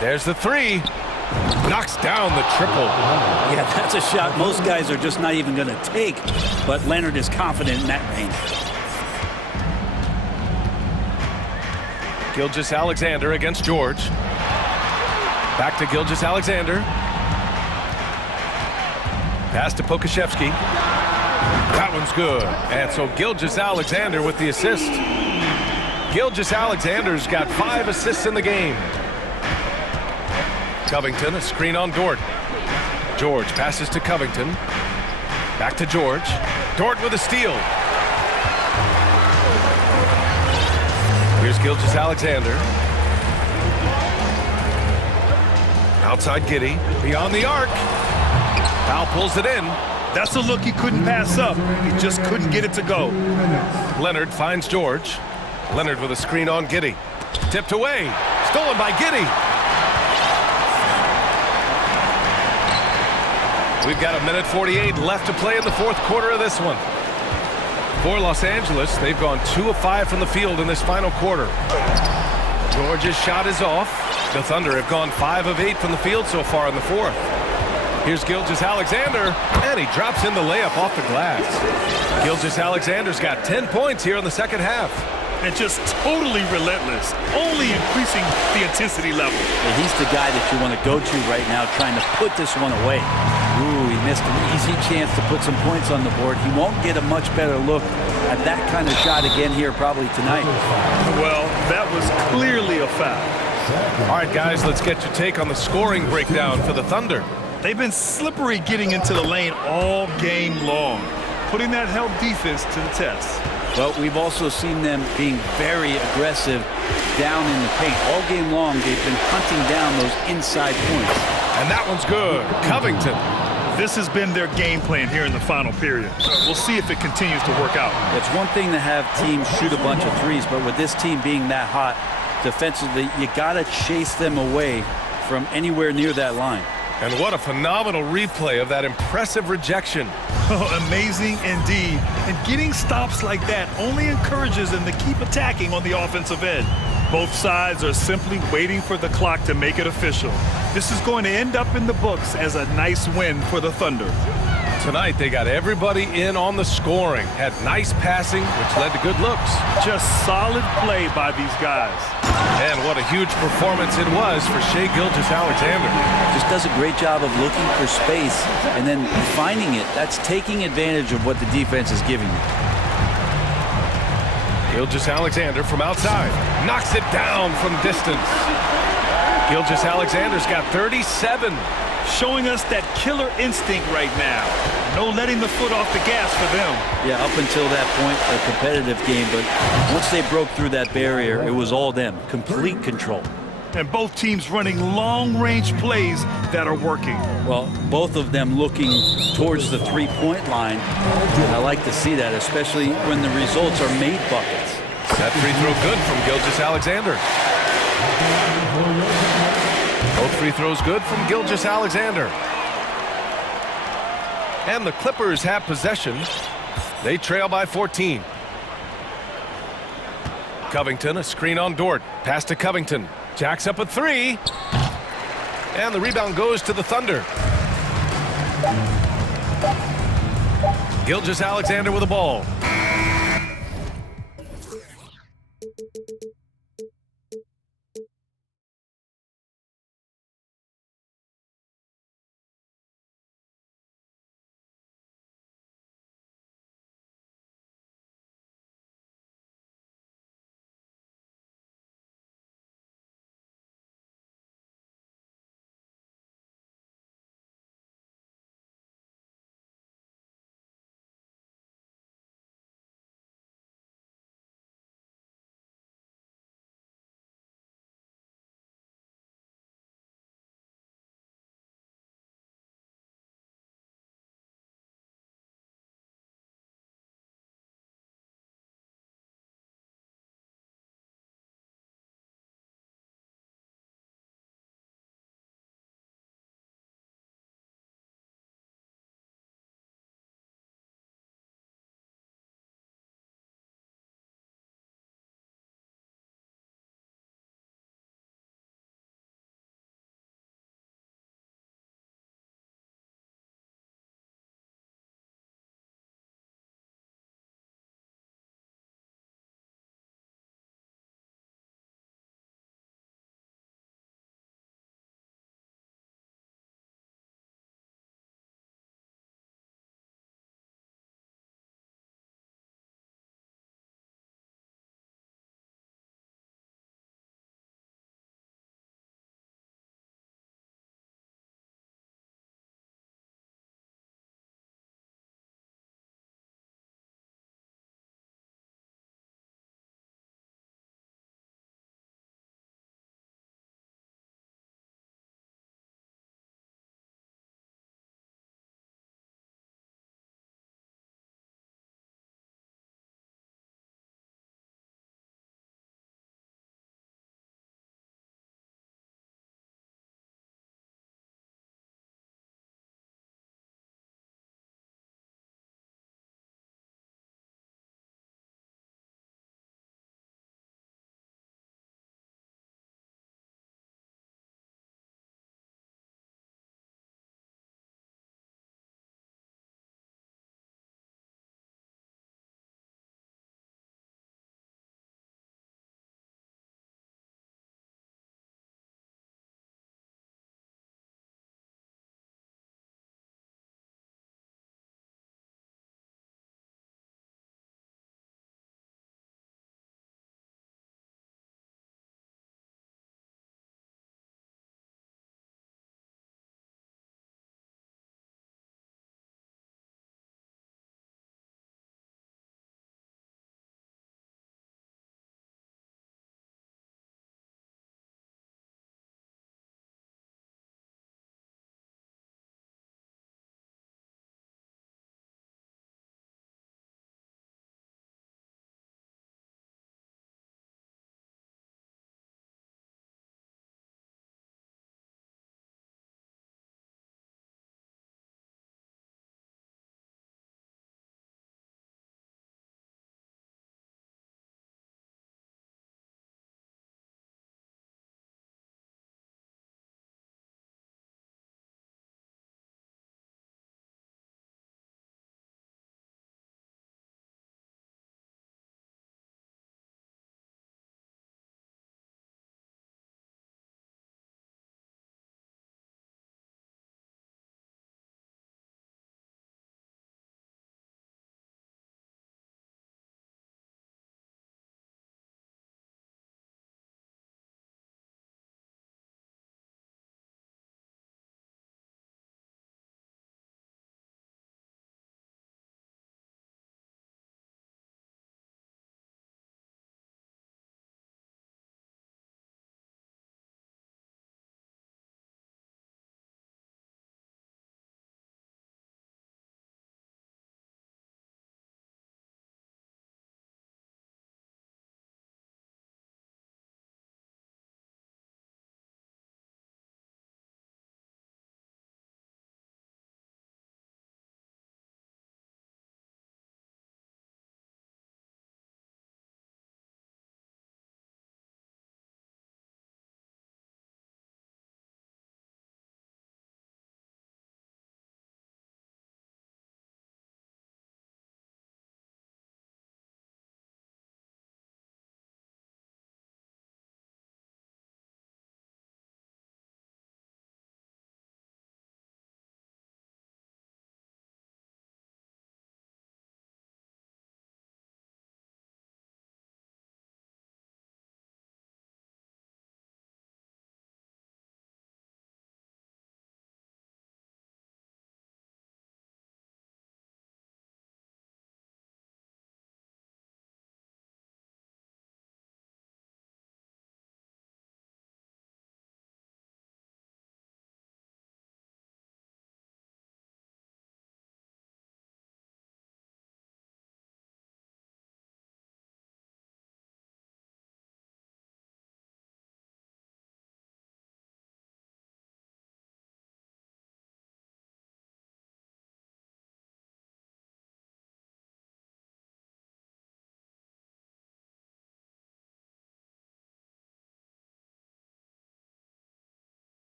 There's the 3. Knocks down the triple. Yeah, that's a shot most guys are just not even going to take. But Leonard is confident in that range. Gilgeous-Alexander against George. Back to Gilgeous-Alexander. Pass to Pokusevski. That one's good. And so Gilgeous-Alexander with the assist. Gilgeous-Alexander's got 5 assists in the game. Covington, a screen on Dort. George passes to Covington. Back to George. Dort with a steal. Here's Gilgeous-Alexander. Outside Giddey. Beyond the arc. Foul pulls it in. That's a look he couldn't pass up. He just couldn't get it to go. Leonard finds George. Leonard with a screen on Giddey. Tipped away. Stolen by Giddey. We've got 1:48 left to play in the fourth quarter of this one. For Los Angeles, they've gone 2 of 5 from the field in this final quarter. George's shot is off. The Thunder have gone 5 of 8 from the field so far in the fourth. Here's Gilgeous-Alexander, and he drops in the layup off the glass. Gilgeous-Alexander's got 10 points here in the second half. And just totally relentless, only increasing the intensity level. Yeah, he's the guy that you want to go to right now, trying to put this one away. Ooh, he missed an easy chance to put some points on the board. He won't get a much better look at that kind of shot again here probably tonight. Well, that was clearly a foul. All right, guys, let's get your take on the scoring breakdown for the Thunder. They've been slippery getting into the lane all game long, putting that help defense to the test. But we've also seen them being very aggressive down in the paint. All game long, they've been hunting down those inside points. And that one's good. Covington. This has been their game plan here in the final period. We'll see if it continues to work out. It's one thing to have teams shoot a bunch of threes, but with this team being that hot defensively, you got to chase them away from anywhere near that line. And what a phenomenal replay of that impressive rejection. Oh, amazing indeed. And getting stops like that only encourages them to keep attacking on the offensive end. Both sides are simply waiting for the clock to make it official. This is going to end up in the books as a nice win for the Thunder. Tonight, they got everybody in on the scoring. Had nice passing, which led to good looks. Just solid play by these guys. And what a huge performance it was for Shai Gilgeous-Alexander. Just does a great job of looking for space and then finding it. That's taking advantage of what the defense is giving you. Gilgeous-Alexander from outside. Knocks it down from distance. Gilgeous-Alexander's got 37. Showing us that killer instinct right now. No letting the foot off the gas for them. Yeah, up until that point, a competitive game, but once they broke through that barrier, it was all them. Complete control. And both teams running long-range plays that are working. Well, both of them looking towards the three-point line. And I like to see that, especially when the results are made buckets. That free throw good from Gilgeous-Alexander. Both free throws good from Gilgeous-Alexander. And the Clippers have possession. They trail by 14. Covington, a screen on Dort. Pass to Covington. Jacks up a three. And the rebound goes to the Thunder. Gilgeous-Alexander with the ball.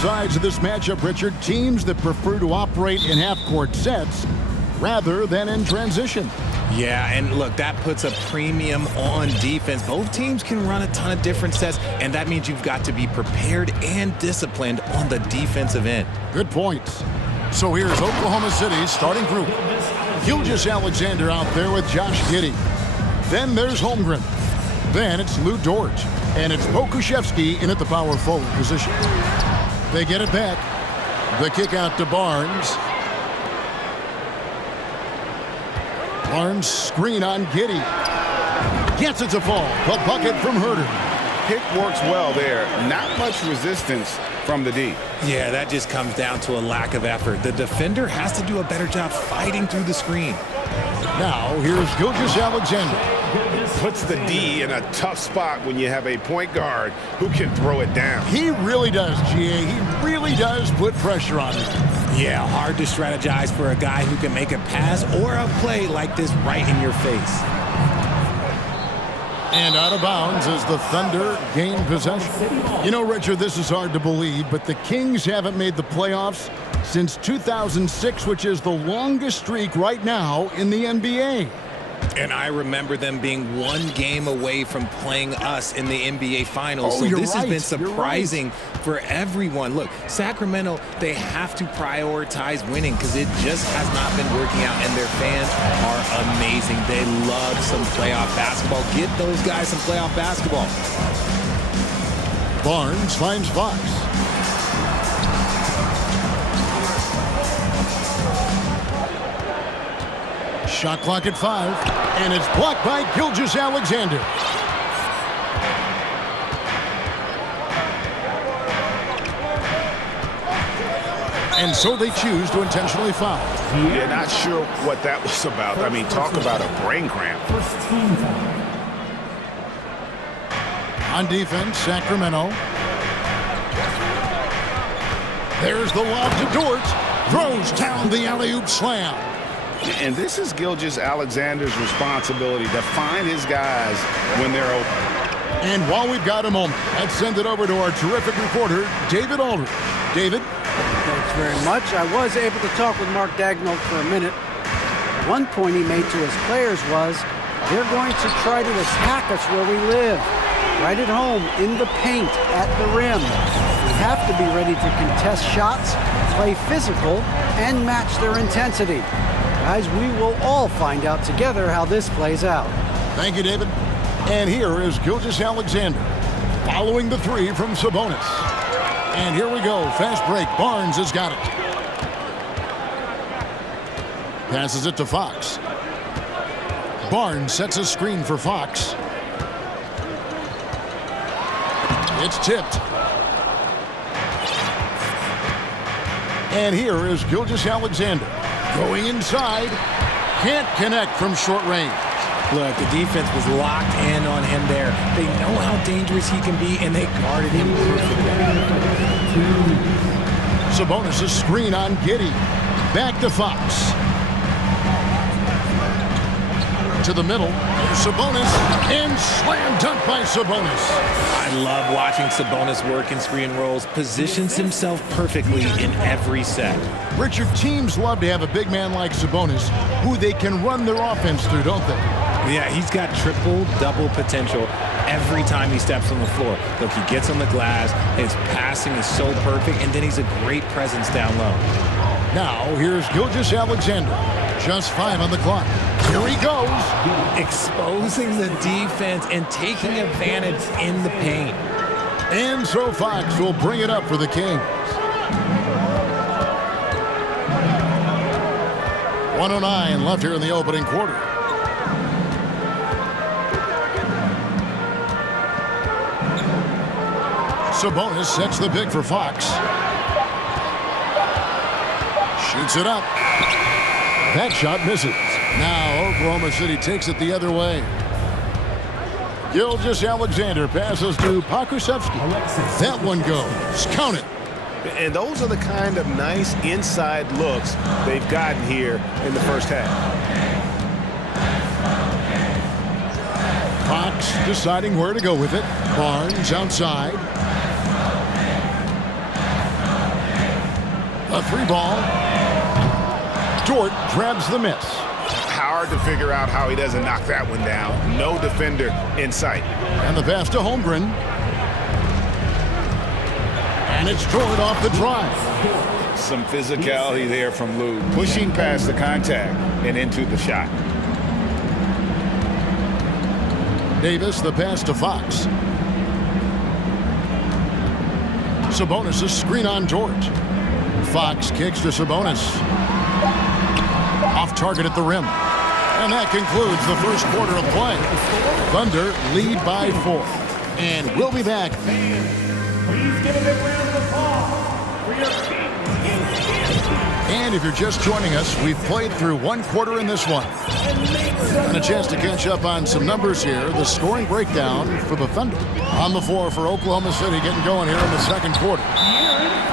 sides of this matchup, Richard. Teams that prefer to operate in half-court sets rather than in transition. Yeah, and look, that puts a premium on defense. Both teams can run a ton of different sets, and that means you've got to be prepared and disciplined on the defensive end. Good points. So here's Oklahoma City's starting group. Gilgeous-Alexander out there with Josh Giddey. Then there's Holmgren. Then it's Lou Dort. And it's Pokuševski in at the power forward position. They get it back. The kick out to Barnes. Barnes screen on Giddey. Gets it to fall. The bucket from Herter. Pick works well there. Not much resistance from the D. Yeah, that just comes down to a lack of effort. The defender has to do a better job fighting through the screen. Now, here's Gilgeous-Alexander. Puts the D in a tough spot when you have a point guard who can throw it down. He really does, GA. He really does put pressure on him. Yeah, hard to strategize for a guy who can make a pass or a play like this right in your face. And out of bounds as the Thunder gain possession. You know, Richard, this is hard to believe, but the Kings haven't made the playoffs since 2006, which is the longest streak right now in the NBA. And I remember them being one game away from playing us in the NBA Finals. So this has been surprising for everyone. Look, Sacramento, they have to prioritize winning because it just has not been working out. And their fans are amazing. They love some playoff basketball. Get those guys some playoff basketball. Barnes finds Fox. Shot clock at 5, and it's blocked by Gilgeous-Alexander. And so they choose to intentionally foul. Yeah, not sure what that was about. I mean, talk about a brain cramp. On defense, Sacramento. There's the lob to Dort. Throws down the alley-oop slam. And this is Gilgeous-Alexander's responsibility to find his guys when they're open. And while we've got a moment, let's send it over to our terrific reporter, David Aldridge. David? Thanks very much. I was able to talk with Mark Dagnall for a minute. One point he made to his players was, they're going to try to attack us where we live. Right at home, in the paint, at the rim. We have to be ready to contest shots, play physical, and match their intensity. Guys, we will all find out together how this plays out. Thank you, David. And here is Gilgeous-Alexander following the three from Sabonis. And here we go. Fast break. Barnes has got it. Passes it to Fox. Barnes sets a screen for Fox. It's tipped. And here is Gilgeous-Alexander. Going inside, can't connect from short range. Look, the defense was locked in on him there. They know how dangerous he can be, and they guarded him perfectly. Sabonis' screen on Giddey. Back to Fox. To the middle, Sabonis, and slam dunk by Sabonis. I love watching Sabonis work in screen rolls. Positions himself perfectly in every set. Richard, teams love to have a big man like Sabonis who they can run their offense through, don't they? Yeah, he's got triple-double potential every time he steps on the floor. Look, he gets on the glass, his passing is so perfect, and then he's a great presence down low. Now, here's Gilgeous-Alexander. Just 5 on the clock. Here he goes. Exposing the defense and taking advantage in the paint. And so Fox will bring it up for the Kings. 1:09 left here in the opening quarter. Sabonis sets the pick for Fox. Shoots it up. That shot misses. Now Oklahoma City takes it the other way. Gilgeous-Alexander passes to Pokuševski. That one goes. Count it. And those are the kind of nice inside looks they've gotten here in the first half. Fox deciding where to go with it. Barnes outside. A 3-ball. Dort grabs the miss. Hard to figure out how he doesn't knock that one down. No defender in sight. And the pass to Holmgren. And it's Dort off the drive. Some physicality there from Lou, pushing past the contact and into the shot. Davis, the pass to Fox. Sabonis' screen on Dort. Fox kicks to Sabonis. Off target at the rim. And that concludes the first quarter of play. Thunder lead by 4. And we'll be back. Please give a big round of applause for your team. And if you're just joining us, we've played through one quarter in this one. And a chance to catch up on some numbers here. The scoring breakdown for the Thunder. On the floor for Oklahoma City, getting going here in the second quarter.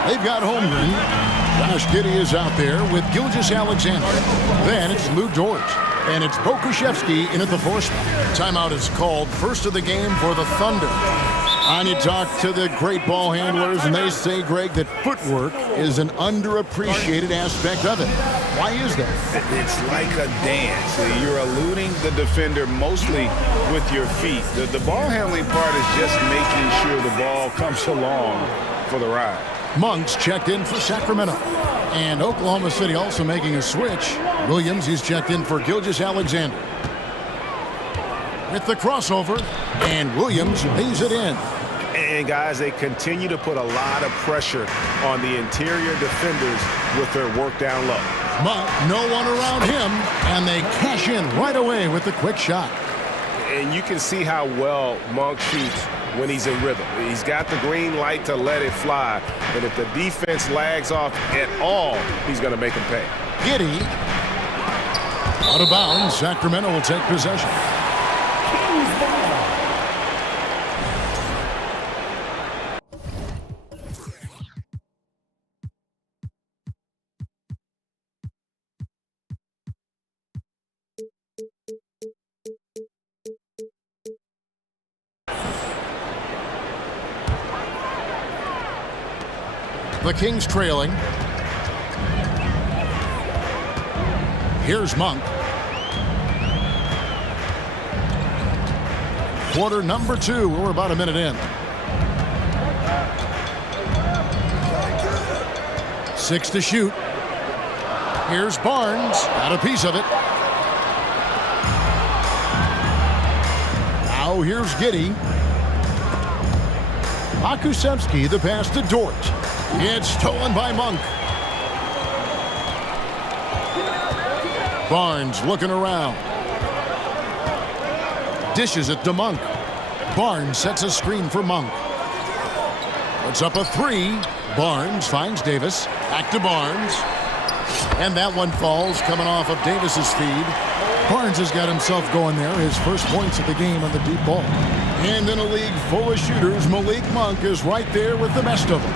They've got Holmgren. Josh Giddey is out there with Gilgeous-Alexander. Then it's Lou Dort. And it's Pokusevski in at the 4 spot. Timeout is called. First of the game for the Thunder. And you talk to the great ball handlers, and they say, Greg, that footwork is an underappreciated aspect of it. Why is that? It's like a dance. You're eluding the defender mostly with your feet. The ball handling part is just making sure the ball comes along for the ride. Monk's checked in for Sacramento. And Oklahoma City also making a switch. Williams, he's checked in for Gilgeous-Alexander. With the crossover, and Williams lays it in. And guys, they continue to put a lot of pressure on the interior defenders with their work down low. Monk, no one around him, and they cash in right away with the quick shot. And you can see how well Monk shoots when he's in rhythm. He's got the green light to let it fly, and if the defense lags off at all, he's going to make them pay. Giddey. Out of bounds, Sacramento will take possession. The Kings trailing. Here's Monk. Quarter number 2. We're about a minute in. 6 to shoot. Here's Barnes. Got a piece of it. Now here's Giddey. Pokusevski, the pass to Dort. It's stolen by Monk. Barnes looking around. Dishes it to Monk. Barnes sets a screen for Monk. Puts up a 3. Barnes finds Davis. Back to Barnes. And that one falls, coming off of Davis's feed. Barnes has got himself going there. His first points of the game on the deep ball. And in a league full of shooters, Malik Monk is right there with the best of them.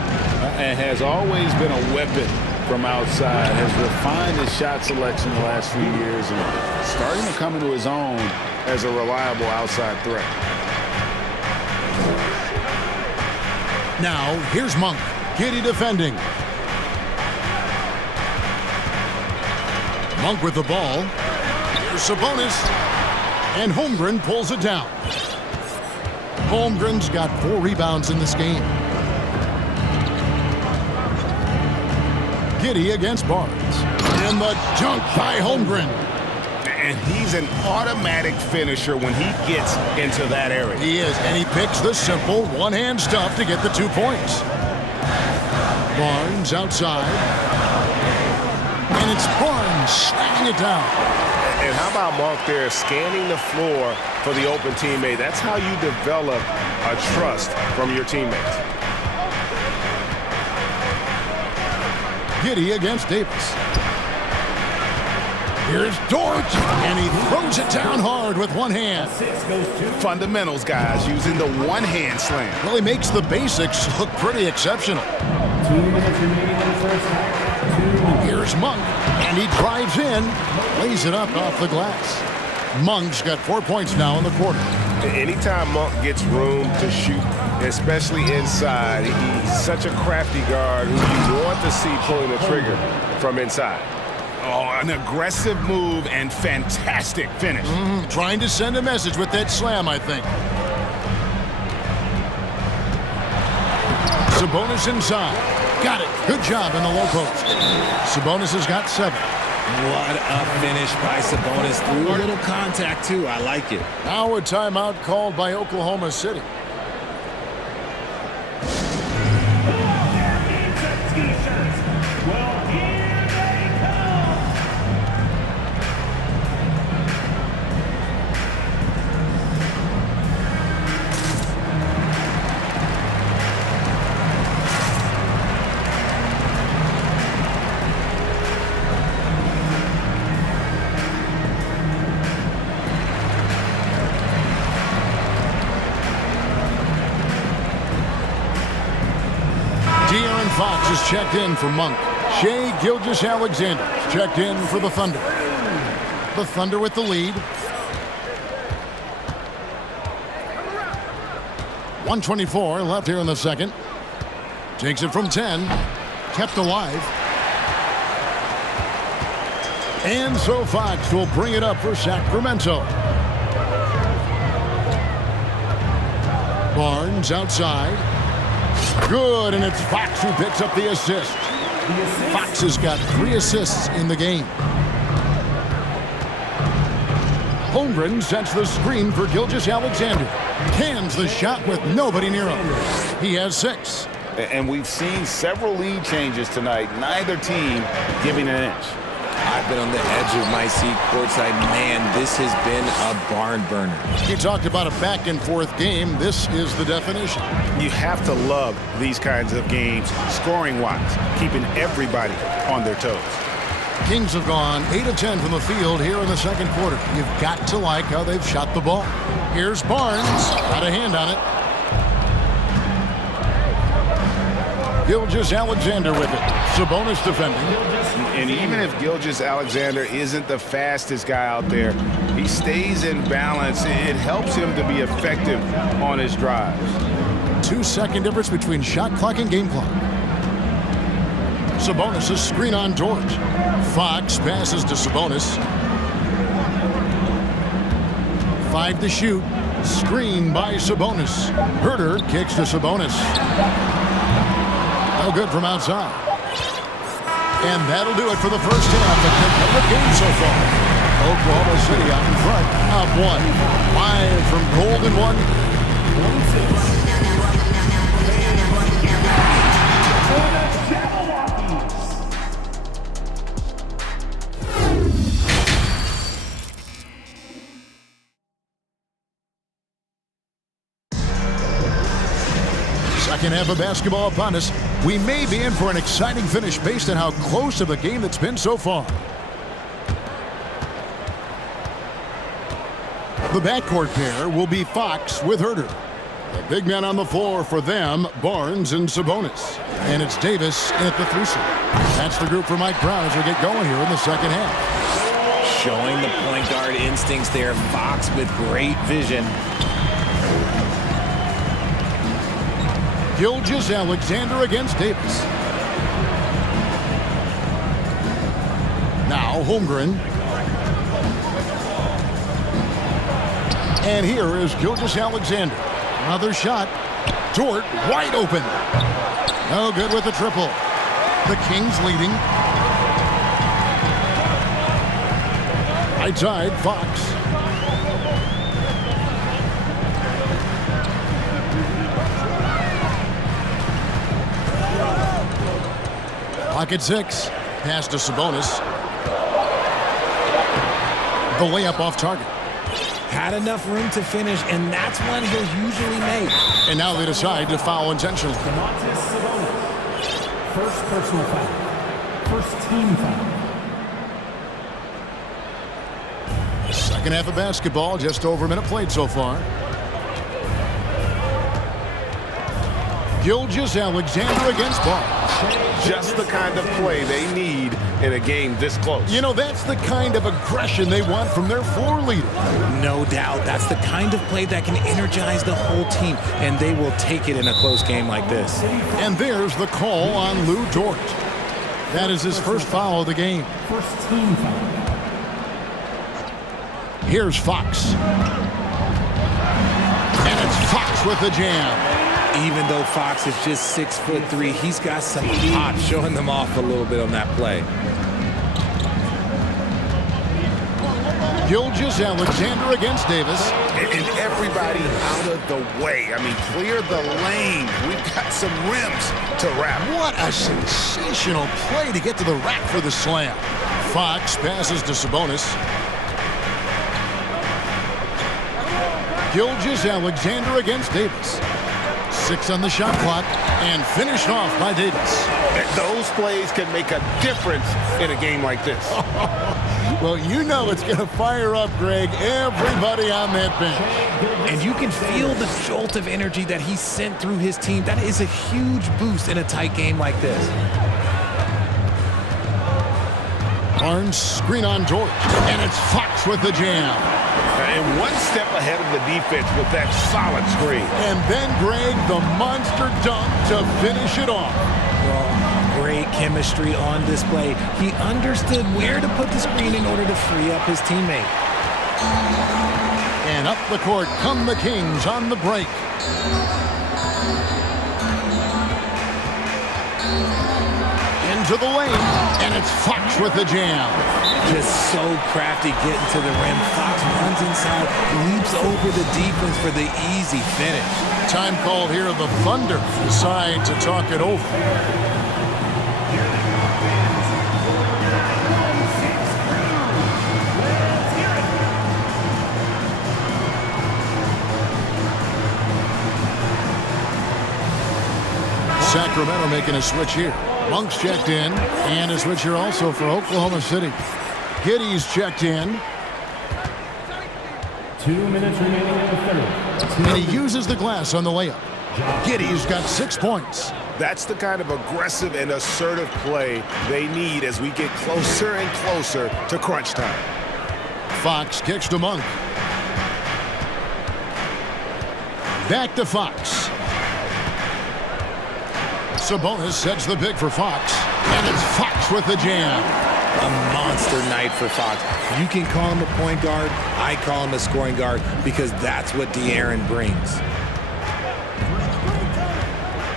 And has always been a weapon from outside. Has refined his shot selection the last few years and starting to come into his own as a reliable outside threat. Now, here's Monk. Giddey defending. Monk with the ball. Here's Sabonis. And Holmgren pulls it down. Holmgren's got 4 rebounds in this game. Giddey against Barnes. And the dunk by Holmgren. And he's an automatic finisher when he gets into that area. He is, and he picks the simple one-hand stuff to get the 2 points. Barnes outside. And it's Barnes slamming it down. And how about Monk there scanning the floor for the open teammate? That's how you develop a trust from your teammates. Giddey against Davis. Here's Dort, and he throws it down hard with one hand. Fundamentals, guys, using the one-hand slam. Well, he makes the basics look pretty exceptional. 2 minutes remaining in the first half. Here's Monk, and he drives in, lays it up off the glass. Monk's got 4 points now in the quarter. Anytime Monk gets room to shoot, especially inside, he's such a crafty guard who you want to see pulling the trigger from inside. Oh, an aggressive move and fantastic finish. Trying to send a message with that slam, I think. Sabonis inside. Got it. Good job in the low post. Sabonis has got 7. What a finish by Sabonis. Through a little contact, too. I like it. Now a timeout called by Oklahoma City. Well, here they come. De'Aaron Fox is checked in for Monk. Shai Gilgeous-Alexander checked in for the Thunder. The Thunder with the lead. 1:24 left here in the second. Takes it from 10. Kept alive. And so Fox will bring it up for Sacramento. Barnes outside. Good, and it's Fox who picks up the assist. Fox has got 3 assists in the game. Holmgren sets the screen for Gilgeous-Alexander. Cans the shot with nobody near him. He has 6. And we've seen several lead changes tonight. Neither team giving an inch. I've been on the edge of my seat courtside. Man, this has been a barn burner. You talked about a back-and-forth game. This is the definition. You have to love these kinds of games, scoring-wise, keeping everybody on their toes. Kings have gone 8 of 10 from the field here in the second quarter. You've got to like how they've shot the ball. Here's Barnes. Got a hand on it. Gilgeous-Alexander with it. Sabonis defending. And even if Gilgeous-Alexander isn't the fastest guy out there, he stays in balance. It helps him to be effective on his drives. 2-second difference between shot clock and game clock. Sabonis' screen on George. Fox passes to Sabonis. 5 to shoot. Screen by Sabonis. Herter kicks to Sabonis. No good from outside. And that'll do it for the first half of the competitive game so far. Oklahoma City out in front, up 1. 5 from Golden 1. Second half of basketball upon us. We may be in for an exciting finish based on how close of a game it's been so far. The backcourt pair will be Fox with Herter. The big men on the floor for them, Barnes and Sabonis. And it's Davis at the 3 slot. That's the group for Mike Brown as we get going here in the second half. Showing the point guard instincts there. Fox with great vision. Gilgeous-Alexander against Davis. Now Holmgren. And here is Gilgeous-Alexander. Another shot. Dort wide open. No good with the triple. The Kings leading. Right side, Fox. Pocket 6. Pass to Sabonis. The layup off target. Had enough room to finish, and that's one he'll usually make. And now they decide to foul intentionally. First personal foul. First team foul. Second half of basketball, just over a minute played so far. Gilgeous-Alexander against Barnes. Just the kind of play they need in a game this close. You know, that's the kind of aggression they want from their floor leader. No doubt. That's the kind of play that can energize the whole team, and they will take it in a close game like this. And there's the call on Lou Dort. That is his first foul of the game. First team foul. Here's Fox. And it's Fox with the jam. Even though Fox is just 6'3", he's got some pop, showing them off a little bit on that play. Gilgeous-Alexander against Davis. And everybody out of the way. I mean, clear the lane. We've got some rims to wrap. What a sensational play to get to the rack for the slam. Fox passes to Sabonis. Gilgeous-Alexander against Davis. 6 on the shot clock and finished off by Davis. Those plays can make a difference in a game like this. Well, you know it's going to fire up, Greg, everybody on that bench. And you can feel the jolt of energy that he sent through his team. That is a huge boost in a tight game like this. Barnes screen on George, and it's Fox with the jam. And one step ahead of the defense with that solid screen. And then, Greg, the monster dunk to finish it off. Well, great chemistry on display. He understood where to put the screen in order to free up his teammate. And up the court come the Kings on the break. Into the lane, and it's Fox with the jam. Just so crafty getting to the rim. Fox runs inside, leaps over the defense for the easy finish. Time called here. The Thunder decide to talk it over. Sacramento making a switch here. Monk's checked in, and a switch here also for Oklahoma City. Giddy's checked in. 2 minutes remaining in the third. And he uses the glass on the layup. Giddy's got 6 points. That's the kind of aggressive and assertive play they need as we get closer and closer to crunch time. Fox kicks to Monk. Back to Fox. Sabonis sets the pick for Fox, and it's Fox with the jam. A monster night for Fox. You can call him a point guard. I call him a scoring guard because that's what De'Aaron brings.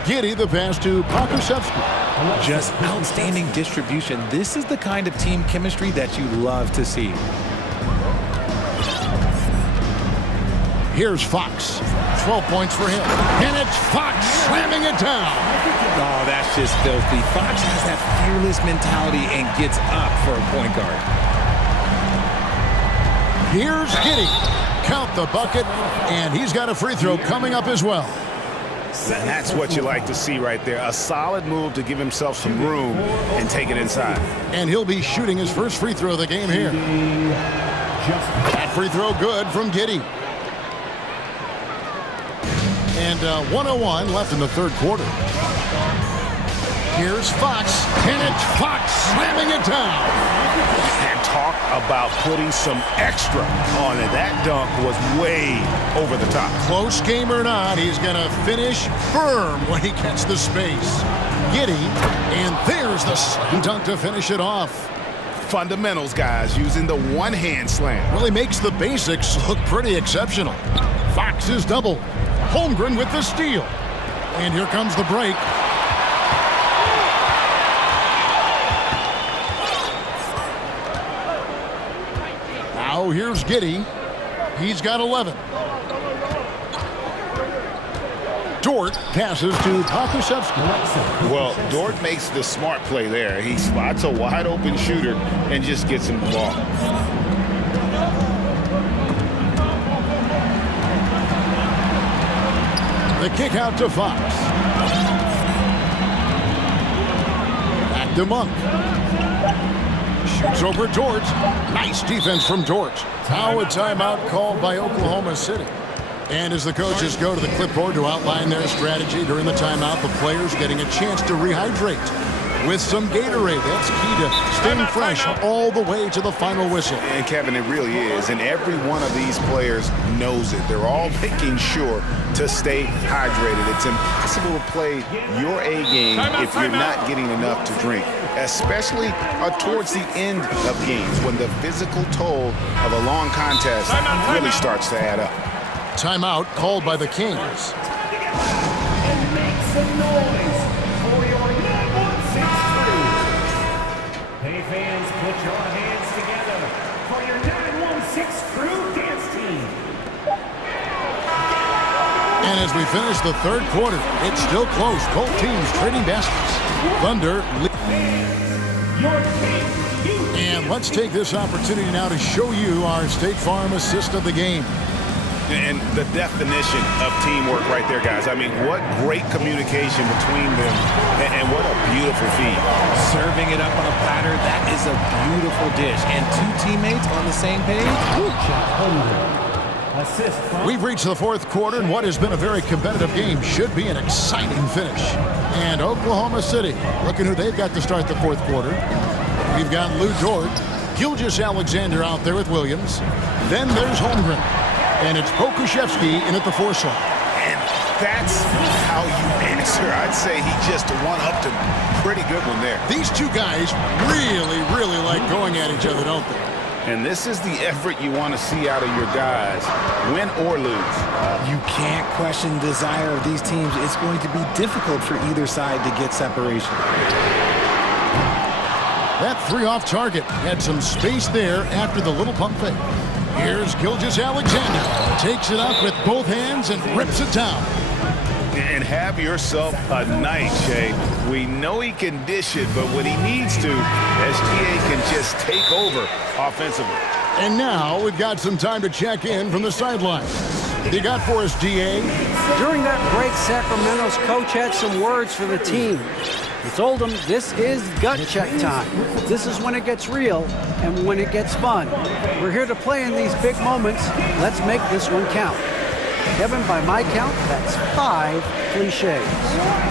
Giddy the pass to Pokusevski. Just outstanding distribution. This is the kind of team chemistry that you love to see. Here's Fox. 12 points for him. And it's Fox slamming it down. Oh, that's just filthy. Fox has that fearless mentality and gets up for a point guard. Here's Giddy. Count the bucket, and he's got a free throw coming up as well. And that's what you like to see right there. A solid move to give himself some room and take it inside. And he'll be shooting his first free throw of the game here. That free throw good from Giddy. And 1:01 left in the third quarter. Here's Fox, and it's Fox slamming it down. And talk about putting some extra on it. That dunk was way over the top. Close game or not, he's going to finish firm when he gets the space. Giddy, and there's the slam dunk to finish it off. Fundamentals, guys, using the one-hand slam. Well, he makes the basics look pretty exceptional. Fox is double. Holmgren with the steal. And here comes the break. Now here's Giddy. He's got 11. Dort passes to Pokusevski. Well, Dort makes the smart play there. He spots a wide open shooter and just gets him the ball. The kick out to Fox. Back to Monk. Shoots over Dort. Nice defense from Dort. Now a timeout called by Oklahoma City. And as the coaches go to the clipboard to outline their strategy during the timeout, the players getting a chance to rehydrate with some Gatorade. That's key to staying fresh all the way to the final whistle. And Kevin, it really is. And every one of these players knows it. They're all making sure to stay hydrated. It's impossible to play your A game if you're not getting enough to drink, especially towards the end of games when the physical toll of a long contest really starts to add up. Timeout called by the Kings. And make some noise for your 916 crew. Hey fans, put your hands together for your 916 crew dance team. And as we finish the third quarter, it's still close. Both teams trading baskets. Thunder. And let's take this opportunity now to show you our State Farm assist of the game. And the definition of teamwork right there, guys. I mean, what great communication between them, and what a beautiful feed. Serving it up on a platter, that is a beautiful dish. And two teammates on the same page. We've reached the fourth quarter, and what has been a very competitive game should be an exciting finish. And Oklahoma City, looking who they've got to start the fourth quarter. We've got Lou Dort, Gilgeous-Alexander out there with Williams. Then there's Holmgren. And it's Pokushevsky in at the four slot. And that's how you answer. I'd say he just won up to pretty good one there. These two guys really like going at each other, don't they? And this is the effort you want to see out of your guys, win or lose. You can't question the desire of these teams. It's going to be difficult for either side to get separation. That three off target had some space there after the little pump fake. Here's Gilgeous-Alexander. Takes it up with both hands and rips it down. And have yourself a night, Shay. We know he can dish it, but when he needs to, SGA can just take over offensively. And now we've got some time to check in from the sideline. You got for us, GA? During that break, Sacramento's coach had some words for the team. He told them this is gut check time. This is when it gets real and when it gets fun. We're here to play in these big moments. Let's make this one count. Kevin, by my count, that's 5 cliches.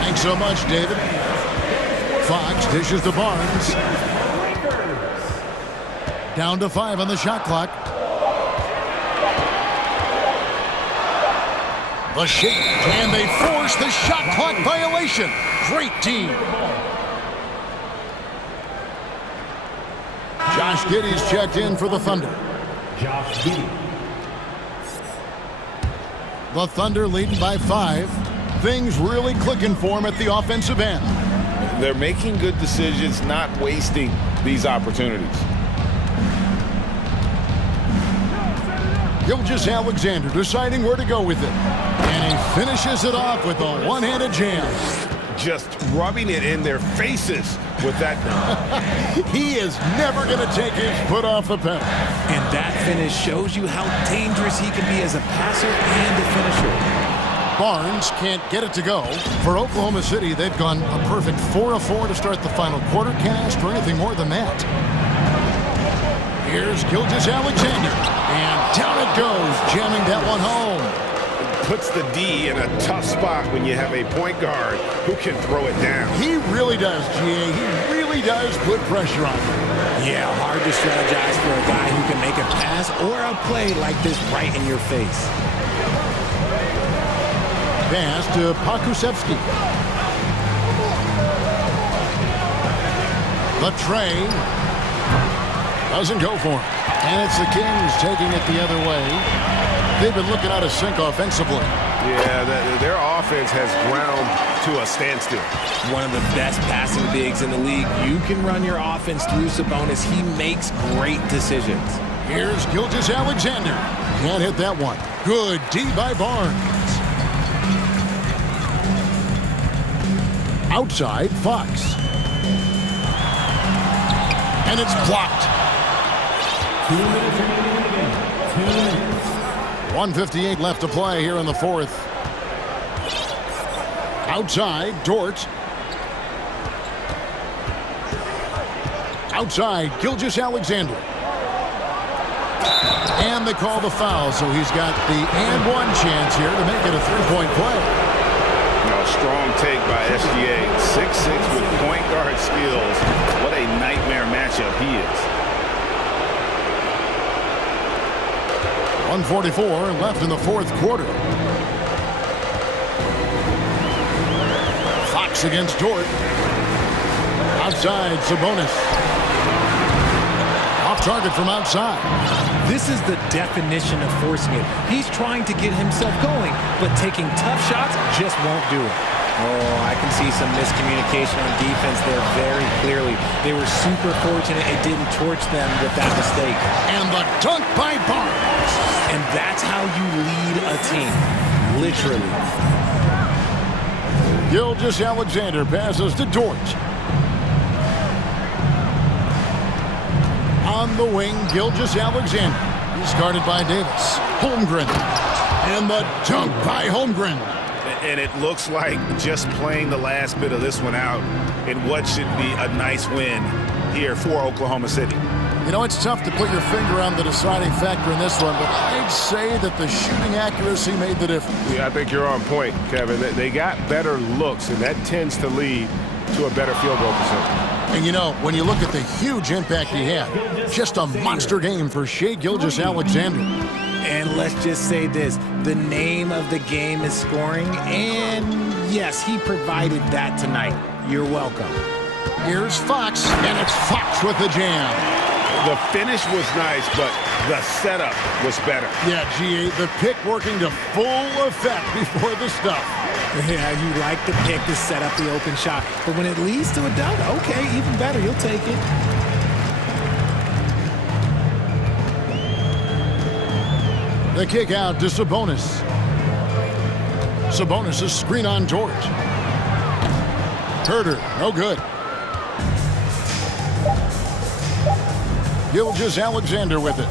Thanks so much, David. Fox dishes to Barnes. Down to 5 on the shot clock. The shake, and they force the shot clock violation. Great team. Josh Giddey's checked in for the Thunder. Josh Giddey. The Thunder leading by 5. Things really clicking for them at the offensive end. They're making good decisions, not wasting these opportunities. Gilgeous-Alexander deciding where to go with it. And he finishes it off with a one-handed jam. Just rubbing it in their faces with that. He is never going to take his foot off the pedal. And that finish shows you how dangerous he can be as a passer and a finisher. Barnes can't get it to go. For Oklahoma City, they've gone a perfect 4 of 4 to start the final quarter. Can't ask for anything more than that. Here's Gilgeous-Alexander. And down it goes, jamming that one home. Puts the D in a tough spot when you have a point guard who can throw it down. He really does, GA. He really does put pressure on him. Yeah, hard to strategize for a guy who can make a pass or a play like this right in your face. Pass to Pokusevsky. The tray doesn't go for him. And it's the Kings taking it the other way. They've been looking out of sync offensively. Yeah, their offense has ground to a standstill. One of the best passing bigs in the league. You can run your offense through Sabonis. He makes great decisions. Here's Gilgeous-Alexander. Can't hit that one. Good D by Barnes. Outside, Fox. And it's blocked. 2 minutes remaining in the game. 2 minutes. 1:58 left to play here in the fourth. Outside, Dort. Outside, Gilgeous-Alexander. And they call the foul, so he's got the and one chance here to make it a three-point play. Strong take by SGA. 6'6" with point guard skills. What a nightmare matchup he is. 1:44 left in the fourth quarter. Fox against Dort. Outside, Sabonis. Off target from outside. This is the definition of forcing it. He's trying to get himself going, but taking tough shots just won't do it. Oh, I can see some miscommunication on defense there very clearly. They were super fortunate it didn't torch them with that mistake. And the dunk by Barnes. And that's how you lead a team. Literally. Gilgeous-Alexander passes to Dort. On the wing, Gilgeous-Alexander. He's guarded by Davis. Holmgren. And the dunk by Holmgren. And it looks like just playing the last bit of this one out in what should be a nice win here for Oklahoma City. You know, it's tough to put your finger on the deciding factor in this one, but I'd say that the shooting accuracy made the difference. Yeah, I think you're on point, Kevin. They got better looks, and that tends to lead to a better field goal percentage. And you know, when you look at the huge impact he had, just a monster game for Shai Gilgeous-Alexander. And let's just say this, the name of the game is scoring, and yes, he provided that tonight. You're welcome. Here's Fox, and it's Fox with the jam. The finish was nice, but the setup was better. Yeah, GA, the pick working to full effect before the stuff. Yeah, you like the pick to set up the open shot, but when it leads to a dunk, okay, even better, you'll take it. The kick out to Sabonis. Sabonis' screen on Dort. Herter, no good. Gilgeous-Alexander with it.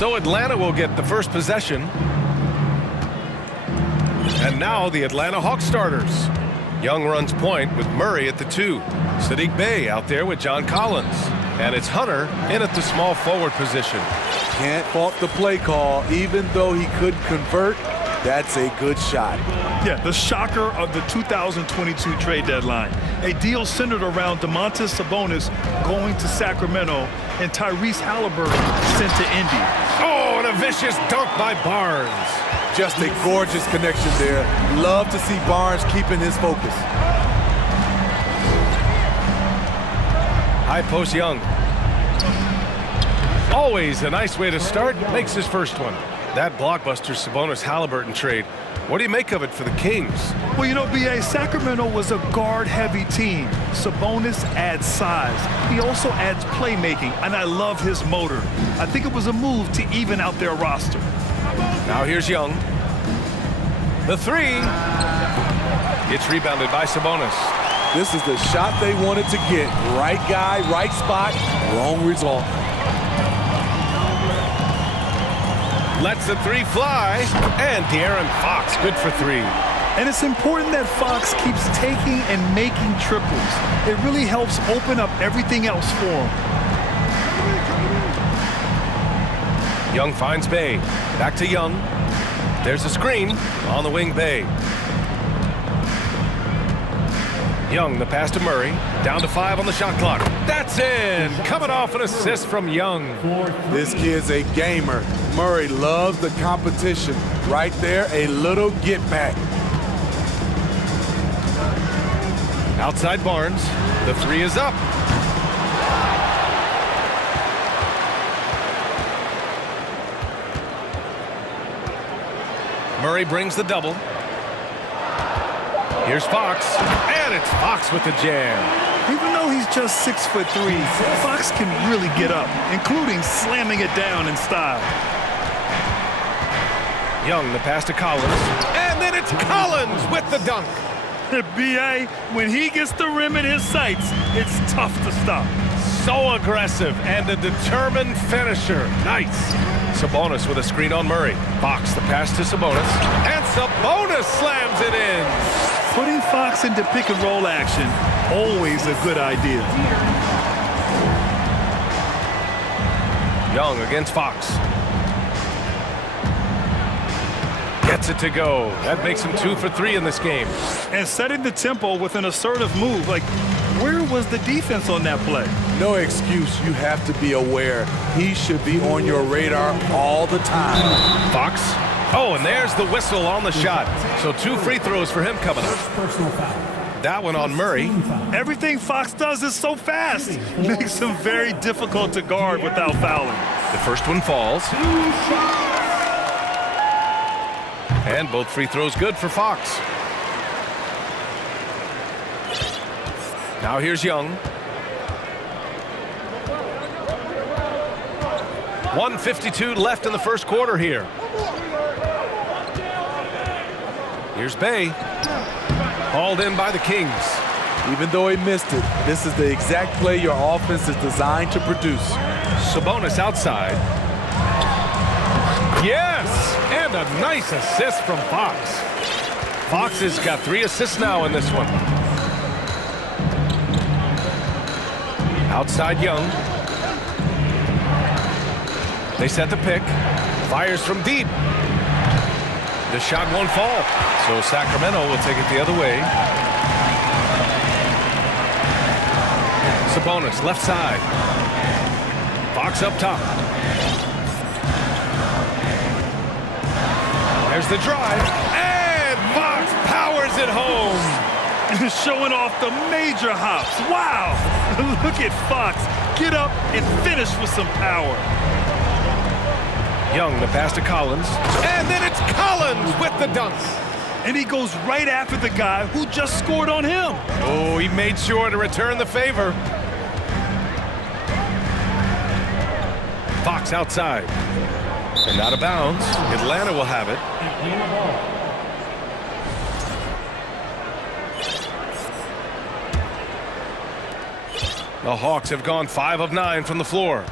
So Atlanta will get the first possession. And now the Atlanta Hawks starters. Young runs point with Murray at the 2. Sadiq Bey out there with John Collins. And it's Hunter in at the small forward position. Can't fault the play call. Even though he couldn't convert, that's a good shot. Yeah, the shocker of the 2022 trade deadline. A deal centered around Domantas Sabonis going to Sacramento and Tyrese Halliburton sent to Indy. Oh, and a vicious dunk by Barnes. Just a gorgeous connection there. Love to see Barnes keeping his focus. High post Young. Always a nice way to start. Makes his first one. That blockbuster Sabonis-Halliburton trade. What do you make of it for the Kings? Well, you know, B.A., Sacramento was a guard-heavy team. Sabonis adds size. He also adds playmaking, and I love his motor. I think it was a move to even out their roster. Now here's Young. The 3. It's rebounded by Sabonis. This is the shot they wanted to get. Right guy, right spot, wrong result. Lets the 3 fly, and De'Aaron Fox good for 3. And it's important that Fox keeps taking and making triples. It really helps open up everything else for him. Young finds Bey. Back to Young. There's a screen on the wing, Bey. Young, the pass to Murray. Down to 5 on the shot clock. That's in. Coming off an assist from Young. This kid's a gamer. Murray loves the competition. Right there, a little get back. Outside Barnes. The 3 is up. Murray brings the double. Here's Fox, and it's Fox with the jam. Even though he's just 6'3", Fox can really get up, including slamming it down in style. Young, the pass to Collins, and then it's Collins with the dunk. B.A., when he gets the rim in his sights, it's tough to stop. So aggressive and a determined finisher. Nice. Sabonis with a screen on Murray. Fox, the pass to Sabonis, and Sabonis slams it in. Putting Fox into pick-and-roll action, always a good idea. Young against Fox. Gets it to go. That makes him 2 for 3 in this game. And setting the tempo with an assertive move. Like, where was the defense on that play? No excuse. You have to be aware. He should be on your radar all the time. Fox. Oh, and there's the whistle on the shot. So 2 free throws for him coming up. That one on Murray. Everything Fox does is so fast. Makes him very difficult to guard without fouling. The first one falls. And both free throws good for Fox. Now here's Young. 1:52 left in the first quarter here. Here's Bey. Hauled in by the Kings. Even though he missed it, this is the exact play your offense is designed to produce. Sabonis outside. Yes! And a nice assist from Fox. Fox has got 3 assists now in this one. Outside Young. They set the pick. Fires from deep. The shot won't fall. So Sacramento will take it the other way. Sabonis left side. Fox up top. There's the drive. And Fox powers it home. Showing off the major hops. Wow. Look at Fox. Get up and finish with some power. Young, the pass to Collins. And then it's Collins with the dunk. And he goes right after the guy who just scored on him. Oh, he made sure to return the favor. Fox outside. And out of bounds. Atlanta will have it. The Hawks have gone 5 of 9 from the floor.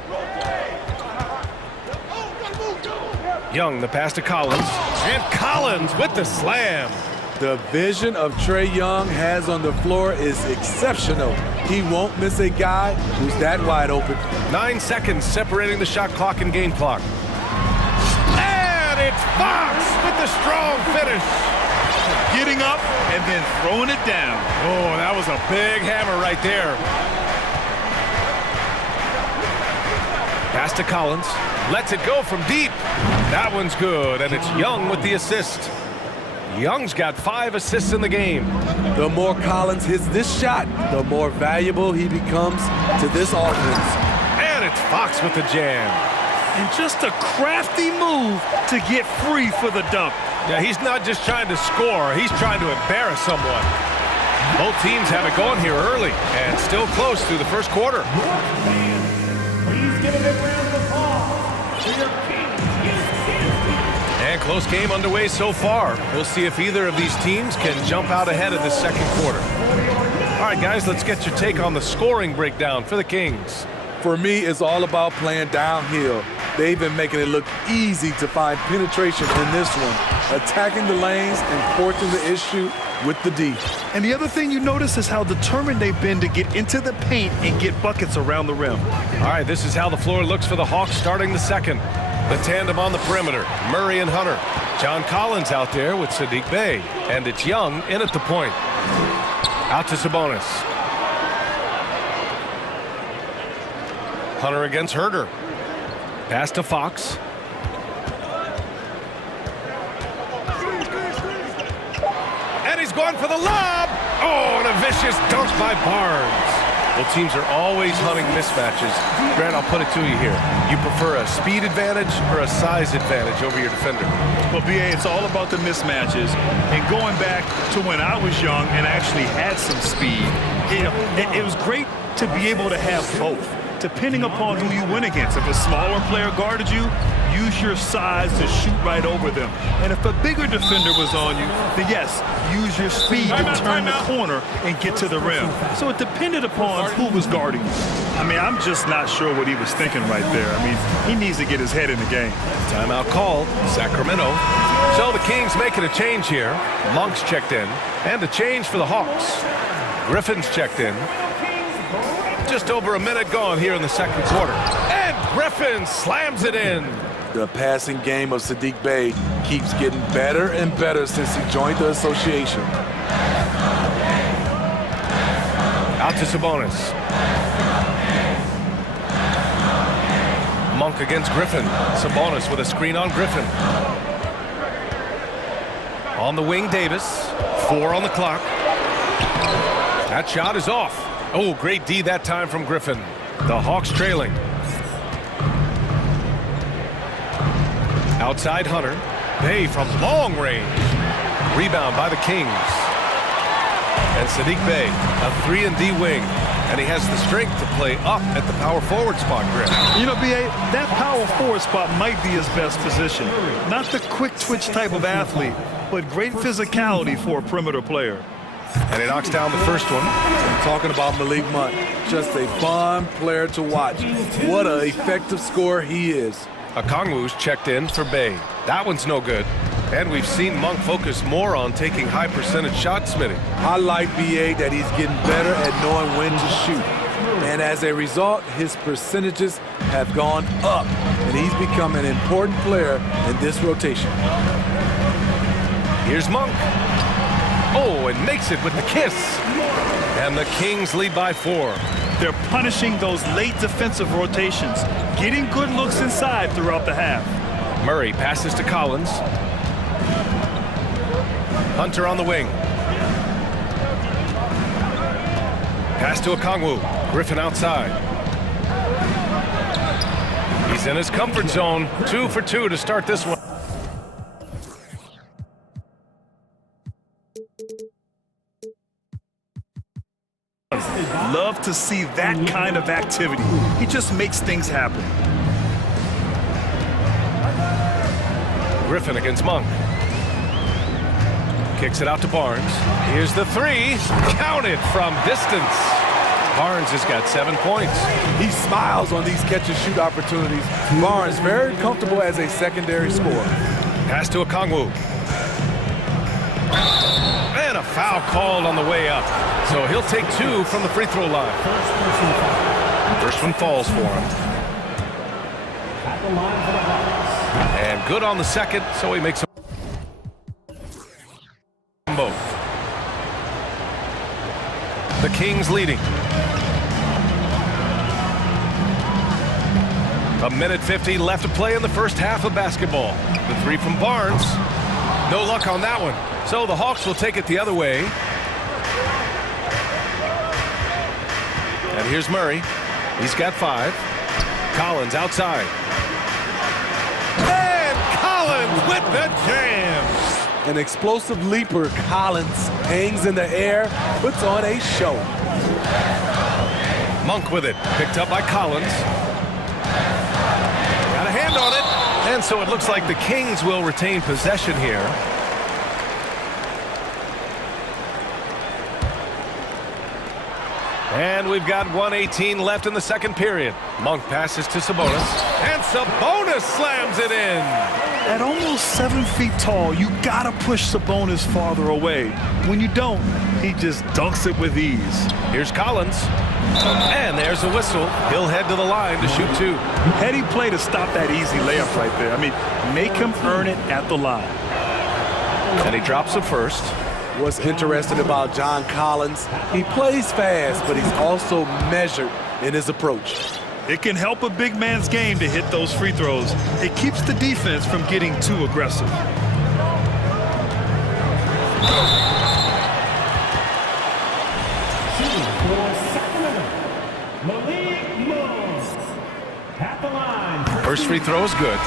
Young, the pass to Collins. And Collins with the slam. The vision of Trae Young has on the floor is exceptional. He won't miss a guy who's that wide open. 9 seconds separating the shot clock and game clock. And it's Fox with the strong finish. Getting up and then throwing it down. Oh, that was a big hammer right there. Pass to Collins. Lets it go from deep. That one's good, and it's Young with the assist. Young's got 5 assists in the game. The more Collins hits this shot, the more valuable he becomes to this offense. And it's Fox with the jam. And just a crafty move to get free for the dunk. Yeah, he's not just trying to score, he's trying to embarrass someone. Both teams have it going here early, and still close through the first quarter. Please give a big round of applause for your And close game underway so far. We'll see if either of these teams can jump out ahead of the second quarter. All right, guys, let's get your take on the scoring breakdown for the Kings. For me, it's all about playing downhill. They've been making it look easy to find penetration in this one, attacking the lanes and forcing the issue with the D. And the other thing you notice is how determined they've been to get into the paint and get buckets around the rim. All right, this is how the floor looks for the Hawks starting the second. The tandem on the perimeter, Murray and Hunter. John Collins out there with Saddiq Bey. And it's Young in at the point. Out to Sabonis. Hunter against Herter. Pass to Fox. And he's going for the lob. Oh, and a vicious dunk by Barnes. Well, teams are always hunting mismatches. Grant, I'll put it to you here. You prefer a speed advantage or a size advantage over your defender? Well, BA, it's all about the mismatches. And going back to when I was young and actually had some speed, it was great to be able to have both, depending upon who you win against. If a smaller player guarded you, use your size to shoot right over them. And if a bigger defender was on you, then yes, use your speed to turn the corner and get to the rim. So it depended upon who was guarding you. I mean, I'm just not sure what he was thinking right there. I mean, he needs to get his head in the game. Timeout called, Sacramento. So the Kings making a change here. Monk's checked in, and a change for the Hawks. Griffin's checked in. Just over a minute gone here in the second quarter. And Griffin slams it in. The passing game of Saddiq Bey keeps getting better and better since he joined the association. Out to Sabonis. Monk against Griffin. Sabonis with a screen on Griffin. On the wing, Davis. 4 on the clock. That shot is off. Oh, great D that time from Griffin. The Hawks trailing. Outside Hunter. Bey from long range. Rebound by the Kings. And Saddiq Bey, a 3-and-D wing. And he has the strength to play up at the power forward spot, Grant. You know, B.A., that power forward spot might be his best position. Not the quick twitch type of athlete, but great physicality for a perimeter player. And he knocks down the first one. I'm talking about Malik Monk. Just a fun player to watch. What an effective scorer he is. Okongwu's checked in for Bey. That one's no good. And we've seen Monk focus more on taking high percentage shots, Smitty. I like B.A. that he's getting better at knowing when to shoot. And as a result, his percentages have gone up. And he's become an important player in this rotation. Here's Monk. Oh, and makes it with the kiss. And the Kings lead by 4. They're punishing those late defensive rotations, getting good looks inside throughout the half. Murray passes to Collins. Hunter on the wing. Pass to Okongwu. Griffin outside. He's in his comfort zone. 2 for 2 to start this one. Love to see that kind of activity. He just makes things happen. Griffin against Monk. Kicks it out to Barnes. Here's the 3. Counted from distance. Barnes has got 7 points. He smiles on these catch-and-shoot opportunities. Barnes very comfortable as a secondary scorer. Pass to Okongwu. And a foul called on the way up. So he'll take 2 from the free throw line. First one falls for him. And good on the second, so he makes both. The Kings leading. A minute 50 left to play in the first half of basketball. The three from Barnes. No luck on that one. So the Hawks will take it the other way. And here's Murray. He's got 5. Collins outside. And Collins with the jam. An explosive leaper, Collins hangs in the air, puts on a show. Monk with it, picked up by Collins. Got a hand on it. And so it looks like the Kings will retain possession here. And we've got 1:18 left in the second period. Monk passes to Sabonis. And Sabonis slams it in. At almost 7 feet tall, you gotta push Sabonis farther away. When you don't, he just dunks it with ease. Here's Collins. And there's a whistle. He'll head to the line to shoot 2. Heady play to stop that easy layup right there. I mean, make him earn it at the line. And he drops it first. What's interesting about John Collins, he plays fast, but he's also measured in his approach. It can help a big man's game to hit those free throws. It keeps the defense from getting too aggressive. Shooting for Sacramento, Malik Monk. At the line. First free throw is good.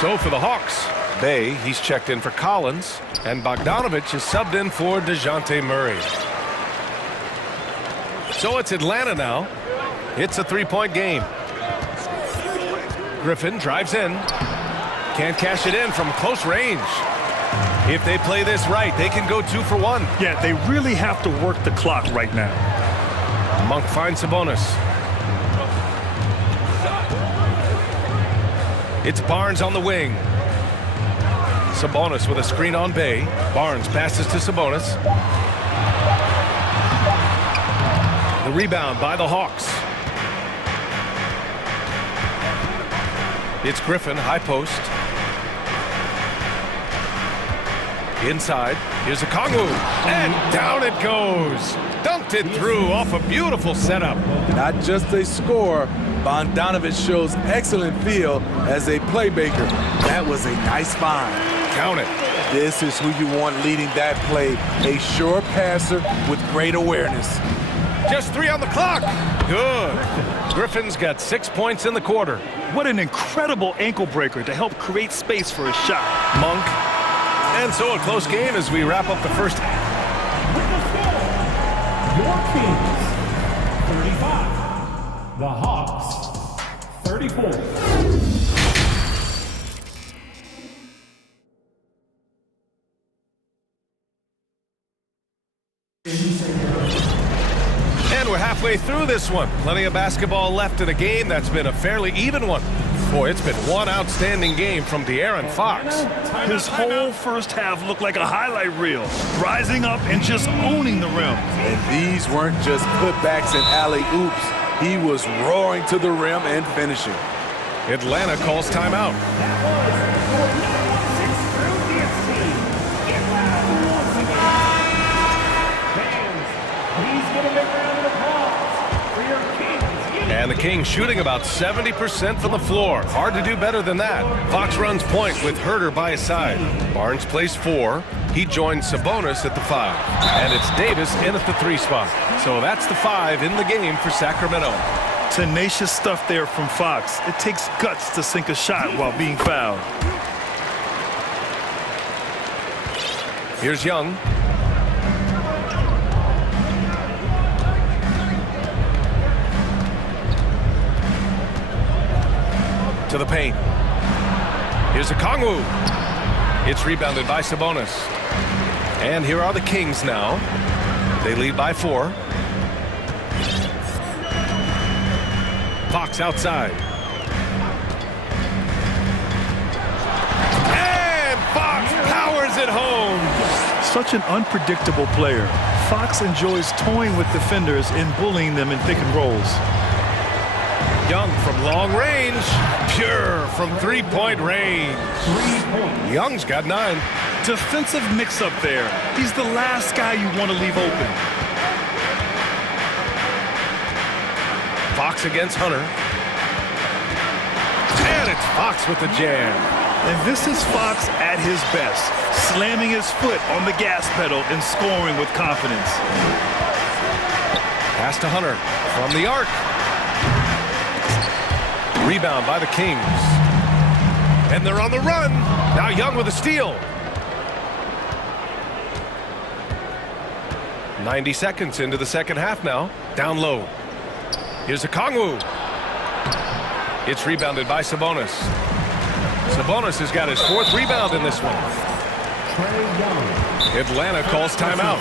So for the Hawks, Bay, he's checked in for Collins, and Bogdanovich is subbed in for DeJounte Murray. So it's Atlanta now. It's a 3-point game. Griffin drives in. Can't cash it in from close range. If they play this right, they can go 2 for 1. Yeah, they really have to work the clock right now. Monk finds Sabonis. It's Barnes on the wing. Sabonis with a screen on Bay. Barnes passes to Sabonis. The rebound by the Hawks. It's Griffin, high post. Inside, here's Okongwu, and down it goes. Dunked it through off a beautiful setup. Not just a scorer, Bogdanovich shows excellent feel as a playmaker. That was a nice find. Count it. This is who you want leading that play. A sure passer with great awareness. Just 3 on the clock. Good. Griffin's got 6 points in the quarter. What an incredible ankle breaker to help create space for a shot. Monk. And so a close game as we wrap up the first half. With the score, your Kings 35, the Hawks 34. And we're halfway through this one. Plenty of basketball left in a game that's been a fairly even one. Boy, it's been one outstanding game from De'Aaron Fox. His whole first half looked like a highlight reel, rising up and just owning the rim. And these weren't just putbacks and alley-oops. He was roaring to the rim and finishing. Atlanta calls timeout. And the Kings shooting about 70% from the floor. Hard to do better than that. Fox runs point with Herter by his side. Barnes plays 4. He joins Sabonis at the 5. And it's Davis in at the 3 spot. So that's the 5 in the game for Sacramento. Tenacious stuff there from Fox. It takes guts to sink a shot while being fouled. Here's Young. To the paint. Here's Okongwu. It's rebounded by Sabonis. And here are the Kings now. They lead by 4. Fox outside. And Fox powers it home. Such an unpredictable player. Fox enjoys toying with defenders and bullying them in pick and rolls. Young from long range. Pure from three-point range. Young's got 9. Defensive mix-up there. He's the last guy you want to leave open. Fox against Hunter. And it's Fox with the jam. And this is Fox at his best, slamming his foot on the gas pedal and scoring with confidence. Pass to Hunter from the arc. Rebound by the Kings. And they're on the run. Now Young with a steal. 90 seconds into the second half now. Down low. Here's a Kongwu. It's rebounded by Sabonis. Sabonis has got his 4th rebound in this one. Atlanta calls timeout.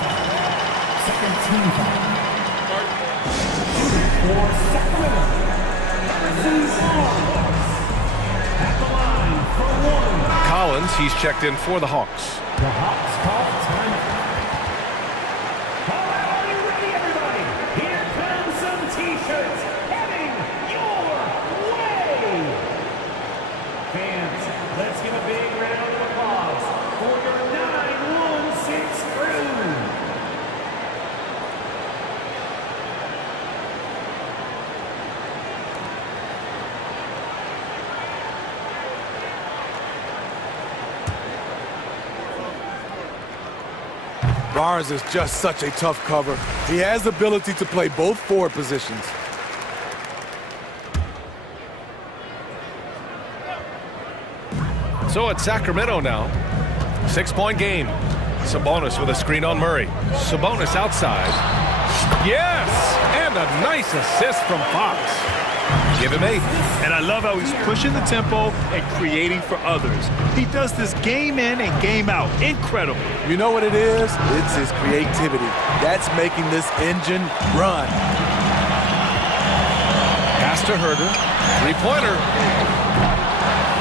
Second team foul. For Sacramento. At the line for 1. Collins, he's checked in for the Hawks. The Hawks call timeout. All right, are you ready, everybody? Here comes some T-shirts heading your way. Fans, let's give a big round of applause for your 916 crew. Barnes is just such a tough cover. He has the ability to play both forward positions. So it's Sacramento now. 6-point game. Sabonis with a screen on Murray. Sabonis outside. Yes! And a nice assist from Fox. Give him 8. And I love how he's pushing the tempo and creating for others. He does this game in and game out. Incredible. You know what it is? It's his creativity. That's making this engine run. Pass to Herder. 3-pointer.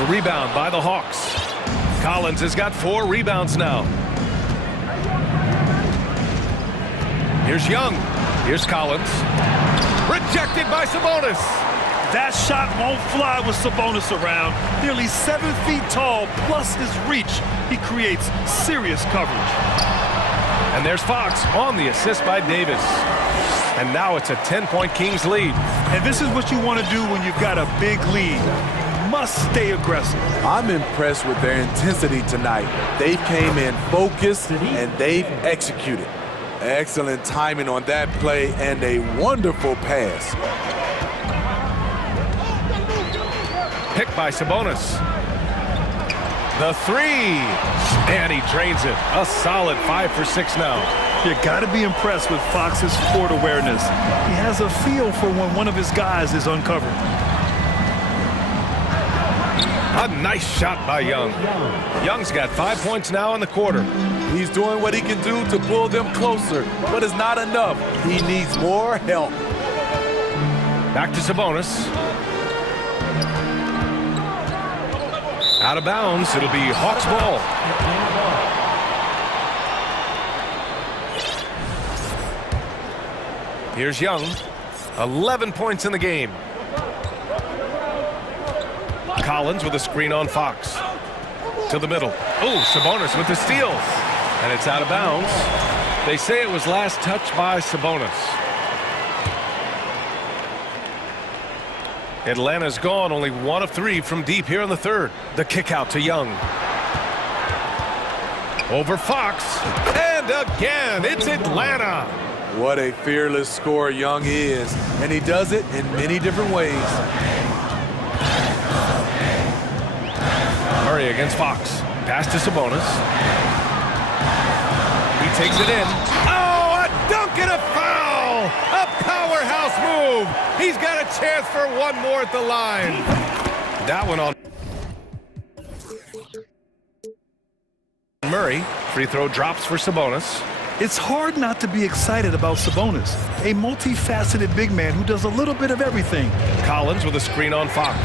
The rebound by the Hawks. Collins has got 4 rebounds now. Here's Young. Here's Collins. Rejected by Sabonis. That shot won't fly with Sabonis around. Nearly 7 feet tall, plus his reach. He creates serious coverage. And there's Fox on the assist by Davis. And now it's a 10-point Kings lead. And this is what you want to do when you've got a big lead. Must stay aggressive. I'm impressed with their intensity tonight. They came in focused and they've executed. Excellent timing on that play and a wonderful pass. Picked by Sabonis. The 3. And he drains it. A solid 5 for 6 now. You got to be impressed with Fox's court awareness. He has a feel for when one of his guys is uncovered. A nice shot by Young. Young's got 5 points now in the quarter. He's doing what he can do to pull them closer, but it's not enough. He needs more help. Back to Sabonis. Out of bounds. It'll be Hawks ball. Here's Young. 11 points in the game. Collins with a screen on Fox. To the middle. Oh, Sabonis with the steal. And it's out of bounds. They say it was last touched by Sabonis. Atlanta's gone only 1 of 3 from deep here in the third. The kick out to Young. Over Fox. And again, it's Atlanta. What a fearless scorer Young is. And he does it in many different ways. Murray against Fox. Pass to Sabonis. He takes it in. Oh, a dunk and a foul! A powerhouse move! He's got a chance for one more at the line. That one on Murray. Free throw drops for Sabonis. It's hard not to be excited about Sabonis, a multifaceted big man who does a little bit of everything. Collins with a screen on Fox.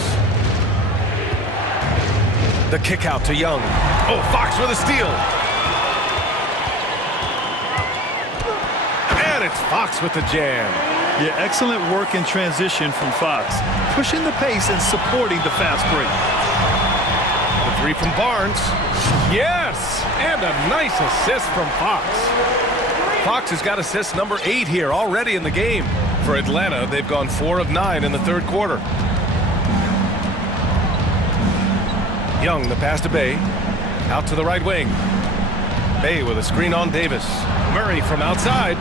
The kick out to Young. Oh, Fox with a steal. And it's Fox with the jam. Yeah, excellent work in transition from Fox, pushing the pace and supporting the fast break. The three from Barnes. Yes! And a nice assist from Fox. Fox has got assist number 8 here already in the game. For Atlanta, they've gone 4 of 9 in the third quarter. Young, the pass to Bay. Out to the right wing. Bay with a screen on Davis. Murray from outside.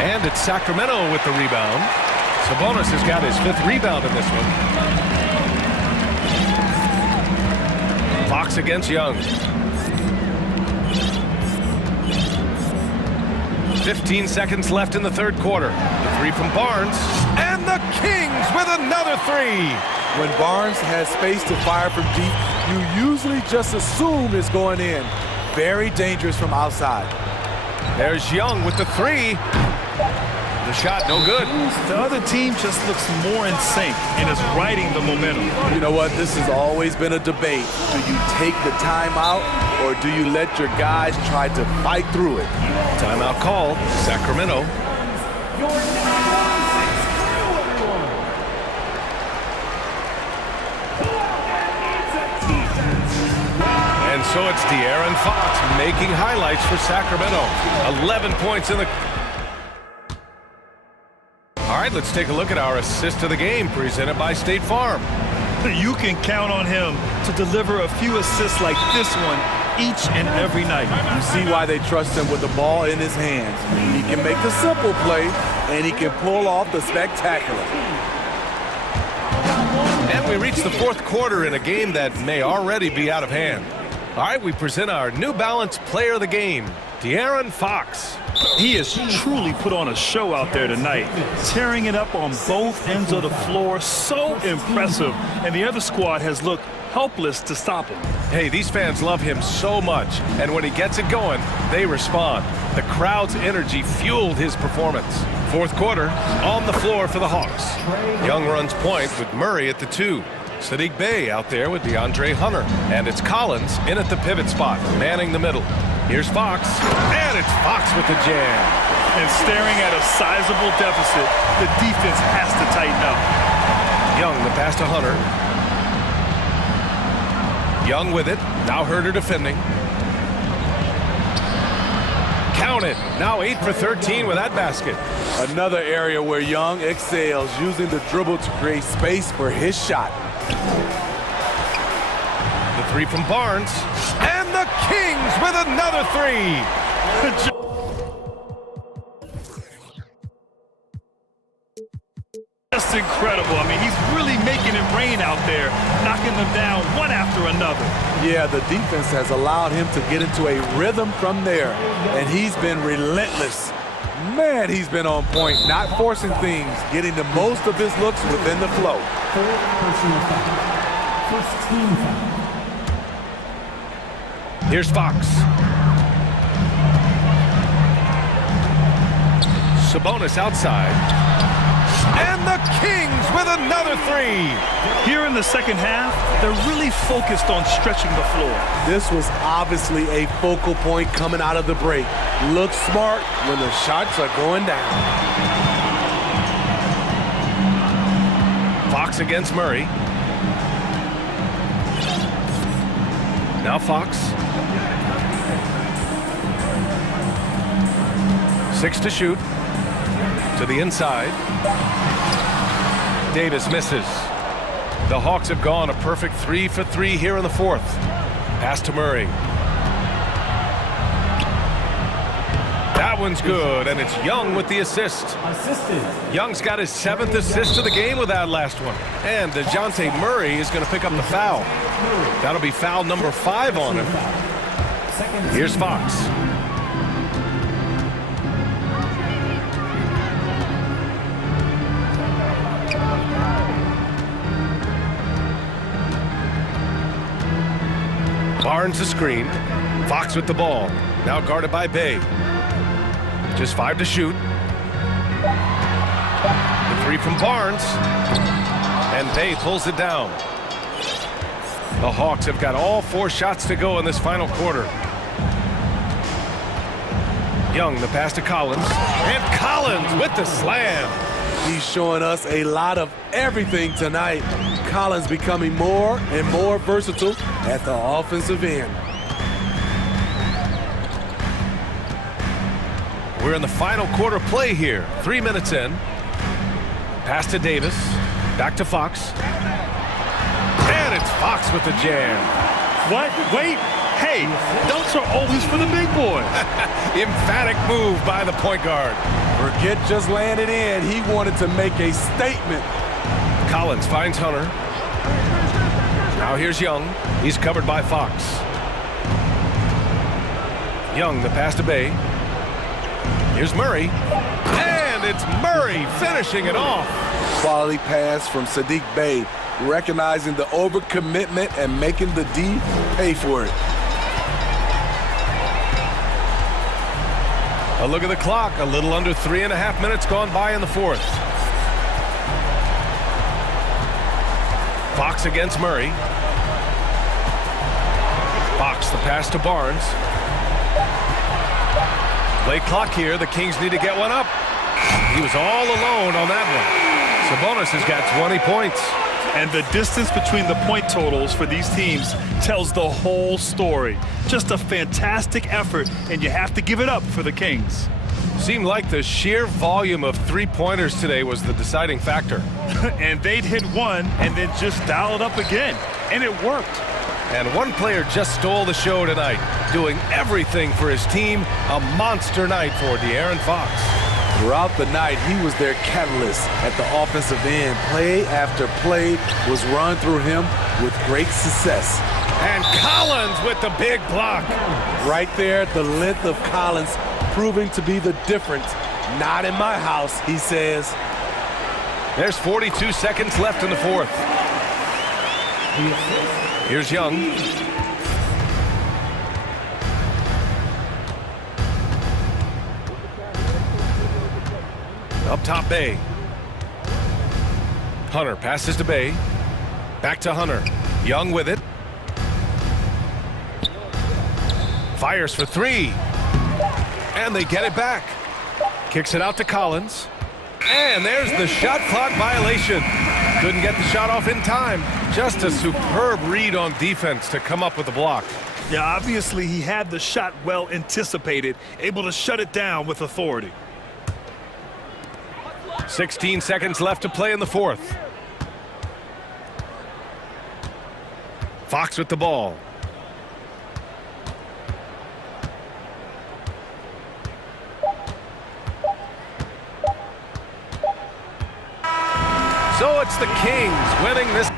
And it's Sacramento with the rebound. Sabonis has got his 5th rebound in this one. Fox against Young. 15 seconds left in the third quarter. The three from Barnes. And the Kings with another 3. When Barnes has space to fire from deep, you usually just assume it's going in. Very dangerous from outside. There's Young with the 3. The shot, no good. The other team just looks more in sync and is riding the momentum. You know what? This has always been a debate. Do you take the timeout or do you let your guys try to fight through it? Timeout called. Sacramento. And so it's De'Aaron Fox making highlights for Sacramento. 11 points in the... All right, let's take a look at our assist of the game presented by State Farm. You can count on him to deliver a few assists like this one each and every night. You see why they trust him with the ball in his hands. He can make the simple play, and he can pull off the spectacular. And we reach the fourth quarter in a game that may already be out of hand. All right, we present our New Balance Player of the Game, De'Aaron Fox. He has truly put on a show out there tonight, tearing it up on both ends of the floor. So impressive. And the other squad has looked helpless to stop him. Hey, these fans love him so much, and when he gets it going, they respond. The crowd's energy fueled his performance. Fourth quarter, on the floor for the Hawks. Young runs point with Murray at the 2. Sadiq Bey out there with DeAndre Hunter. And it's Collins in at the pivot spot, manning the middle. Here's Fox, and it's Fox with the jam. And staring at a sizable deficit, the defense has to tighten up. Young, the pass to Hunter. Young with it, now Herter defending. Count it, now 8 for 13 with that basket. Another area where Young excels, using the dribble to create space for his shot. The 3 from Barnes, and the Kings with another 3. Just incredible. I mean, he's really making it rain out there, knocking them down one after another. Yeah, the defense has allowed him to get into a rhythm from there, and he's been relentless. Man, he's been on point, not forcing things, getting the most of his looks within the flow. First team foul. Here's Fox. Sabonis outside. And the Kings with another 3. Here in the second half, they're really focused on stretching the floor. This was obviously a focal point coming out of the break. Look smart when the shots are going down. Fox against Murray. Now Fox. 6 to shoot. To the inside. Davis misses. The Hawks have gone a perfect 3 for 3 here in the fourth. Pass to Murray. That one's good, and it's Young with the assist. Young's got his 7th assist of the game with that last one. And DeJounte Murray is going to pick up the foul. That'll be foul number 5 on him. Here's Fox. Barnes the screen. Fox with the ball. Now guarded by Bay. Just 5 to shoot. The 3 from Barnes. And Bay pulls it down. The Hawks have got all 4 shots to go in this final quarter. Young, the pass to Collins. And Collins with the slam. He's showing us a lot of everything tonight. Collins becoming more and more versatile at the offensive end. We're in the final quarter play here. 3 minutes in. Pass to Davis. Back to Fox. And it's Fox with the jam. What? Wait. Hey, dunks are always for the big boy. Emphatic move by the point guard. Forget just laying it in. He wanted to make a statement. Collins finds Hunter. Now here's Young. He's covered by Fox. Young, the pass to Bay. Here's Murray. And it's Murray finishing it off. Quality pass from Sadiq Bey, recognizing the overcommitment and making the D pay for it. A look at the clock. A little under 3.5 minutes gone by in the fourth. Fox against Murray. Fox, the pass to Barnes. Late clock here. The Kings need to get one up. He was all alone on that one. Sabonis has got 20 points. And the distance between the point totals for these teams tells the whole story. Just a fantastic effort, and you have to give it up for the Kings. Seemed like the sheer volume of three-pointers today was the deciding factor. And they'd hit one and then just dial it up again. And it worked. And one player just stole the show tonight, doing everything for his team. A monster night for De'Aaron Fox. Throughout the night, he was their catalyst at the offensive end. Play after play was run through him with great success. And Collins with the big block. Right there, the length of Collins proving to be the difference. Not in my house, he says. There's 42 seconds left in the fourth. Here's Young. Up top, Bay. Hunter passes to Bay. Back to Hunter. Young with it. Fires for 3. And they get it back. Kicks it out to Collins. And there's the shot clock violation. Couldn't get the shot off in time. Just a superb read on defense to come up with the block. Yeah, obviously he had the shot well anticipated, able to shut it down with authority. 16 seconds left to play in the fourth. Fox with the ball. So it's the Kings winning this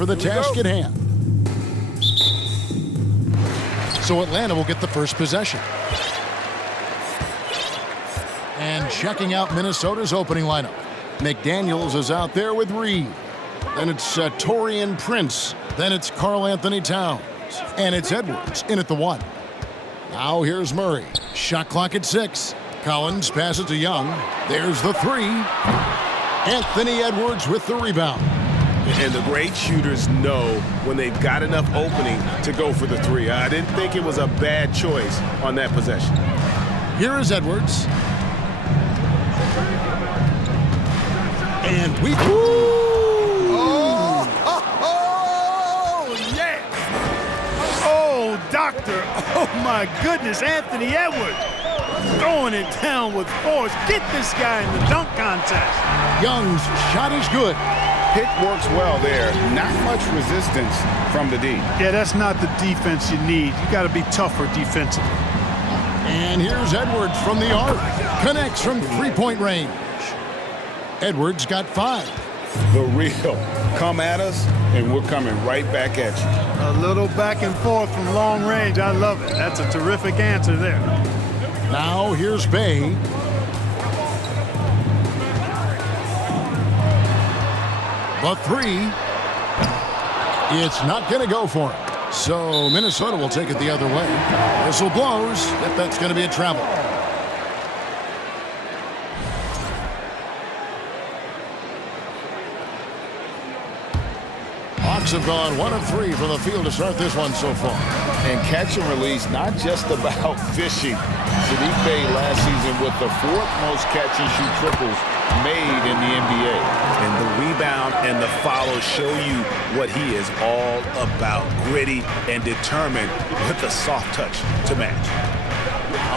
for the task at hand. So Atlanta will get the first possession. And checking out Minnesota's opening lineup. McDaniels is out there with Reed. Then it's Taurean Prince. Then it's Karl Anthony Towns. And it's Edwards in at the 1. Now here's Murray. Shot clock at 6. Collins passes to Young. There's the 3. Anthony Edwards with the rebound. And the great shooters know when they've got enough opening to go for the 3. I didn't think it was a bad choice on that possession. Here is Edwards. And we... Yeah! Oh, doctor. Oh, my goodness. Anthony Edwards throwing it down with force. Get this guy in the dunk contest. Young's shot is good. Pick works well there. Not much resistance from the D. Yeah, that's not the defense you need. You got to be tougher defensively. And here's Edwards from the arc. Connects from three-point range. Edwards got 5. The real. Come at us, and we're coming right back at you. A little back and forth from long range. I love it. That's a terrific answer there. Now here's Bay. The 3. It's not going to go for him. So Minnesota will take it the other way. Whistle blows if that's going to be a travel. Hawks have gone 1 of 3 from the field to start this one so far. And catch and release, not just about fishing. Sadiq Bey last season with the 4th most catch and shoot triples made in the NBA. And the rebound and the follow show you what he is all about. Gritty and determined with a soft touch to match.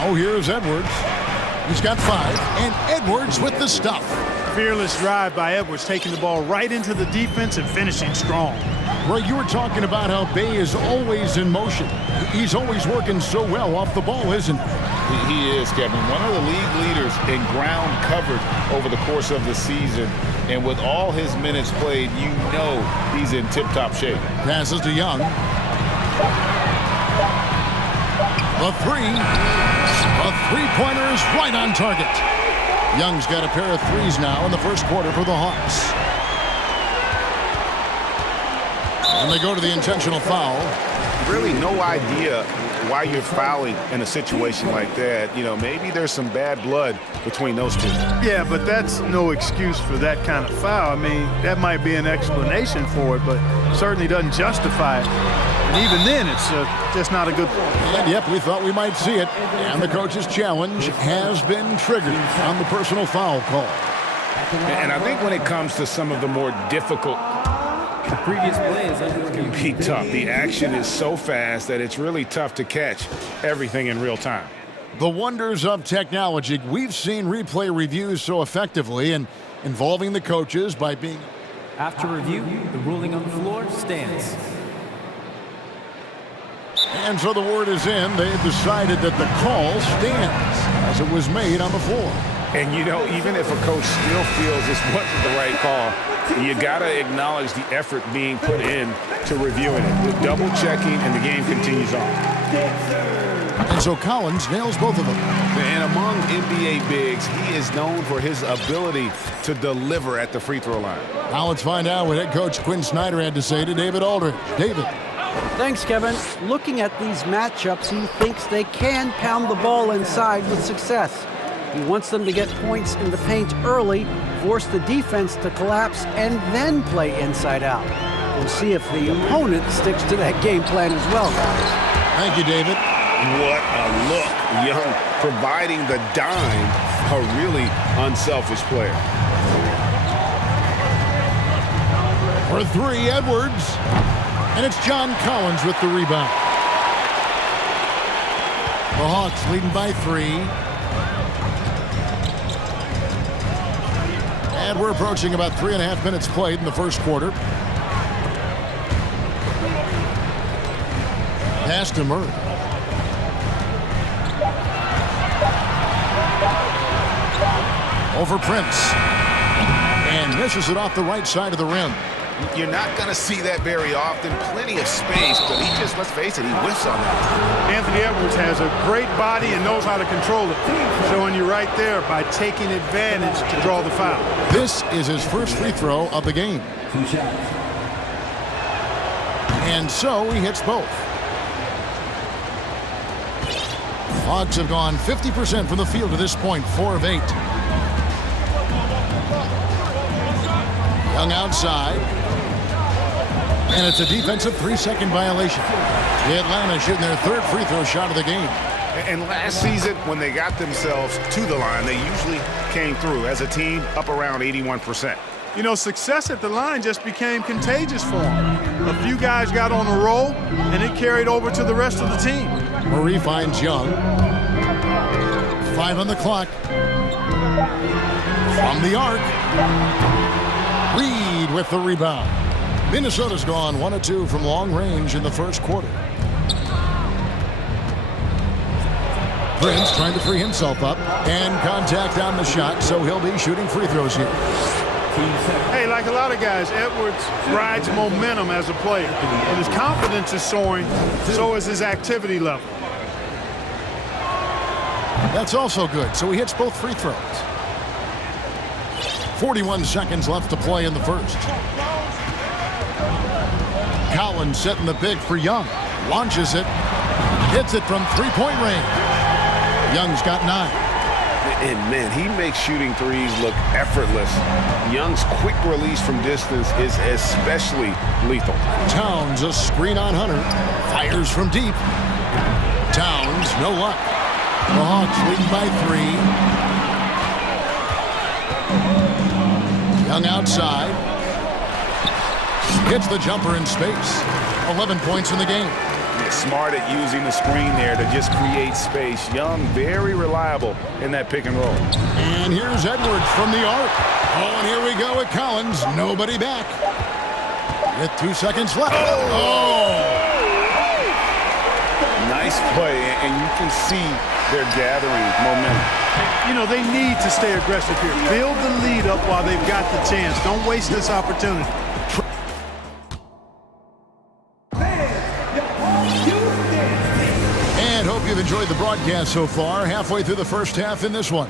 Oh, here's Edwards. He's got 5. And Edwards with the stuff. Fearless drive by Edwards, taking the ball right into the defense and finishing strong. Well, you were talking about how Bay is always in motion. He's always working so well off the ball, isn't he? He is, Kevin. One of the league leaders in ground covered over the course of the season. And with all his minutes played, you know he's in tip-top shape. Passes to Young. The 3. A three-pointer is right on target. Young's got a pair of 3s now in the first quarter for the Hawks. And they go to the intentional foul. Really no idea why you're fouling in a situation like that. You know, maybe there's some bad blood between those two. Yeah, but that's no excuse for that kind of foul. I mean, that might be an explanation for it, but certainly doesn't justify it. And even then, it's just not a good play. And yep, we thought we might see it. And the coach's challenge has been triggered on the personal foul call. And I think when it comes to some of the more difficult, the previous play is under review. It can be tough. The action is so fast that it's really tough to catch everything in real time. The wonders of technology. We've seen replay reviews so effectively and involving the coaches by being... After review, the ruling on the floor stands. And so the word is in. They've decided that the call stands as it was made on the floor. And, you know, even if a coach still feels this wasn't the right call, you got to acknowledge the effort being put in to reviewing it. With double checking, and the game continues on. And so Collins nails both of them. And among NBA bigs, he is known for his ability to deliver at the free throw line. Now let's find out what head coach Quinn Snyder had to say to David Aldridge. David. Thanks, Kevin. Looking at these matchups, he thinks they can pound the ball inside with success. He wants them to get points in the paint early, force the defense to collapse, and then play inside out. We'll see if the opponent sticks to that game plan as well, guys. Thank you, David. What a look. Young providing the dime, a really unselfish player. For 3, Edwards. And it's John Collins with the rebound. The Hawks leading by 3. And we're approaching about 3.5 minutes played in the first quarter. Pass to Murray. Over Prince. And misses it off the right side of the rim. You're not going to see that very often. Plenty of space, but he just, let's face it, he whiffs on that. Anthony Edwards has a great body and knows how to control it. Showing you right there by taking advantage to draw the foul. This is his first free throw of the game. And so he hits both. Hawks have gone 50% from the field to this point, 4 of 8. Young outside. And it's a defensive 3-second violation. Atlanta shooting their third free throw shot of the game. And last season, when they got themselves to the line, they usually came through as a team up around 81%. You know, success at the line just became contagious for them. A few guys got on a roll, and it carried over to the rest of the team. Murray finds Young. 5 on the clock. From the arc. Reed with the rebound. Minnesota's gone 1 of 2 from long range in the first quarter. Prince trying to free himself up, and contact on the shot, so he'll be shooting free throws here. Hey, like a lot of guys, Edwards rides momentum as a player. When his confidence is soaring, so is his activity level. That's also good, so he hits both free throws. 41 seconds left to play in the first. Collins setting the big for Young. Launches it. Hits it from three-point range. Young's got 9. And, man, he makes shooting threes look effortless. Young's quick release from distance is especially lethal. Towns, a screen on Hunter. Fires from deep. Towns, no luck. The Hawks lead by 3. Young outside. Hits the jumper in space. 11 points in the game. Smart at using the screen there to just create space. Young, very reliable in that pick and roll. And here's Edwards from the arc. Oh, and here we go with Collins. Nobody back. With 2 seconds left. Oh! Nice play, and you can see they're gathering momentum. You know, they need to stay aggressive here. Build the lead up while they've got the chance. Don't waste this opportunity. You've enjoyed the broadcast so far, halfway through the first half in this one.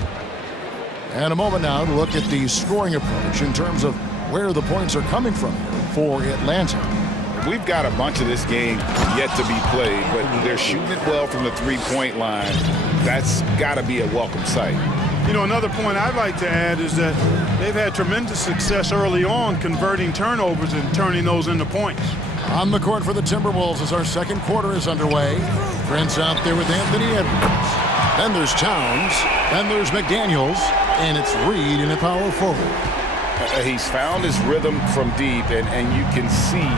And a moment now to look at the scoring approach in terms of where the points are coming from for Atlanta. We've got a bunch of this game yet to be played, but they're shooting it well from the three-point line. That's got to be a welcome sight. You know, another point I'd like to add is that they've had tremendous success early on converting turnovers and turning those into points. On the court for the Timberwolves as our second quarter is underway. Prince out there with Anthony Edwards. Then there's Towns. Then there's McDaniels. And it's Reed in a power forward. He's found his rhythm from deep, and you can see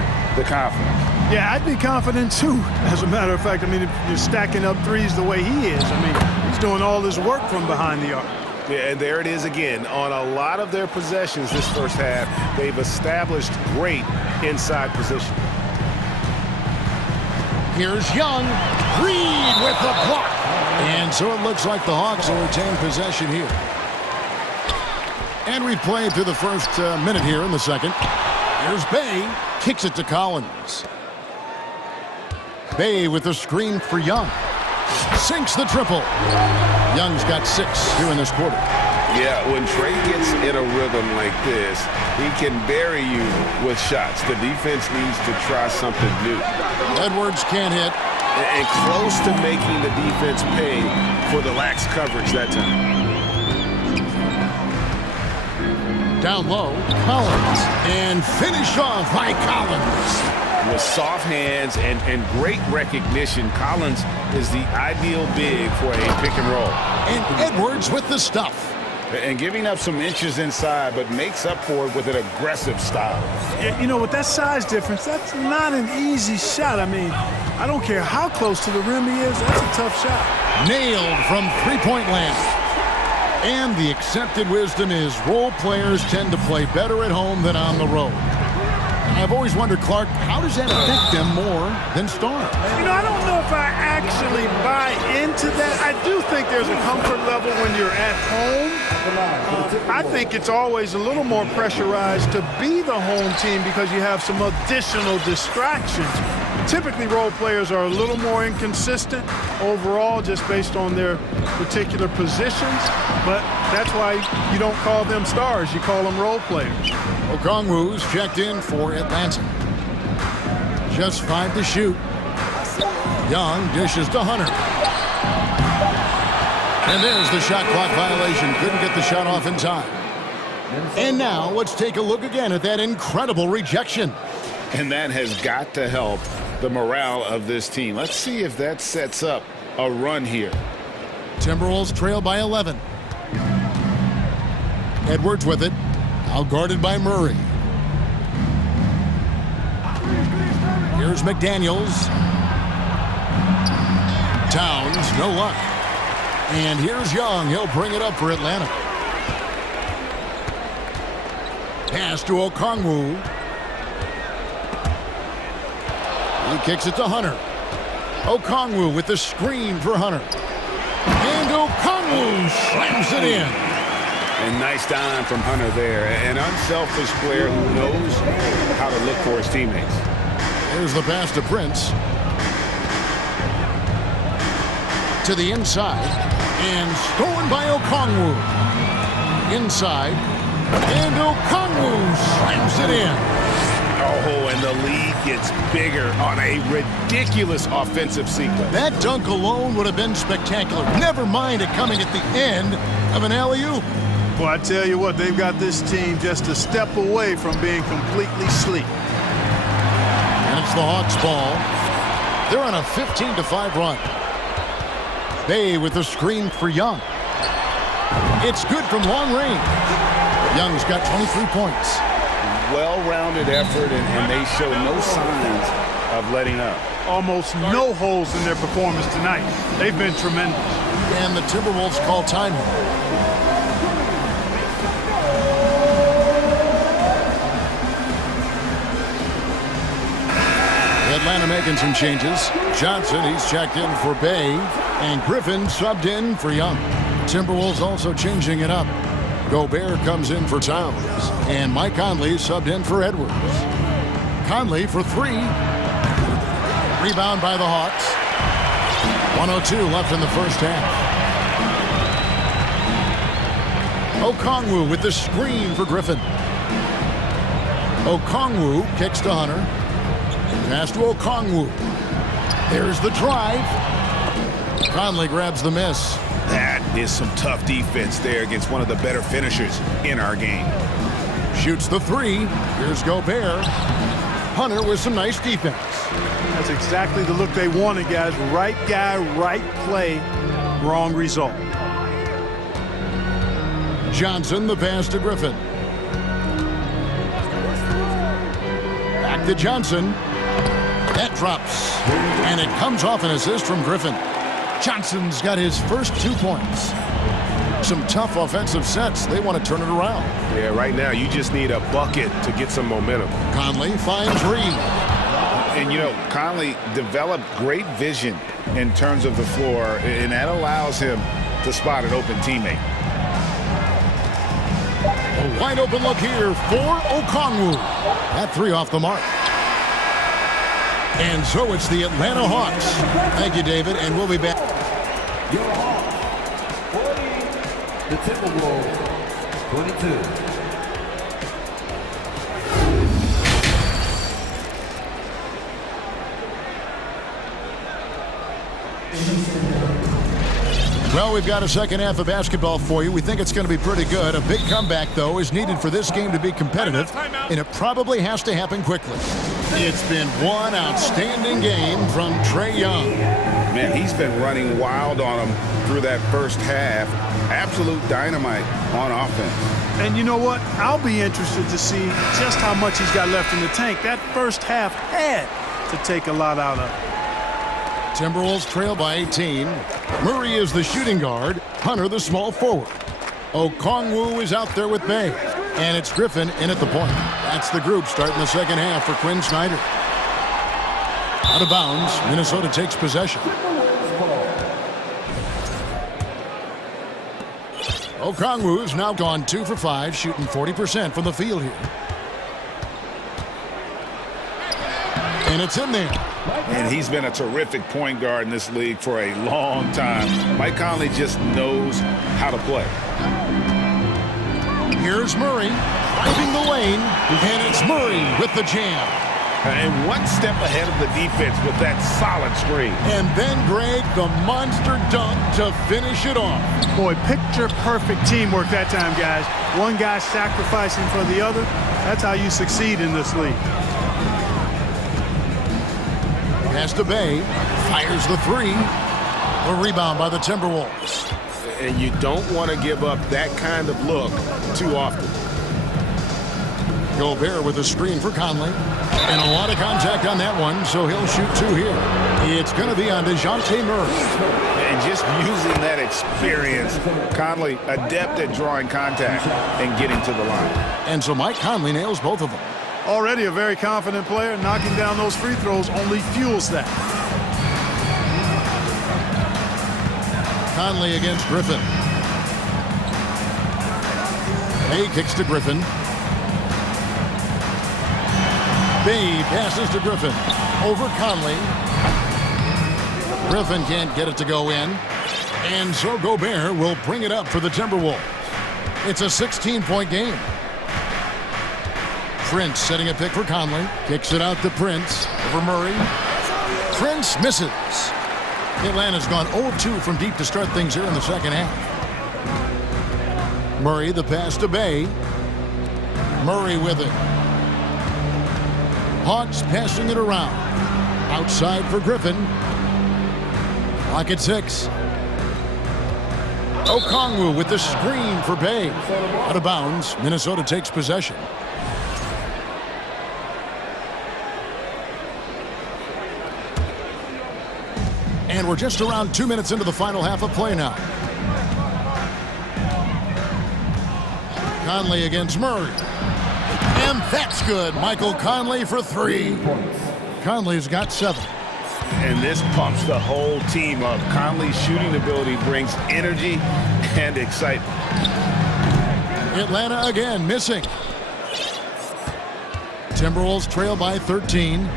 the confidence. Yeah, I'd be confident too. As a matter of fact, I mean, if you're stacking up threes the way he is, I mean, he's doing all his work from behind the arc. Yeah, and there it is again. On a lot of their possessions this first half, they've established great inside position. Here's Young. Reed with the block. And so it looks like the Hawks will retain possession here. And we've played through the first minute here in the second. Here's Bay. Kicks it to Collins. Bay with the screen for Young. Sinks the triple. Young's got 6 here in this quarter. Yeah, when Trey gets in a rhythm like this, he can bury you with shots. The defense needs to try something new. Edwards can't hit. And close to making the defense pay for the lax coverage that time. Down low, Collins. And finish off by Collins. With soft hands and great recognition, Collins is the ideal big for a pick and roll. And Edwards with the stuff. And giving up some inches inside, but makes up for it with an aggressive style. You know, with that size difference, that's not an easy shot. I mean, I don't care how close to the rim he is, that's a tough shot. Nailed from three-point land. And the accepted wisdom is role players tend to play better at home than on the road. I've always wondered, Clark, how does that affect them more than stars? You know, I don't know if I actually buy into that. I do think there's a comfort level when you're at home. I think it's always a little more pressurized to be the home team because you have some additional distractions. Typically, role players are a little more inconsistent overall just based on their particular positions, but that's why you don't call them stars, you call them role players. Okongwu's checked in for Atlanta. Just 5 to shoot. Young dishes to Hunter. And there's the shot clock violation. Couldn't get the shot off in time. And now let's take a look again at that incredible rejection. And that has got to help the morale of this team. Let's see if that sets up a run here. Timberwolves trail by 11. Edwards with it. Out guarded by Murray. Here's McDaniels. Towns, no luck. And here's Young. He'll bring it up for Atlanta. Pass to Okongwu. He kicks it to Hunter. Okongwu with the screen for Hunter. And Okongwu slams it in. And nice dime from Hunter there. An unselfish player who knows how to look for his teammates. Here's the pass to Prince. To the inside. And stolen by Okongwu. Inside. And Okongwu slams it in. Oh, and the lead gets bigger on a ridiculous offensive sequence. That dunk alone would have been spectacular. Never mind it coming at the end of an alley-oop. Well, I tell you what, they've got this team just a step away from being completely asleep. And it's the Hawks' ball. They're on a 15-5 run. Bay with the screen for Young. It's good from long range. Young's got 23 points. Well-rounded effort, and they show no signs of letting up. Almost no holes in their performance tonight. They've been tremendous. And the Timberwolves call timeout. Atlanta making some changes. Johnson, he's checked in for Bay, and Griffin subbed in for Young. Timberwolves also changing it up. Gobert comes in for Towns, and Mike Conley subbed in for Edwards. Conley for 3. Rebound by the Hawks. 1:02 left in the first half. Okongwu with the screen for Griffin. Okongwu kicks to Hunter. Pass to Okongwu. There's the drive. Conley grabs the miss. That is some tough defense there against one of the better finishers in our game. Shoots the 3. Here's Gobert. Hunter with some nice defense. That's exactly the look they wanted, guys. Right guy, right play, wrong result. Johnson, the pass to Griffin. Back to Johnson. That drops. And it comes off an assist from Griffin. Johnson's got his first 2 points. Some tough offensive sets. They want to turn it around. Yeah, right now you just need a bucket to get some momentum. Conley finds Reed. And, you know, Conley developed great vision in terms of the floor, and that allows him to spot an open teammate. A wide open look here for Okongwu. That 3 off the mark. And so it's the Atlanta Hawks. Thank you, David, and we'll be back. Your Hawks, 40, the Timberwolves, 22. Well, we've got a second half of basketball for you. We think it's going to be pretty good. A big comeback, though, is needed for this game to be competitive, and it probably has to happen quickly. It's been one outstanding game from Trae Young. Man, he's been running wild on him through that first half. Absolute dynamite on offense. And you know what? I'll be interested to see just how much he's got left in the tank. That first half had to take a lot out of it. Timberwolves trail by 18. Murray is the shooting guard. Hunter the small forward. Okongwu is out there with Bay. And it's Griffin in at the point. That's the group starting the second half for Quinn Snyder. Out of bounds, Minnesota takes possession. Okongwu's now gone 2 for 5, shooting 40% from the field here. And it's in there. And he's been a terrific point guard in this league for a long time. Mike Conley just knows how to play. Here's Murray, driving the lane, and it's Murray with the jam. And one step ahead of the defense with that solid screen. And then, Greg, the monster dunk to finish it off. Boy, picture-perfect teamwork that time, guys. One guy sacrificing for the other. That's how you succeed in this league. Pass to Bay, fires the three. A rebound by the Timberwolves. And you don't want to give up that kind of look too often. Gobert with a screen for Conley. And a lot of contact on that one, so he'll shoot 2 here. It's going to be on DeJounte Murray. And just using that experience, Conley adept at drawing contact and getting to the line. And so Mike Conley nails both of them. Already a very confident player. Knocking down those free throws only fuels that. Conley against Griffin. Bay kicks to Griffin. Bay passes to Griffin. Over Conley. Griffin can't get it to go in. And so Gobert will bring it up for the Timberwolves. It's a 16-point game. Prince setting a pick for Conley. Kicks it out to Prince. Over Murray. Prince misses. Atlanta's gone 0-2 from deep to start things here in the second half. Murray, the pass to Bay. Murray with it. Hawks passing it around. Outside for Griffin. Clock at 6. Okongwu with the screen for Bay. Out of bounds. Minnesota takes possession. And we're just around 2 minutes into the final half of play now. Conley against Murray. And that's good. Michael Conley for 3. Conley's got 7. And this pumps the whole team up. Conley's shooting ability brings energy and excitement. Atlanta again missing. Timberwolves trail by 13.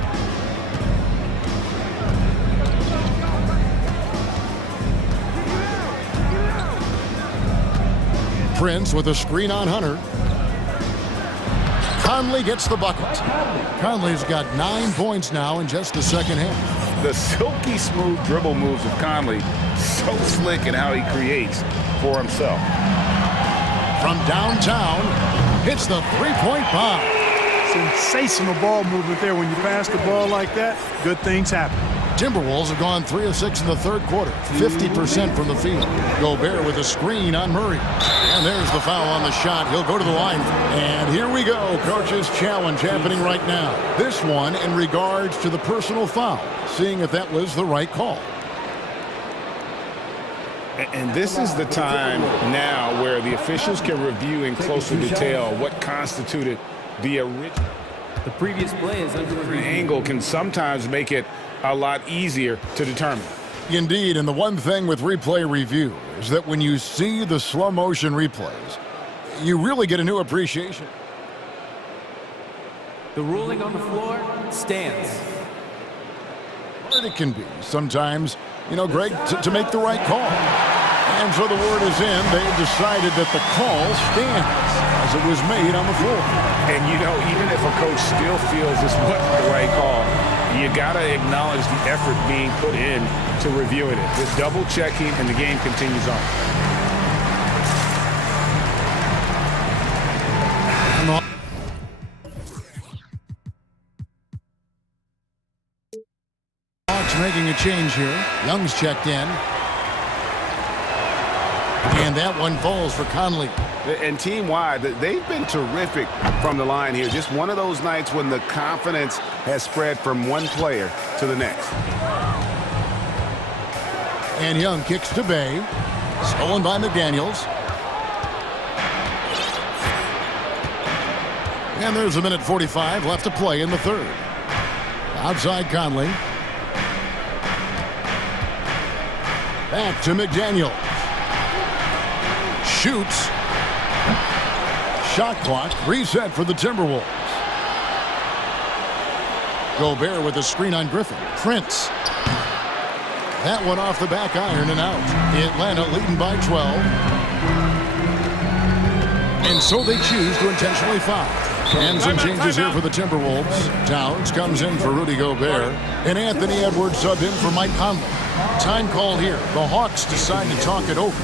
Prince with a screen on Hunter. Conley gets the bucket. Conley's got 9 points now in just the second half. The silky smooth dribble moves of Conley, so slick in how he creates for himself. From downtown, hits the three-point bomb. Sensational ball movement there. When you pass the ball like that, good things happen. Timberwolves have gone 3 of 6 in the third quarter, 50% from the field. Gobert with a screen on Murray. And there's the foul on the shot. He'll go to the line. And here we go. Coach's challenge happening right now. This one in regards to the personal foul, seeing if that was the right call. And this is the time now where the officials can review in closer detail what constituted the original. The previous play is under review. Angle can sometimes make it a lot easier to determine. Indeed, and the one thing with replay review is that when you see the slow motion replays, you really get a new appreciation. The ruling on the floor stands. Hard it can be sometimes, you know, Greg, to make the right call. And so the word is in. They've decided that the call stands as it was made on the floor. And, you know, even if a coach still feels this wasn't the right call, you got to acknowledge the effort being put in to reviewing it. Just double checking, and the game continues on. Hawks making a change here. Young's checked in. And that one falls for Conley. And team-wide, they've been terrific from the line here. Just one of those nights when the confidence has spread from one player to the next. And Young kicks to Bay. Stolen by McDaniels. And there's a minute 45 left to play in the third. Outside Conley. Back to McDaniels. shoots. Shot clock reset for the Timberwolves. Gobert with a screen on Griffin. Prince. That one off the back iron and out. Atlanta leading by 12. And so they choose to intentionally foul. And some changes here for the Timberwolves. Towns comes in for Rudy Gobert. And Anthony Edwards subbed in for Mike Conley. Time called here. The Hawks decide to talk it over.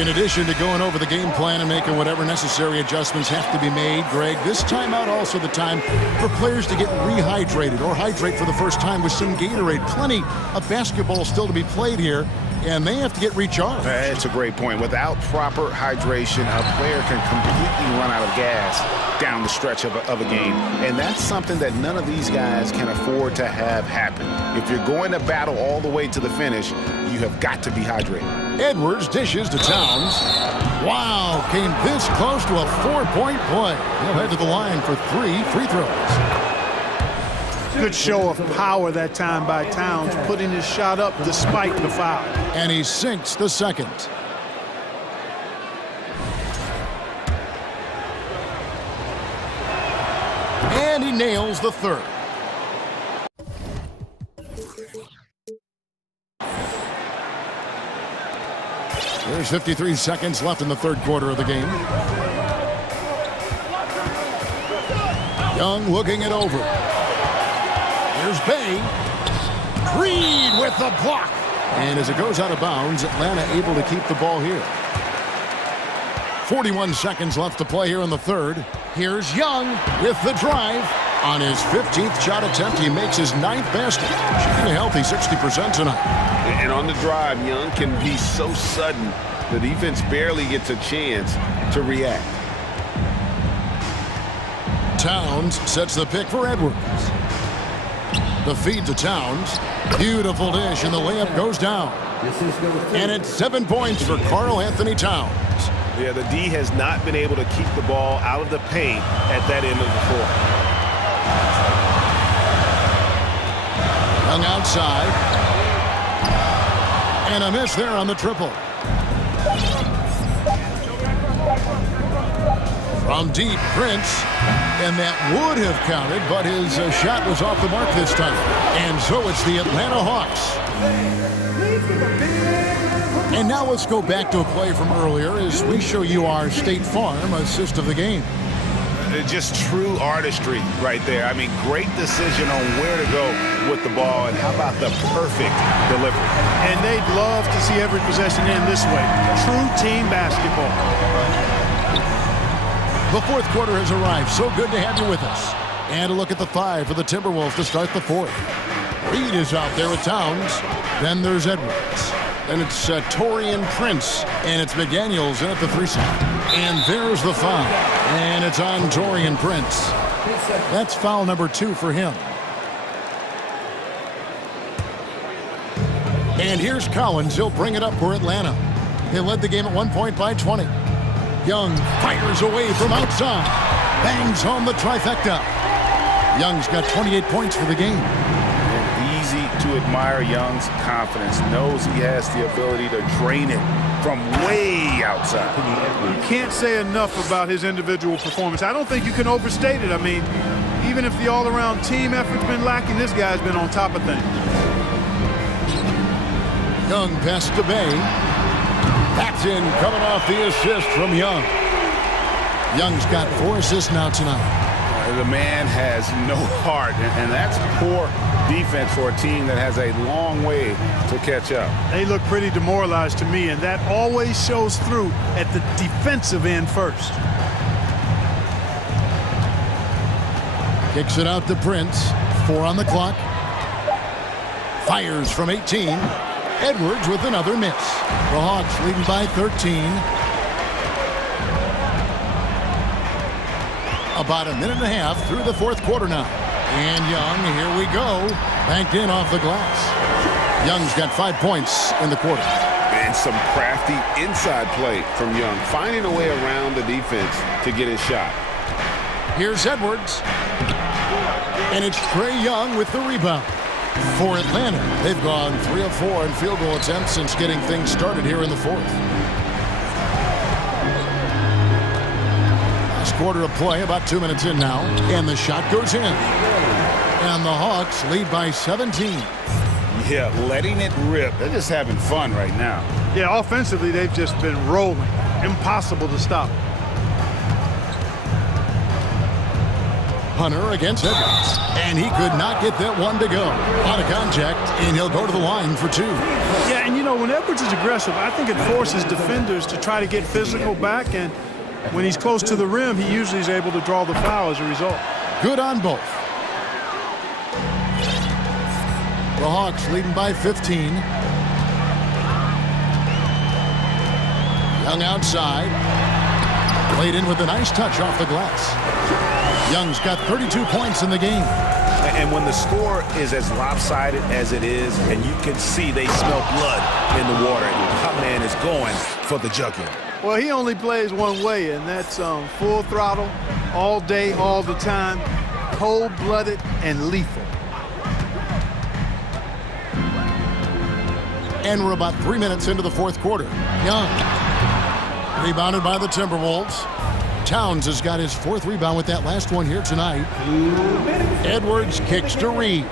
In addition to going over the game plan and making whatever necessary adjustments have to be made, Greg, this timeout also the time for players to get rehydrated or hydrate for the first time with some Gatorade. Plenty of basketball still to be played here, and they have to get recharged. That's a great point. Without proper hydration, a player can completely run out of gas down the stretch of a game. And that's something that none of these guys can afford to have happen. If you're going to battle all the way to the finish, you have got to be hydrated. Edwards dishes to Towns. Wow, came this close to a 4-point play. He'll head to the line for 3 free throws. Good show of power that time by Towns, putting his shot up despite the foul. And he sinks the second. And he nails the third. There's 53 seconds left in the third quarter of the game. Young looking it over. Here's Bay. Reed with the block. And as it goes out of bounds, Atlanta able to keep the ball here. 41 seconds left to play here in the third. Here's Young with the drive. On his 15th shot attempt, he makes his 9th basket. Shooting a healthy 60% tonight. And on the drive, Young can be so sudden, the defense barely gets a chance to react. Towns sets the pick for Edwards. The feed to Towns. Beautiful dish, and the layup goes down. And it's 7 points for Karl Anthony Towns. Yeah, the D has not been able to keep the ball out of the paint at that end of the floor. Young outside. And a miss there on the triple. From deep, Prince. And that would have counted, but his shot was off the mark this time. And so it's the Atlanta Hawks. And now let's go back to a play from earlier as we show you our State Farm assist of the game. Just true artistry right there. I mean, great decision on where to go with the ball, and how about the perfect delivery? And they'd love to see every possession end this way. True team basketball. The fourth quarter has arrived. So good to have you with us. And a look at the 5 for the Timberwolves to start the fourth. Reed is out there with Towns. Then there's Edwards. Then it's Taurean Prince. And it's McDaniels in at the 3 side. And there's the foul. And it's on Taurean Prince. That's foul number 2 for him. And here's Collins. He'll bring it up for Atlanta. They led the game at 1 point by 20. Young fires away from outside. Bangs home the trifecta. Young's got 28 points for the game. And easy to admire Young's confidence. Knows he has the ability to drain it from way outside. You can't say enough about his individual performance. I don't think you can overstate it. I mean, even if the all-around team effort's been lacking, this guy's been on top of things. Young pass to Bay. That's in, coming off the assist from Young. Young's got 4 assists now tonight. The man has no heart, and that's poor defense for a team that has a long way to catch up. They look pretty demoralized to me, and that always shows through at the defensive end first. Kicks it out to Prince. 4 on the clock. Fires from 18. Edwards with another miss. The Hawks leading by 13. About a minute and a half through the fourth quarter now. And Young, here we go. Banked in off the glass. Young's got 5 points in the quarter. And some crafty inside play from Young, finding a way around the defense to get his shot. Here's Edwards. And it's Trae Young with the rebound. For Atlanta, they've gone 3 of 4 in field goal attempts since getting things started here in the fourth. quarter of play, about 2 minutes in now. And the shot goes in. And the Hawks lead by 17. Yeah, letting it rip. They're just having fun right now. Yeah, offensively, they've just been rolling. Impossible to stop. Hunter against Edwards. And he could not get that one to go. Out of contact, and he'll go to the line for 2. Yeah, and you know, when Edwards is aggressive, I think it forces defenders to try to get physical back, and when he's close to the rim, he usually is able to draw the foul as a result. Good on both. The Hawks leading by 15. Young outside. Played in with a nice touch off the glass. Young's got 32 points in the game. And when the score is as lopsided as it is, and you can see they smell blood in the water, my man is going for the jugular. Well, he only plays one way, and that's full throttle, all day, all the time, cold-blooded and lethal. And we're about 3 minutes into the fourth quarter. Young. Rebounded by the Timberwolves. Towns has got his 4th rebound with that last one here tonight. Edwards kicks to Reed.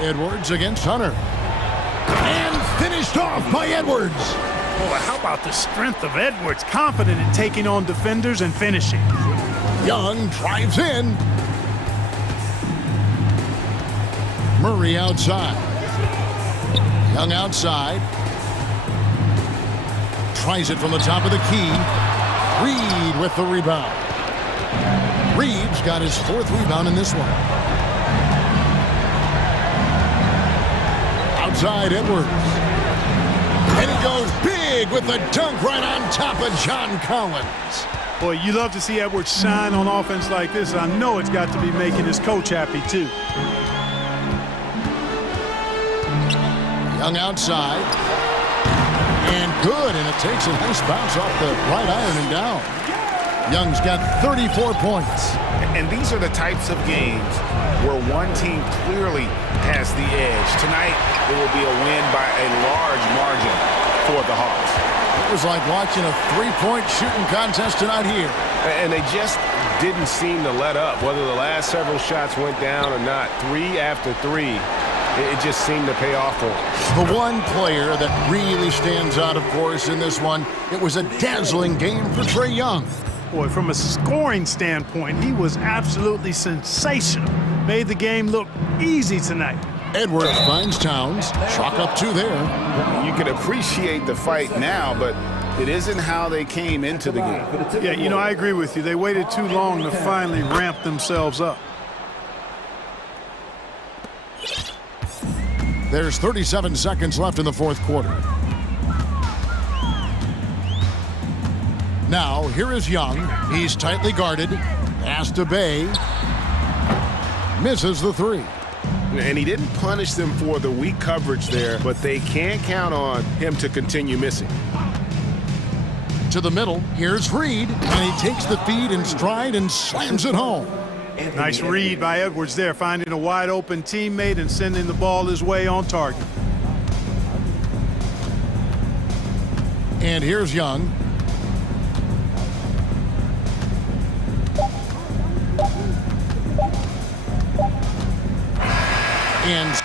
Edwards against Hunter. And finished off by Edwards. Boy, how about the strength of Edwards? Confident in taking on defenders and finishing. Young drives in. Murray outside. Young outside. Tries it from the top of the key. Reed with the rebound. Reed's got his 4th rebound in this one. Outside Edwards. And he goes big with the dunk right on top of John Collins. Boy, you love to see Edwards shine on offense like this. I know it's got to be making his coach happy, too. Young outside. And good, and it takes a nice bounce off the right iron and down. Young's got 34 points. And these are the types of games where one team clearly has the edge. Tonight, it will be a win by a large margin for the Hawks. It was like watching a 3-point shooting contest tonight here. And they just didn't seem to let up, whether the last several shots went down or not. 3 after 3. It just seemed to pay off for him. The one player that really stands out, of course, in this one, it was a dazzling game for Trae Young. Boy, from a scoring standpoint, he was absolutely sensational. Made the game look easy tonight. Edwards finds Towns. Chalk up 2 there. You can appreciate the fight now, but it isn't how they came into the game. Yeah, you know, I agree with you. They waited too long to finally ramp themselves up. There's 37 seconds left in the fourth quarter. Now, here is Young. He's tightly guarded. Pass to Bay. Misses the 3. And he didn't punish them for the weak coverage there, but they can't count on him to continue missing. To the middle. Here's Reed. And he takes the feed in stride and slams it home. Nice read by Edwards there, finding a wide-open teammate and sending the ball his way on target. And here's Young. And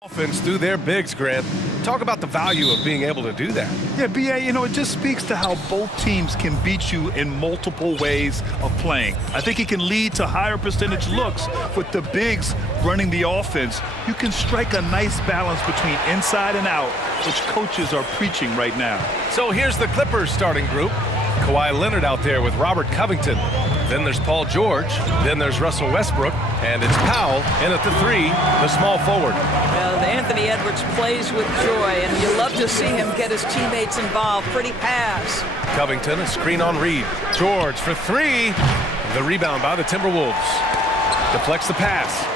Offense through their bigs, Grant. Talk about the value of being able to do that. Yeah, BA, you know, it just speaks to how both teams can beat you in multiple ways of playing. I think it can lead to higher percentage looks with the bigs running the offense. You can strike a nice balance between inside and out, which coaches are preaching right now. So here's the Clippers starting group. Kawhi Leonard out there with Robert Covington. Then there's Paul George. Then there's Russell Westbrook. And it's Powell in at the 3, the small forward. Well, Anthony Edwards plays with joy, and you love to see him get his teammates involved. Pretty pass. Covington, a screen on Reed. George for 3. The rebound by the Timberwolves. Deflects the pass.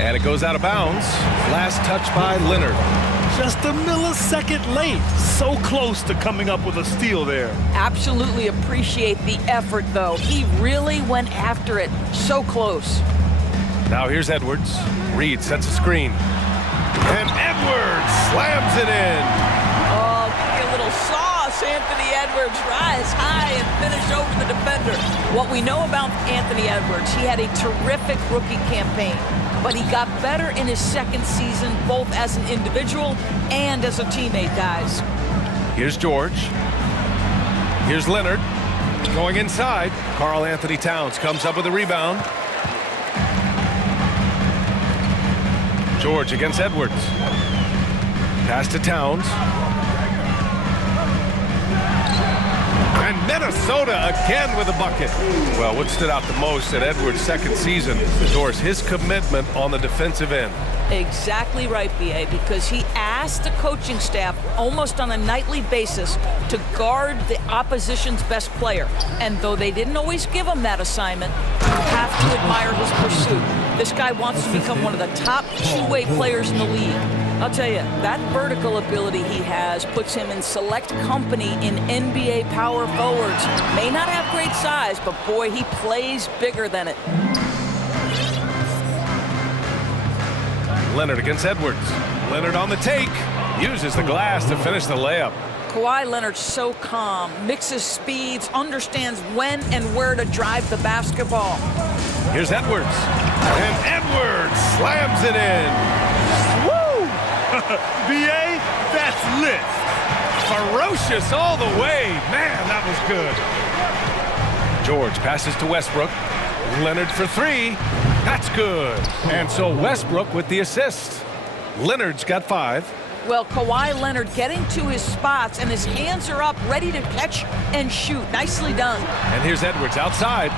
And it goes out of bounds. Last touch by Leonard. Just a millisecond late. So close to coming up with a steal there. Absolutely appreciate the effort, though. He really went after it. So close. Now here's Edwards. Reed sets a screen. And Edwards slams it in. Oh, give me a little sauce, Anthony Edwards. Rise high and finish over the defender. What we know about Anthony Edwards, he had a terrific rookie campaign. But he got better in his second season, both as an individual and as a teammate, guys. Here's George. Here's Leonard. Going inside. Karl Anthony Towns comes up with a rebound. George against Edwards. Pass to Towns. And Minnesota again with a bucket. Well, what stood out the most at Edwards' second season, Doris, his commitment on the defensive end. Exactly right, BA, because he asked the coaching staff almost on a nightly basis to guard the opposition's best player. And though they didn't always give him that assignment, you have to admire his pursuit. This guy wants to become one of the top two-way players in the league. I'll tell you, that vertical ability he has puts him in select company in NBA power forwards. May not have great size, but boy, he plays bigger than it. Leonard against Edwards. Leonard on the take. Uses the glass to finish the layup. Kawhi Leonard's so calm, mixes speeds, understands when and where to drive the basketball. Here's Edwards. And Edwards slams it in. BA, that's lit. Ferocious all the way. Man, that was good. George passes to Westbrook. Leonard for 3. That's good. And so Westbrook with the assist. Leonard's got 5. Well, Kawhi Leonard getting to his spots, and his hands are up, ready to catch and shoot. Nicely done. And here's Edwards outside.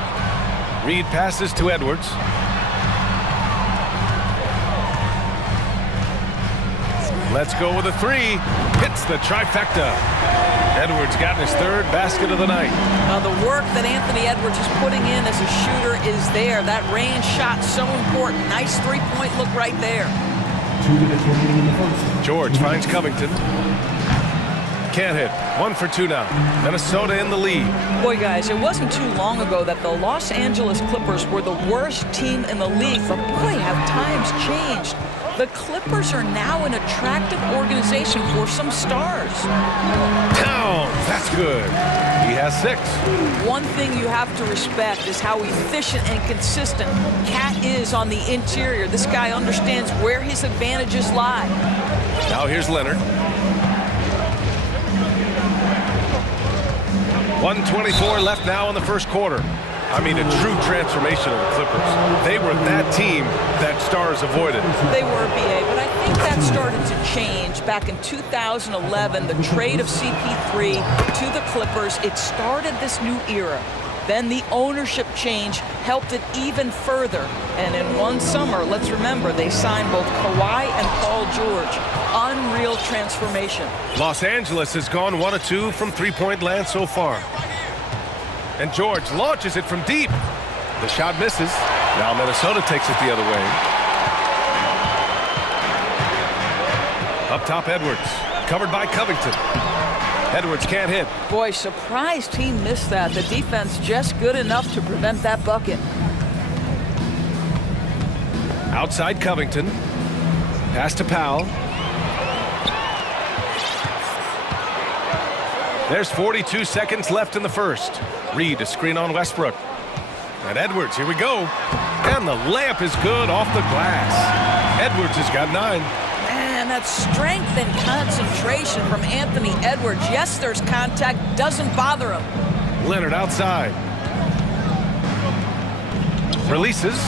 Reed passes to Edwards. Let's go with a 3. Hits the trifecta. Edwards got his 3rd basket of the night. Now the work that Anthony Edwards is putting in as a shooter is there. That range shot so important. Nice three-point look right there. George finds Covington. Can't hit. 1 for 2 now. Minnesota in the lead. Boy, guys, it wasn't too long ago that the Los Angeles Clippers were the worst team in the league. But boy, have times changed. The Clippers are now an attractive organization for some stars. Towns, that's good. He has 6. One thing you have to respect is how efficient and consistent Cat is on the interior. This guy understands where his advantages lie. Now here's Leonard. 1:24 left now in the first quarter. I mean, a true transformation of the Clippers. They were that team that stars avoided. They were, BA, but I think that started to change back in 2011, the trade of CP3 to the Clippers. It started this new era. Then the ownership change helped it even further. And in one summer, let's remember, they signed both Kawhi and Paul George. Unreal transformation. Los Angeles has gone 1 of 2 from three-point land so far. And George launches it from deep. The shot misses. Now Minnesota takes it the other way. Up top, Edwards. Covered by Covington. Edwards can't hit. Boy, surprised he missed that. The defense just good enough to prevent that bucket. Outside Covington. Pass to Powell. There's 42 seconds left in the first. Reed, a screen on Westbrook. And Edwards, here we go. And the layup is good off the glass. Edwards has got 9. Man, that strength and concentration from Anthony Edwards. Yes, there's contact, doesn't bother him. Leonard outside. Releases,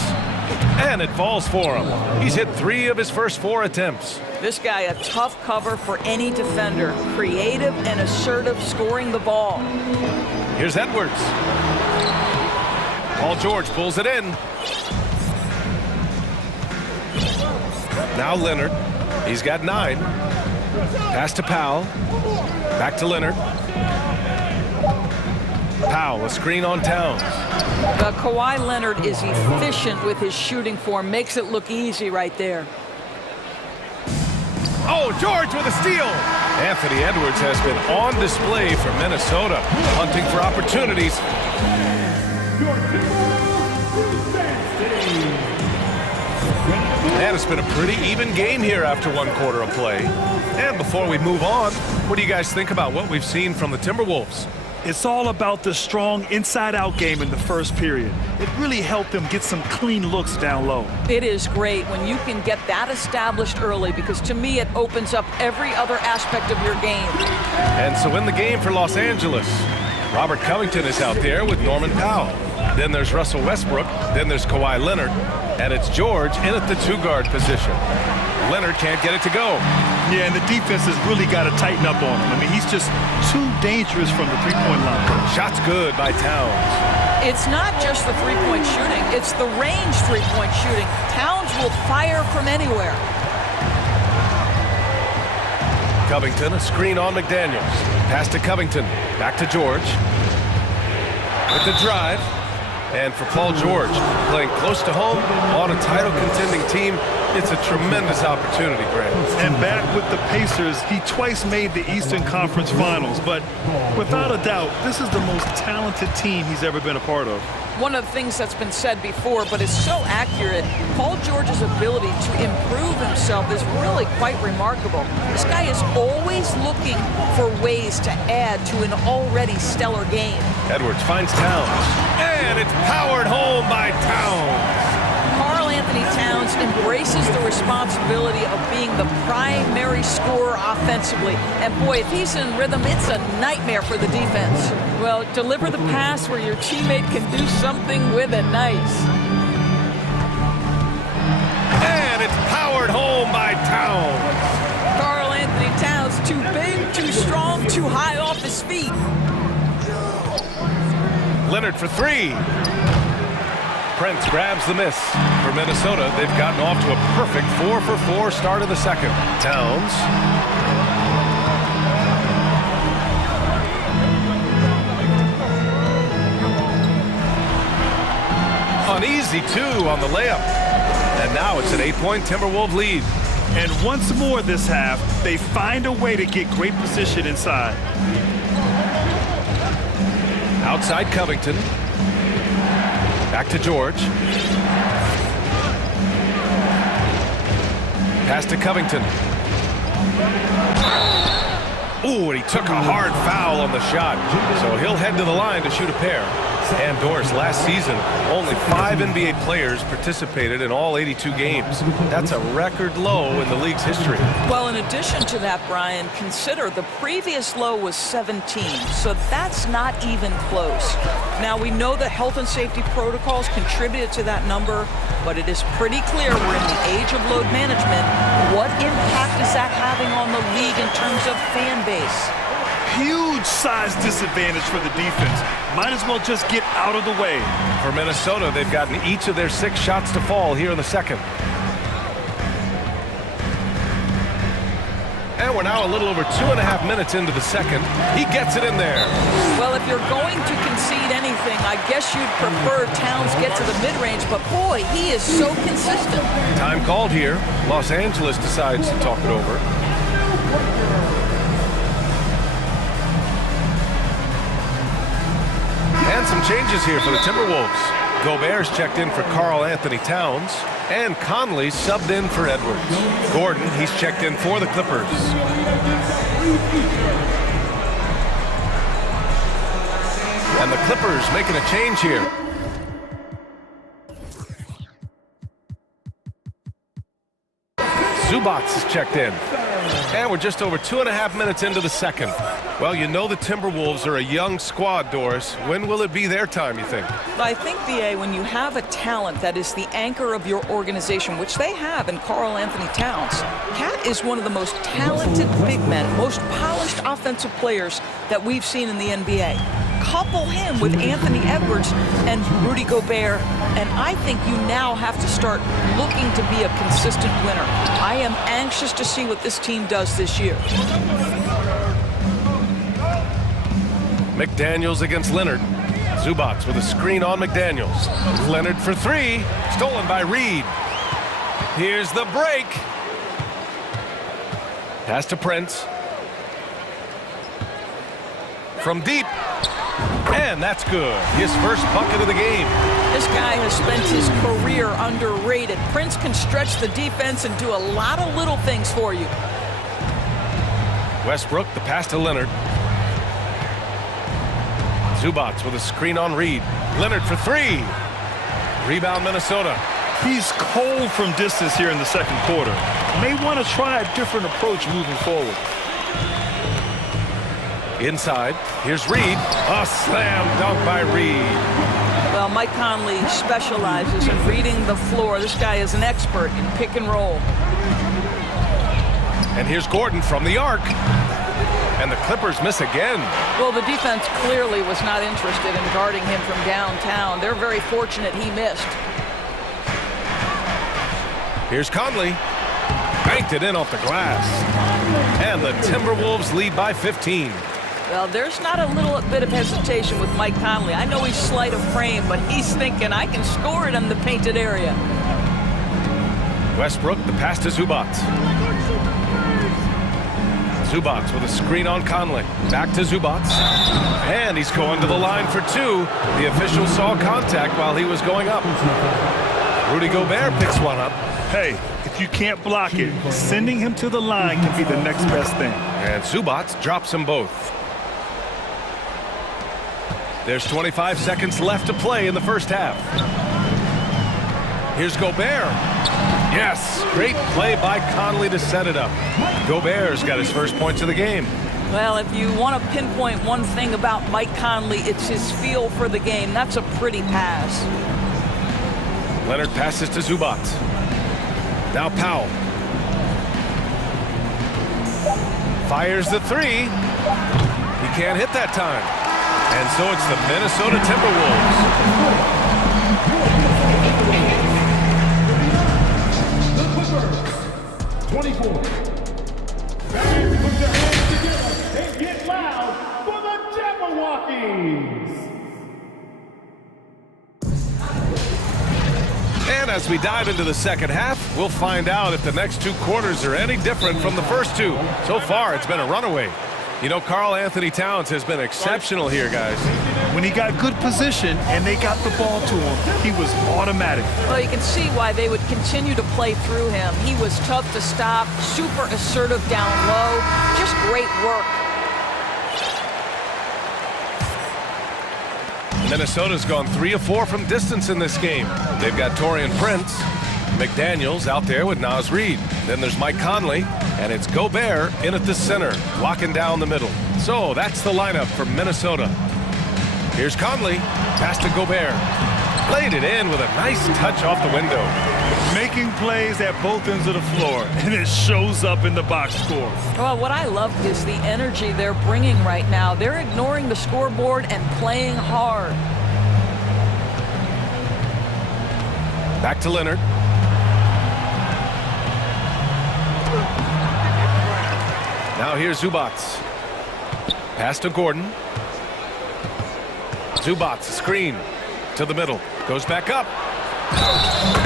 and it falls for him. He's hit 3 of his first 4 attempts. This guy, a tough cover for any defender. Creative and assertive scoring the ball. Here's Edwards. Paul George pulls it in. Now Leonard. He's got 9. Pass to Powell. Back to Leonard. Powell, a screen on Towns. Kawhi Leonard is efficient with his shooting form. Makes it look easy right there. Oh, George with a steal. Anthony Edwards has been on display for Minnesota, hunting for opportunities. And it's been a pretty even game here after 1 quarter of play. And before we move on, what do you guys think about what we've seen from the Timberwolves? It's all about the strong inside-out game in the first period. It really helped them get some clean looks down low. It is great when you can get that established early, because to me it opens up every other aspect of your game. And so in the game for Los Angeles, Robert Covington is out there with Norman Powell. Then there's Russell Westbrook. Then there's Kawhi Leonard. And it's George in at the 2-guard position. Leonard can't get it to go. Yeah, and the defense has really got to tighten up on him. I mean, he's just too dangerous from the three-point line. Shot's good by Towns. It's not just the three-point shooting. It's the range three-point shooting. Towns will fire from anywhere. Covington, a screen on McDaniels. Pass to Covington. Back to George. With the drive. And for Paul George, playing close to home on a title-contending team, it's a tremendous opportunity, Grant. And back with the Pacers, he twice made the Eastern Conference Finals. But without a doubt, this is the most talented team he's ever been a part of. One of the things that's been said before, but is so accurate, Paul George's ability to improve himself is really quite remarkable. This guy is always looking for ways to add to an already stellar game. Edwards finds Towns, and it's powered home by Towns. Karl Anthony Towns embraces the responsibility of being the primary scorer offensively. And boy, if he's in rhythm, it's a nightmare for the defense. Well, deliver the pass where your teammate can do something with it. Nice. And it's powered home by Towns. Karl Anthony Towns, too big, too strong, too high off his feet. Leonard for 3. Prince grabs the miss. For Minnesota, they've gotten off to a perfect 4-for-4 start of the second. Towns. Uneasy, too, on the layup. And now it's an 8-point Timberwolves lead. And once more this half, they find a way to get great position inside. Outside Covington. Back to George. Pass to Covington. Ooh, and he took a hard foul on the shot. So he'll head to the line to shoot a pair. And Doris, last season, only 5 NBA players participated in all 82 games. That's a record low in the league's history. Well, in addition to that, Brian, consider the previous low was 17, so that's not even close. Now, we know that health and safety protocols contributed to that number, but it is pretty clear we're in the age of load management. What impact is that having on the league in terms of fan base? Huge size disadvantage for the defense. Might as well just get out of the way. For Minnesota, they've gotten each of their 6 shots to fall here in the second. And we're now a little over 2.5 minutes into the second. He gets it in there. Well, if you're going to concede anything, I guess you'd prefer Towns get to the mid-range, but boy, he is so consistent. Time called here. Los Angeles decides to talk it over. And some changes here for the Timberwolves. Gobert's checked in for Karl Anthony Towns, and Conley subbed in for Edwards. Gordon, he's checked in for the Clippers. And the Clippers making a change here. Zubats is checked in. And we're just over 2.5 minutes into the second. Well, you know the Timberwolves are a young squad, Doris. When will it be their time, you think? I think, BA, when you have a talent that is the anchor of your organization, which they have in Karl Anthony Towns, Cat is one of the most talented big men, most polished offensive players that we've seen in the NBA. Couple him with Anthony Edwards and Rudy Gobert, and I think you now have to start looking to be a consistent winner. I am anxious to see what this team does this year. McDaniels against Leonard. Zubats with a screen on McDaniels. Leonard for three, stolen by Reed. Here's the break. Pass to Prince. From deep. And that's good. His first bucket of the game. This guy has spent his career underrated. Prince can stretch the defense and do a lot of little things for you. Westbrook, the pass to Leonard. Zubats with a screen on Reed. Leonard for three. Rebound, Minnesota. He's cold from distance here in the second quarter. May want to try a different approach moving forward. Inside, here's Reed. A slam dunk by Reed. Well, Mike Conley specializes in reading the floor. This guy is an expert in pick and roll. And here's Gordon from the arc. And the Clippers miss again. Well, the defense clearly was not interested in guarding him from downtown. They're very fortunate he missed. Here's Conley. Banked it in off the glass. And the Timberwolves lead by 15. Well, there's not a little bit of hesitation with Mike Conley. I know he's slight of frame, but he's thinking, I can score it in the painted area. Westbrook, the pass to Zubats. Zubats with a screen on Conley. Back to Zubats. And he's going to the line for two. The official saw contact while he was going up. Rudy Gobert picks one up. Hey, if you can't block it, sending him to the line can be the next best thing. And Zubats drops them both. There's 25 seconds left to play in the first half. Here's Gobert. Yes, great play by Conley to set it up. Gobert's got his first points of the game. Well, if you want to pinpoint one thing about Mike Conley, it's his feel for the game. That's a pretty pass. Leonard passes to Zubats. Now Powell. Fires the three. He can't hit that time. And so it's the Minnesota Timberwolves. 24. Fans, put your hands together and get loud for the Jabberwockies. And as we dive into the second half, we'll find out if the next two quarters are any different from the first two. So far, it's been a runaway. You know, Karl Anthony Towns has been exceptional here, guys. When he got good position and they got the ball to him, he was automatic. Well, you can see why they would continue to play through him. He was tough to stop, super assertive down low, just great work. Minnesota's gone 3 of 4 from distance in this game. They've got Taurean Prince, McDaniels out there with Naz Reid. Then there's Mike Conley, and it's Gobert in at the center, locking down the middle. So that's the lineup for Minnesota. Here's Conley, pass to Gobert. Laid it in with a nice touch off the window. Making plays at both ends of the floor, and it shows up in the box score. Well, what I love is the energy they're bringing right now. They're ignoring the scoreboard and playing hard. Back to Leonard. Now here's Zubats. Pass to Gordon. Zubats, screen to the middle. Goes back up.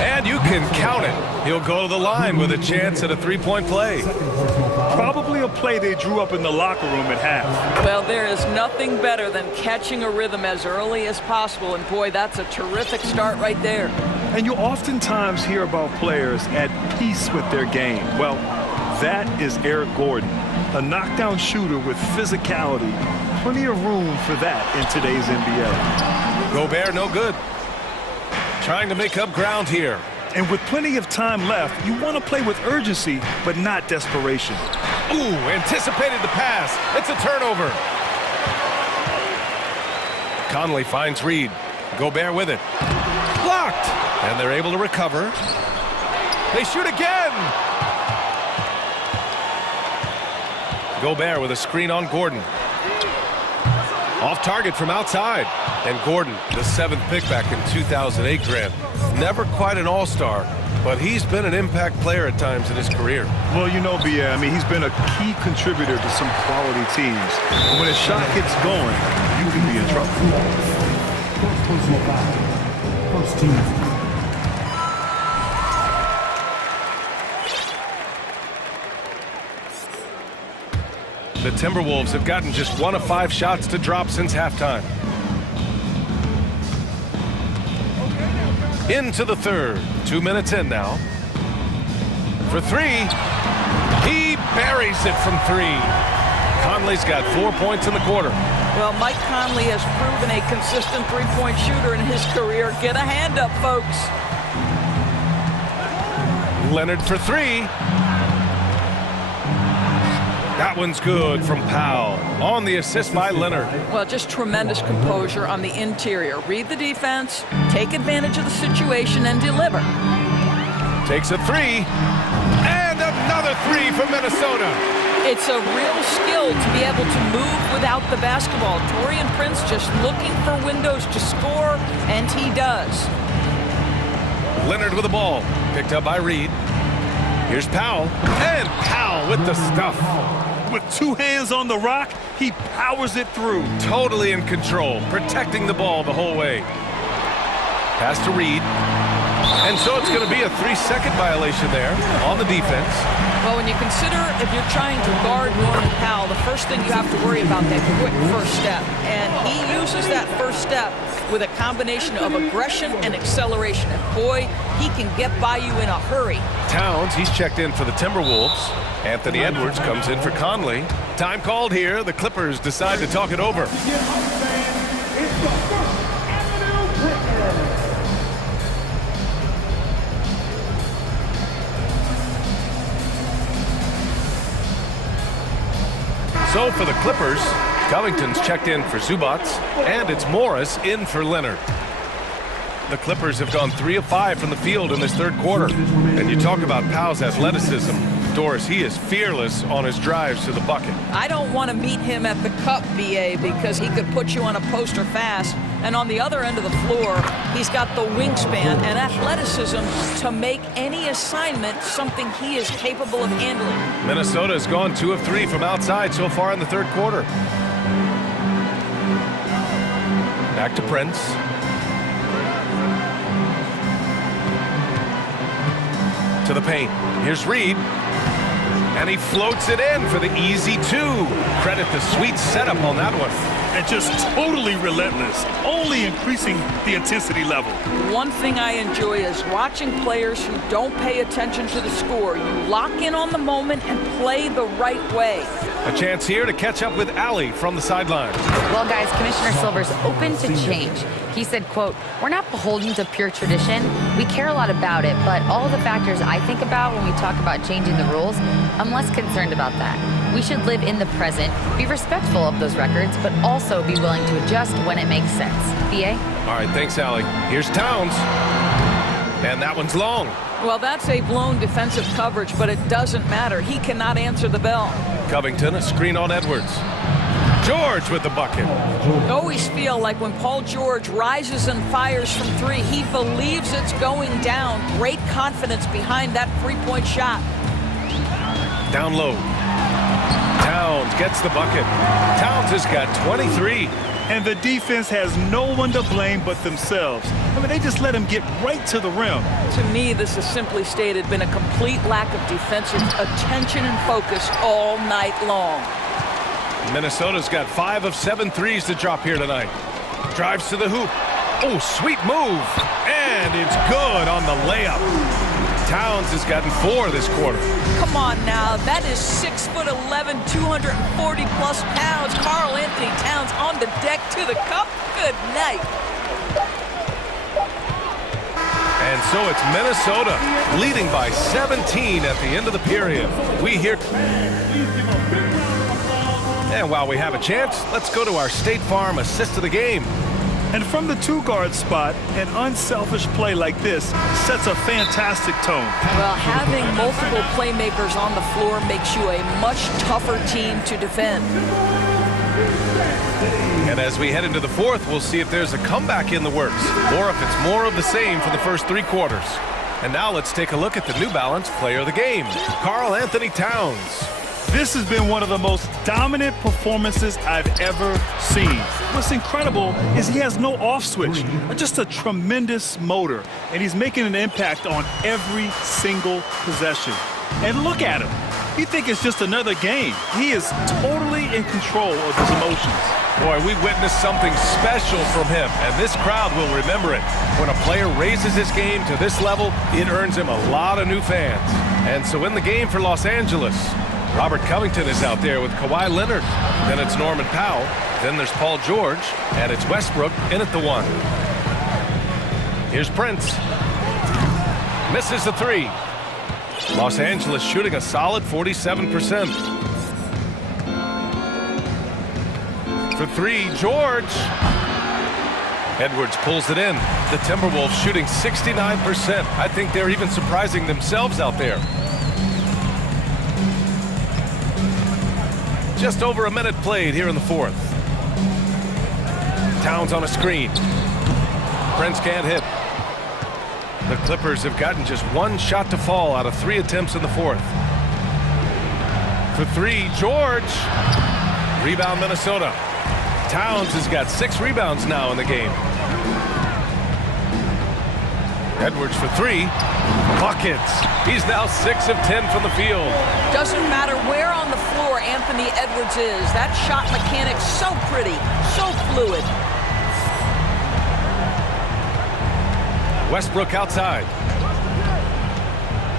And you can count it. He'll go to the line with a chance at a three-point play. Probably a play they drew up in the locker room at half. Well, there is nothing better than catching a rhythm as early as possible. And boy, that's a terrific start right there. And you oftentimes hear about players at peace with their game. Well, that is Eric Gordon, a knockdown shooter with physicality. Plenty of room for that in today's NBA. Gobert no good. Trying to make up ground here. And with plenty of time left, you want to play with urgency, but not desperation. Ooh, anticipated the pass. It's a turnover. Conley finds Reed. Gobert with it. Blocked. And they're able to recover. They shoot again. Gobert with a screen on Gordon. Off target from outside. And Gordon, the 7th pick back in 2008 Grant. Never quite an all-star, but he's been an impact player at times in his career. Well, you know, B.A., I mean, he's been a key contributor to some quality teams. When a shot gets going, you can be in trouble. First personal foul. First team. The Timberwolves have gotten just 1 of 5 shots to drop since halftime. Into the third. 2 minutes in now. For 3. He buries it from 3. Conley's got 4 points in the quarter. Well, Mike Conley has proven a consistent three-point shooter in his career. Get a hand up, folks. Leonard for 3. That one's good from Powell. On the assist by Leonard. Well, just tremendous composure on the interior. Read the defense, take advantage of the situation, and deliver. Takes a 3. And another 3 for Minnesota. It's a real skill to be able to move without the basketball. Taurean Prince just looking for windows to score, and he does. Leonard with the ball. Picked up by Reed. Here's Powell. And Powell with the stuff. With 2 hands on the rock, he powers it through. Totally in control, protecting the ball the whole way. Pass to Reed. And so it's going to be a 3-second violation there on the defense. Well, when you consider if you're trying to guard Norman Powell, the first thing you have to worry about that quick first step. And he uses that first step with a combination of aggression and acceleration. And boy, he can get by you in a hurry. Towns, he's checked in for the Timberwolves. Anthony Edwards comes in for Conley. Time called here. The Clippers decide to talk it over. So for the Clippers, Covington's checked in for Zubats, and it's Morris in for Leonard. The Clippers have gone 3 of 5 from the field in this third quarter. And you talk about Powell's athleticism. Doris, he is fearless on his drives to the bucket. I don't want to meet him at the cup, BA, because he could put you on a poster fast. And on the other end of the floor, he's got the wingspan and athleticism to make any assignment something he is capable of handling. Minnesota has gone 2 of 3 from outside so far in the third quarter. Back to Prince. To the paint. Here's Reed. And he floats it in for the easy 2. Credit the sweet setup on that one. And just totally relentless, only increasing the intensity level. One thing I enjoy is watching players who don't pay attention to the score. You lock in on the moment and play the right way. A chance here to catch up with Allie from the sideline. Well, guys, Commissioner Silver's open to change. He said, quote, "We're not beholden to pure tradition. We care a lot about it, but all the factors I think about when we talk about changing the rules, I'm less concerned about that. We should live in the present, be respectful of those records, but also be willing to adjust when it makes sense." BA? All right, thanks, Allie. Here's Towns. And that one's long. Well, that's a blown defensive coverage, but it doesn't matter. He cannot answer the bell. Covington, a screen on Edwards. George with the bucket. I always feel like when Paul George rises and fires from 3, he believes it's going down. Great confidence behind that three-point shot. Down low. Towns gets the bucket. Towns has got 23. And the defense has no one to blame but themselves. I mean, they just let him get right to the rim. To me, this has simply stated been a complete lack of defensive attention and focus all night long. Minnesota's got 5 of 7 threes to drop here tonight. Drives to the hoop. Oh, sweet move. And it's good on the layup. Towns has gotten 4 this quarter. Come on now, that is 6'11", 240-plus pounds. Karl Anthony Towns on the deck to the cup. Good night. And so it's Minnesota leading by 17 at the end of the period. We hear... And while we have a chance, let's go to our State Farm assist of the game. And from the two-guard spot, an unselfish play like this sets a fantastic tone. Well, having multiple playmakers on the floor makes you a much tougher team to defend. And as we head into the fourth, we'll see if there's a comeback in the works, or if it's more of the same for the first three quarters. And now let's take a look at the New Balance player of the game, Karl Anthony Towns. This has been one of the most dominant performances I've ever seen. What's incredible is he has no off switch, just a tremendous motor, and he's making an impact on every single possession. And look at him. You think it's just another game. He is totally in control of his emotions. Boy, we witnessed something special from him, and this crowd will remember it. When a player raises his game to this level, it earns him a lot of new fans. And so in the game for Los Angeles, Robert Covington is out there with Kawhi Leonard. Then it's Norman Powell. Then there's Paul George. And it's Westbrook in at the one. Here's Prince. Misses the three. Los Angeles shooting a solid 47%. For three, George. Edwards pulls it in. The Timberwolves shooting 69%. I think they're even surprising themselves out there. Just over a minute played here in the fourth. Towns on a screen. Prince can't hit. The Clippers have gotten just one shot to fall out of 3 attempts in the fourth. For three, George. Rebound, Minnesota. Towns has got 6 rebounds now in the game. Edwards for three. Buckets. He's now 6 of 10 from the field. Doesn't matter where on the floor Anthony Edwards is. That shot mechanic's so pretty, so fluid. Westbrook outside.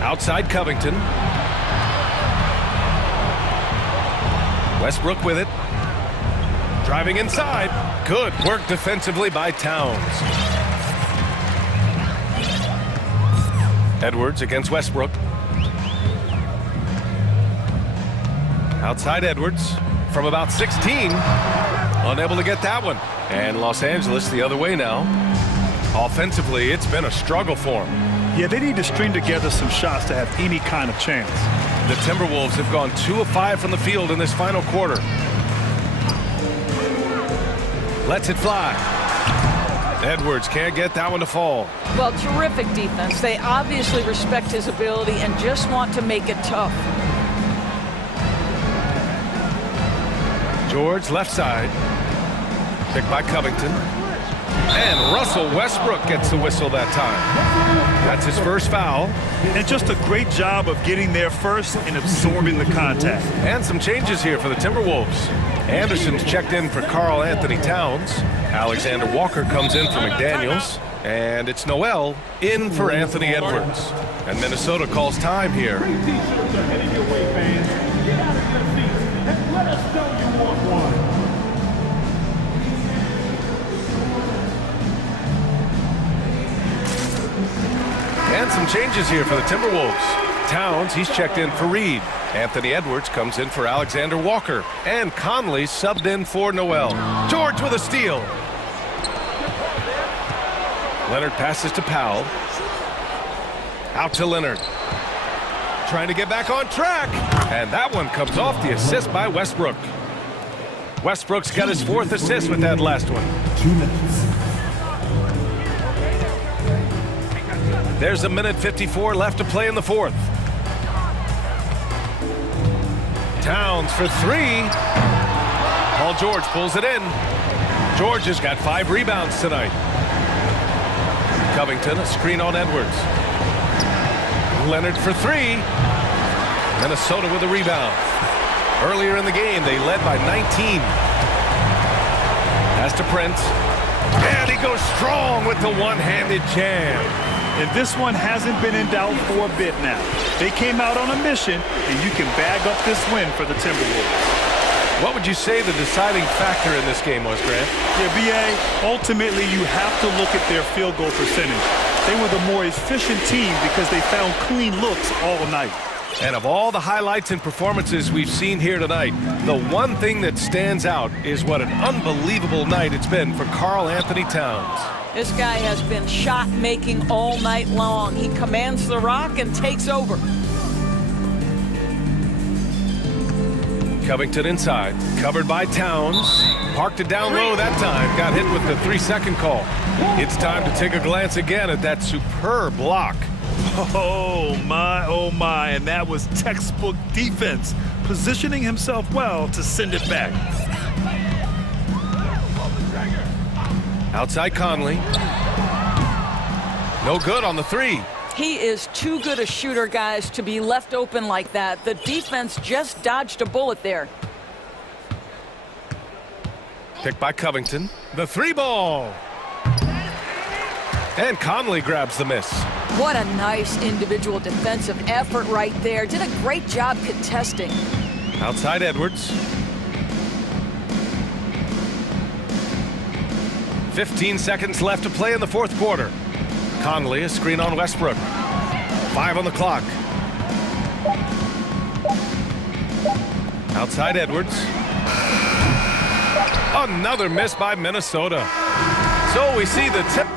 Outside Covington. Westbrook with it. Driving inside. Good work defensively by Towns. Edwards against Westbrook. Outside Edwards from about 16. Unable to get that one. And Los Angeles the other way now. Offensively, it's been a struggle for them. Yeah, they need to string together some shots to have any kind of chance. The Timberwolves have gone 2 of 5 from the field in this final quarter. Lets it fly. Edwards can't get that one to fall. Well, terrific defense. They obviously respect his ability and just want to make it tough. George left side. Picked by Covington. And Russell Westbrook gets the whistle that time. That's his first foul. And just a great job of getting there first and absorbing the contact. And some changes here for the Timberwolves. Anderson's checked in for Karl Anthony Towns. Alexander Walker comes in for McDaniels. And it's Noel in for Anthony Edwards. And Minnesota calls time here. And some changes here for the Timberwolves. Towns, he's checked in for Reed. Anthony Edwards comes in for Alexander Walker. And Conley subbed in for Noel. George with a steal. Leonard passes to Powell. Out to Leonard. Trying to get back on track. And that one comes off the assist by Westbrook. Westbrook's got his 4th assist with that last one. 2 minutes. There's a minute 54 left to play in the fourth. Towns for three. Paul George pulls it in. George has got 5 rebounds tonight. Covington, a screen on Edwards. Leonard for three. Minnesota with a rebound. Earlier in the game, they led by 19. Pass to Prince. And he goes strong with the one-handed jam. And this one hasn't been in doubt for a bit now. They came out on a mission, and you can bag up this win for the Timberwolves. What would you say the deciding factor in this game was, Grant? Yeah, B.A., ultimately you have to look at their field goal percentage. They were the more efficient team because they found clean looks all night. And of all the highlights and performances we've seen here tonight, the one thing that stands out is what an unbelievable night it's been for Karl Anthony Towns. This guy has been shot-making all night long. He commands the rock and takes over. Covington inside, covered by Towns. Parked it down low that time, got hit with the 3-second call. It's time to take a glance again at that superb block. Oh my, and that was textbook defense, positioning himself well to send it back. Outside Conley. No good on the 3. He is too good a shooter, guys, to be left open like that. The defense just dodged a bullet there. Picked by Covington. The 3 ball. And Conley grabs the miss. What a nice individual defensive effort right there. Did a great job contesting. Outside Edwards. 15 seconds left to play in the fourth quarter. Conley, a screen on Westbrook. 5 on the clock. Outside Edwards. Another miss by Minnesota. So we see the tip.